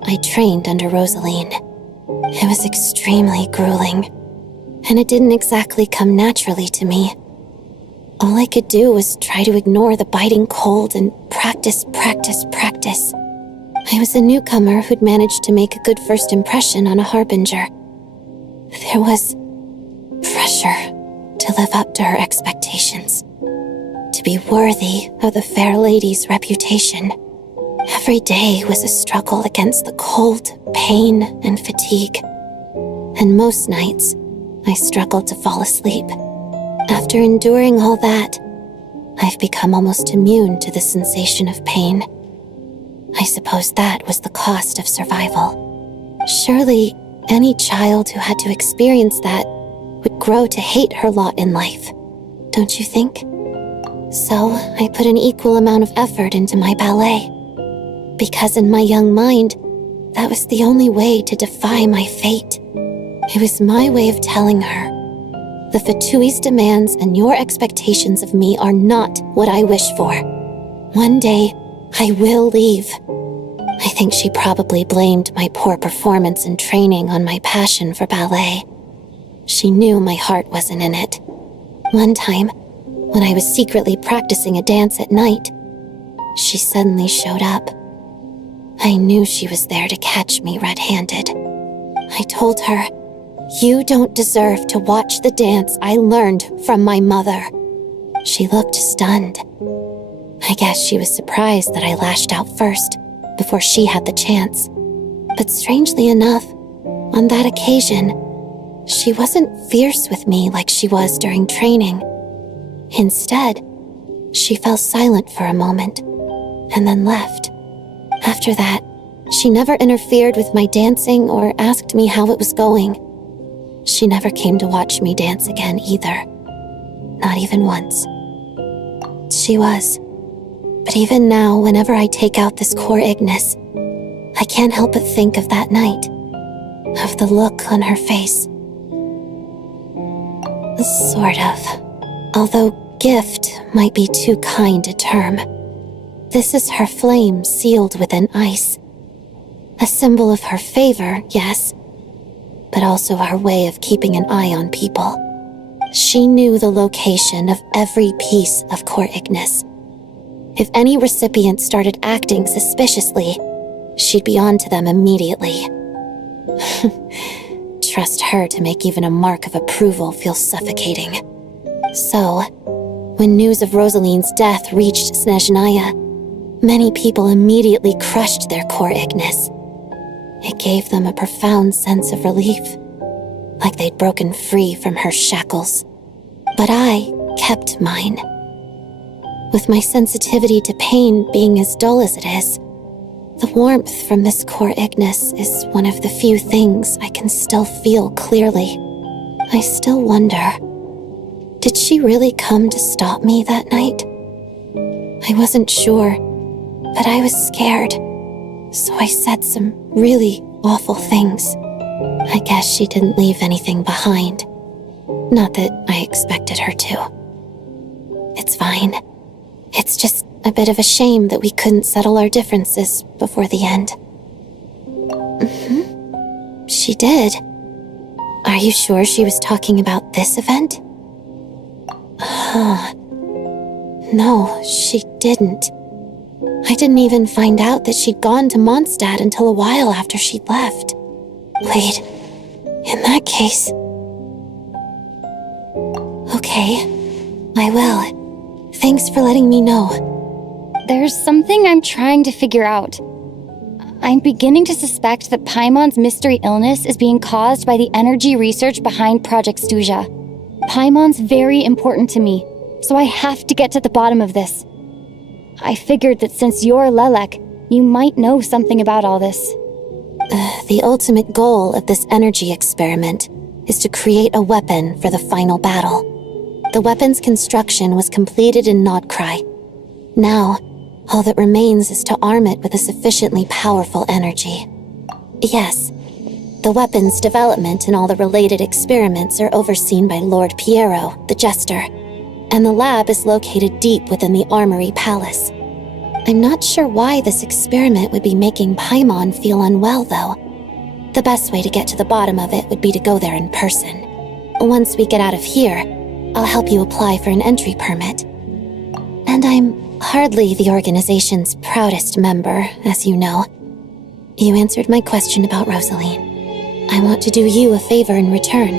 I trained under Rosaline. It was extremely grueling, and it didn't exactly come naturally to me. All I could do was try to ignore the biting cold and practice. I was a newcomer who'd managed to make a good first impression on a harbinger. There was pressure to live up to her expectations, to be worthy of the fair lady's reputation. Every day was a struggle against the cold, pain, and fatigue. And most nights, I struggled to fall asleep. After enduring all that, I've become almost immune to the sensation of pain. I suppose that was the cost of survival. Surely, any child who had to experience that would grow to hate her lot in life, don't you think? So, I put an equal amount of effort into my ballet. Because in my young mind, that was the only way to defy my fate. It was my way of telling her, the Fatui's demands and your expectations of me are not what I wish for. One day, I will leave. I think she probably blamed my poor performance in training on my passion for ballet. She knew my heart wasn't in it. One time, when I was secretly practicing a dance at night, she suddenly showed up. I knew she was there to catch me red-handed. I told her, "You don't deserve to watch the dance I learned from my mother." She looked stunned. I guess she was surprised that I lashed out first, before she had the chance. But strangely enough, on that occasion, she wasn't fierce with me like she was during training. Instead, she fell silent for a moment, and then left. After that, she never interfered with my dancing or asked me how it was going. She never came to watch me dance again either. Not even once. She was. But even now, whenever I take out this core Ignis, I can't help but think of that night. Of the look on her face. Sort of. Although gift might be too kind a term. This is her flame sealed within ice. A symbol of her favor, yes, but also her way of keeping an eye on people. She knew the location of every piece of Core Ignis. If any recipient started acting suspiciously, she'd be on to them immediately. Trust her to make even a mark of approval feel suffocating. So, when news of Rosaline's death reached Snezhnaya, many people immediately crushed their Core Ignis. It gave them a profound sense of relief, like they'd broken free from her shackles. But I kept mine. With my sensitivity to pain being as dull as it is, the warmth from this Core Ignis is one of the few things I can still feel clearly. I still wonder, did she really come to stop me that night? I wasn't sure, but I was scared, so I said some really awful things. I guess she didn't leave anything behind. Not that I expected her to. It's fine. It's just a bit of a shame that we couldn't settle our differences before the end. She did. Are you sure she was talking about this event? No, she didn't. I didn't even find out that she'd gone to Mondstadt until a while after she'd left. Wait, in that case... Okay, I will. Thanks for letting me know. There's something I'm trying to figure out. I'm beginning to suspect that Paimon's mystery illness is being caused by the energy research behind Project Stuzha. Paimon's very important to me, so I have to get to the bottom of this. I figured that since you're Lelek, you might know something about all this. The ultimate goal of this energy experiment is to create a weapon for the final battle. The weapon's construction was completed in Nodkrai. Now, all that remains is to arm it with a sufficiently powerful energy. Yes, the weapon's development and all the related experiments are overseen by Lord Piero, the Jester, and the lab is located deep within the Armory Palace. I'm not sure why this experiment would be making Paimon feel unwell, though. The best way to get to the bottom of it would be to go there in person. Once we get out of here, I'll help you apply for an entry permit. And I'm hardly the organization's proudest member, as you know. You answered my question about Rosaline. I want to do you a favor in return.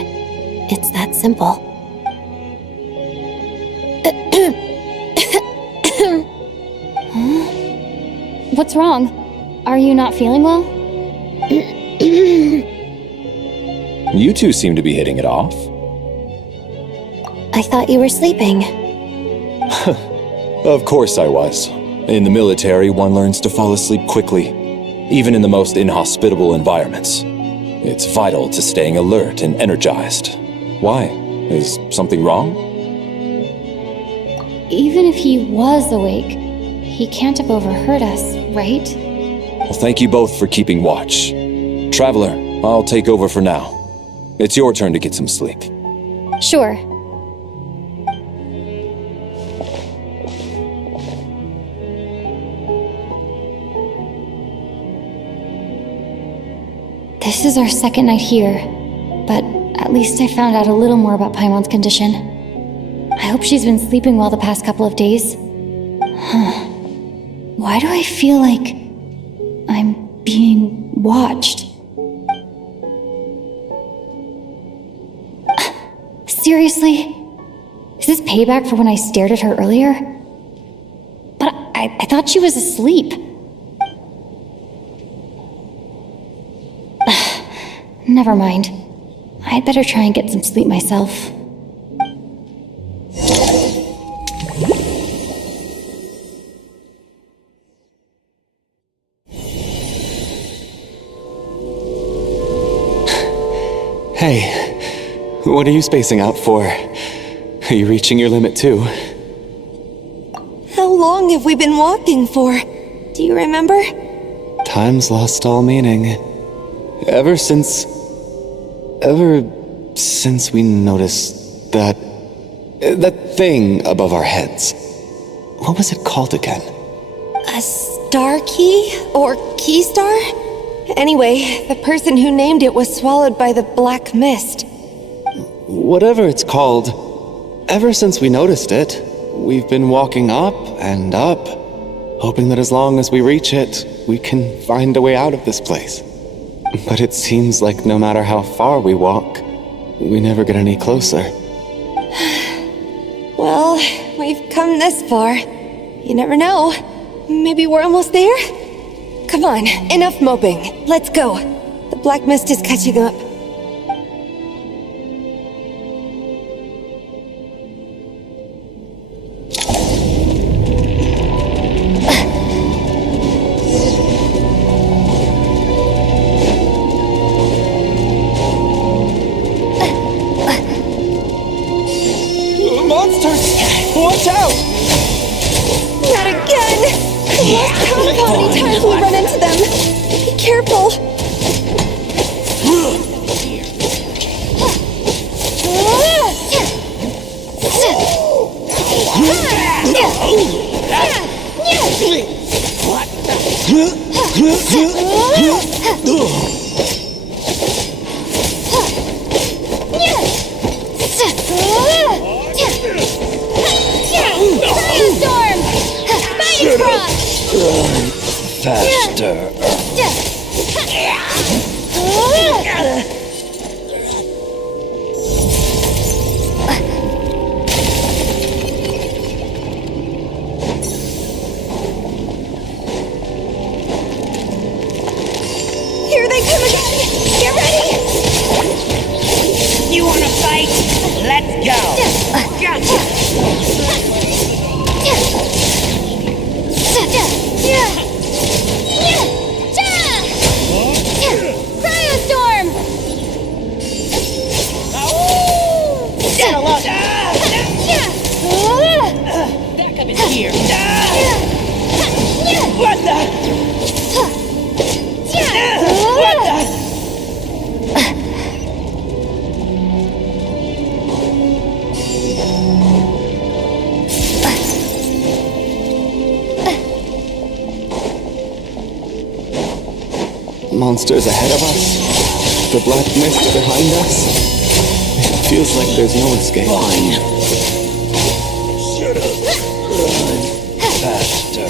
It's that simple. What's wrong? Are you not feeling well? You two seem to be hitting it off. I thought you were sleeping. Of course I was. In the military, one learns to fall asleep quickly, even in the most inhospitable environments. It's vital to staying alert and energized. Why? Is something wrong? Even if he was awake, he can't have overheard us, right? Well, thank you both for keeping watch. Traveler, I'll take over for now. It's your turn to get some sleep. Sure. This is our second night here, but at least I found out a little more about Paimon's condition. I hope she's been sleeping well the past couple of days. Why do I feel like I'm being watched? Seriously? Is this payback for when I stared at her earlier? But I thought she was asleep. Never mind. I'd better try and get some sleep myself. Hey, what are you spacing out for? Are you reaching your limit too? How long have we been walking for? Do you remember? Time's lost all meaning. Ever since we noticed that thing above our heads. What was it called again? A star key? Or key star? Anyway, the person who named it was swallowed by the black mist. Whatever it's called, ever since we noticed it, we've been walking up and up, hoping that as long as we reach it, we can find a way out of this place. But it seems like no matter how far we walk, we never get any closer. Well, we've come this far. You never know. Maybe we're almost there? Come on, enough moping. Let's go. The black mist is catching up. Watch out! Not again! I lost count of how many times we run into them. Be careful. Storm! Mighty Cross! Faster. Here they come again! Get ready! You wanna fight? Let's go! Cryo Storm! Settle up! Back up in here! What the? What the? Monsters ahead of us, the black mist behind us. It feels like there's no escape. Fine. Shut up. Run faster.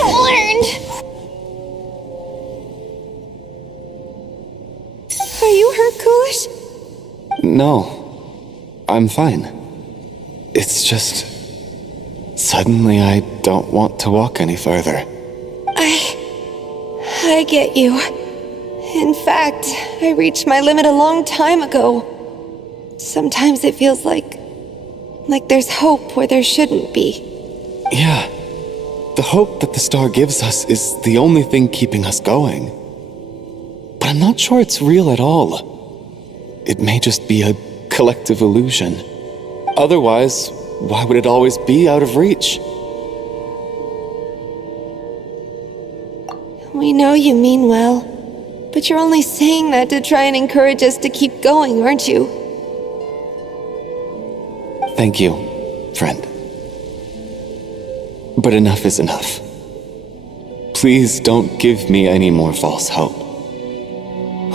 Learned. Are you hurt, Coolish? No, I'm fine. It's just... suddenly I don't want to walk any further. I get you. In fact, I reached my limit a long time ago. Sometimes it feels like there's hope where there shouldn't be. Yeah, the hope that the star gives us is the only thing keeping us going. But I'm not sure it's real at all. It may just be a collective illusion. Otherwise, why would it always be out of reach? We know you mean well, but you're only saying that to try and encourage us to keep going, aren't you? Thank you, friend. But enough is enough. Please don't give me any more false hope.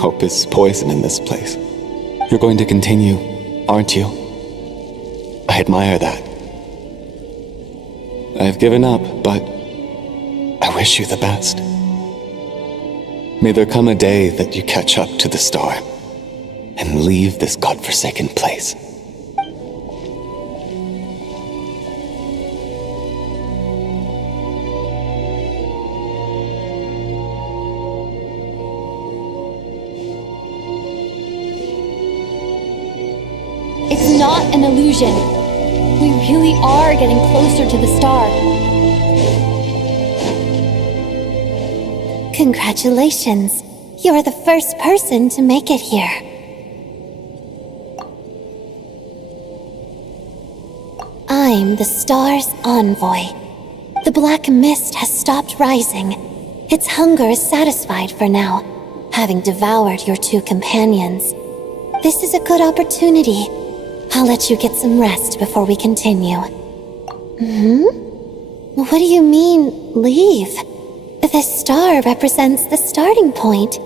Hope is poison in this place. You're going to continue, aren't you? I admire that. I've given up, but I wish you the best. May there come a day that you catch up to the star and leave this godforsaken place. It's not an illusion. We really are getting closer to the star. Congratulations. You're the first person to make it here. I'm the star's envoy. The black mist has stopped rising, Its hunger is satisfied for now, having devoured your two companions. This is a good opportunity. I'll let you get some rest before we continue. What do you mean, leave? The star represents the starting point.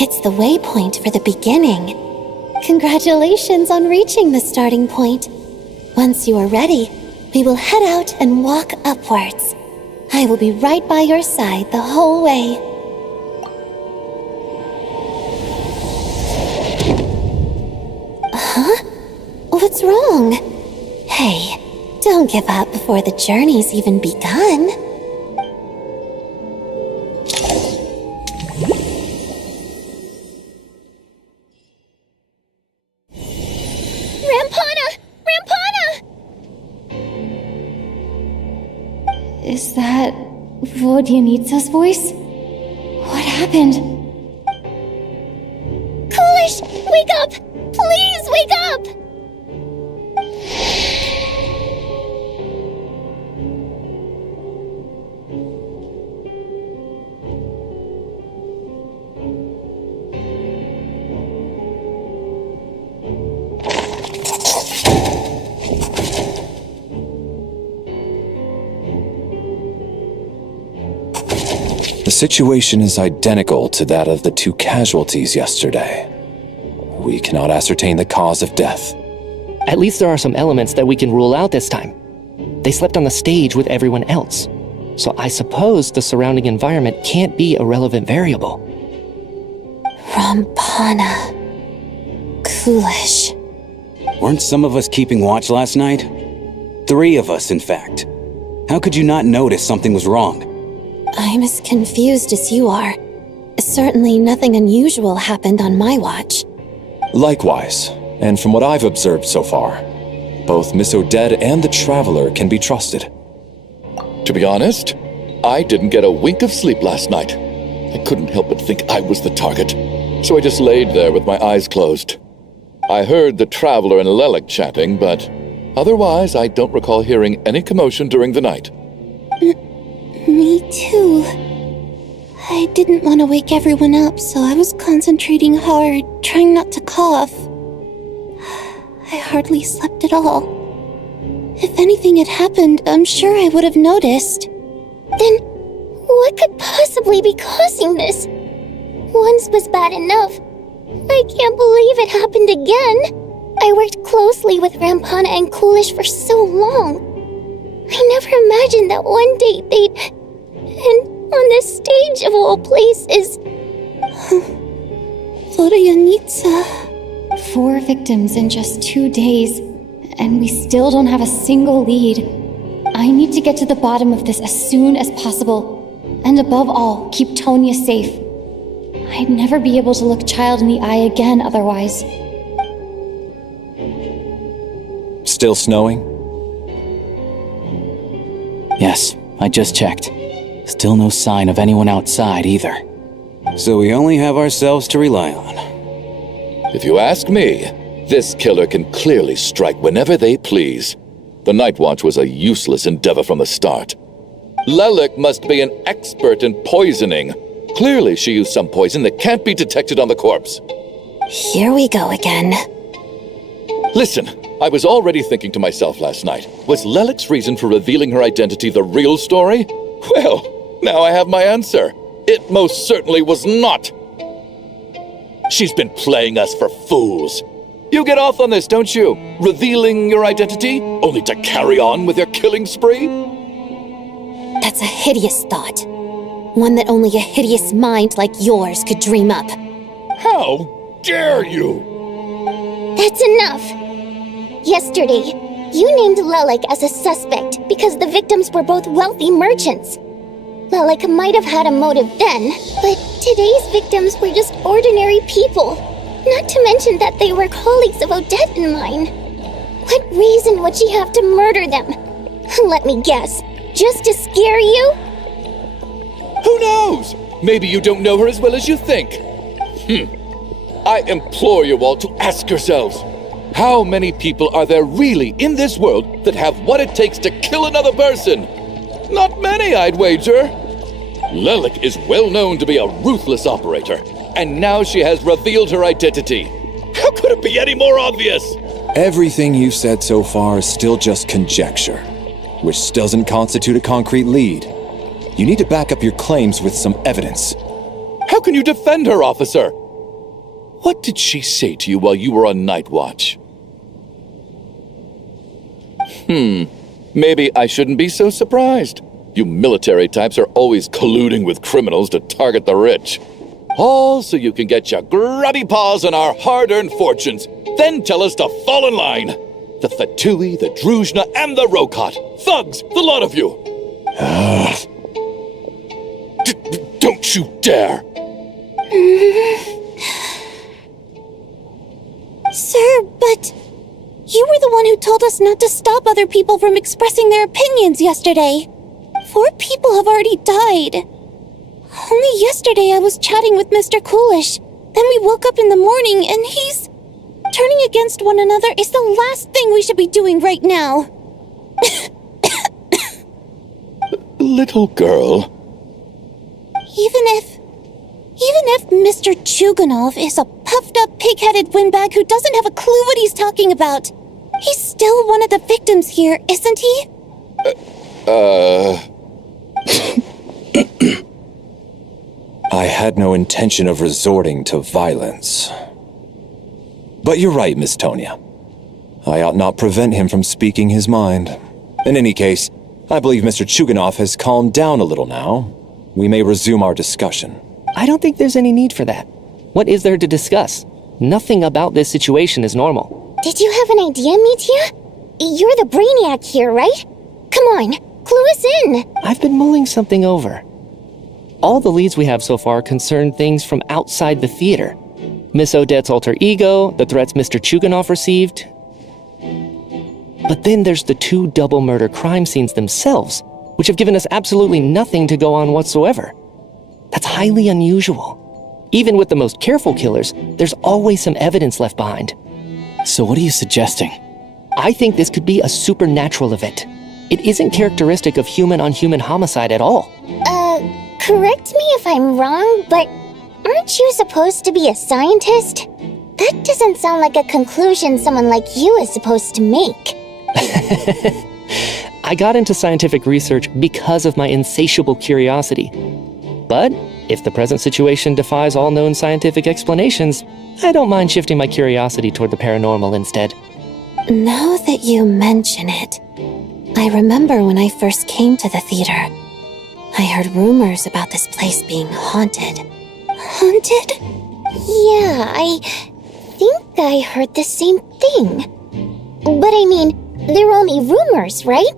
It's the waypoint for the beginning. Congratulations on reaching the starting point. Once you are ready, we will head out and walk upwards. I will be right by your side the whole way. Huh? What's wrong? Hey, don't give up before the journey's even begun. Is that Vodyanitsa's voice? What happened? Coolish, wake up! Please wake up! The situation is identical to that of the two casualties yesterday. We cannot ascertain the cause of death. At least there are some elements that we can rule out this time. They slept on the stage with everyone else, so I suppose the surrounding environment can't be a relevant variable. Rampana. Coolish. Weren't some of us keeping watch last night? 3 of us, in fact. How could you not notice something was wrong? I'm as confused as you are. Certainly nothing unusual happened on my watch. Likewise, and from what I've observed so far, both Miss Odette and the Traveler can be trusted. To be honest, I didn't get a wink of sleep last night. I couldn't help but think I was the target, so I just laid there with my eyes closed. I heard the Traveler and Lelik chatting, but otherwise I don't recall hearing any commotion during the night. Me too. I didn't want to wake everyone up, so I was concentrating hard, trying not to cough. I hardly slept at all. If anything had happened, I'm sure I would have noticed. Then, what could possibly be causing this? Once was bad enough. I can't believe it happened again. I worked closely with Rampana and Coolish for so long. I never imagined that one day they'd... And on the stage of all places... Vodyanitsa. 4 victims in just 2 days, and we still don't have a single lead. I need to get to the bottom of this as soon as possible. And above all, keep Tonya safe. I'd never be able to look Child in the eye again otherwise. Still snowing? Yes, I just checked. Still no sign of anyone outside either. So we only have ourselves to rely on. If you ask me, this killer can clearly strike whenever they please. The Night Watch was a useless endeavor from the start. Lelik must be an expert in poisoning. Clearly she used some poison that can't be detected on the corpse. Here we go again. Listen, I was already thinking to myself last night, was Lelik's reason for revealing her identity the real story? Well, now I have my answer. It most certainly was not. She's been playing us for fools. You get off on this, don't you? Revealing your identity, only to carry on with your killing spree? That's a hideous thought. One that only a hideous mind like yours could dream up. How dare you? That's enough. Yesterday, you named Lelik as a suspect because the victims were both wealthy merchants. Lelik might have had a motive then, but today's victims were just ordinary people. Not to mention that they were colleagues of Odette and mine. What reason would she have to murder them? Let me guess, just to scare you? Who knows? Maybe you don't know her as well as you think. I implore you all to ask yourselves, how many people are there really in this world that have what it takes to kill another person? Not many, I'd wager. Lelik is well known to be a ruthless operator, and now she has revealed her identity. How could it be any more obvious? Everything you've said so far is still just conjecture, which doesn't constitute a concrete lead. You need to back up your claims with some evidence. How can you defend her, officer? What did she say to you while you were on night watch? Maybe I shouldn't be so surprised. You military types are always colluding with criminals to target the rich. All so you can get your grubby paws on our hard-earned fortunes, then tell us to fall in line. The Fatui, the Druzhna, and the Rokot. Thugs, the lot of you. Don't you dare. Sir, but you were the one who told us not to stop other people from expressing their opinions yesterday. 4 people have already died. Only yesterday I was chatting with Mr. Coolish. Then we woke up in the morning and he's... Turning against one another is the last thing we should be doing right now. Little girl. Even if Mr. Chuganov is a puffed-up, pig-headed windbag who doesn't have a clue what he's talking about, he's still one of the victims here, isn't he? I had no intention of resorting to violence. But you're right, Miss Tonia. I ought not prevent him from speaking his mind. In any case, I believe Mr. Chuganov has calmed down a little now. We may resume our discussion. I don't think there's any need for that. What is there to discuss? Nothing about this situation is normal. Did you have an idea, Mitya? You're the brainiac here, right? Come on, clue us in. I've been mulling something over. All the leads we have so far concern things from outside the theater. Miss Odette's alter ego, the threats Mr. Chuganov received. But then there's the 2 double murder crime scenes themselves, which have given us absolutely nothing to go on whatsoever. That's highly unusual. Even with the most careful killers, there's always some evidence left behind. So what are you suggesting? I think this could be a supernatural event. It isn't characteristic of human-on-human homicide at all. Correct me if I'm wrong, but aren't you supposed to be a scientist? That doesn't sound like a conclusion someone like you is supposed to make. I got into scientific research because of my insatiable curiosity. But if the present situation defies all known scientific explanations, I don't mind shifting my curiosity toward the paranormal instead. Now that you mention it, I remember when I first came to the theater. I heard rumors about this place being haunted. Haunted? Yeah, I think I heard the same thing. But I mean, they're only rumors, right?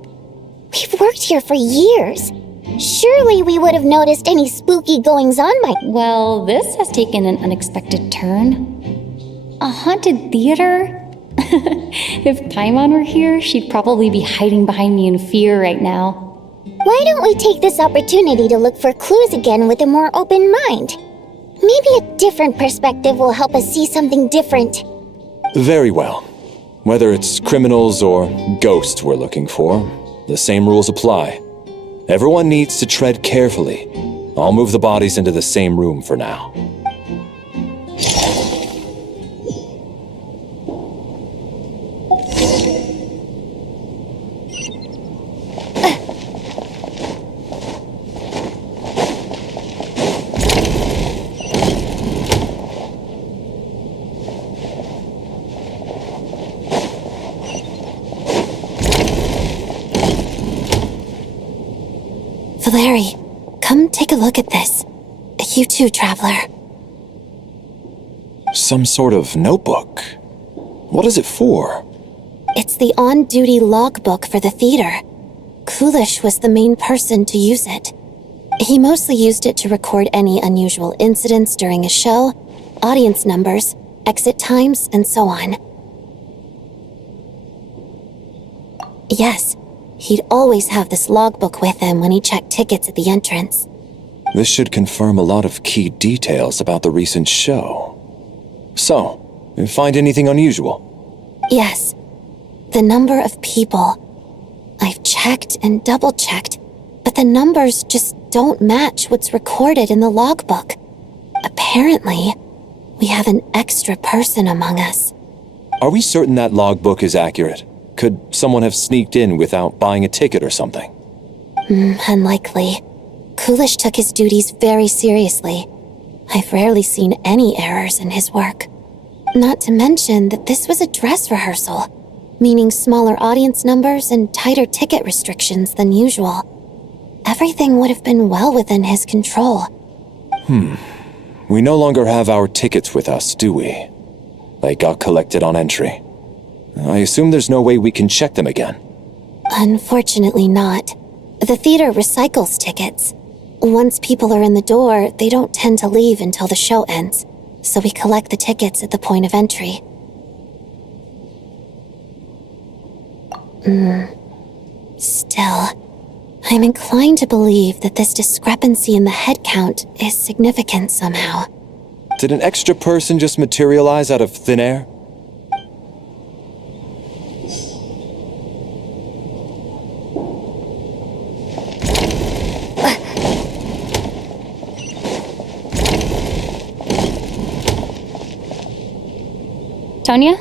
We've worked here for years. Surely we would have noticed any spooky goings-on by... Well, this has taken an unexpected turn. A haunted theater? If Paimon were here, she'd probably be hiding behind me in fear right now. Why don't we take this opportunity to look for clues again with a more open mind? Maybe a different perspective will help us see something different. Very well. Whether it's criminals or ghosts we're looking for, the same rules apply. Everyone needs to tread carefully. I'll move the bodies into the same room for now. Valeri, come take a look at this. You too, Traveler. Some sort of notebook. What is it for? It's the on-duty logbook for the theater. Coolish was the main person to use it. He mostly used it to record any unusual incidents during a show, audience numbers, exit times, and so on. Yes, he'd always have this logbook with him when he checked tickets at the entrance. This should confirm a lot of key details about the recent show. So, you find anything unusual? Yes. The number of people. I've checked and double-checked, but the numbers just don't match what's recorded in the logbook. Apparently, we have an extra person among us. Are we certain that logbook is accurate? Could someone have sneaked in without buying a ticket or something? Unlikely. Coolish took his duties very seriously. I've rarely seen any errors in his work. Not to mention that this was a dress rehearsal, meaning smaller audience numbers and tighter ticket restrictions than usual. Everything would have been well within his control. We no longer have our tickets with us, do we? They got collected on entry. I assume there's no way we can check them again. Unfortunately not. The theater recycles tickets. Once people are in the door, they don't tend to leave until the show ends, so we collect the tickets at the point of entry. Still, I'm inclined to believe that this discrepancy in the head count is significant somehow. Did an extra person just materialize out of thin air? Tonya?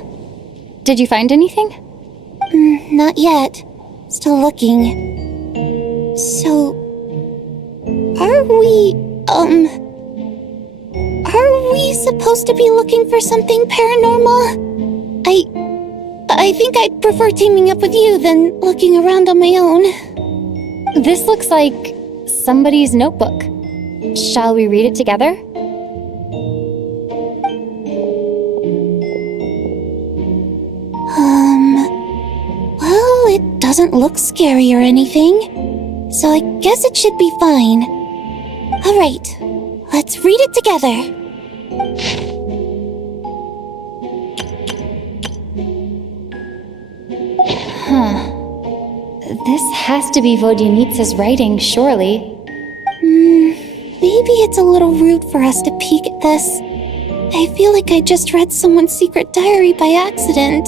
Did you find anything? Not yet. Still looking. So, are we supposed to be looking for something paranormal? I think I'd prefer teaming up with you than looking around on my own. This looks like somebody's notebook. Shall we read it together? Well, it doesn't look scary or anything, so I guess it should be fine. All right, let's read it together. This has to be Vodyanitsa's writing, surely. Maybe it's a little rude for us to peek at this. I feel like I just read someone's secret diary by accident.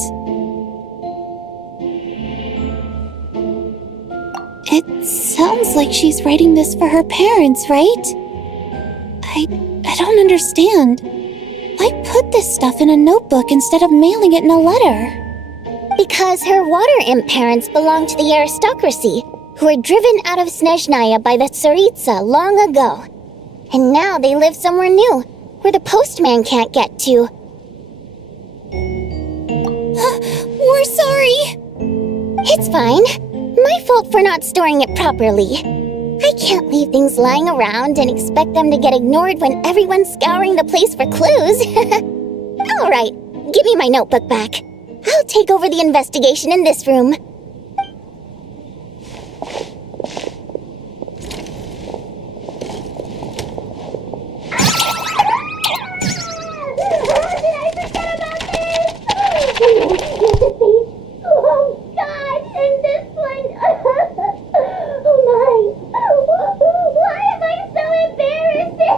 It sounds like she's writing this for her parents, right? I don't understand. Why put this stuff in a notebook instead of mailing it in a letter? Because her water imp parents belonged to the aristocracy, who were driven out of Snezhnaya by the Tsaritsa long ago. And now they live somewhere new, where the postman can't get to. We're sorry! It's fine. My fault for not storing it properly. I can't leave things lying around and expect them to get ignored when everyone's scouring the place for clues. All right, give me my notebook back. I'll take over the investigation in this room. Oh, God, and this one. Oh, my. Why am I so embarrassing?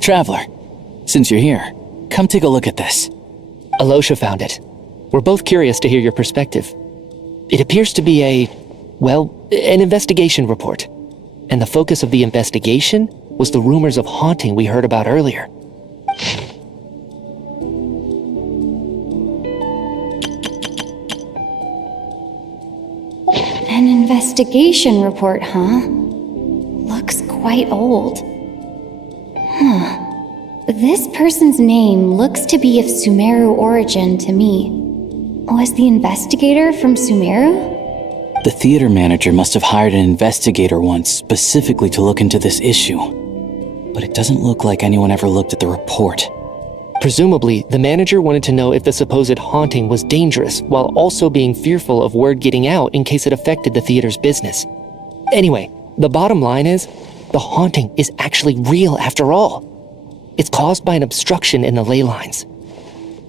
Traveler. Since you're here, come take a look at this. Alosha found it. We're both curious to hear your perspective. It appears to be an investigation report. And the focus of the investigation was the rumors of haunting we heard about earlier. An investigation report, huh? Looks quite old. This person's name looks to be of Sumeru origin to me. Was the investigator from Sumeru? The theater manager must have hired an investigator once specifically to look into this issue. But it doesn't look like anyone ever looked at the report. Presumably, the manager wanted to know if the supposed haunting was dangerous, while also being fearful of word getting out in case it affected the theater's business. Anyway, the bottom line is, the haunting is actually real after all. It's caused by an obstruction in the ley lines.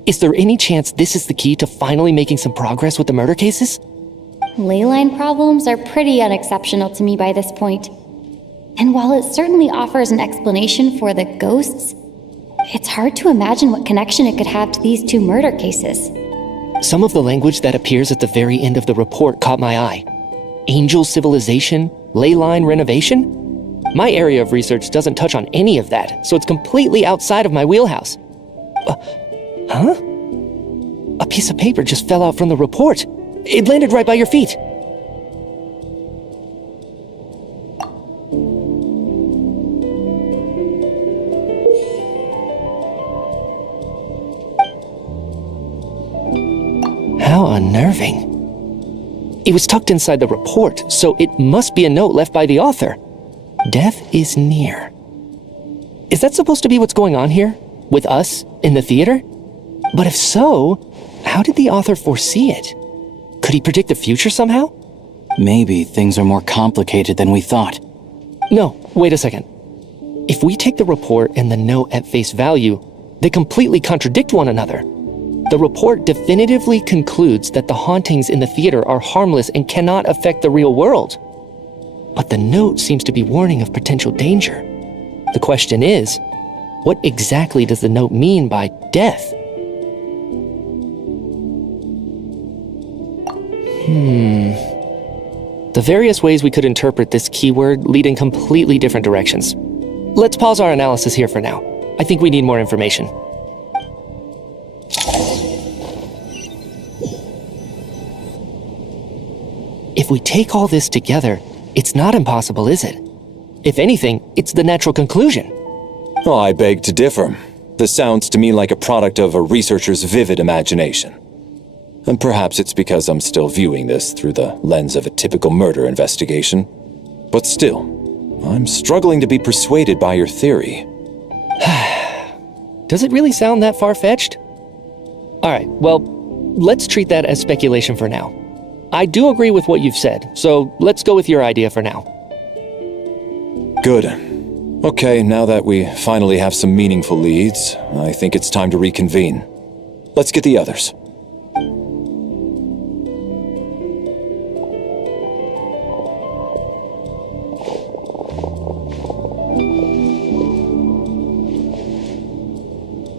Is there any chance this is the key to finally making some progress with the murder cases? Ley line problems are pretty unexceptional to me by this point. And while it certainly offers an explanation for the ghosts, it's hard to imagine what connection it could have to these two murder cases. Some of the language that appears at the very end of the report caught my eye. Angel civilization, ley line renovation? My area of research doesn't touch on any of that, so it's completely outside of my wheelhouse. Huh? A piece of paper just fell out from the report. It landed right by your feet. How unnerving. It was tucked inside the report, so it must be a note left by the author. Death is near. Is that supposed to be what's going on here? With us, in the theater? But if so, how did the author foresee it? Could he predict the future somehow? Maybe things are more complicated than we thought. No, wait a second. If we take the report and the note at face value, they completely contradict one another. The report definitively concludes that the hauntings in the theater are harmless and cannot affect the real world. But the note seems to be warning of potential danger. The question is, what exactly does the note mean by death? The various ways we could interpret this keyword lead in completely different directions. Let's pause our analysis here for now. I think we need more information. If we take all this together, it's not impossible, is it? If anything, it's the natural conclusion. Oh, I beg to differ. This sounds to me like a product of a researcher's vivid imagination. And perhaps it's because I'm still viewing this through the lens of a typical murder investigation. But still, I'm struggling to be persuaded by your theory. Does it really sound that far-fetched? Alright, well, let's treat that as speculation for now. I do agree with what you've said, so let's go with your idea for now. Good. Okay, now that we finally have some meaningful leads, I think it's time to reconvene. Let's get the others.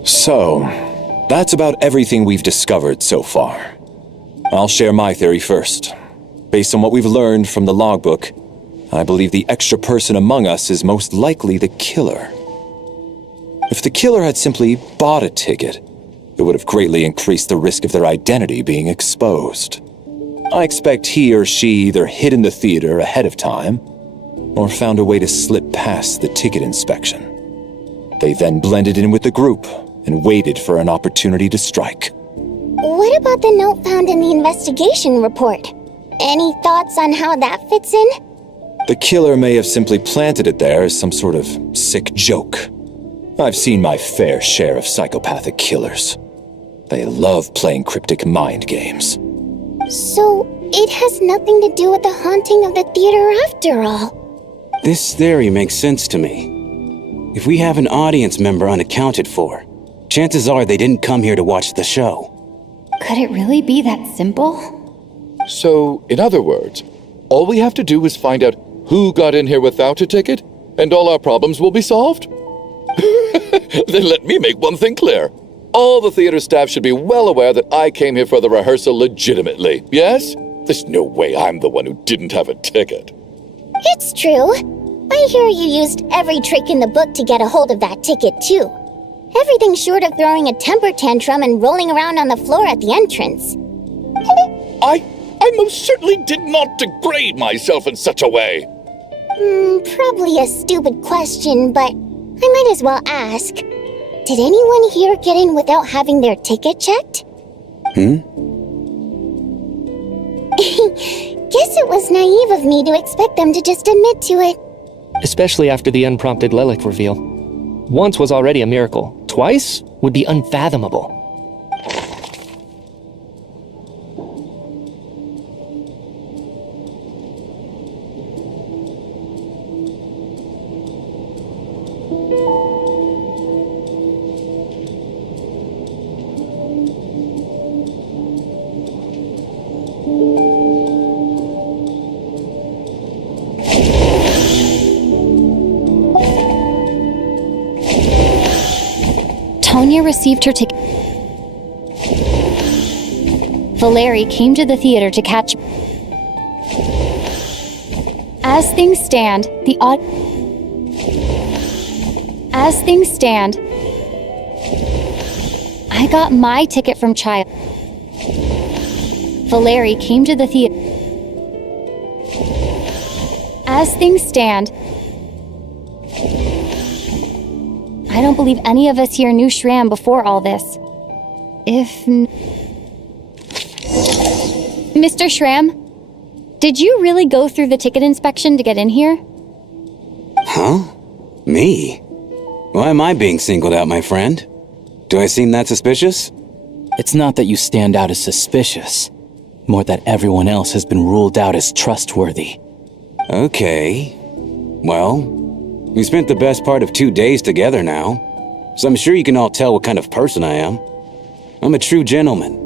So, that's about everything we've discovered so far. I'll share my theory first. Based on what we've learned from the logbook, I believe the extra person among us is most likely the killer. If the killer had simply bought a ticket, it would have greatly increased the risk of their identity being exposed. I expect he or she either hid in the theater ahead of time, or found a way to slip past the ticket inspection. They then blended in with the group and waited for an opportunity to strike. What about the note found in the investigation report? Any thoughts on how that fits in? The killer may have simply planted it there as some sort of sick joke. I've seen my fair share of psychopathic killers. They love playing cryptic mind games. So, it has nothing to do with the haunting of the theater after all. This theory makes sense to me. If we have an audience member unaccounted for, chances are they didn't come here to watch the show. Could it really be that simple? So, in other words, all we have to do is find out who got in here without a ticket, and all our problems will be solved? Then let me make one thing clear. All the theater staff should be well aware that I came here for the rehearsal legitimately, yes? There's no way I'm the one who didn't have a ticket. It's true. I hear you used every trick in the book to get a hold of that ticket, too. Everything short of throwing a temper tantrum and rolling around on the floor at the entrance. I most certainly did not degrade myself in such a way. Probably a stupid question, but I might as well ask. Did anyone here get in without having their ticket checked? Hmm? Guess it was naive of me to expect them to just admit to it. Especially after the unprompted Lelek reveal. Once was already a miracle. twice would be unfathomable. Tonya received her ticket. Valeri came to the theater to catch. As things stand, I got my ticket from Child. Valeri came to the theater. As things stand, I don't believe any of us here knew Shram before all this. Mr. Shram, did you really go through the ticket inspection to get in here? Huh? Me? Why am I being singled out, my friend? Do I seem that suspicious? It's not that you stand out as suspicious, more that everyone else has been ruled out as trustworthy. Okay. Well, we spent the best part of 2 days together now, so I'm sure you can all tell what kind of person I am. I'm a true gentleman.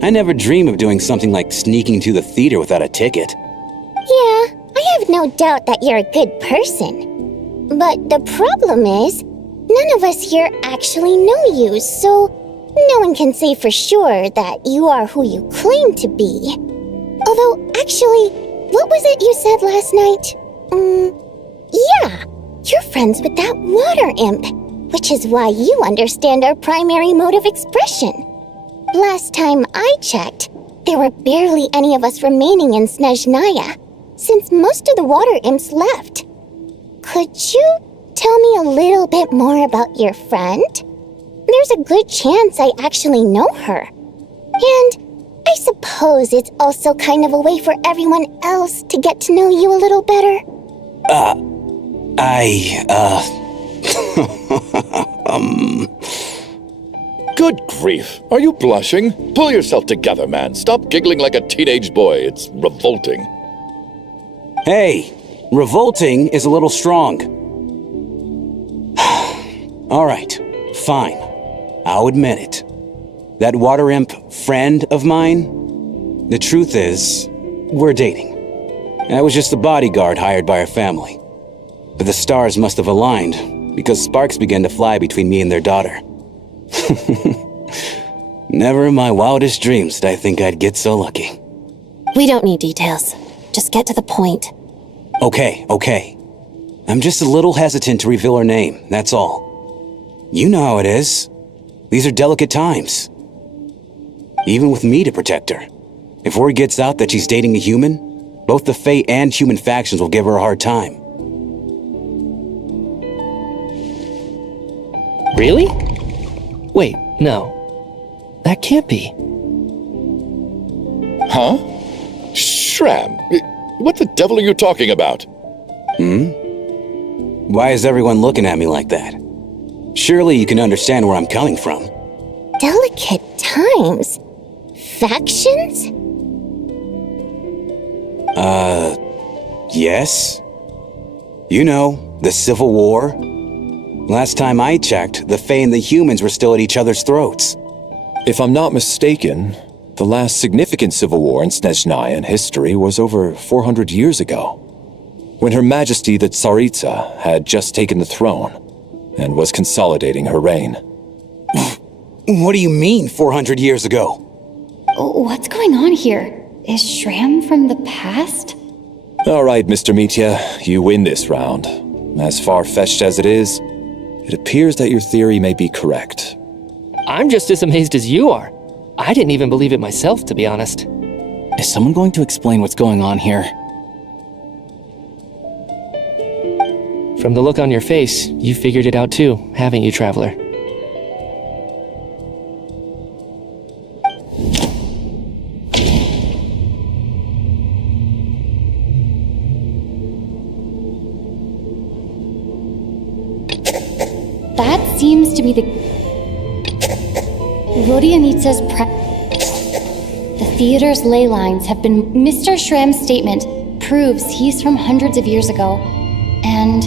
I never dream of doing something like sneaking to the theater without a ticket. Yeah, I have no doubt that you're a good person. But the problem is, none of us here actually know you, so no one can say for sure that you are who you claim to be. Although, actually, what was it you said last night? Yeah, you're friends with that water imp, which is why you understand our primary mode of expression. Last time I checked, there were barely any of us remaining in Snezhnaya, since most of the water imps left. Could you tell me a little bit more about your friend? There's a good chance I actually know her. And I suppose it's also kind of a way for everyone else to get to know you a little better. Good grief. Are you blushing? Pull yourself together, man. Stop giggling like a teenage boy. It's revolting. Hey, revolting is a little strong. All right, fine. I'll admit it. That water imp friend of mine, the truth is, we're dating. I was just a bodyguard hired by our family. But the stars must have aligned, because sparks began to fly between me and their daughter. Never in my wildest dreams did I think I'd get so lucky. We don't need details. Just get to the point. Okay. I'm just a little hesitant to reveal her name, that's all. You know how it is. These are delicate times. Even with me to protect her. If word gets out that she's dating a human, both the Fae and human factions will give her a hard time. Really? Wait, no. That can't be. Huh? Shram, what the devil are you talking about? Why is everyone looking at me like that? Surely you can understand where I'm coming from. Delicate times? Factions? Yes. You know, the Civil War. Last time I checked, the Fae and the humans were still at each other's throats. If I'm not mistaken, the last significant civil war in Snezhnayan history was over 400 years ago, when Her Majesty the Tsaritsa had just taken the throne and was consolidating her reign. What do you mean, 400 years ago? What's going on here? Is Shram from the past? All right, Mr. Mitya, you win this round. As far-fetched as it is, it appears that your theory may be correct. I'm just as amazed as you are. I didn't even believe it myself, to be honest. Is someone going to explain what's going on here? From the look on your face, you figured it out too, haven't you, Traveler? That seems to be the Rodianitsa's The theater's ley lines have been... Mr. Shram's statement proves he's from hundreds of years ago. And,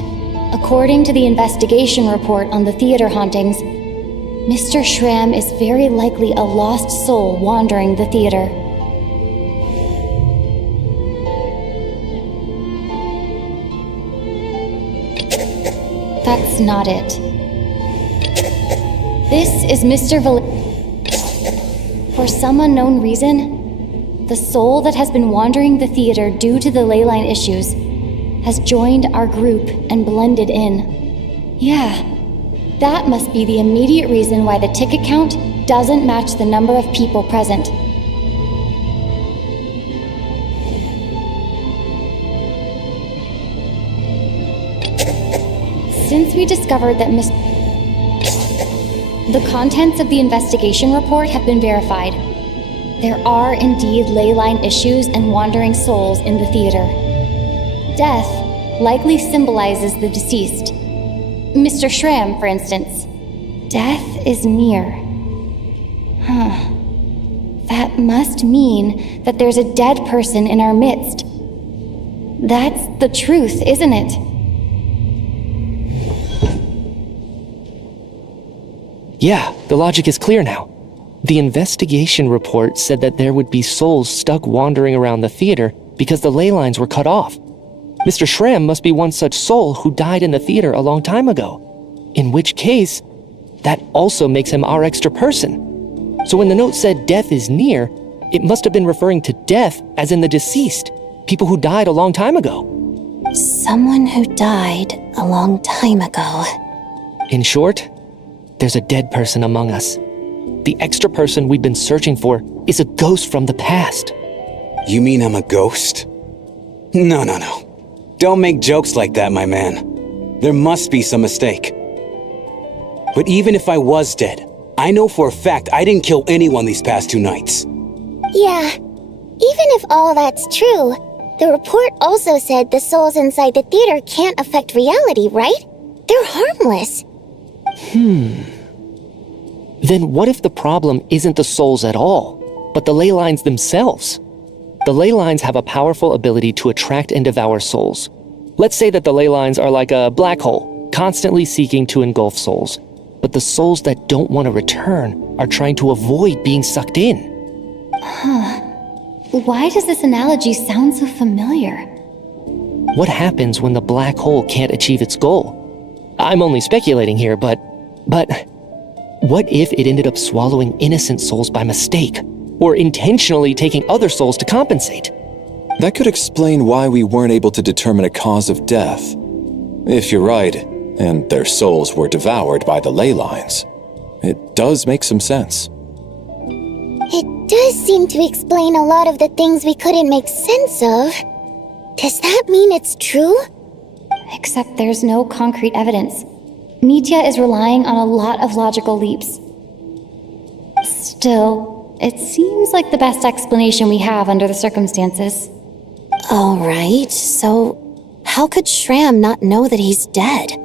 according to the investigation report on the theater hauntings, Mr. Shram is very likely a lost soul wandering the theater. That's not it. This is Mr. For some unknown reason, the soul that has been wandering the theater due to the ley line issues has joined our group and blended in. Yeah, that must be the immediate reason why the ticket count doesn't match the number of people present. Since we discovered that the contents of the investigation report have been verified, there are indeed ley line issues and wandering souls in the theater. Death likely symbolizes the deceased. Mr. Shram, for instance. Death is near. That must mean that there's a dead person in our midst. That's the truth, isn't it? Yeah, the logic is clear now. The investigation report said that there would be souls stuck wandering around the theater because the ley lines were cut off. Mr. Shram must be one such soul who died in the theater a long time ago. In which case, that also makes him our extra person. So when the note said death is near, it must have been referring to death as in the deceased, people who died a long time ago. Someone who died a long time ago. In short, there's a dead person among us. The extra person we've been searching for is a ghost from the past. You mean I'm a ghost? No. Don't make jokes like that, my man. There must be some mistake. But even if I was dead, I know for a fact I didn't kill anyone these past 2 nights. Yeah, even if all that's true, the report also said the souls inside the theater can't affect reality, right? They're harmless. Then what if the problem isn't the souls at all, but the ley lines themselves? The ley lines have a powerful ability to attract and devour souls. Let's say that the ley lines are like a black hole, constantly seeking to engulf souls. But the souls that don't want to return are trying to avoid being sucked in. Why does this analogy sound so familiar? What happens when the black hole can't achieve its goal? I'm only speculating here, but what if it ended up swallowing innocent souls by mistake, or intentionally taking other souls to compensate? That could explain why we weren't able to determine a cause of death. If you're right, and their souls were devoured by the ley lines, it does make some sense. It does seem to explain a lot of the things we couldn't make sense of. Does that mean it's true? Except there's no concrete evidence. Mitya is relying on a lot of logical leaps. Still, it seems like the best explanation we have under the circumstances. All right, so how could Shram not know that he's dead?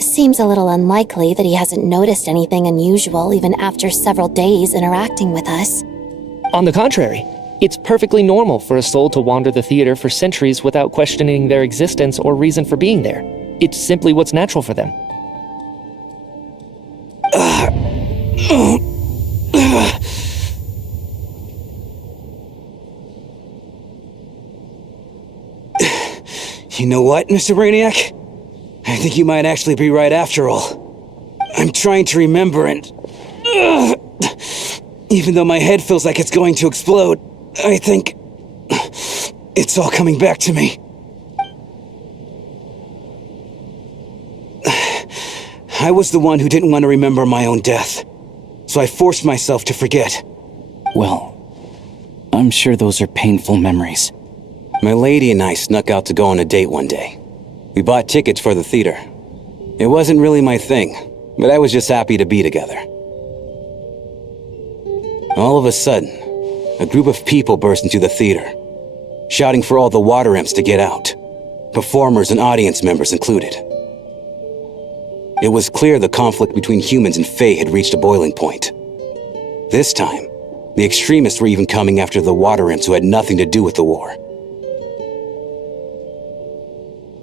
Seems a little unlikely that he hasn't noticed anything unusual even after several days interacting with us. On the contrary, it's perfectly normal for a soul to wander the theater for centuries without questioning their existence or reason for being there. It's simply what's natural for them. You know what, Mr. Brainiac? I think you might actually be right after all. I'm trying to remember and... even though my head feels like it's going to explode, I think... it's all coming back to me. I was the one who didn't want to remember my own death, so I forced myself to forget. Well, I'm sure those are painful memories. My lady and I snuck out to go on a date one day. We bought tickets for the theater. It wasn't really my thing, but I was just happy to be together. All of a sudden, a group of people burst into the theater, shouting for all the water imps to get out, performers and audience members included. It was clear the conflict between humans and Fae had reached a boiling point. This time, the extremists were even coming after the water imps who had nothing to do with the war.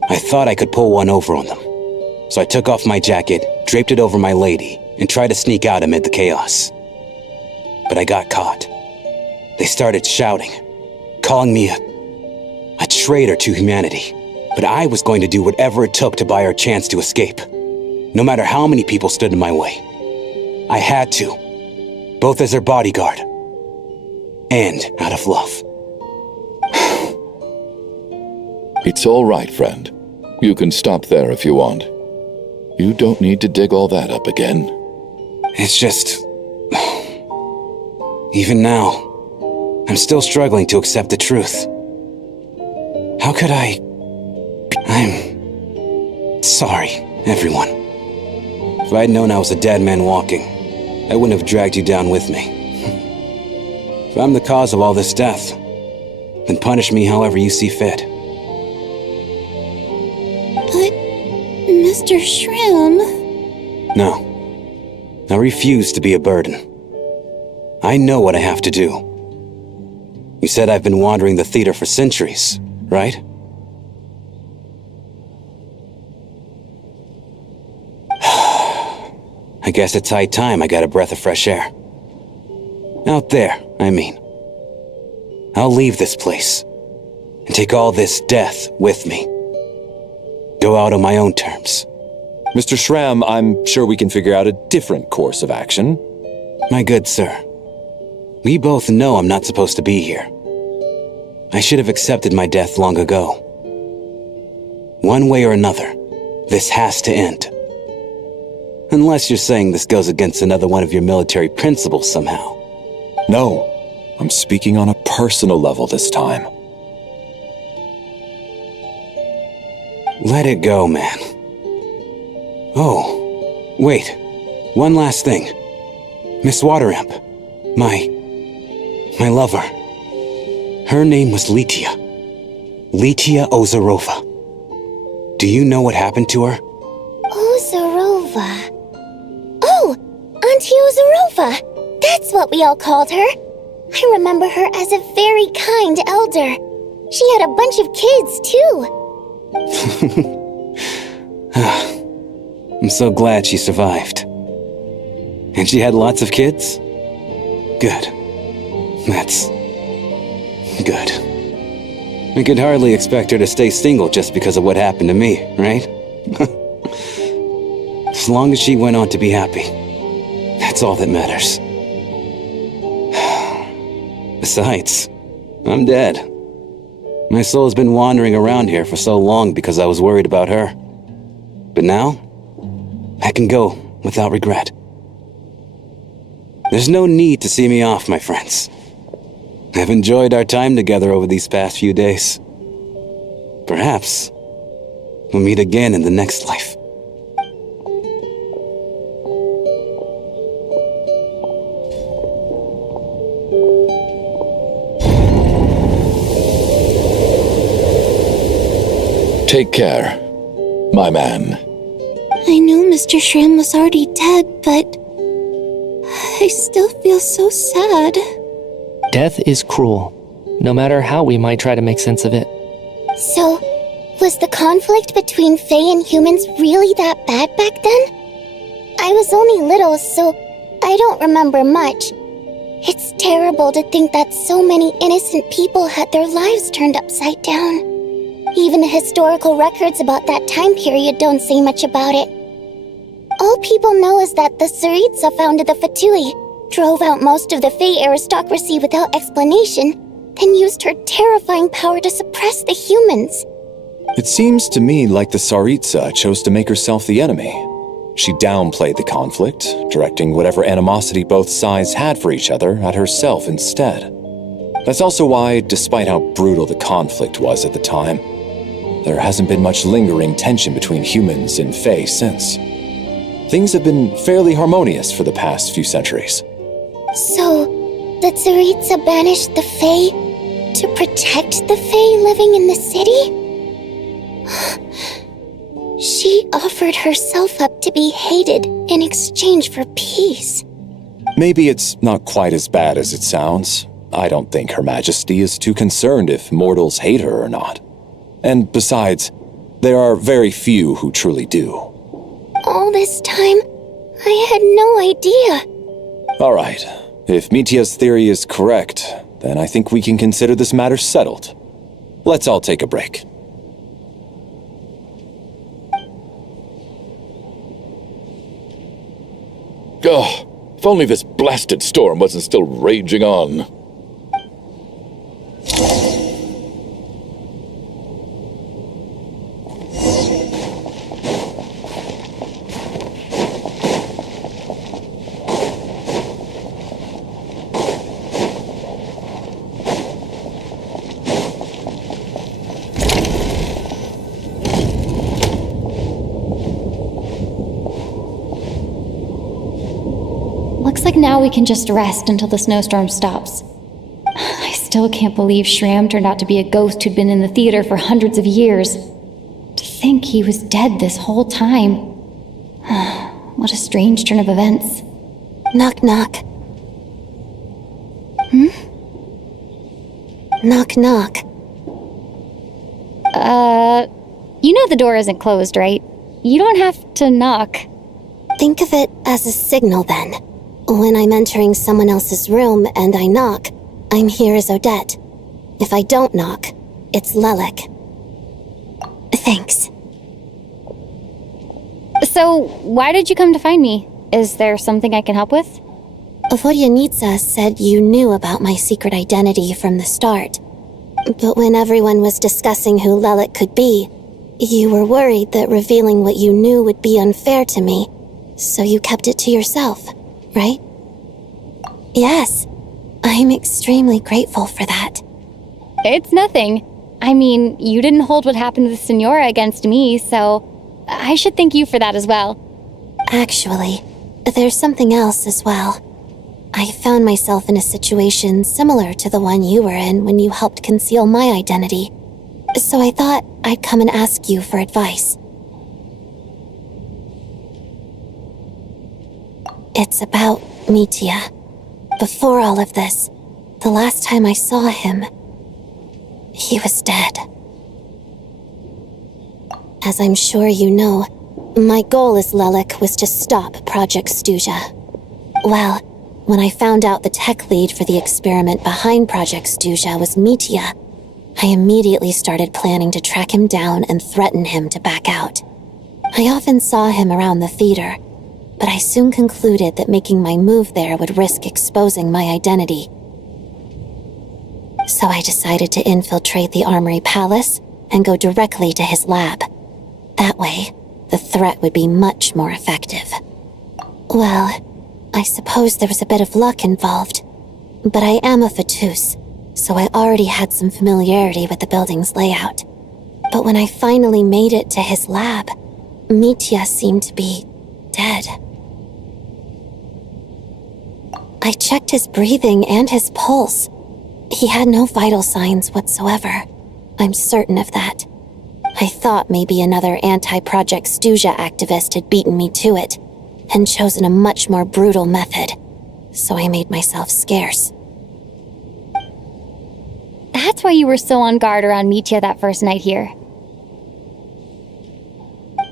I thought I could pull one over on them, so I took off my jacket, draped it over my lady, and tried to sneak out amid the chaos. But I got caught. They started shouting, calling me a traitor to humanity. But I was going to do whatever it took to buy her a chance to escape, no matter how many people stood in my way. I had to, both as her bodyguard and out of love. It's all right, friend. You can stop there if you want. You don't need to dig all that up again. It's just... even now, I'm still struggling to accept the truth. How could I'm sorry, everyone. If I'd known I was a dead man walking, I wouldn't have dragged you down with me. If I'm the cause of all this death, then punish me however you see fit. But, Mr. Shram... No. I refuse to be a burden. I know what I have to do. You said I've been wandering the theater for centuries, right? I guess it's high time I got a breath of fresh air. Out there, I mean. I'll leave this place and take all this death with me. Go out on my own terms. Mr. Shram, I'm sure we can figure out a different course of action. My good sir, we both know I'm not supposed to be here. I should have accepted my death long ago. One way or another, this has to end. Unless you're saying this goes against another one of your military principles somehow. No, I'm speaking on a personal level this time. Let it go, man. Oh, wait. One last thing. Miss Water Imp. My lover. Her name was Litia. Litia Ozarova. Do you know what happened to her? Ozarova. Oh, Auntie Ozarova. That's what we all called her. I remember her as a very kind elder. She had a bunch of kids, too. I'm so glad she survived. And she had lots of kids? Good. That's... good. I could hardly expect her to stay single just because of what happened to me, right? As long as she went on to be happy, that's all that matters. Besides, I'm dead. My soul has been wandering around here for so long because I was worried about her. But now, I can go without regret. There's no need to see me off, my friends. I've enjoyed our time together over these past few days. Perhaps we'll meet again in the next life. Take care, my man. I know Mr. Shram was already dead, but I still feel so sad. Death is cruel, no matter how we might try to make sense of it. So, was the conflict between Fae and humans really that bad back then? I was only little, so I don't remember much. It's terrible to think that so many innocent people had their lives turned upside down. Even the historical records about that time period don't say much about it. All people know is that the Tsaritsa founded the Fatui, drove out most of the Fae aristocracy without explanation, then used her terrifying power to suppress the humans. It seems to me like the Tsaritsa chose to make herself the enemy. She downplayed the conflict, directing whatever animosity both sides had for each other at herself instead. That's also why, despite how brutal the conflict was at the time, there hasn't been much lingering tension between humans and Fae since. Things have been fairly harmonious for the past few centuries. So, the Tsaritsa banished the Fae to protect the Fae living in the city? She offered herself up to be hated in exchange for peace. Maybe it's not quite as bad as it sounds. I don't think Her Majesty is too concerned if mortals hate her or not. And besides, there are very few who truly do. All this time, I had no idea. All right. If Mitya's theory is correct, then I think we can consider this matter settled. Let's all take a break. Oh, if only this blasted storm wasn't still raging on. Looks like now we can just rest until the snowstorm stops. I still can't believe Shram turned out to be a ghost who'd been in the theater for hundreds of years. To think he was dead this whole time. What a strange turn of events. Knock, knock. Knock, knock. You know the door isn't closed, right? You don't have to knock. Think of it as a signal then. When I'm entering someone else's room and I knock, I'm here as Odette. If I don't knock, it's Lelik. Thanks. So, why did you come to find me? Is there something I can help with? Vodyanitsa said you knew about my secret identity from the start. But when everyone was discussing who Lelik could be, you were worried that revealing what you knew would be unfair to me, so you kept it to yourself, right? Yes, I'm extremely grateful for that. It's nothing. I mean, you didn't hold what happened with Signora against me, so I should thank you for that as well. Actually, there's something else as well. I found myself in a situation similar to the one you were in when you helped conceal my identity. So I thought I'd come and ask you for advice. It's about Mitya. Before all of this, the last time I saw him, he was dead. As I'm sure you know, my goal as Lelik was to stop Project Stuzha. Well, when I found out the tech lead for the experiment behind Project Stuzha was Mitya, I immediately started planning to track him down and threaten him to back out. I often saw him around the theater, but I soon concluded that making my move there would risk exposing my identity. So I decided to infiltrate the Armory Palace and go directly to his lab. That way, the threat would be much more effective. Well, I suppose there was a bit of luck involved, but I am a Fatus, so I already had some familiarity with the building's layout. But when I finally made it to his lab, Mitya seemed to be dead. I checked his breathing and his pulse. He had no vital signs whatsoever. I'm certain of that. I thought maybe another anti-Project Stuzha activist had beaten me to it and chosen a much more brutal method, so I made myself scarce. That's why you were so on guard around Mitya that first night here.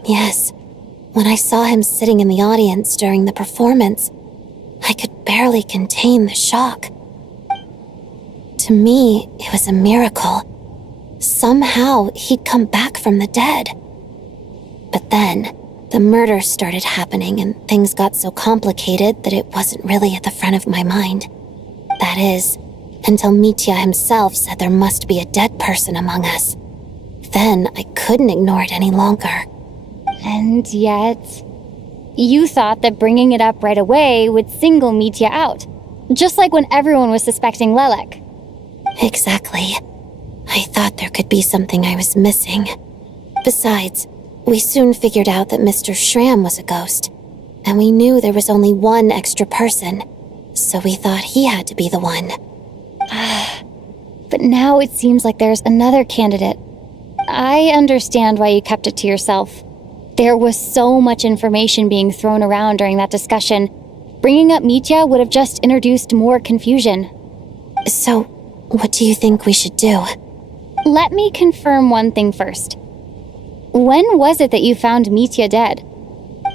Yes. When I saw him sitting in the audience during the performance, I could barely contain the shock. To me, it was a miracle. Somehow, he'd come back from the dead. But then, the murder started happening and things got so complicated that it wasn't really at the front of my mind. That is, until Mitya himself said there must be a dead person among us. Then I couldn't ignore it any longer. And yet, you thought that bringing it up right away would single Mitya out, just like when everyone was suspecting Lelik. Exactly. I thought there could be something I was missing. Besides, we soon figured out that Mr. Shram was a ghost, and we knew there was only one extra person, so we thought he had to be the one. But now it seems like there's another candidate. I understand why you kept it to yourself. There was so much information being thrown around during that discussion. Bringing up Mitya would have just introduced more confusion. So, what do you think we should do? Let me confirm one thing first. When was it that you found Mitya dead?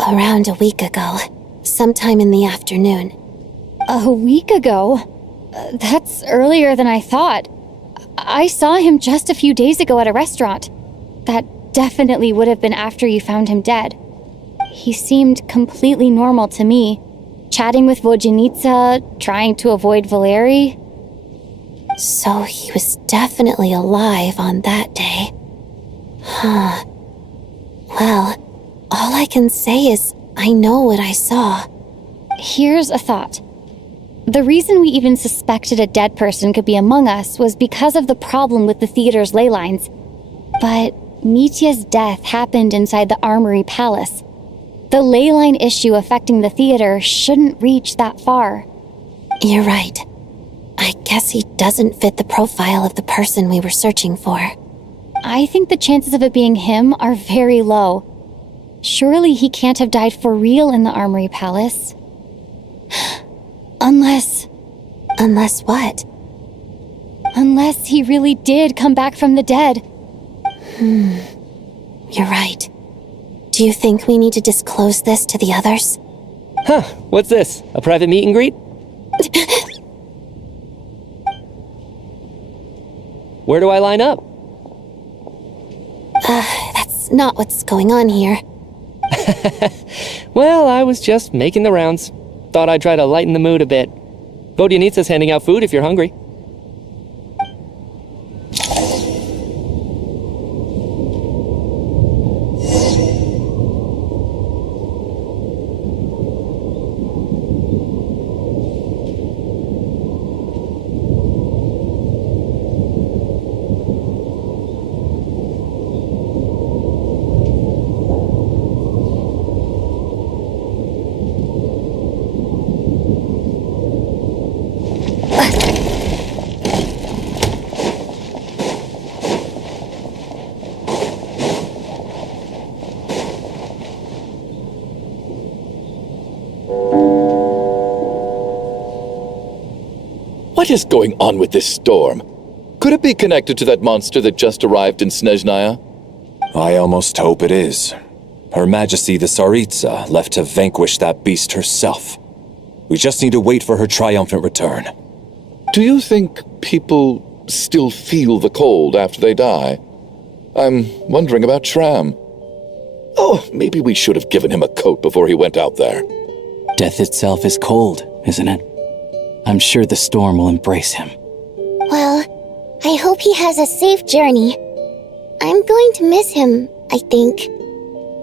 Around a week ago. Sometime in the afternoon. A week ago? That's earlier than I thought. I saw him just a few days ago at a restaurant. That definitely would have been after you found him dead. He seemed completely normal to me. Chatting with Vodjanitsa, trying to avoid Valeri. So he was definitely alive on that day. Huh. Well, all I can say is I know what I saw. Here's a thought. The reason we even suspected a dead person could be among us was because of the problem with the theater's ley lines. But Mitya's death happened inside the Armory Palace. The ley line issue affecting the theater shouldn't reach that far. You're right. I guess he doesn't fit the profile of the person we were searching for. I think the chances of it being him are very low. Surely he can't have died for real in the Armory Palace. Unless what? Unless he really did come back from the dead. You're right. Do you think we need to disclose this to the others? Huh, what's this? A private meet and greet? Where do I line up? That's not what's going on here. Well, I was just making the rounds. Thought I'd try to lighten the mood a bit. Vodjanitsa's handing out food if you're hungry. What is going on with this storm? Could it be connected to that monster that just arrived in Snezhnaya? I almost hope it is. Her Majesty the Tsaritsa left to vanquish that beast herself. We just need to wait for her triumphant return. Do you think people still feel the cold after they die? I'm wondering about Shram. Oh, maybe we should have given him a coat before he went out there. Death itself is cold, isn't it? I'm sure the storm will embrace him. Well, I hope he has a safe journey. I'm going to miss him, I think.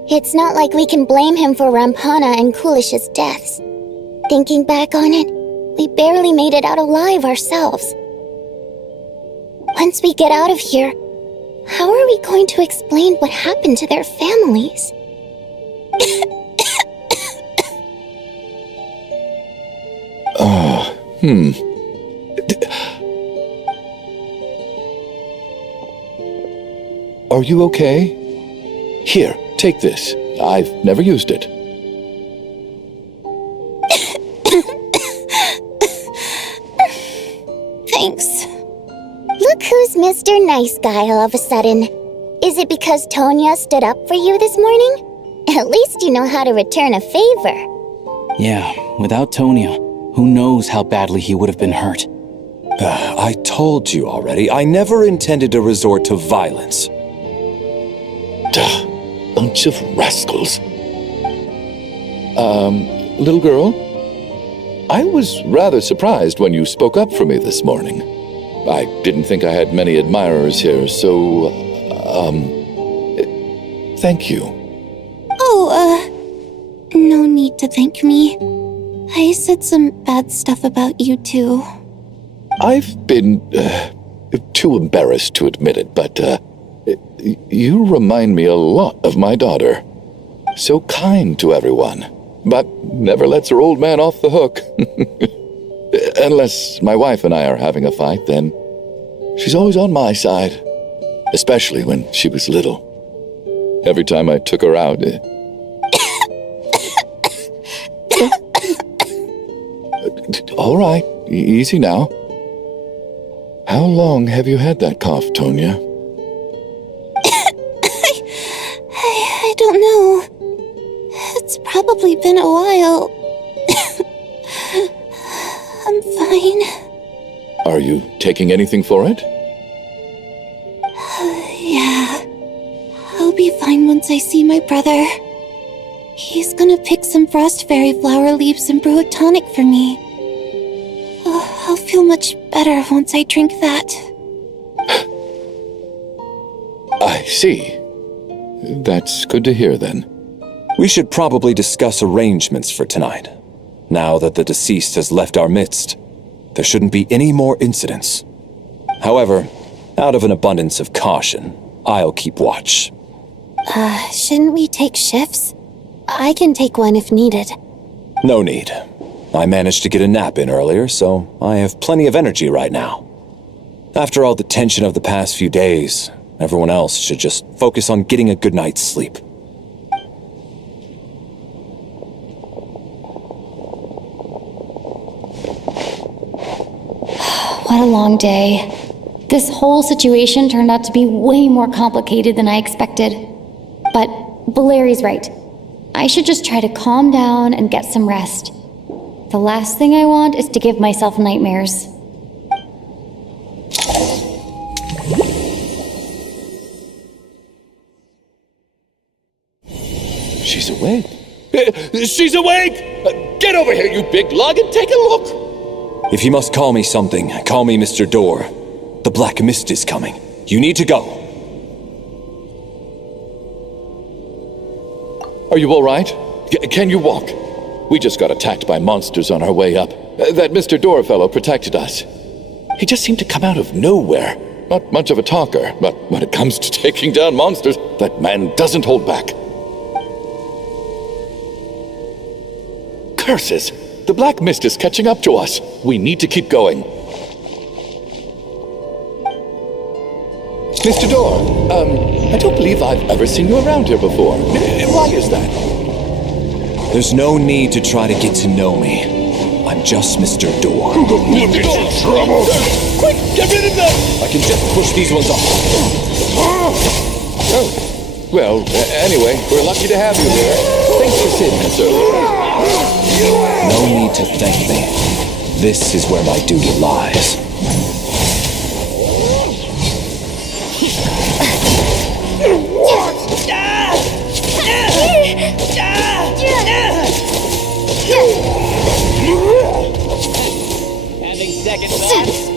It's not like we can blame him for Rampana and Kulish's deaths. Thinking back on it, we barely made it out alive ourselves. Once we get out of here, how are we going to explain what happened to their families? Are you okay? Here, take this. I've never used it. Thanks. Look who's Mr. Nice Guy all of a sudden. Is it because Tonya stood up for you this morning? At least you know how to return a favor. Yeah, without Tonya, who knows how badly he would have been hurt. I told you already, I never intended to resort to violence. Bunch of rascals. Little girl? I was rather surprised when you spoke up for me this morning. I didn't think I had many admirers here, so, thank you. Oh, no need to thank me. I said some bad stuff about you too. I've been, too embarrassed to admit it, but, you remind me a lot of my daughter. So kind to everyone, but never lets her old man off the hook. Unless my wife and I are having a fight, then she's always on my side. Especially when she was little. Every time I took her out... All right, easy now. How long have you had that cough, Tonya? I don't know. It's probably been a while. I'm fine. Are you taking anything for it? Yeah. I'll be fine once I see my brother. He's gonna pick some frost fairy flower leaves and brew a tonic for me. I'll feel much better once I drink that. I see. That's good to hear then. We should probably discuss arrangements for tonight. Now that the deceased has left our midst, there shouldn't be any more incidents. However, out of an abundance of caution, I'll keep watch. Shouldn't we take shifts? I can take one if needed. No need. I managed to get a nap in earlier, so I have plenty of energy right now. After all the tension of the past few days, everyone else should just focus on getting a good night's sleep. What a long day. This whole situation turned out to be way more complicated than I expected. But Valeri's right. I should just try to calm down and get some rest. The last thing I want is to give myself nightmares. She's awake. She's awake! Get over here, you big lug, and take a look! If you must call me something, call me Mr. Door. The Black Mist is coming. You need to go. Are you all right? Can you walk? We just got attacked by monsters on our way up. That Mr. Door fellow protected us. He just seemed to come out of nowhere. Not much of a talker, but when it comes to taking down monsters, that man doesn't hold back. Curses! The Black Mist is catching up to us. We need to keep going. Mr. Door, I don't believe I've ever seen you around here before. Why is that? There's no need to try to get to know me. I'm just Mr. Door. Mr. Door! Trouble! Quick, get rid of them! I can just push these ones off. Oh. Well, anyway, we're lucky to have you here. Thanks for saving us earlier. No need to thank me. This is where my duty lies. Having second thoughts?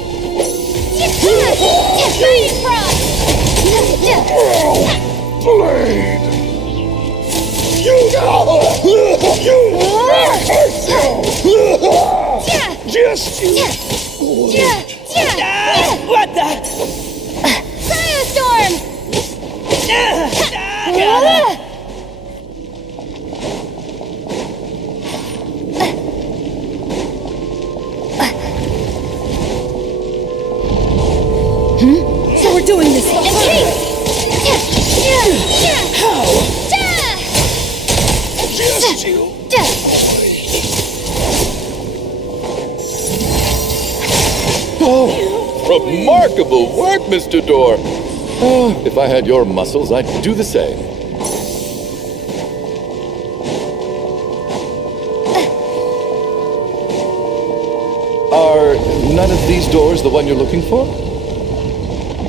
Blade! You Just What the? Cryo Storm! So we're doing this. How? Oh, remarkable work, Mr. Door. Oh, if I had your muscles, I'd do the same. Are none of these doors the one you're looking for?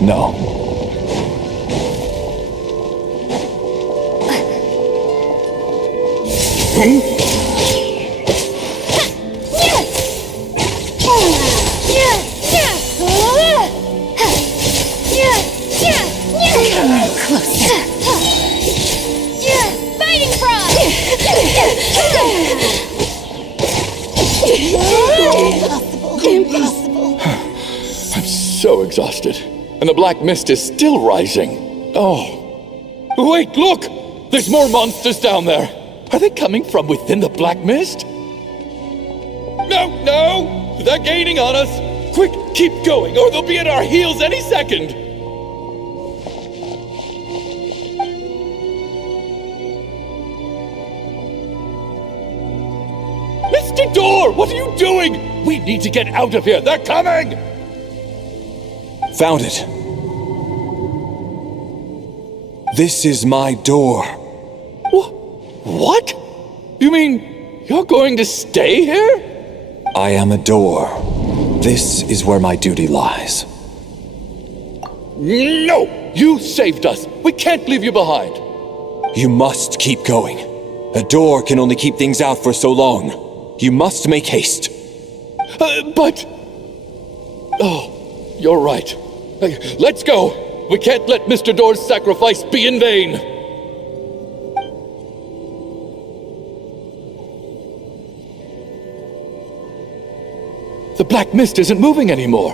No. Fighting frog! Impossible. I'm so exhausted. And the Black Mist is still rising. Oh. Wait, look! There's more monsters down there. Are they coming from within the Black Mist? No! They're gaining on us! Quick, keep going, or they'll be at our heels any second! Mr. Door, what are you doing? We need to get out of here. They're coming! Found it. This is my door. What? You mean you're going to stay here? I am a door. This is where my duty lies. No! You saved us. We can't leave you behind. You must keep going. A door can only keep things out for so long. You must make haste. But... Oh, you're right. Let's go. We can't let Mr. Door's sacrifice be in vain. The black mist isn't moving anymore.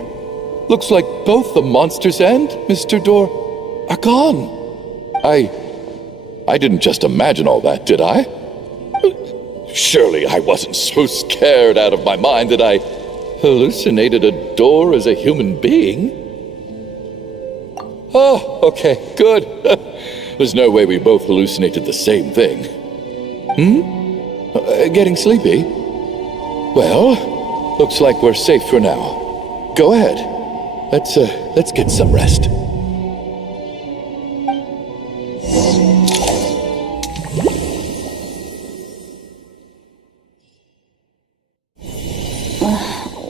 Looks like both the monsters and Mr. Door are gone. I didn't just imagine all that, did I? Surely I wasn't so scared out of my mind that I hallucinated a door as a human being. Oh, okay, good. There's no way we both hallucinated the same thing. Getting sleepy? Well, looks like we're safe for now. Go ahead. Let's get some rest.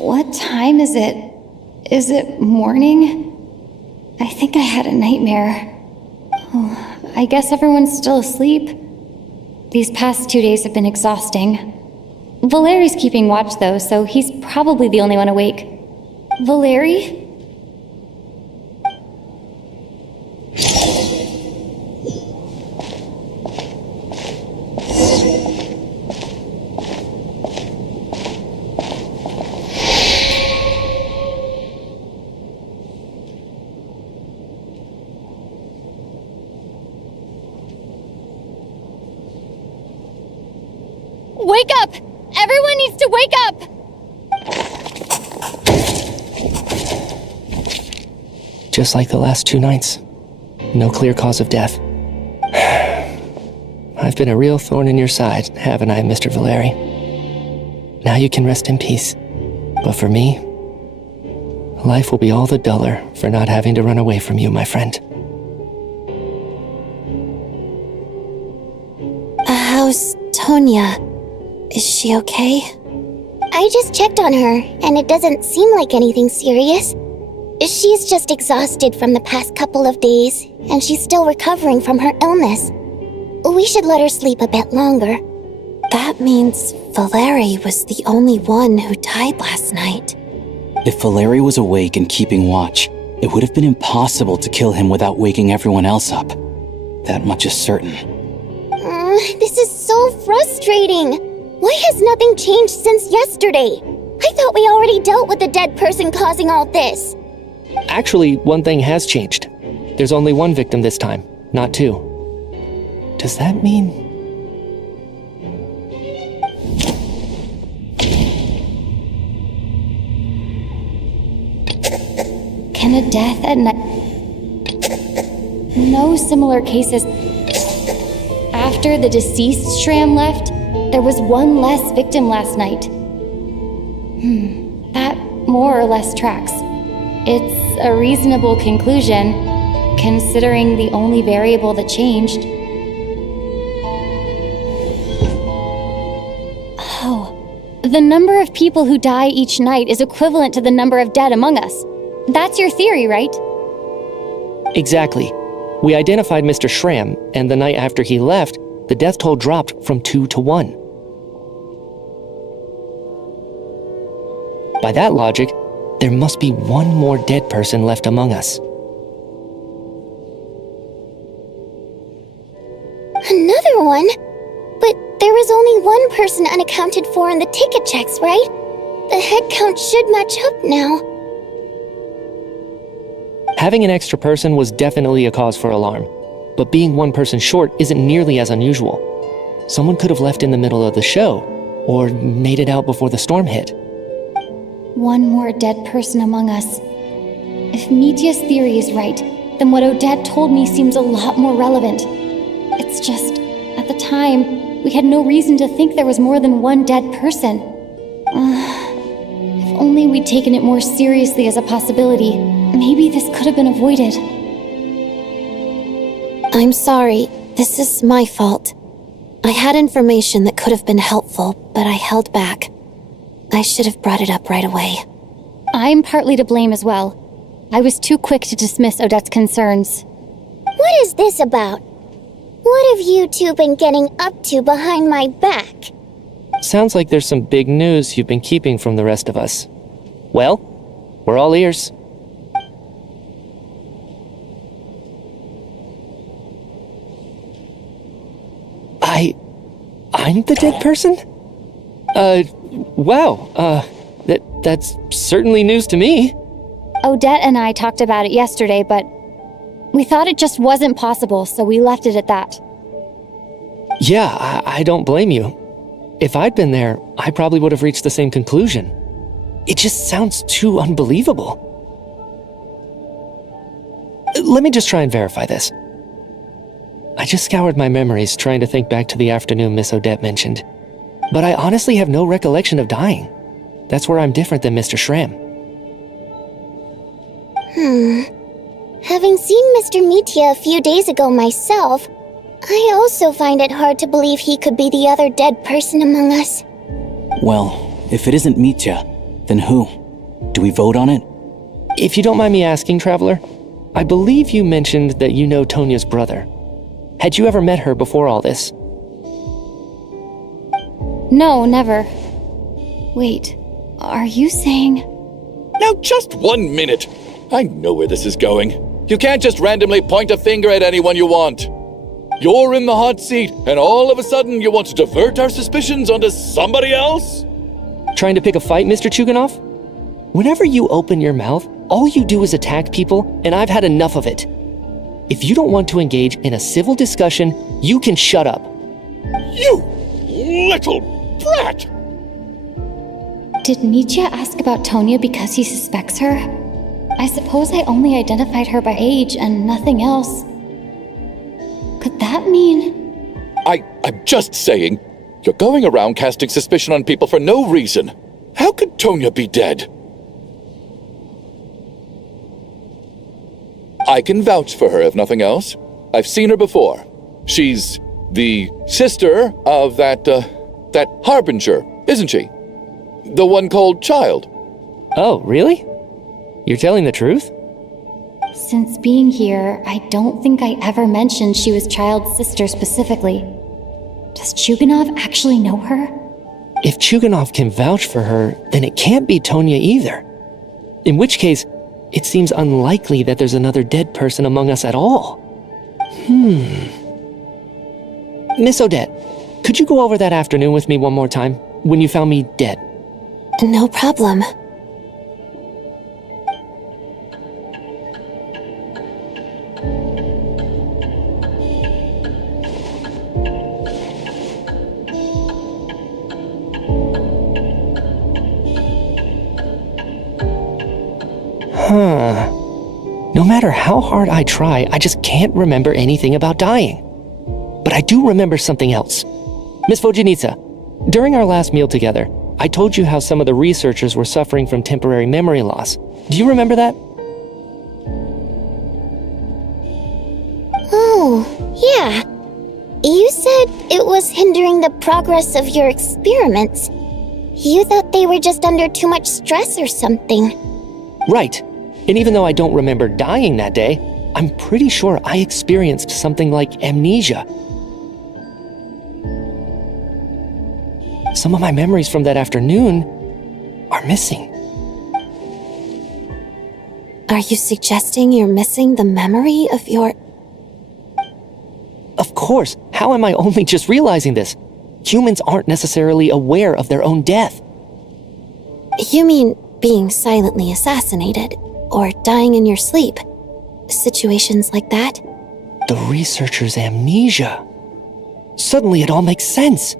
What time is it? Is it morning? I think I had a nightmare. Oh, I guess everyone's still asleep. These past 2 days have been exhausting. Valeri's keeping watch though, so he's probably the only one awake. Valeri? Wake up! Everyone needs to wake up! Just like the last 2 nights. No clear cause of death. I've been a real thorn in your side, haven't I, Mr. Valeri? Now you can rest in peace. But for me, life will be all the duller for not having to run away from you, my friend. How's Tonya? Is she okay? I just checked on her, and it doesn't seem like anything serious. She's just exhausted from the past couple of days, and she's still recovering from her illness. We should let her sleep a bit longer. That means Valeri was the only one who died last night. If Valeri was awake and keeping watch, it would have been impossible to kill him without waking everyone else up. That much is certain. This is so frustrating. Why has nothing changed since yesterday? I thought we already dealt with the dead person causing all this. Actually, one thing has changed. There's only one victim this time, not 2. Does that mean... Can a death at night... No similar cases. After the deceased Shram left, there was one less victim last night. That more or less tracks. It's a reasonable conclusion, considering the only variable that changed. Oh, the number of people who die each night is equivalent to the number of dead among us. That's your theory, right? Exactly. We identified Mr. Shram, and the night after he left, the death toll dropped from 2 to 1. By that logic, there must be one more dead person left among us. Another one? But there was only one person unaccounted for in the ticket checks, right? The head count should match up now. Having an extra person was definitely a cause for alarm, but being one person short isn't nearly as unusual. Someone could have left in the middle of the show, or made it out before the storm hit. One more dead person among us. If Mitya's theory is right, then what Odette told me seems a lot more relevant. It's just, at the time, we had no reason to think there was more than one dead person. If only we'd taken it more seriously as a possibility, maybe this could have been avoided. I'm sorry. This is my fault. I had information that could have been helpful, but I held back. I should have brought it up right away. I'm partly to blame as well. I was too quick to dismiss Odette's concerns. What is this about? What have you two been getting up to behind my back? Sounds like there's some big news you've been keeping from the rest of us. Well, we're all ears. I'm the dead person? Wow, that's certainly news to me. Odette and I talked about it yesterday, but we thought it just wasn't possible, so we left it at that. Yeah, I don't blame you. If I'd been there, I probably would have reached the same conclusion. It just sounds too unbelievable. Let me just try and verify this. I just scoured my memories trying to think back to the afternoon Miss Odette mentioned. But I honestly have no recollection of dying. That's where I'm different than Mr. Shram. Having seen Mr. Mitya a few days ago myself, I also find it hard to believe he could be the other dead person among us. Well, if it isn't Mitya, then who? Do we vote on it? If you don't mind me asking, Traveler, I believe you mentioned that you know Tonya's brother. Had you ever met her before all this? No, never. Wait, are you saying... Now just 1 minute. I know where this is going. You can't just randomly point a finger at anyone you want. You're in the hot seat, and all of a sudden you want to divert our suspicions onto somebody else? Trying to pick a fight, Mr. Chuganov? Whenever you open your mouth, all you do is attack people, and I've had enough of it. If you don't want to engage in a civil discussion, you can shut up. You little brat! Did Mitya ask about Tonya because he suspects her? I suppose I only identified her by age and nothing else. Could that mean... I'm just saying, you're going around casting suspicion on people for no reason. How could Tonya be dead? I can vouch for her, if nothing else. I've seen her before. She's the sister of that Harbinger, isn't she? The one called Child. Oh, really? You're telling the truth? Since being here, I don't think I ever mentioned she was Child's sister specifically. Does Chuganov actually know her? If Chuganov can vouch for her, then it can't be Tonya either. In which case, it seems unlikely that there's another dead person among us at all. Miss Odette, could you go over that afternoon with me one more time, when you found me dead? No problem. No matter how hard I try, I just can't remember anything about dying. But I do remember something else. Miss Vojanitsa, during our last meal together, I told you how some of the researchers were suffering from temporary memory loss. Do you remember that? Oh, yeah. You said it was hindering the progress of your experiments. You thought they were just under too much stress or something. Right. And even though I don't remember dying that day, I'm pretty sure I experienced something like amnesia. Some of my memories from that afternoon are missing. Are you suggesting you're missing the memory of your... Of course. How am I only just realizing this? Humans aren't necessarily aware of their own death. You mean being silently assassinated, or dying in your sleep? Situations like that? The researcher's amnesia. Suddenly it all makes sense.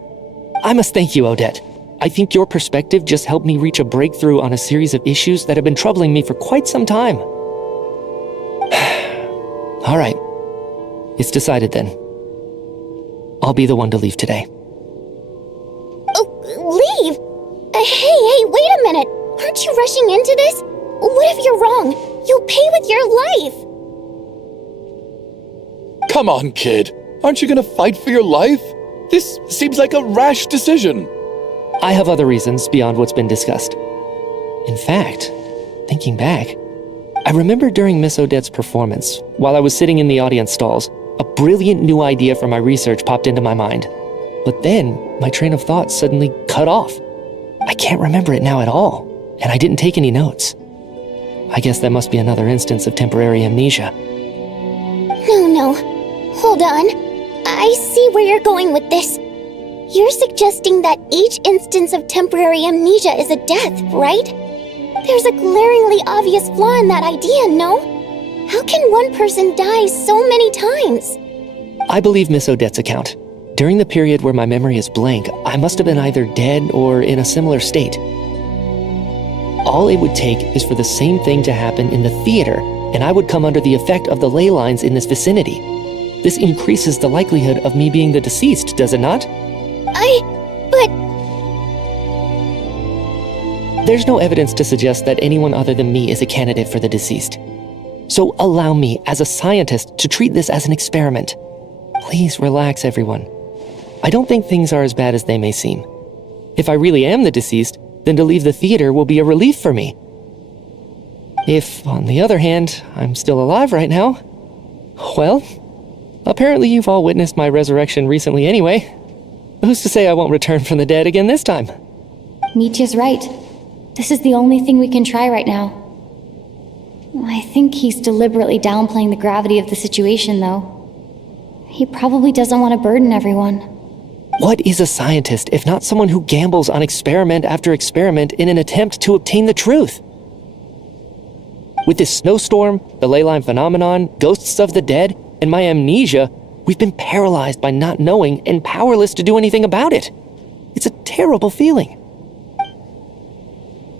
I must thank you, Odette. I think your perspective just helped me reach a breakthrough on a series of issues that have been troubling me for quite some time. All right. It's decided then. I'll be the one to leave today. Oh, leave? Hey, minute. Aren't you rushing into this? What if you're wrong? You'll pay with your life. Come on, kid. Aren't you gonna fight for your life? This seems like a rash decision. I have other reasons beyond what's been discussed. In fact, thinking back, I remember during Miss Odette's performance, while I was sitting in the audience stalls, a brilliant new idea for my research popped into my mind. But then, my train of thought suddenly cut off. I can't remember it now at all, and I didn't take any notes. I guess that must be another instance of temporary amnesia. No. Hold on. I see where you're going with this. You're suggesting that each instance of temporary amnesia is a death, right? There's a glaringly obvious flaw in that idea, no? How can one person die so many times? I believe Miss Odette's account. During the period where my memory is blank, I must have been either dead or in a similar state. All it would take is for the same thing to happen in the theater, and I would come under the effect of the ley lines in this vicinity. This increases the likelihood of me being the deceased, does it not? But... There's no evidence to suggest that anyone other than me is a candidate for the deceased. So allow me, as a scientist, to treat this as an experiment. Please relax, everyone. I don't think things are as bad as they may seem. If I really am the deceased, then to leave the theater will be a relief for me. If, on the other hand, I'm still alive right now, well, apparently you've all witnessed my resurrection recently anyway. Who's to say I won't return from the dead again this time? Mitya's right. This is the only thing we can try right now. I think he's deliberately downplaying the gravity of the situation, though. He probably doesn't want to burden everyone. What is a scientist if not someone who gambles on experiment after experiment in an attempt to obtain the truth? With this snowstorm, the ley line phenomenon, ghosts of the dead, and my amnesia, we've been paralyzed by not knowing and powerless to do anything about it. It's a terrible feeling.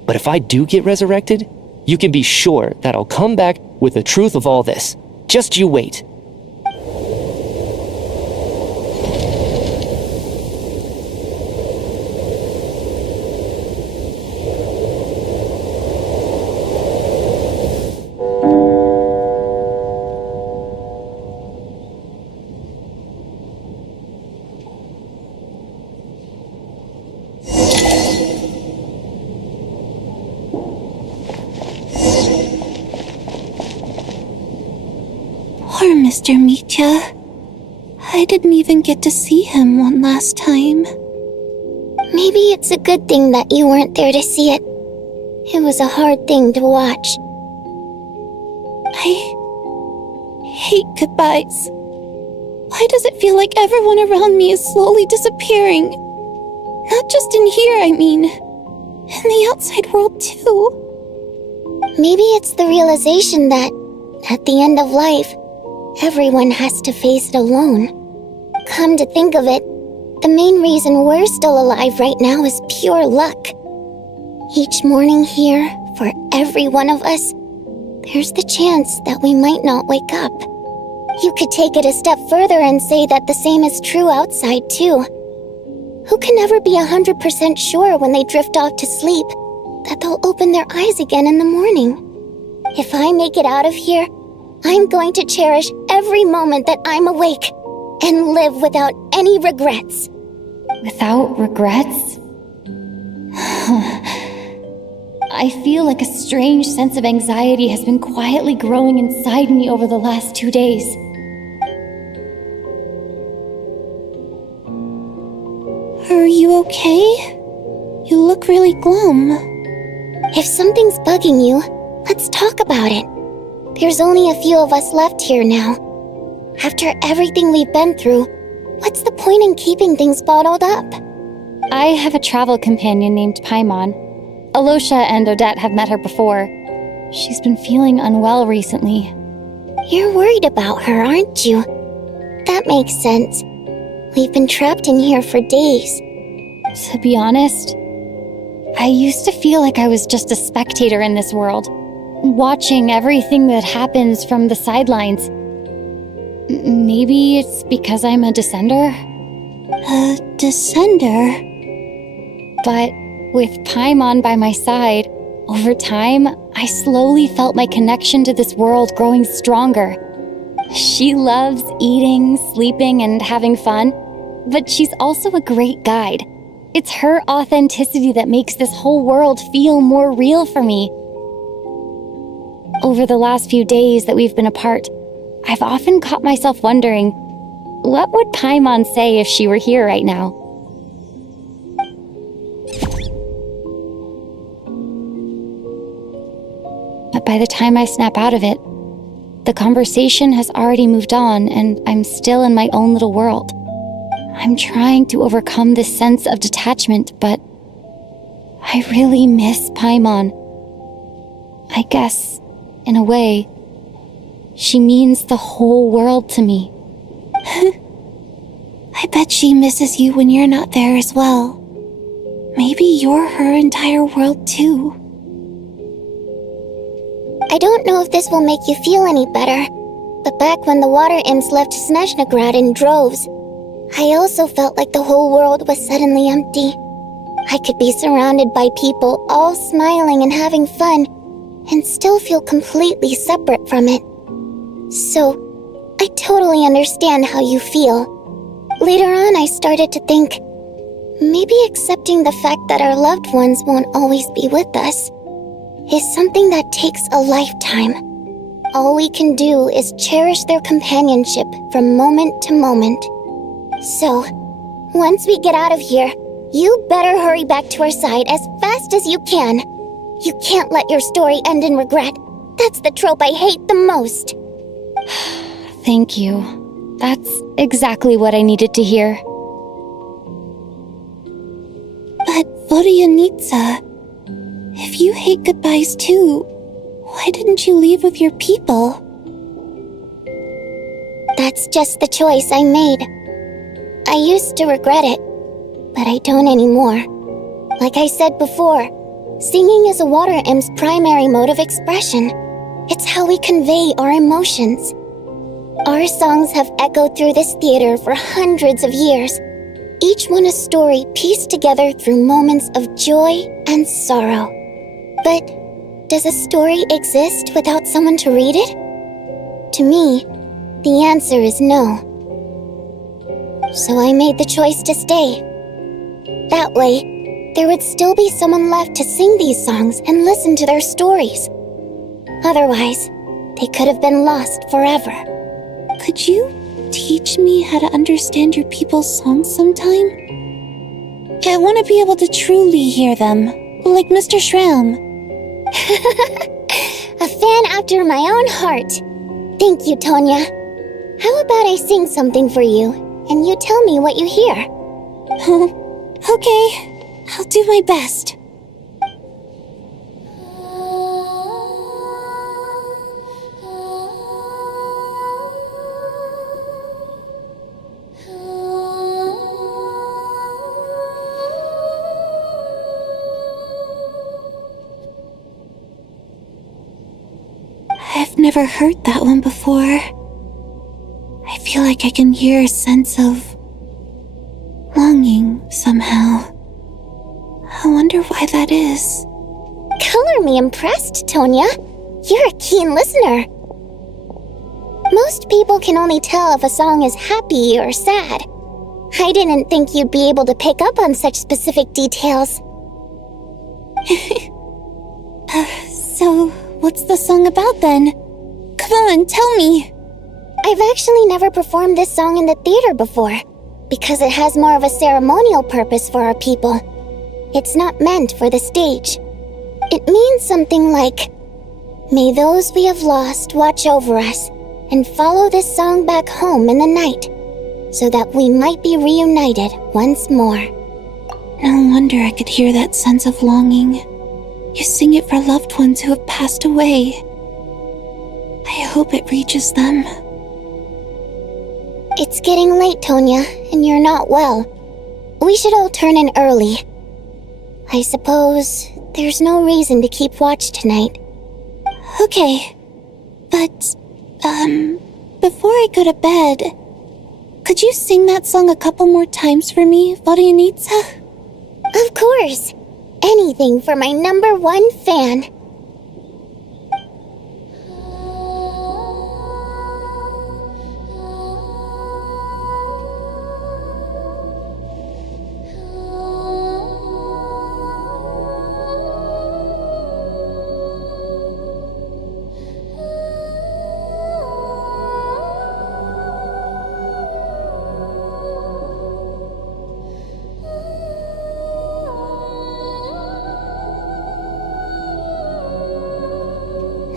But if I do get resurrected, you can be sure that I'll come back with the truth of all this. Just you wait. Poor Mr. Mitya. I didn't even get to see him one last time. Maybe it's a good thing that you weren't there to see it. It was a hard thing to watch. I hate goodbyes. Why does it feel like everyone around me is slowly disappearing? Not just in here, I mean. In the outside world, too. Maybe it's the realization that, at the end of life, everyone has to face it alone. Come to think of it, the main reason we're still alive right now is pure luck. Each morning here, for every one of us, there's the chance that we might not wake up. You could take it a step further and say that the same is true outside, too. Who can never be 100% sure when they drift off to sleep that they'll open their eyes again in the morning? If I make it out of here, I'm going to cherish every moment that I'm awake and live without any regrets. Without regrets? I feel like a strange sense of anxiety has been quietly growing inside me over the last 2 days. Are you okay? You look really glum. If something's bugging you, let's talk about it. There's only a few of us left here now. After everything we've been through, what's the point in keeping things bottled up? I have a travel companion named Paimon. Alosha and Odette have met her before. She's been feeling unwell recently. You're worried about her, aren't you? That makes sense. We've been trapped in here for days. To be honest, I used to feel like I was just a spectator in this world, watching everything that happens from the sidelines. Maybe it's because I'm a descender? A descender? But With Paimon by my side, over time, I slowly felt my connection to this world growing stronger. She loves eating, sleeping, and having fun, but she's also a great guide. It's her authenticity that makes this whole world feel more real for me. Over the last few days that we've been apart, I've often caught myself wondering, what would Paimon say if she were here right now? But by the time I snap out of it, the conversation has already moved on and I'm still in my own little world. I'm trying to overcome this sense of detachment, but I really miss Paimon. I guess, in a way, she means the whole world to me. I bet she misses you when you're not there as well. Maybe you're her entire world too. I don't know if this will make you feel any better, but back when the water imps left Snezhnograd in droves, I also felt like the whole world was suddenly empty. I could be surrounded by people all smiling and having fun, and still feel completely separate from it. So, I totally understand how you feel. Later on, I started to think, maybe accepting the fact that our loved ones won't always be with us is something that takes a lifetime. All we can do is cherish their companionship from moment to moment. So, once we get out of here, you better hurry back to our side as fast as you can. You can't let your story end in regret. That's the trope I hate the most. Thank you. That's exactly what I needed to hear. But Vodyanitsa, if you hate goodbyes too, why didn't you leave with your people? That's just the choice I made. I used to regret it, but I don't anymore. Like I said before, singing is a water imp's primary mode of expression. It's how we convey our emotions. Our songs have echoed through this theater for hundreds of years, each one a story pieced together through moments of joy and sorrow. But does a story exist without someone to read it? To me, the answer is no. So I made the choice to stay. That way, there would still be someone left to sing these songs and listen to their stories. Otherwise, they could have been lost forever. Could you teach me how to understand your people's songs sometime? I want to be able to truly hear them, like Mr. Shram. A fan after my own heart. Thank you, Tonya. How about I sing something for you, and you tell me what you hear? Okay, I'll do my best. I've never heard that one before. I feel like I can hear a sense of longing somehow. I wonder why that is. Color me impressed, Tonya. You're a keen listener. Most people can only tell if a song is happy or sad. I didn't think you'd be able to pick up on such specific details. So, what's the song about then? Come on, tell me. I've actually never performed this song in the theater before, because it has more of a ceremonial purpose for our people. It's not meant for the stage. It means something like, "May those we have lost watch over us, and follow this song back home in the night, so that we might be reunited once more." No wonder I could hear that sense of longing. You sing it for loved ones who have passed away. I hope it reaches them. It's getting late, Tonya, and you're not well. We should all turn in early. I suppose there's no reason to keep watch tonight. Okay, but, before I go to bed, could you sing that song a couple more times for me, Vodyanitsa? Of course. anything for my #1 fan.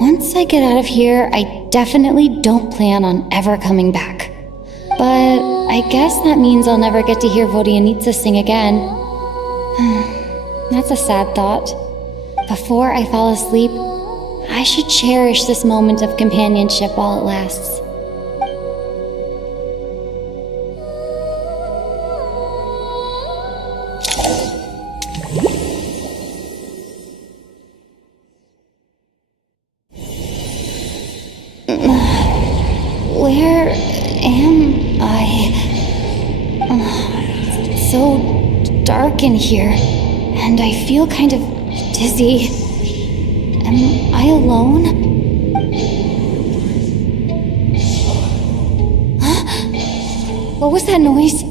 Once I get out of here, I definitely don't plan on ever coming back. But I guess that means I'll never get to hear Vodianitsa sing again. That's a sad thought. Before I fall asleep, I should cherish this moment of companionship while it lasts. Where am I? It's so dark in here, and I feel kind of dizzy. Am I alone? Huh? What was that noise?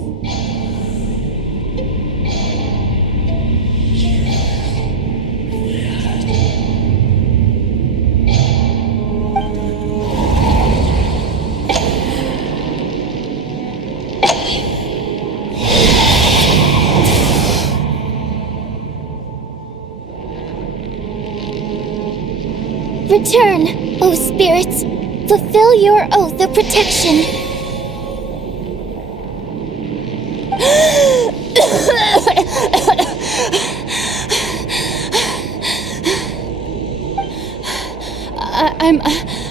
Return, O spirits. Fulfill your oath of protection.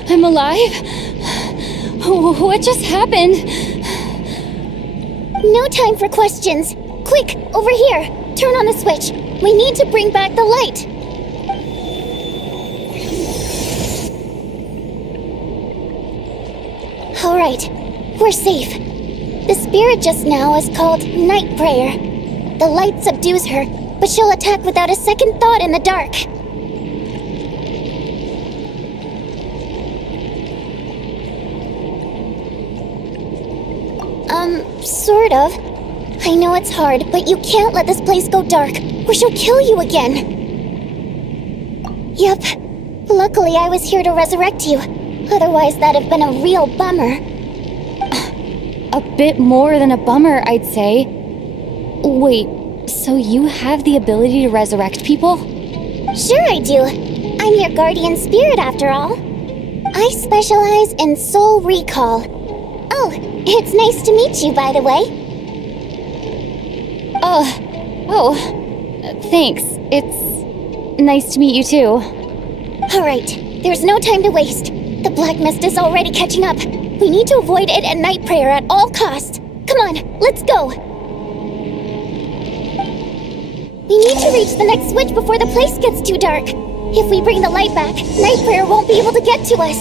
I'm alive? What just happened? No time for questions. Quick, over here. Turn on the switch. We need to bring back the light. All right, we're safe. The spirit just now is called Night Prayer. The light subdues her, but she'll attack without a second thought in the dark. Sort of. I know it's hard, but you can't let this place go dark, or she'll kill you again. Yep. Luckily, I was here to resurrect you. Otherwise, that'd have been a real bummer. A bit more than a bummer, I'd say. Wait, so you have the ability to resurrect people? Sure I do. I'm your guardian spirit, after all. I specialize in soul recall. Oh, it's nice to meet you, by the way. Thanks. It's nice to meet you too. Alright, there's no time to waste. The black mist is already catching up. We need to avoid it and Night Prayer at all costs. Come on, let's go. We need to reach the next switch before the place gets too dark. If we bring the light back, Night Prayer won't be able to get to us.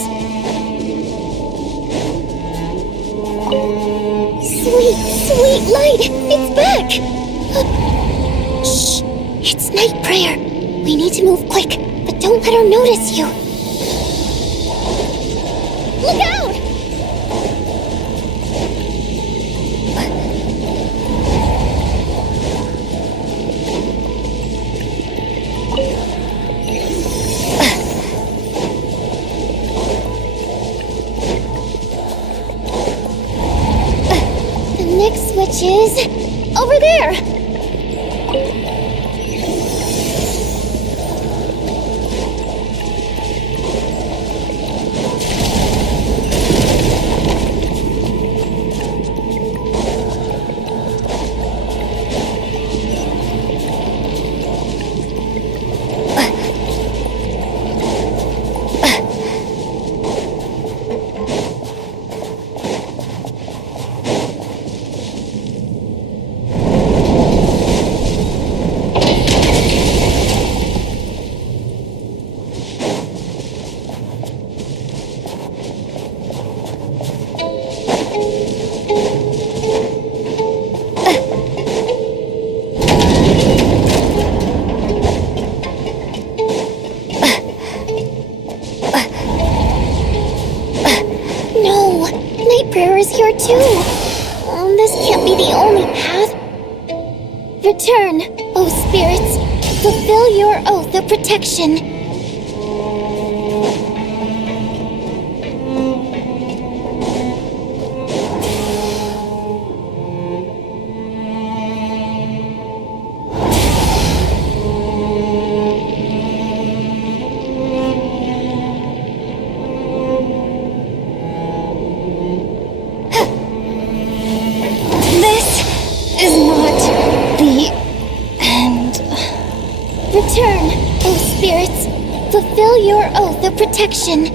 Sweet, sweet light! It's back! Shh! It's Night Prayer. We need to move quick, but don't let her notice you. Look out! The next switch is over there. Return, O spirits. Fulfill your oath of protection. Return, O spirits. Fulfill your oath of protection.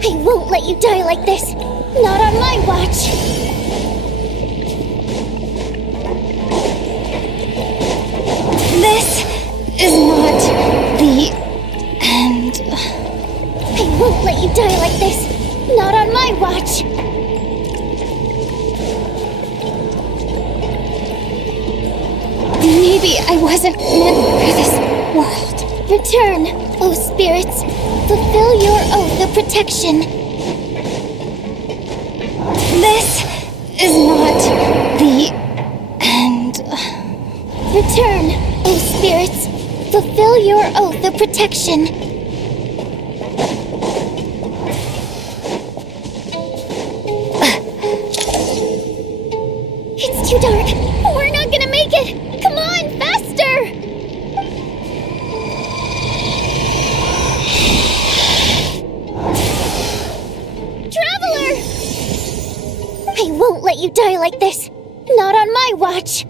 I won't let you die like this. Not on my watch. This is not the end. I won't let you die like this. Not on my watch. Maybe I wasn't meant for this world. Return, O spirits. Fulfill your oath of protection. This is not the end. Return, O spirits. Fulfill your oath of protection. It's too dark. We're not gonna make it. Come on, faster! Traveler! I won't let you die like this. Not on my watch.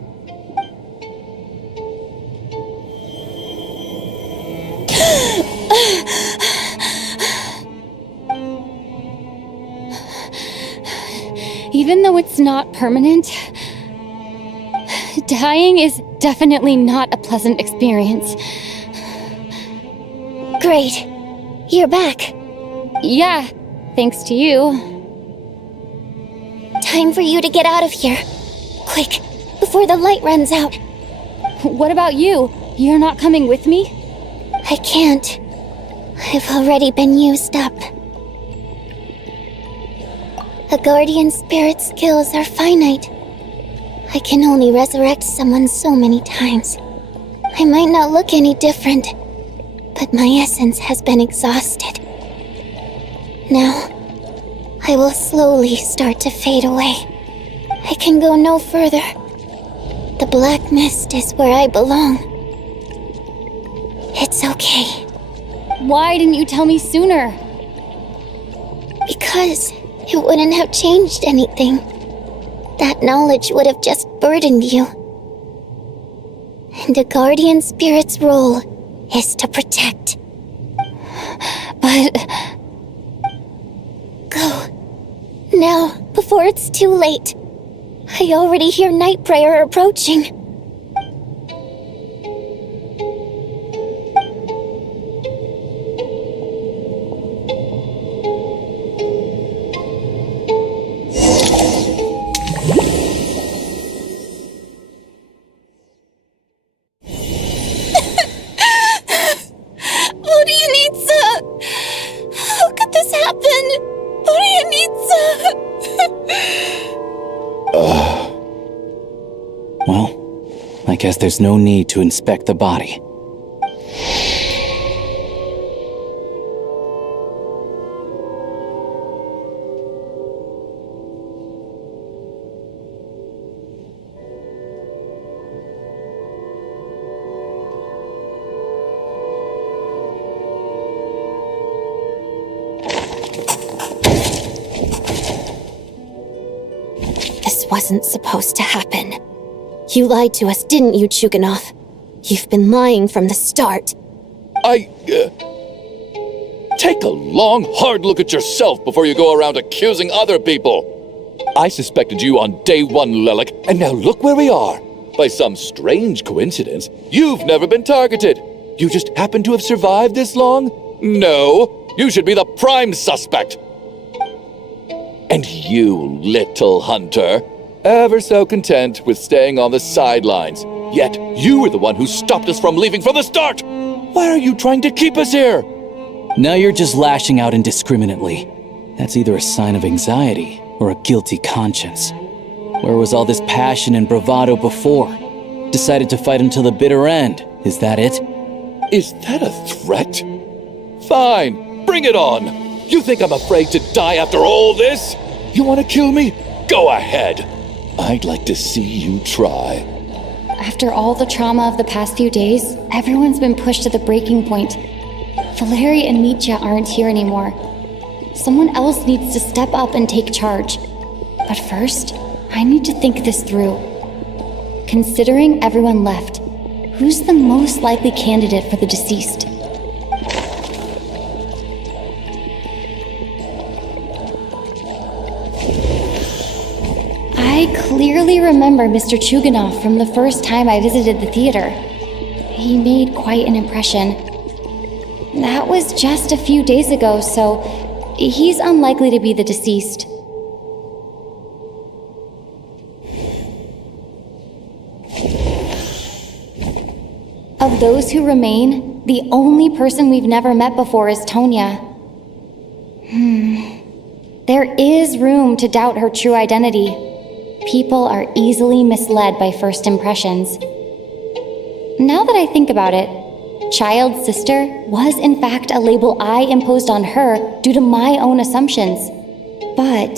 Even though it's not permanent, dying is definitely not a pleasant experience. Great. You're back. Yeah, thanks to you. Time for you to get out of here. Quick, before the light runs out. What about you? You're not coming with me? I can't. I've already been used up. A guardian spirit's skills are finite. I can only resurrect someone so many times. I might not look any different, but my essence has been exhausted. Now, I will slowly start to fade away. I can go no further. The black mist is where I belong. It's okay. Why didn't you tell me sooner? Because it wouldn't have changed anything. That knowledge would have just burdened you. And a guardian spirit's role is to protect. But... Go. Now, before it's too late. I already hear Night Prayer approaching. Well, I guess there's no need to inspect the body. Wasn't supposed to happen. You lied to us, didn't you, Chuganov? You've been lying from the start. Take a long, hard look at yourself before you go around accusing other people. I suspected you on day one, Lelik, and now look where we are. By some strange coincidence, you've never been targeted. You just happen to have survived this long? No, you should be the prime suspect. And you, little hunter, ever so content with staying on the sidelines. Yet you were the one who stopped us from leaving from the start! Why are you trying to keep us here? Now you're just lashing out indiscriminately. That's either a sign of anxiety or a guilty conscience. Where was all this passion and bravado before? Decided to fight until the bitter end. Is that it? Is that a threat? Fine, bring it on. You think I'm afraid to die after all this? You want to kill me? Go ahead. I'd like to see you try. After all the trauma of the past few days, everyone's been pushed to the breaking point. Valeri and Mitya aren't here anymore. Someone else needs to step up and take charge. But first, I need to think this through. Considering everyone left, who's the most likely candidate for the deceased? I clearly remember Mr. Chuganov from the first time I visited the theater. He made quite an impression. That was just a few days ago, so he's unlikely to be the deceased. Of those who remain, the only person we've never met before is Tonya. There is room to doubt her true identity. People are easily misled by first impressions. Now that I think about it, child sister was in fact a label I imposed on her due to my own assumptions. But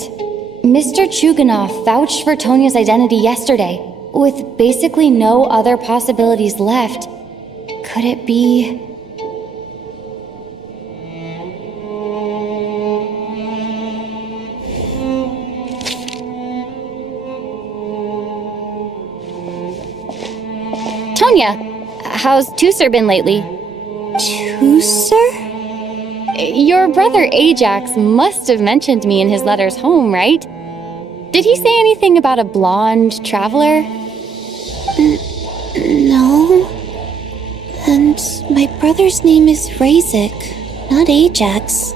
Mr. Chuganov vouched for Tonya's identity yesterday, with basically no other possibilities left. Could it be... Tonya, how's Tusser been lately? Tusser? Your brother Ajax must have mentioned me in his letters home, right? Did he say anything about a blonde traveler? No. And my brother's name is Razik, not Ajax.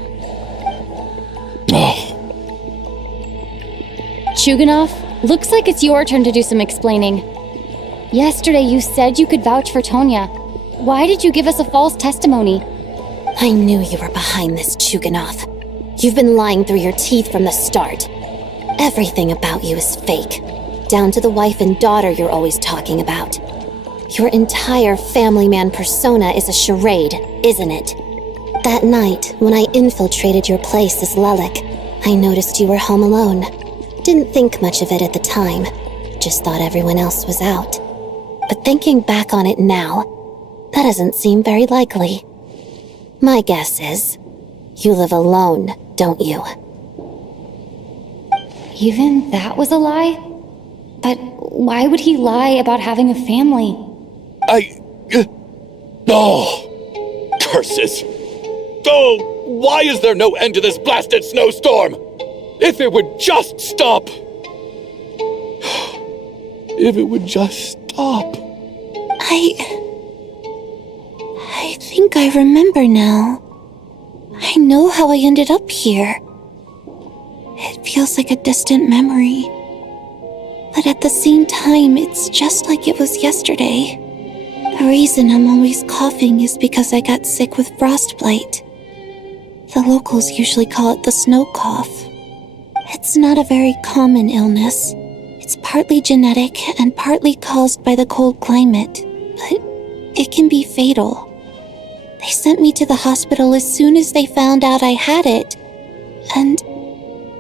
Chuganov, looks like it's your turn to do some explaining. Yesterday you said you could vouch for Tonya. Why did you give us a false testimony? I knew you were behind this, Chuganov. You've been lying through your teeth from the start. Everything about you is fake, down to the wife and daughter you're always talking about. Your entire family man persona is a charade, isn't it? That night, when I infiltrated your place as Lelik, I noticed you were home alone. Didn't think much of it at the time, just thought everyone else was out. But thinking back on it now, that doesn't seem very likely. My guess is, you live alone, don't you? Even that was a lie? But why would he lie about having a family? Curses! Oh, why is there no end to this blasted snowstorm? If it would just stop! If it would just stop. I think I remember now. I know how I ended up here. It feels like a distant memory. But at the same time, it's just like it was yesterday. The reason I'm always coughing is because I got sick with frostbite. The locals usually call it the snow cough. It's not a very common illness. It's partly genetic and partly caused by the cold climate, but it can be fatal. They sent me to the hospital as soon as they found out I had it, and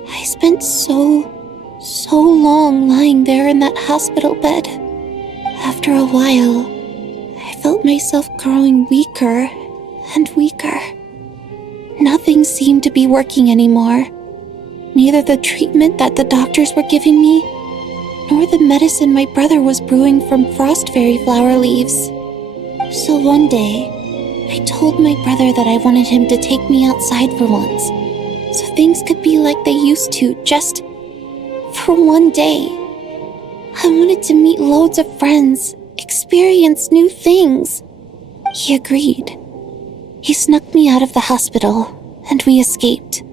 I spent so long lying there in that hospital bed. After a while, I felt myself growing weaker and weaker. Nothing seemed to be working anymore. Neither the treatment that the doctors were giving me, nor the medicine my brother was brewing from frost fairy flower leaves. So one day, I told my brother that I wanted him to take me outside for once, so things could be like they used to, just for one day. I wanted to meet loads of friends, experience new things. He agreed. He snuck me out of the hospital, and we escaped.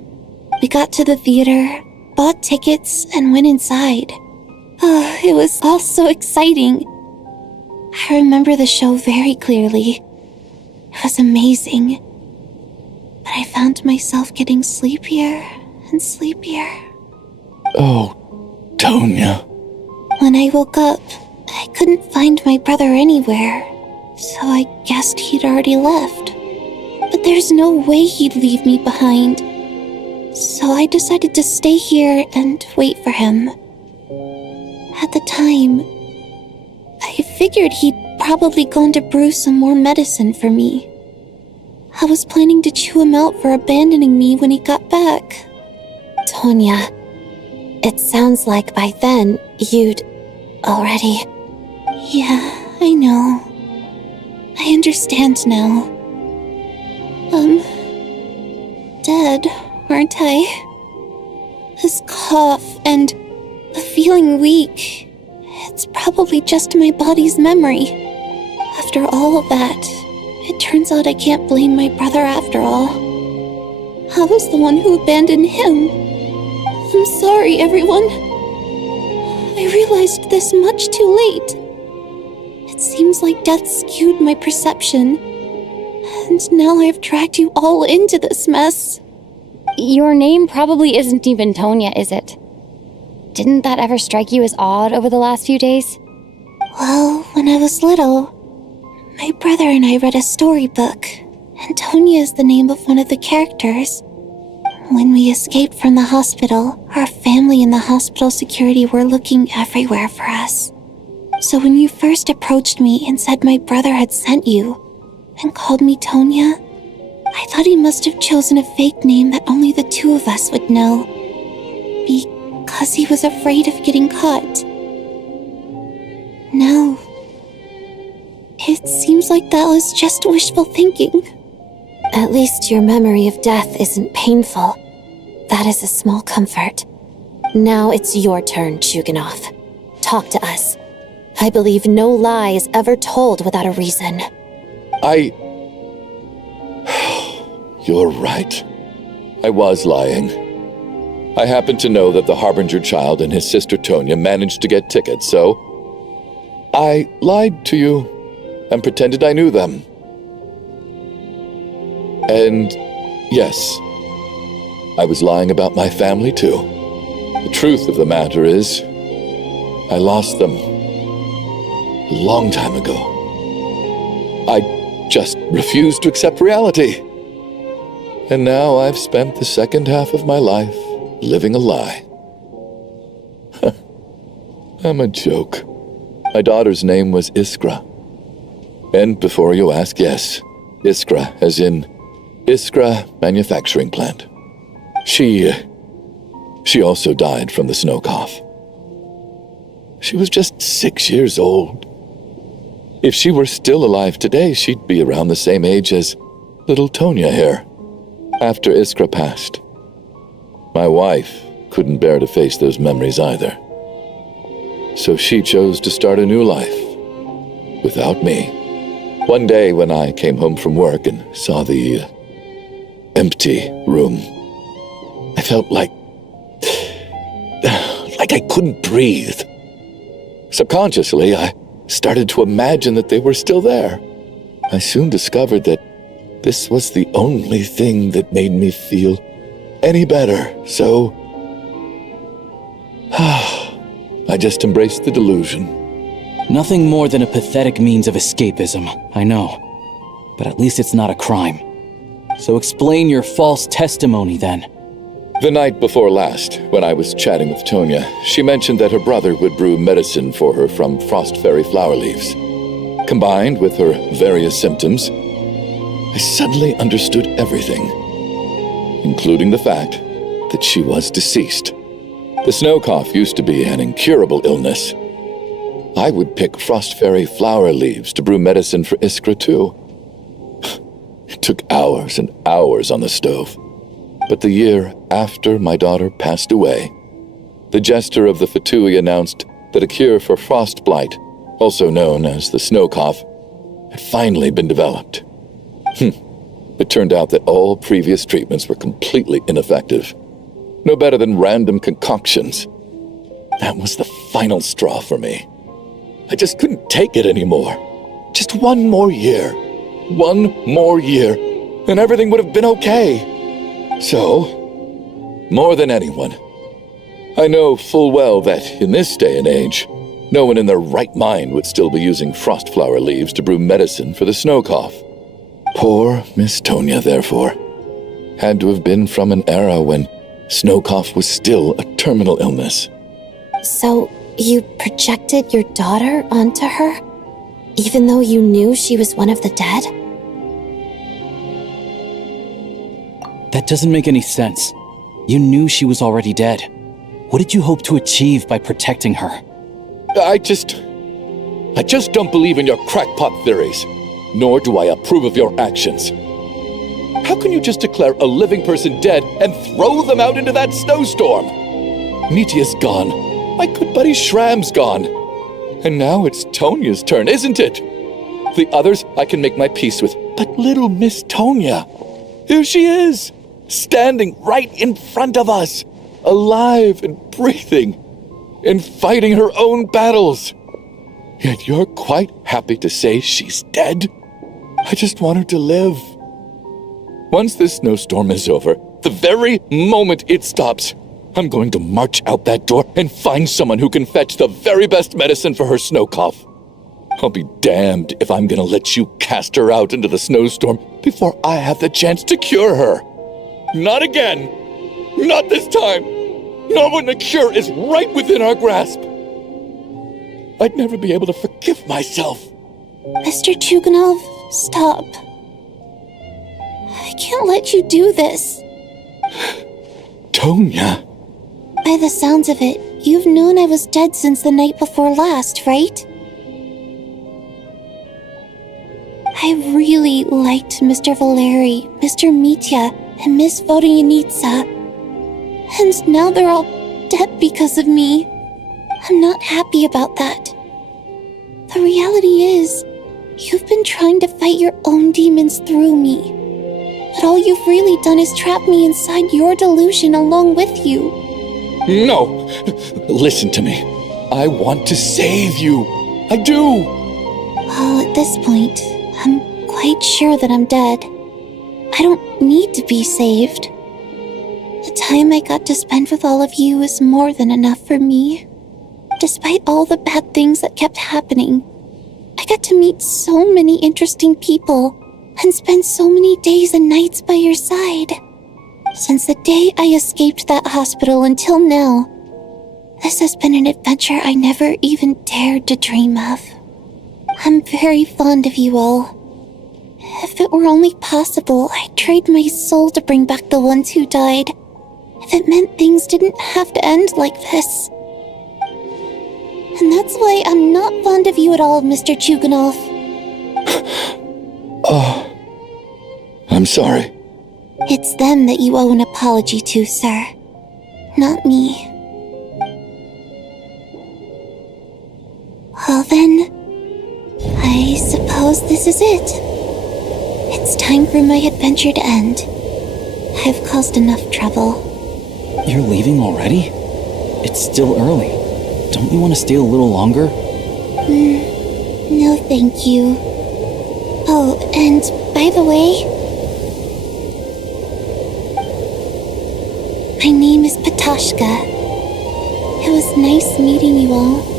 We got to the theater, bought tickets, and went inside. It was all so exciting. I remember the show very clearly. It was amazing. But I found myself getting sleepier and sleepier. Oh, Tonya. When I woke up, I couldn't find my brother anywhere, so I guessed he'd already left. But there's no way he'd leave me behind. So I decided to stay here and wait for him. At the time, I figured he'd probably gone to brew some more medicine for me. I was planning to chew him out for abandoning me when he got back. Tonya, it sounds like by then you'd already... Yeah, I know. I understand now. Dead, aren't I? This cough and the feeling weak, it's probably just my body's memory. After all of that, it turns out I can't blame my brother after all. I was the one who abandoned him. I'm sorry, everyone. I realized this much too late. It seems like death skewed my perception, and now I've dragged you all into this mess. Your name probably isn't even Tonya, is it? Didn't that ever strike you as odd over the last few days? Well, when I was little, my brother and I read a storybook, and Tonya is the name of one of the characters. When we escaped from the hospital, our family and the hospital security were looking everywhere for us. So when you first approached me and said my brother had sent you, and called me Tonya, I thought he must have chosen a fake name that only the two of us would know. Because he was afraid of getting caught. Now, it seems like that was just wishful thinking. At least your memory of death isn't painful. That is a small comfort. Now it's your turn, Chuganov. Talk to us. I believe no lie is ever told without a reason. You're right. I was lying. I happen to know that the Harbinger child and his sister Tonya managed to get tickets, so I lied to you and pretended I knew them. And yes, I was lying about my family too. The truth of the matter is, I lost them a long time ago. I just refused to accept reality. And now I've spent the second half of my life living a lie. I'm a joke. My daughter's name was Iskra. And before you ask, yes, Iskra, as in Iskra Manufacturing Plant. She also died from the snow cough. She was just 6 years old. If she were still alive today, she'd be around the same age as little Tonya here. After Iskra passed, my wife couldn't bear to face those memories either. So she chose to start a new life without me. One day when I came home from work and saw the empty room, I felt like I couldn't breathe. Subconsciously, I started to imagine that they were still there. I soon discovered that this was the only thing that made me feel any better, so I just embraced the delusion. Nothing more than a pathetic means of escapism, I know. But at least it's not a crime. So explain your false testimony then. The night before last, when I was chatting with Tonya, she mentioned that her brother would brew medicine for her from frost fairy flower leaves. Combined with her various symptoms, I suddenly understood everything, including the fact that she was deceased. The snow cough used to be an incurable illness. I would pick frost fairy flower leaves to brew medicine for Iskra too. It took hours and hours on the stove. But the year after my daughter passed away, the jester of the Fatui announced that a cure for frost blight, also known as the snow cough, had finally been developed. It turned out that all previous treatments were completely ineffective. No better than random concoctions. That was the final straw for me. I just couldn't take it anymore. Just one more year. One more year, and everything would have been okay. So, more than anyone. I know full well that in this day and age, no one in their right mind would still be using frost flower leaves to brew medicine for the snow cough. Poor Miss Tonya, therefore, had to have been from an era when snow cough was still a terminal illness. So, you projected your daughter onto her? Even though you knew she was one of the dead? That doesn't make any sense. You knew she was already dead. What did you hope to achieve by protecting her? I just don't believe in your crackpot theories, nor do I approve of your actions. How can you just declare a living person dead and throw them out into that snowstorm? Mitia's gone. My good buddy Shram's gone. And now it's Tonya's turn, isn't it? The others I can make my peace with, but little Miss Tonya, here she is, standing right in front of us, alive and breathing, and fighting her own battles. Yet you're quite happy to say she's dead? I just want her to live. Once this snowstorm is over, the very moment it stops, I'm going to march out that door and find someone who can fetch the very best medicine for her snow cough. I'll be damned if I'm gonna let you cast her out into the snowstorm before I have the chance to cure her. Not again! Not this time! Not when the cure is right within our grasp! I'd never be able to forgive myself. Mr. Chuganov, stop. I can't let you do this. Tonya. By the sounds of it, you've known I was dead since the night before last, right? I really liked Mr. Valeri, Mr. Mitya, and Miss Vodyanitsa. And now they're all dead because of me. I'm not happy about that. The reality is, you've been trying to fight your own demons through me. But all you've really done is trap me inside your delusion along with you. No! Listen to me. I want to save you. I do! Well, at this point, I'm quite sure that I'm dead. I don't need to be saved. The time I got to spend with all of you is more than enough for me. Despite all the bad things that kept happening, I got to meet so many interesting people and spend so many days and nights by your side. Since the day I escaped that hospital until now, this has been an adventure I never even dared to dream of. I'm very fond of you all. If it were only possible, I'd trade my soul to bring back the ones who died. If it meant things didn't have to end like this. And that's why I'm not fond of you at all, Mr. Chuganov. Oh, I'm sorry. It's them that you owe an apology to, sir. Not me. Well then, I suppose this is it. It's time for my adventure to end. I've caused enough trouble. You're leaving already? It's still early. Don't you want to stay a little longer? No, thank you. Oh, and by the way, my name is Patashka. It was nice meeting you all.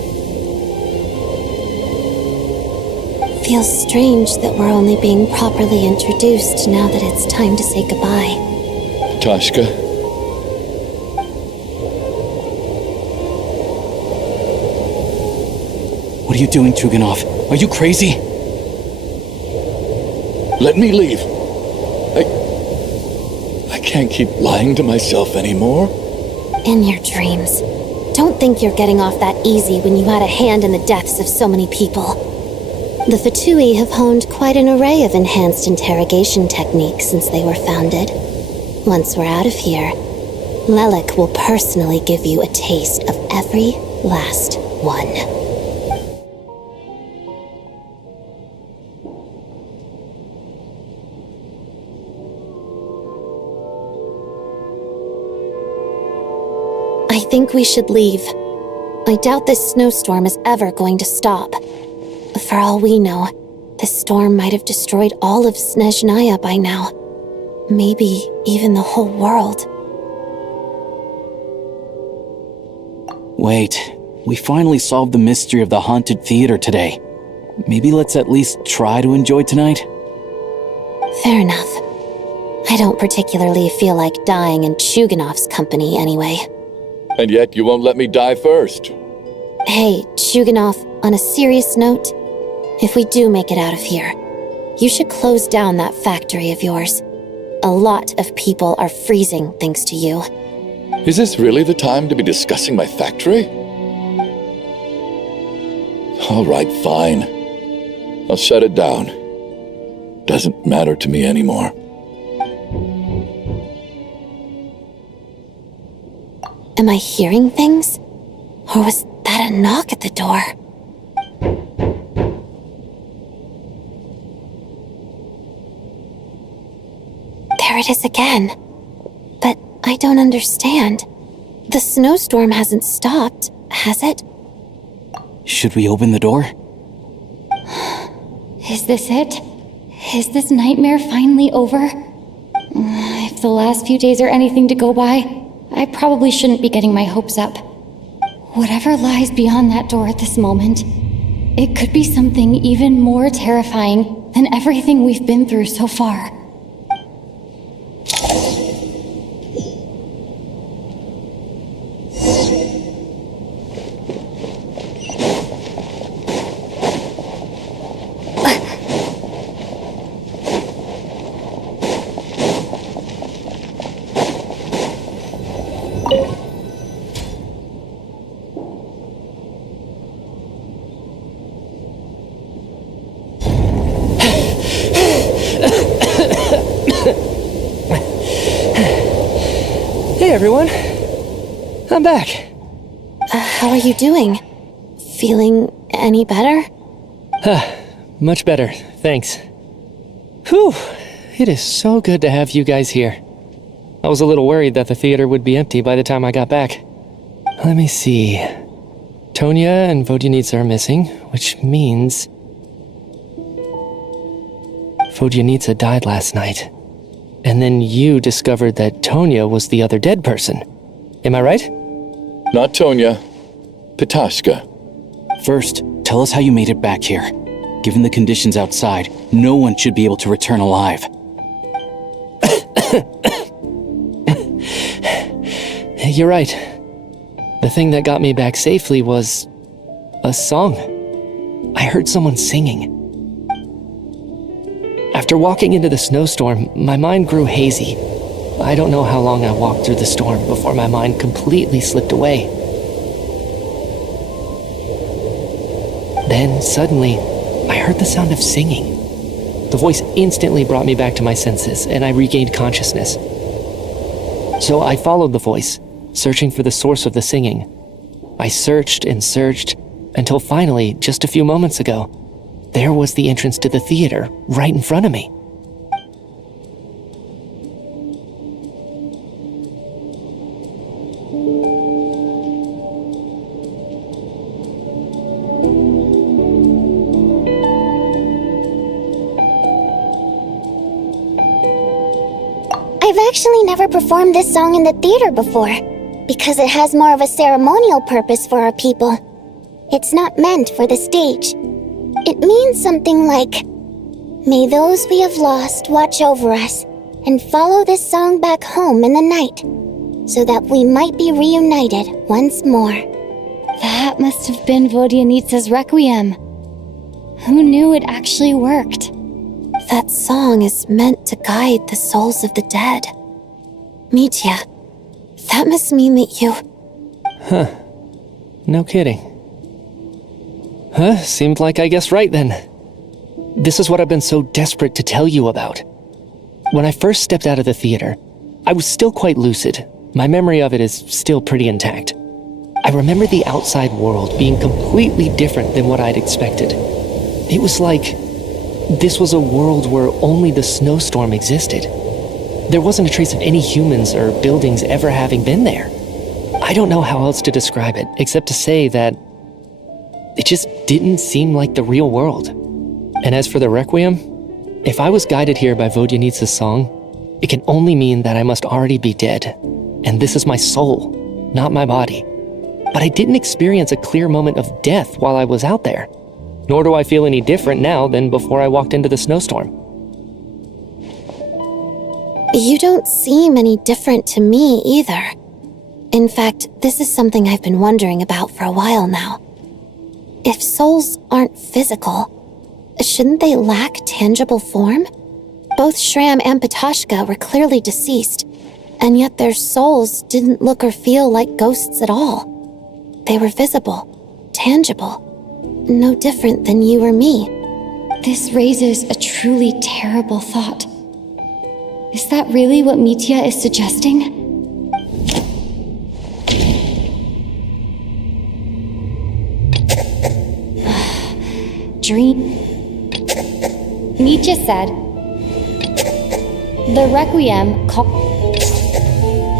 Feels strange that we're only being properly introduced now that it's time to say goodbye. Tashka. What are you doing, Chuganov? Are you crazy? Let me leave. I can't keep lying to myself anymore. In your dreams. Don't think you're getting off that easy when you had a hand in the deaths of so many people. The Fatui have honed quite an array of enhanced interrogation techniques since they were founded. Once we're out of here, Lelik will personally give you a taste of every last one. I think we should leave. I doubt this snowstorm is ever going to stop. For all we know, this storm might have destroyed all of Snezhnaya by now. Maybe even the whole world. Wait, we finally solved the mystery of the haunted theater today. Maybe let's at least try to enjoy tonight? Fair enough. I don't particularly feel like dying in Chuganov's company anyway. And yet you won't let me die first. Hey, Chuganov, on a serious note, if we do make it out of here, you should close down that factory of yours. A lot of people are freezing thanks to you. Is this really the time to be discussing my factory? All right, fine. I'll shut it down. Doesn't matter to me anymore. Am I hearing things? Or was that a knock at the door? There it is again. But I don't understand. The snowstorm hasn't stopped, has it? Should we open the door? Is this it? Is this nightmare finally over? If the last few days are anything to go by, I probably shouldn't be getting my hopes up. Whatever lies beyond that door at this moment, it could be something even more terrifying than everything we've been through so far. Hey everyone, I'm back. How are you doing? Feeling any better? Much better, thanks. Whew, it is so good to have you guys here. I was a little worried that the theater would be empty by the time I got back. Let me see. Tonya and Vodyanitsa are missing, which means Vodyanitsa died last night. And then you discovered that Tonya was the other dead person. Am I right? Not Tonya. Pitashka. First, tell us how you made it back here. Given the conditions outside, no one should be able to return alive. You're right. The thing that got me back safely was a song. I heard someone singing. After walking into the snowstorm, my mind grew hazy. I don't know how long I walked through the storm before my mind completely slipped away. Then, suddenly, I heard the sound of singing. The voice instantly brought me back to my senses, and I regained consciousness. So I followed the voice, searching for the source of the singing. I searched and searched, until finally, just a few moments ago, there was the entrance to the theater, right in front of me. I've actually never performed this song in the theater before, because it has more of a ceremonial purpose for our people. It's not meant for the stage. It means something like, "May those we have lost watch over us, and follow this song back home in the night, so that we might be reunited once more." That must have been Vodyanitsa's Requiem. Who knew it actually worked? That song is meant to guide the souls of the dead. Mitya, that must mean that you... Huh. No kidding. Huh, seemed like I guessed right then. This is what I've been so desperate to tell you about. When I first stepped out of the theater, I was still quite lucid. My memory of it is still pretty intact. I remember the outside world being completely different than what I'd expected. It was like this was a world where only the snowstorm existed. There wasn't a trace of any humans or buildings ever having been there. I don't know how else to describe it, except to say that it just didn't seem like the real world. And as for the Requiem, if I was guided here by Vodyanitsa's song, it can only mean that I must already be dead. And this is my soul, not my body. but I didn't experience a clear moment of death while I was out there. Nor do I feel any different now than before I walked into the snowstorm. You don't seem any different to me either. In fact, this is something I've been wondering about for a while now. If souls aren't physical, shouldn't they lack tangible form? Both Shram and Patoshka were clearly deceased, and yet their souls didn't look or feel like ghosts at all. They were visible, tangible, no different than you or me. This raises a truly terrible thought. Is that really what Mitya is suggesting? Dream. Mitya said, the Requiem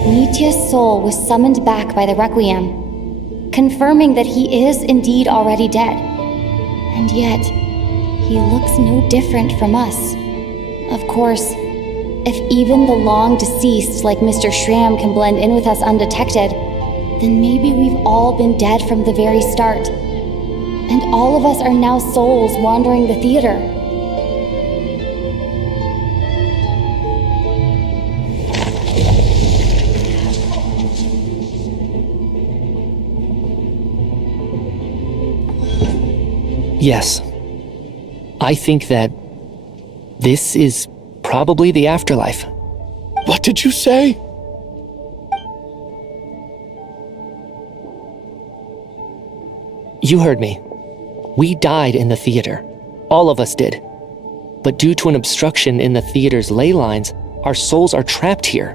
Mitya's soul was summoned back by the Requiem, confirming that he is indeed already dead. And yet, he looks no different from us. Of course, if even the long deceased like Mr. Shram can blend in with us undetected, then maybe we've all been dead from the very start. And all of us are now souls wandering the theater. Yes. I think that this is probably the afterlife. What did you say? You heard me. We died in the theater. All of us did. But due to an obstruction in the theater's ley lines, our souls are trapped here,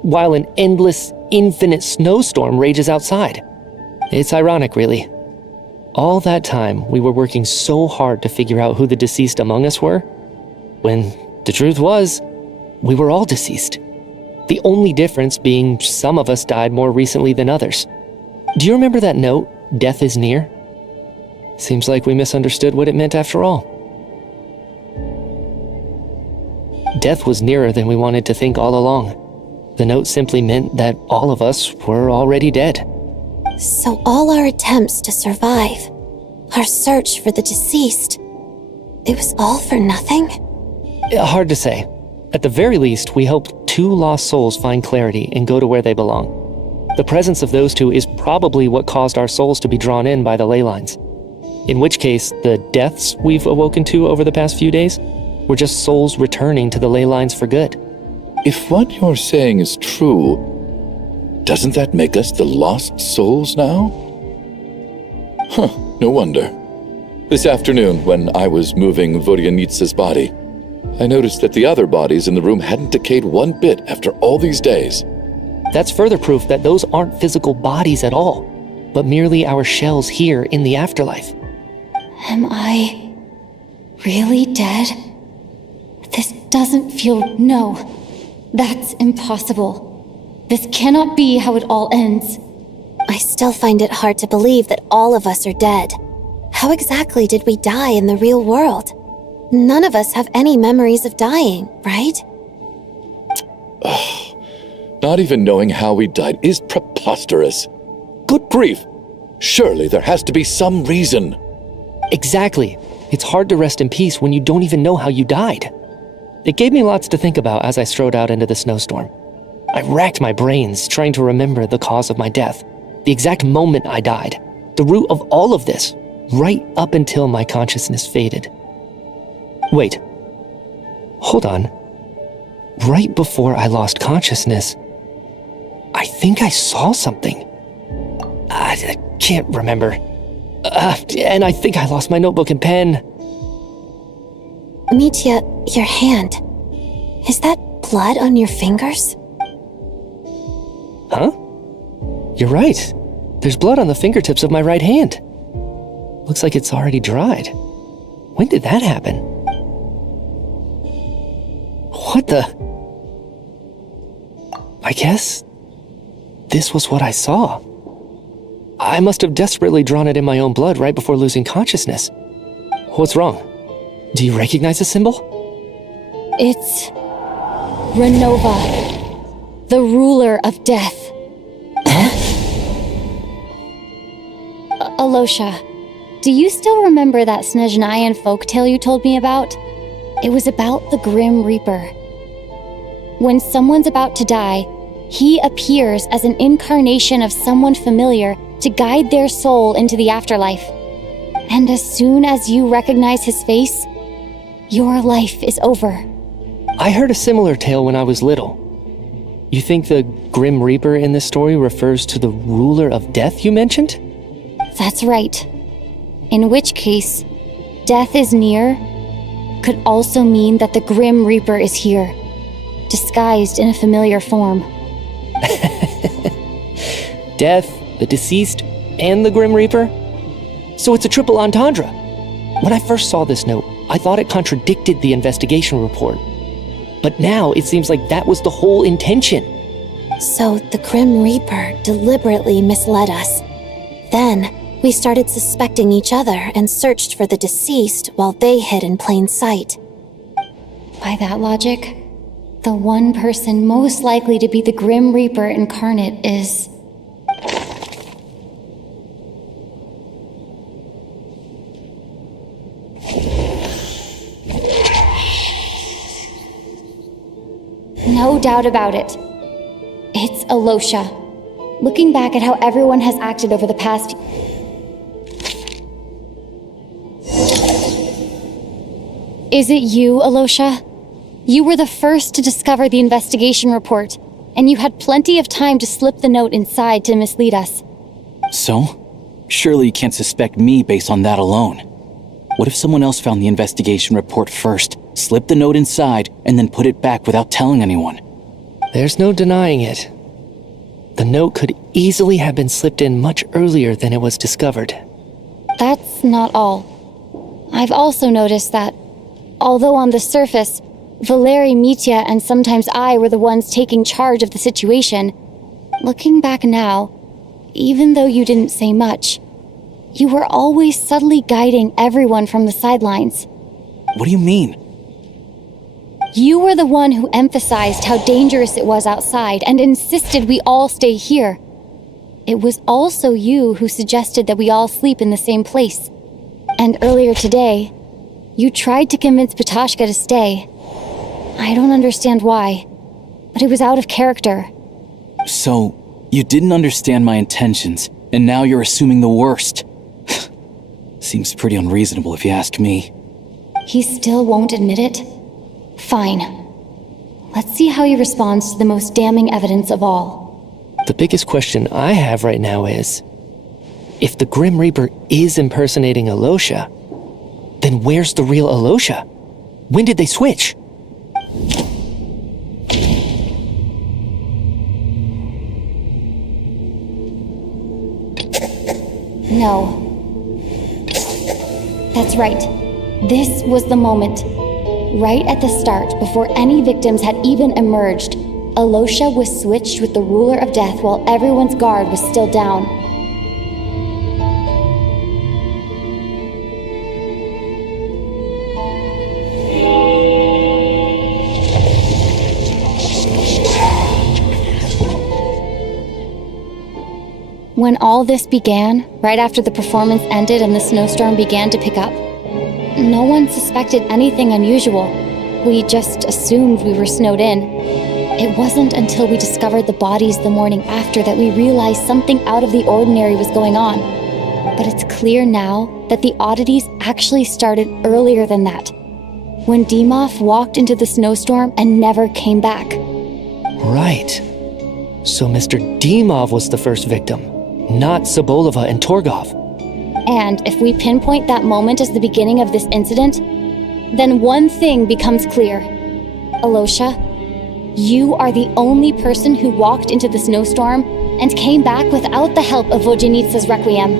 while an endless, infinite snowstorm rages outside. It's ironic, really. All that time, we were working so hard to figure out who the deceased among us were, when the truth was, we were all deceased. The only difference being some of us died more recently than others. Do you remember that note, "Death is near"? Seems like we misunderstood what it meant after all. Death was nearer than we wanted to think all along. The note simply meant that all of us were already dead. So all our attempts to survive, our search for the deceased, it was all for nothing? Hard to say. At the very least, we helped 2 lost souls find clarity and go to where they belong. The presence of those 2 is probably what caused our souls to be drawn in by the ley lines. In which case, the deaths we've awoken to over the past few days were just souls returning to the ley lines for good. If what you're saying is true, doesn't that make us the lost souls now? Huh, no wonder. This afternoon, when I was moving Vodyanitsa's body, I noticed that the other bodies in the room hadn't decayed one bit after all these days. That's further proof that those aren't physical bodies at all, but merely our shells here in the afterlife. Am I really dead? This doesn't feel... No, that's impossible. This cannot be how it all ends. I still find it hard to believe that all of us are dead. How exactly did we die in the real world? None of us have any memories of dying, right? Not even knowing how we died is preposterous. Good grief! Surely there has to be some reason. Exactly. It's hard to rest in peace when you don't even know how you died. It gave me lots to think about as I strode out into the snowstorm. I racked my brains trying to remember the cause of my death, the exact moment I died, the root of all of this, right up until my consciousness faded. Wait. Hold on. Right before I lost consciousness, I think I saw something. I can't remember. And I think I lost my notebook and pen. Mitya, your hand. Is that blood on your fingers? Huh? You're right. There's blood on the fingertips of my right hand. Looks like it's already dried. When did that happen? What the? I guess this was what I saw. I must have desperately drawn it in my own blood right before losing consciousness. What's wrong? Do you recognize the symbol? It's... Renova, the ruler of death. Alosha, do you still remember that Snezhnayan folktale you told me about? It was about the Grim Reaper. When someone's about to die, he appears as an incarnation of someone familiar to guide their soul into the afterlife. And as soon as you recognize his face, your life is over. I heard a similar tale when I was little. You think the Grim Reaper in this story refers to the ruler of death you mentioned? That's right. In which case, death is near could also mean that the Grim Reaper is here, disguised in a familiar form. Death, the deceased, and the Grim Reaper? So it's a triple entendre. When I first saw this note, I thought it contradicted the investigation report. But now it seems like that was the whole intention. So the Grim Reaper deliberately misled us. Then, we started suspecting each other and searched for the deceased while they hid in plain sight. By that logic, the one person most likely to be the Grim Reaper incarnate is... No doubt about it. It's Alosha. Looking back at how everyone has acted over the past... Is it you, Alosha? You were the first to discover the investigation report, and you had plenty of time to slip the note inside to mislead us. So? Surely you can't suspect me based on that alone. What if someone else found the investigation report first, slipped the note inside, and then put it back without telling anyone? There's no denying it. The note could easily have been slipped in much earlier than it was discovered. That's not all. I've also noticed that, although on the surface, Valeri, Mitya, and sometimes I were the ones taking charge of the situation, looking back now, even though you didn't say much, you were always subtly guiding everyone from the sidelines. What do you mean? You were the one who emphasized how dangerous it was outside and insisted we all stay here. It was also you who suggested that we all sleep in the same place. And earlier today, you tried to convince Patashka to stay. I don't understand why, but it was out of character. So, you didn't understand my intentions, and now you're assuming the worst. Seems pretty unreasonable if you ask me. He still won't admit it? Fine. Let's see how he responds to the most damning evidence of all. The biggest question I have right now is, if the Grim Reaper is impersonating Alosha, then where's the real Alosha? When did they switch? No. That's right. This was the moment. Right at the start, before any victims had even emerged, Alosha was switched with the ruler of death while everyone's guard was still down. When all this began, right after the performance ended and the snowstorm began to pick up, no one suspected anything unusual. We just assumed we were snowed in. It wasn't until we discovered the bodies the morning after that we realized something out of the ordinary was going on. But it's clear now that the oddities actually started earlier than that, when Dimov walked into the snowstorm and never came back. Right. So Mr. Dimov was the first victim, not Sobolova and Torgov. And if we pinpoint that moment as the beginning of this incident, then one thing becomes clear. Alosha, you are the only person who walked into the snowstorm and came back without the help of Vojenitsa's Requiem.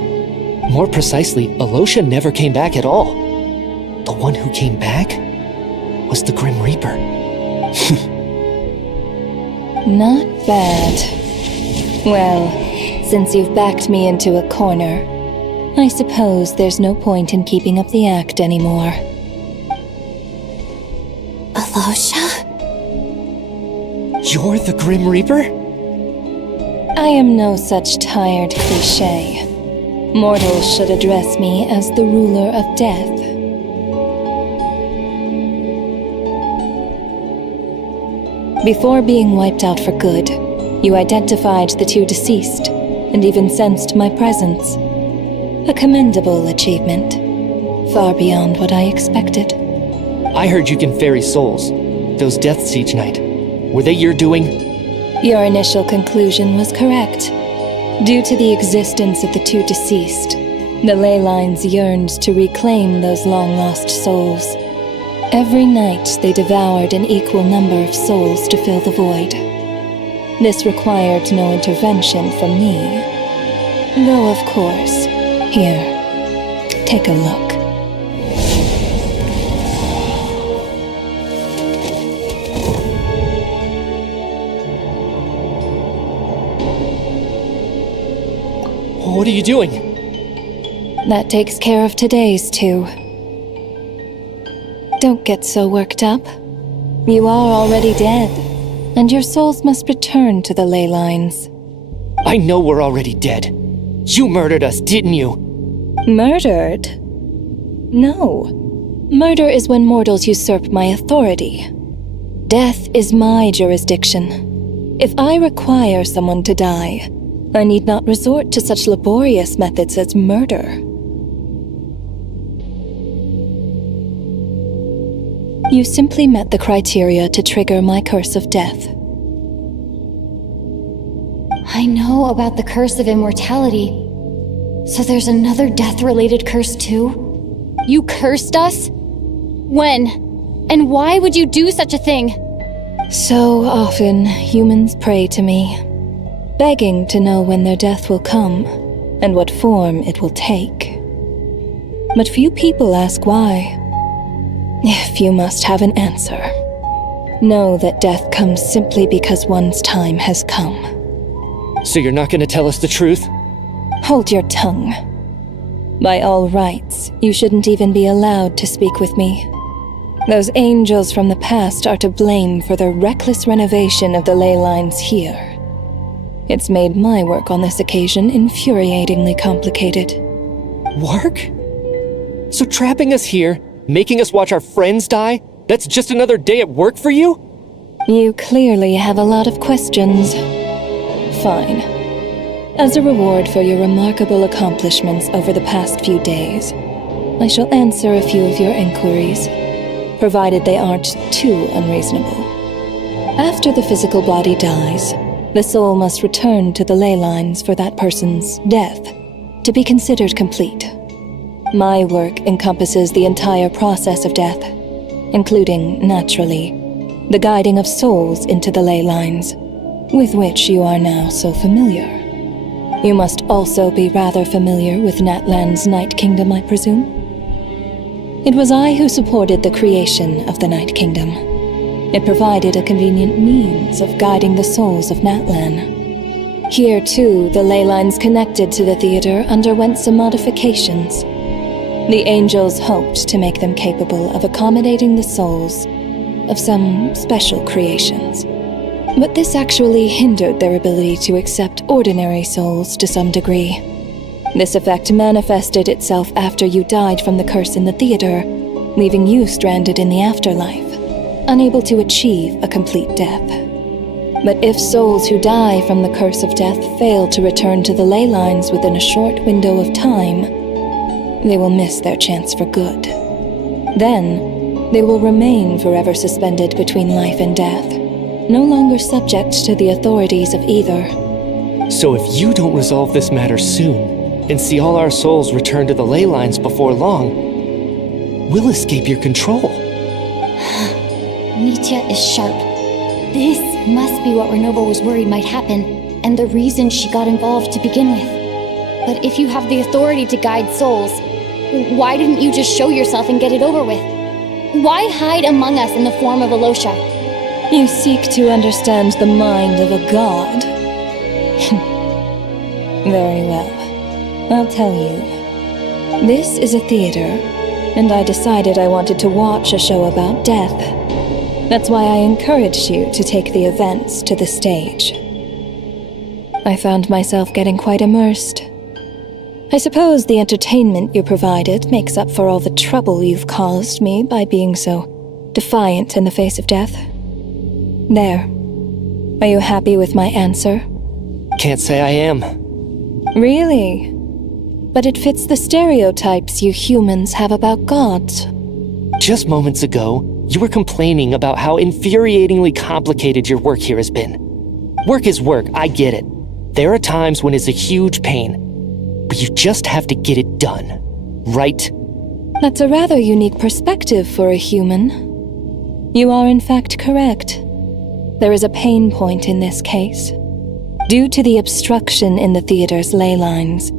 More precisely, Alosha never came back at all. The one who came back was the Grim Reaper. Not bad. Well, since you've backed me into a corner, I suppose there's no point in keeping up the act anymore. Alosha? You're the Grim Reaper? I am no such tired cliché. Mortals should address me as the ruler of death. Before being wiped out for good, you identified the two deceased, and even sensed my presence. A commendable achievement, far beyond what I expected. I heard you can ferry souls. Those deaths each night. Were they your doing? Your initial conclusion was correct. Due to the existence of the two deceased, the ley lines yearned to reclaim those long-lost souls. Every night they devoured an equal number of souls to fill the void. This required no intervention from me. Though, of course, here, take a look. What are you doing? That takes care of today's too. Don't get so worked up. You are already dead, and your souls must return to the ley lines. I know we're already dead. You murdered us, didn't you? Murdered? No. Murder is when mortals usurp my authority. Death is my jurisdiction. If I require someone to die, I need not resort to such laborious methods as murder. You simply met the criteria to trigger my curse of death. I know about the curse of immortality. So there's another death-related curse too? You cursed us? When? And why would you do such a thing? So often, humans pray to me, begging to know when their death will come, and what form it will take. But few people ask why. If you must have an answer, know that death comes simply because one's time has come. So you're not gonna tell us the truth? Hold your tongue. By all rights, you shouldn't even be allowed to speak with me. Those angels from the past are to blame for their reckless renovation of the ley lines here. It's made my work on this occasion infuriatingly complicated. Work? So trapping us here, making us watch our friends die, that's just another day at work for you? You clearly have a lot of questions. Fine. As a reward for your remarkable accomplishments over the past few days, I shall answer a few of your inquiries, provided they aren't too unreasonable. After the physical body dies, the soul must return to the ley lines for that person's death to be considered complete. My work encompasses the entire process of death, including, naturally, the guiding of souls into the ley lines, with which you are now so familiar. You must also be rather familiar with Natlan's Night Kingdom, I presume? It was I who supported the creation of the Night Kingdom. It provided a convenient means of guiding the souls of Natlan. Here, too, the ley lines connected to the theater underwent some modifications. The angels hoped to make them capable of accommodating the souls of some special creations. But this actually hindered their ability to accept ordinary souls to some degree. This effect manifested itself after you died from the curse in the theater, leaving you stranded in the afterlife, unable to achieve a complete death. But if souls who die from the curse of death fail to return to the ley lines within a short window of time, they will miss their chance for good. Then, they will remain forever suspended between life and death, no longer subject to the authorities of either. So if you don't resolve this matter soon, and see all our souls return to the ley lines before long, we'll escape your control. Nitya is sharp. This must be what Renova was worried might happen, and the reason she got involved to begin with. But if you have the authority to guide souls, why didn't you just show yourself and get it over with? Why hide among us in the form of Alosha? You seek to understand the mind of a god. Very well. I'll tell you. This is a theater, and I decided I wanted to watch a show about death. That's why I encouraged you to take the events to the stage. I found myself getting quite immersed. I suppose the entertainment you provided makes up for all the trouble you've caused me by being so defiant in the face of death. There. Are you happy with my answer? Can't say I am. Really? But it fits the stereotypes you humans have about gods. Just moments ago, you were complaining about how infuriatingly complicated your work here has been. Work is work, I get it. There are times when it's a huge pain, but you just have to get it done, right? That's a rather unique perspective for a human. You are in fact correct. There is a pain point in this case. Due to the obstruction in the theater's ley lines,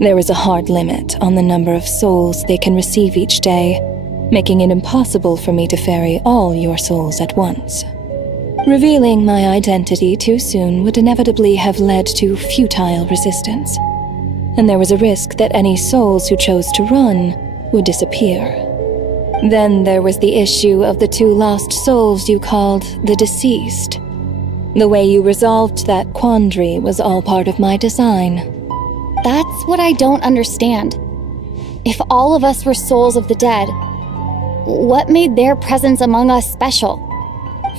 there is a hard limit on the number of souls they can receive each day, making it impossible for me to ferry all your souls at once. Revealing my identity too soon would inevitably have led to futile resistance, and there was a risk that any souls who chose to run would disappear. Then there was the issue of the 2 lost souls you called the deceased. The way you resolved that quandary was all part of my design. That's what I don't understand. If all of us were souls of the dead, what made their presence among us special?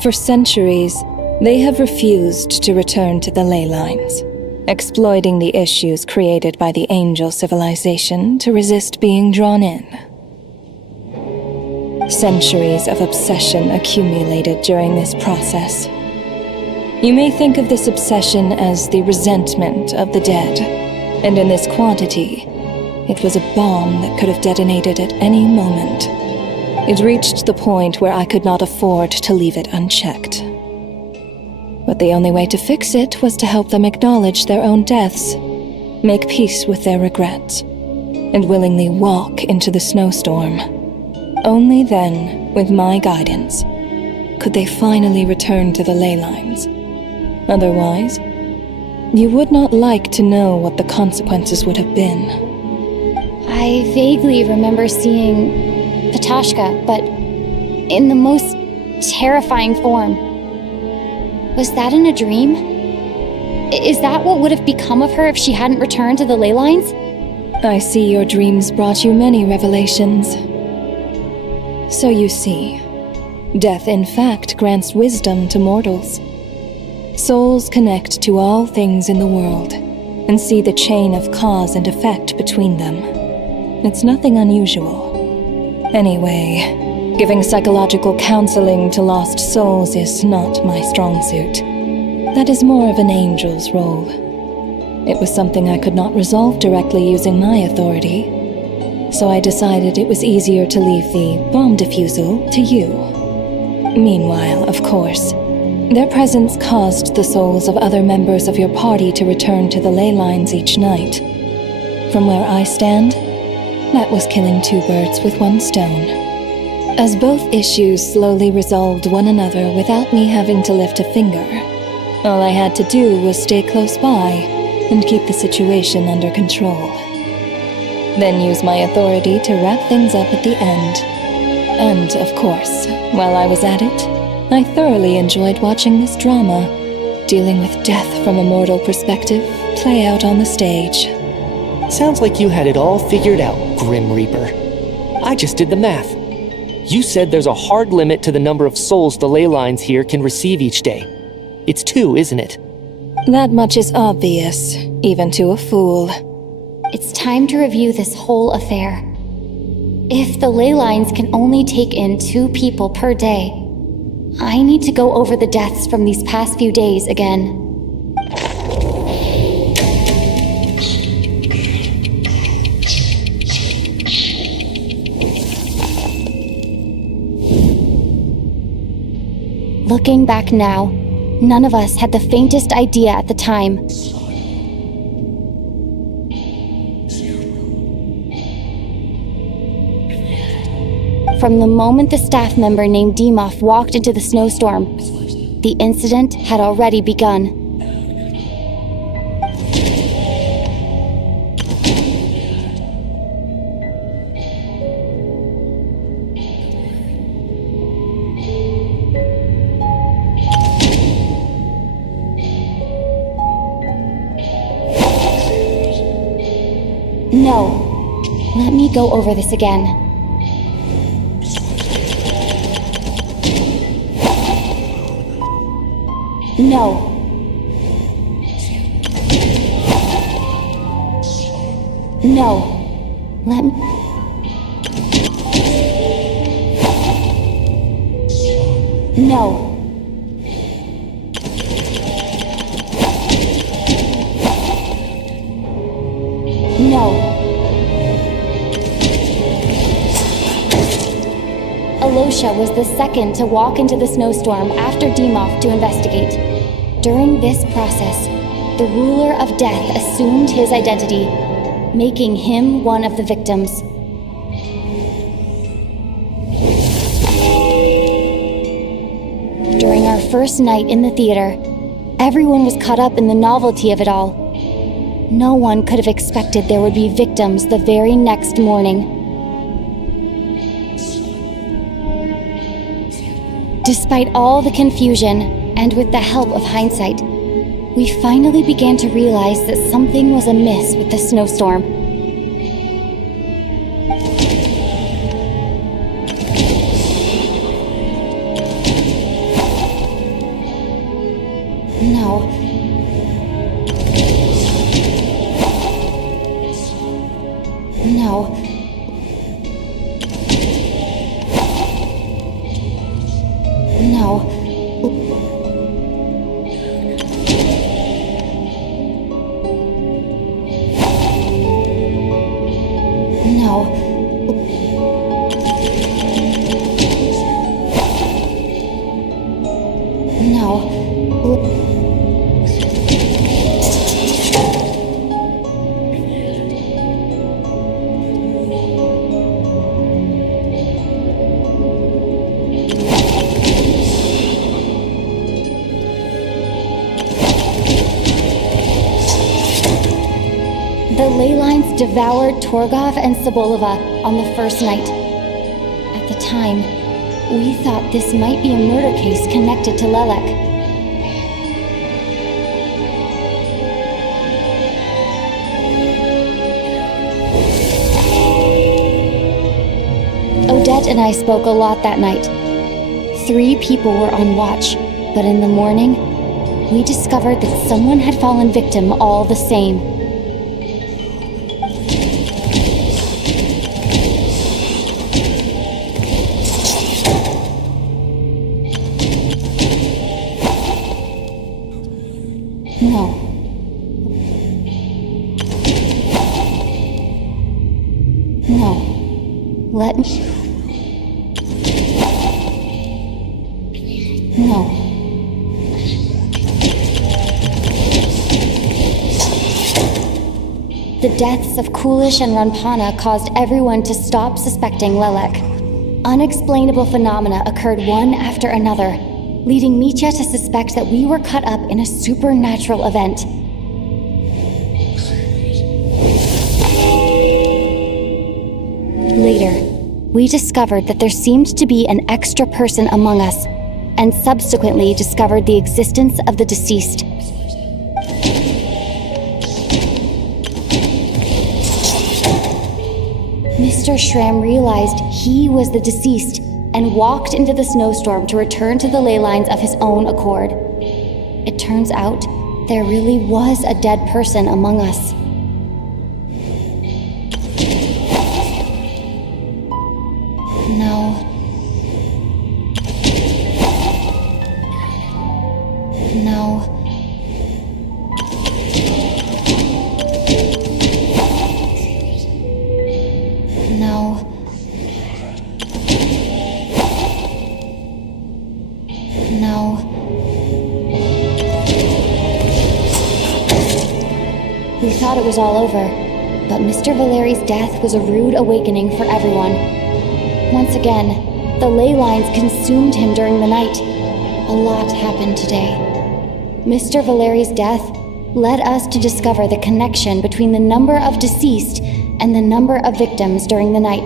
For centuries, they have refused to return to the ley lines, exploiting the issues created by the angel civilization to resist being drawn in. Centuries of obsession accumulated during this process. You may think of this obsession as the resentment of the dead, and in this quantity, it was a bomb that could have detonated at any moment. It reached the point where I could not afford to leave it unchecked. But the only way to fix it was to help them acknowledge their own deaths, make peace with their regrets, and willingly walk into the snowstorm. Only then, with my guidance, could they finally return to the ley lines. Otherwise, you would not like to know what the consequences would have been. I vaguely remember seeing Ptashka, but in the most terrifying form. Was that in a dream? Is that what would have become of her if she hadn't returned to the ley lines? I see your dreams brought you many revelations. So you see, death in fact grants wisdom to mortals. Souls connect to all things in the world and see the chain of cause and effect between them. It's nothing unusual. Anyway, giving psychological counseling to lost souls is not my strong suit. That is more of an angel's role. It was something I could not resolve directly using my authority, so I decided it was easier to leave the bomb defusal to you. Meanwhile, of course, their presence caused the souls of other members of your party to return to the ley lines each night. From where I stand, that was killing 2 birds with 1 stone. As both issues slowly resolved one another without me having to lift a finger, all I had to do was stay close by and keep the situation under control. Then use my authority to wrap things up at the end. And, of course, while I was at it, I thoroughly enjoyed watching this drama, dealing with death from a mortal perspective, play out on the stage. Sounds like you had it all figured out, Grim Reaper. I just did the math. You said there's a hard limit to the number of souls the ley lines here can receive each day. It's 2, isn't it? That much is obvious, even to a fool. It's time to review this whole affair. If the ley lines can only take in 2 people per day, I need to go over the deaths from these past few days again. Looking back now, none of us had the faintest idea at the time. From the moment the staff member named Demoff walked into the snowstorm, the incident had already begun. No. Let me go over this again. No. No. Let me... No. No. Alosha was the second to walk into the snowstorm after Demoth to investigate. During this process, the ruler of death assumed his identity, making him one of the victims. During our first night in the theater, everyone was caught up in the novelty of it all. No one could have expected there would be victims the very next morning. Despite all the confusion, and with the help of hindsight, we finally began to realize that something was amiss with the snowstorm. No. No. No. The ley lines devoured Torgov and Sobolova on the first night. At the time, we thought this might be a murder case connected to Lelek. Odette and I spoke a lot that night. 3 people were on watch, but in the morning, we discovered that someone had fallen victim all the same. No. No. Let me... No. The deaths of Kulish and Ranpana caused everyone to stop suspecting Lelek. Unexplainable phenomena occurred one after another, leading Mitya to suspect that we were caught up in a supernatural event. Later, we discovered that there seemed to be an extra person among us, and subsequently discovered the existence of the deceased. Mr. Shram realized he was the deceased and walked into the snowstorm to return to the ley lines of his own accord. It turns out there really was a dead person among us. No. No. No. No. We thought it was all over, but Mr. Valeri's death was a rude awakening for everyone. Once again, the ley lines consumed him during the night. A lot happened today. Mr. Valeri's death led us to discover the connection between the number of deceased and the number of victims during the night.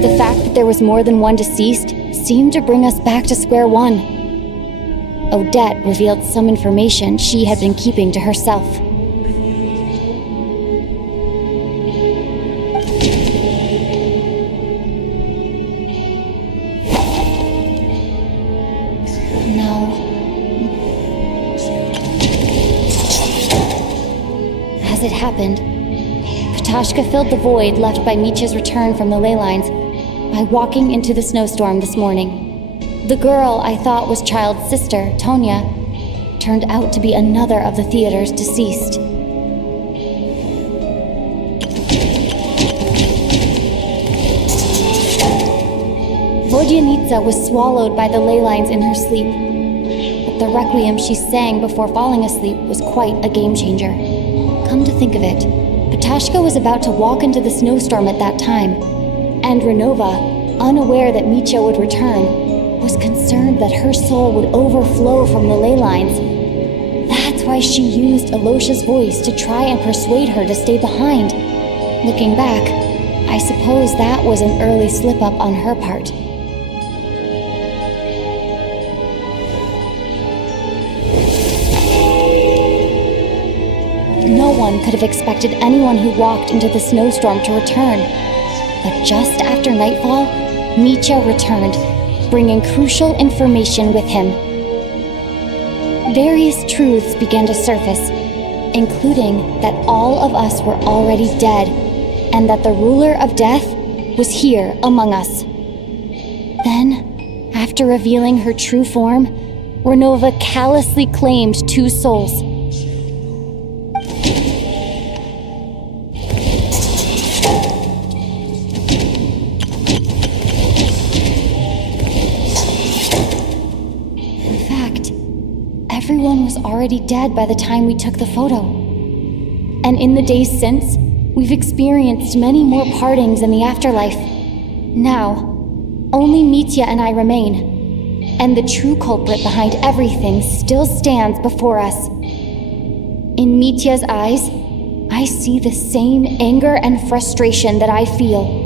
The fact that there was more than one deceased seemed to bring us back to square one. Odette revealed some information she had been keeping to herself. As it happened, Patashka filled the void left by Micha's return from the ley lines by walking into the snowstorm this morning. The girl I thought was Child's sister, Tonya, turned out to be another of the theater's deceased. Vodyanitsa was swallowed by the ley lines in her sleep, but the requiem she sang before falling asleep was quite a game changer. Come to think of it, Patashka was about to walk into the snowstorm at that time, and Renova, unaware that Micha would return, was concerned that her soul would overflow from the ley lines. That's why she used Alosha's voice to try and persuade her to stay behind. Looking back, I suppose that was an early slip-up on her part. No one could have expected anyone who walked into the snowstorm to return. But just after nightfall, Micha returned, bringing crucial information with him. Various truths began to surface, including that all of us were already dead, and that the ruler of death was here among us. Then, after revealing her true form, Renova callously claimed 2 souls. Everyone was already dead by the time we took the photo. And in the days since, we've experienced many more partings in the afterlife. Now, only Mitya and I remain, and the true culprit behind everything still stands before us. In Mitya's eyes, I see the same anger and frustration that I feel.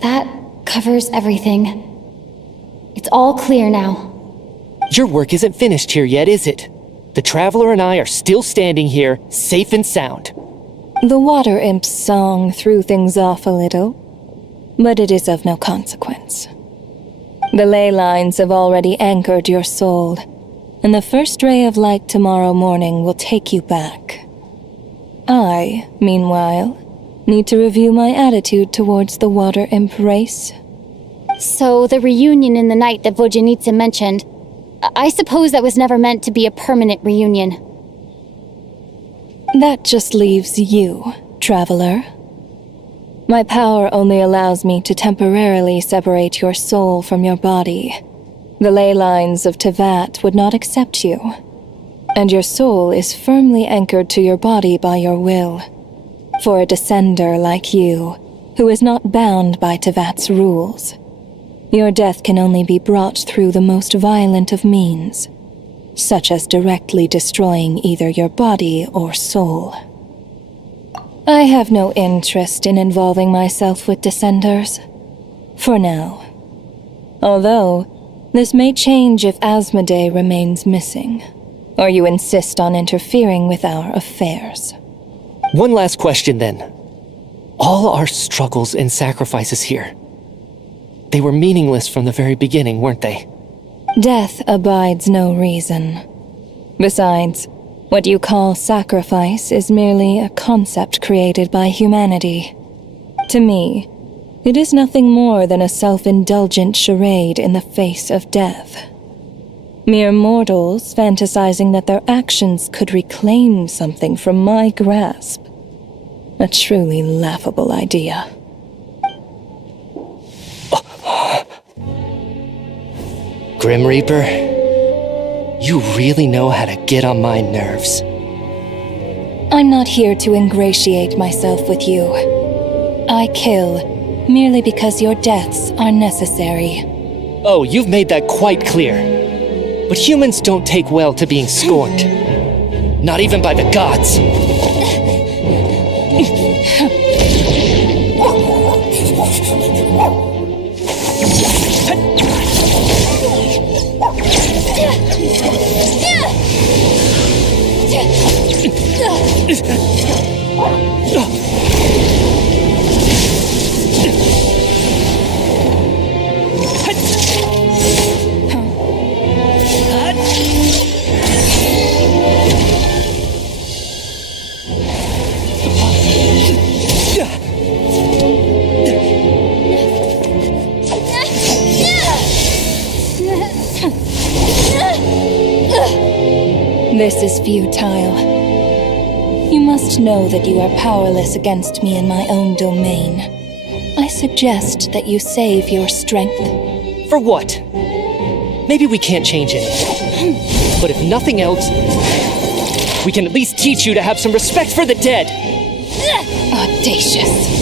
That covers everything. It's all clear now. Your work isn't finished here yet, is it? The Traveler and I are still standing here, safe and sound. The water imp's song threw things off a little, but it is of no consequence. The ley lines have already anchored your soul, and the first ray of light tomorrow morning will take you back. I, meanwhile, need to review my attitude towards the water imp race. So the reunion in the night that Vodyanitsa mentioned, I suppose that was never meant to be a permanent reunion. That just leaves you, Traveler. My power only allows me to temporarily separate your soul from your body. The ley lines of Tevat would not accept you, and your soul is firmly anchored to your body by your will. For a descender like you, who is not bound by Tevat's rules, your death can only be brought through the most violent of means, such as directly destroying either your body or soul. I have no interest in involving myself with descenders, for now. Although, this may change if Asmodee remains missing, or you insist on interfering with our affairs. One last question then. All our struggles and sacrifices here, they were meaningless from the very beginning, weren't they? Death abides no reason. Besides, what you call sacrifice is merely a concept created by humanity. To me, it is nothing more than a self-indulgent charade in the face of death. Mere mortals fantasizing that their actions could reclaim something from my grasp. A truly laughable idea. Grim Reaper, you really know how to get on my nerves. I'm not here to ingratiate myself with you. I kill merely because your deaths are necessary. Oh, you've made that quite clear. But humans don't take well to being scorned. Not even by the gods. This is futile. You must know that you are powerless against me in my own domain. I suggest that you save your strength. For what? Maybe we can't change it. But if nothing else, we can at least teach you to have some respect for the dead. Audacious.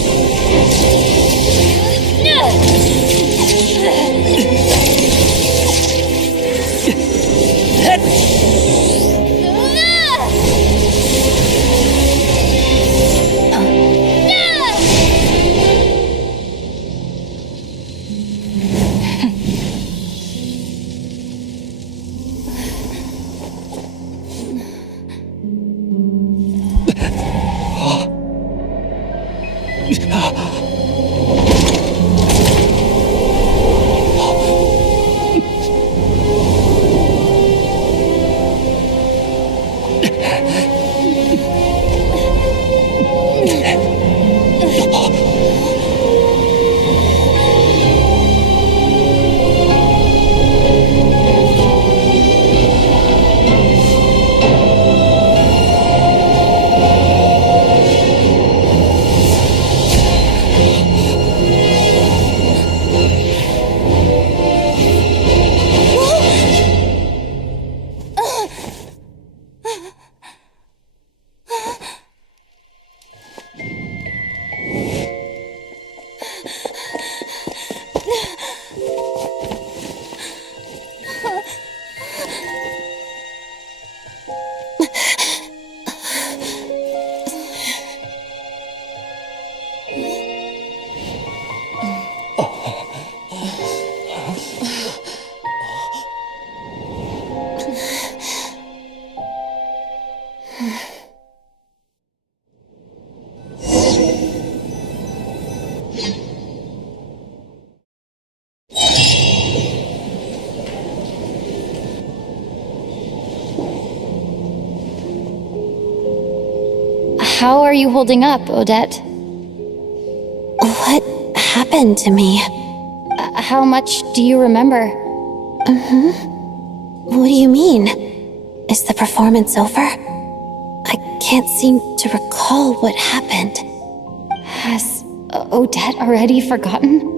How are you holding up, Odette? What happened to me? How much do you remember? What do you mean? Is the performance over? I can't seem to recall what happened. Has Odette already forgotten?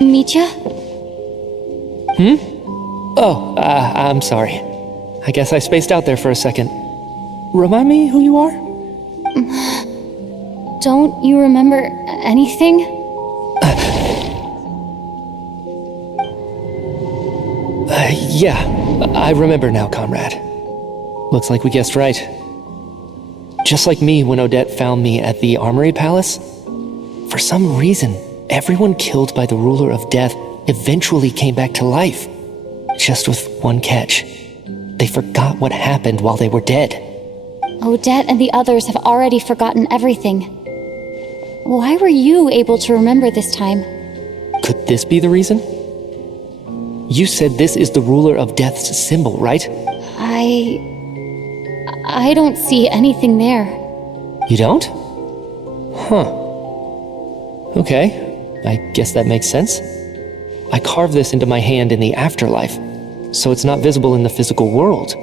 Mitya? Oh, I'm sorry. I guess I spaced out there for a second. Remind me who you are? Don't you remember anything? Yeah, I remember now, comrade. Looks like we guessed right. Just like me when Odette found me at the Armory Palace, for some reason, everyone killed by the Ruler of Death eventually came back to life. Just with one catch. They forgot what happened while they were dead. Odette and the others have already forgotten everything. Why were you able to remember this time? Could this be the reason? You said this is the Ruler of Death's symbol, right? I don't see anything there. You don't? Huh. Okay, I guess that makes sense. I carved this into my hand in the afterlife, so it's not visible in the physical world.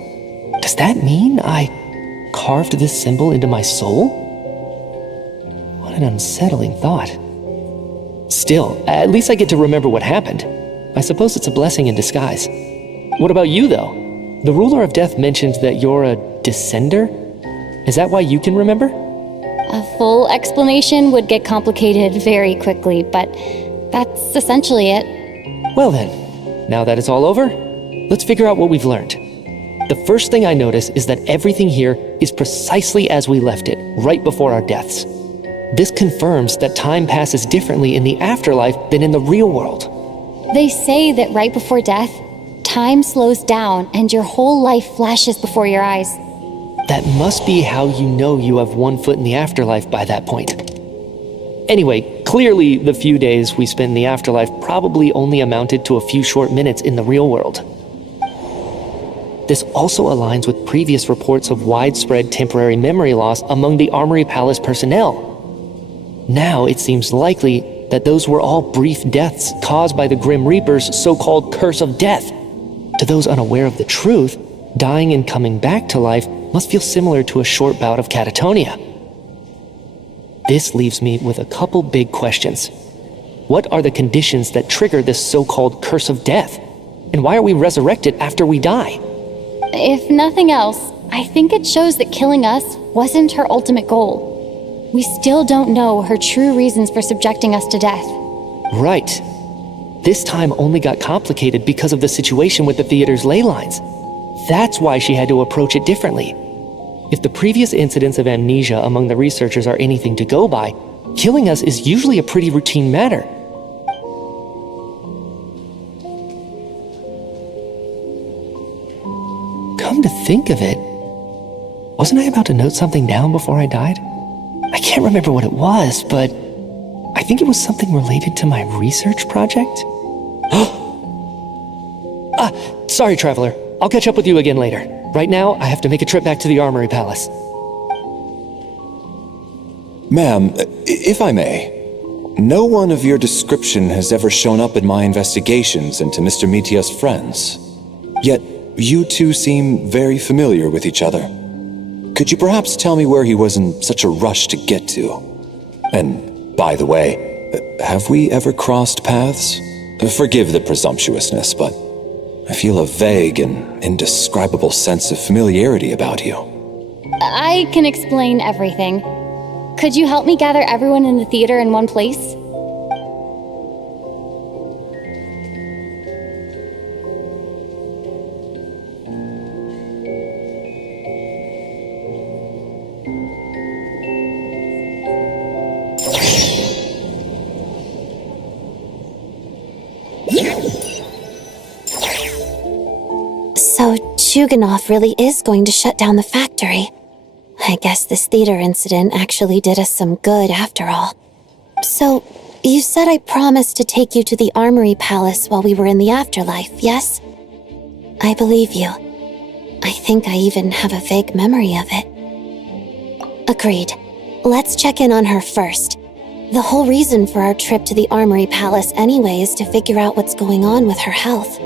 Does that mean I carved this symbol into my soul? What an unsettling thought. Still, at least I get to remember what happened. I suppose it's a blessing in disguise. What about you, though? The Ruler of Death mentioned that you're a descender? Is that why you can remember? A full explanation would get complicated very quickly, but that's essentially it. Well then, now that it's all over, let's figure out what we've learned. The first thing I notice is that everything here is precisely as we left it, right before our deaths. This confirms that time passes differently in the afterlife than in the real world. They say that right before death, time slows down and your whole life flashes before your eyes. That must be how you know you have one foot in the afterlife by that point. Anyway, clearly the few days we spend in the afterlife probably only amounted to a few short minutes in the real world. This also aligns with previous reports of widespread temporary memory loss among the Armory Palace personnel. Now it seems likely that those were all brief deaths caused by the Grim Reaper's so-called curse of death. To those unaware of the truth, dying and coming back to life must feel similar to a short bout of catatonia. This leaves me with a couple big questions. What are the conditions that trigger this so-called curse of death? And why are we resurrected after we die? If nothing else, I think it shows that killing us wasn't her ultimate goal. We still don't know her true reasons for subjecting us to death. Right. This time only got complicated because of the situation with the theater's ley lines. That's why she had to approach it differently. If the previous incidents of amnesia among the researchers are anything to go by, killing us is usually a pretty routine matter. Come to think of it, wasn't I about to note something down before I died? I can't remember what it was, but I think it was something related to my research project. Sorry, Traveler. I'll catch up with you again later. Right now, I have to make a trip back to the Armory Palace. Ma'am, if I may, no one of your description has ever shown up in my investigations into Mr. Mitia's friends. Yet, you two seem very familiar with each other. Could you perhaps tell me where he was in such a rush to get to? And, by the way, have we ever crossed paths? Forgive the presumptuousness, but I feel a vague and indescribable sense of familiarity about you. I can explain everything. Could you help me gather everyone in the theater in one place? So Chuganov really is going to shut down the factory. I guess this theater incident actually did us some good after all. So, you said I promised to take you to the Armory Palace while we were in the afterlife, yes? I believe you. I think I even have a vague memory of it. Agreed. Let's check in on her first. The whole reason for our trip to the Armory Palace anyway is to figure out what's going on with her health.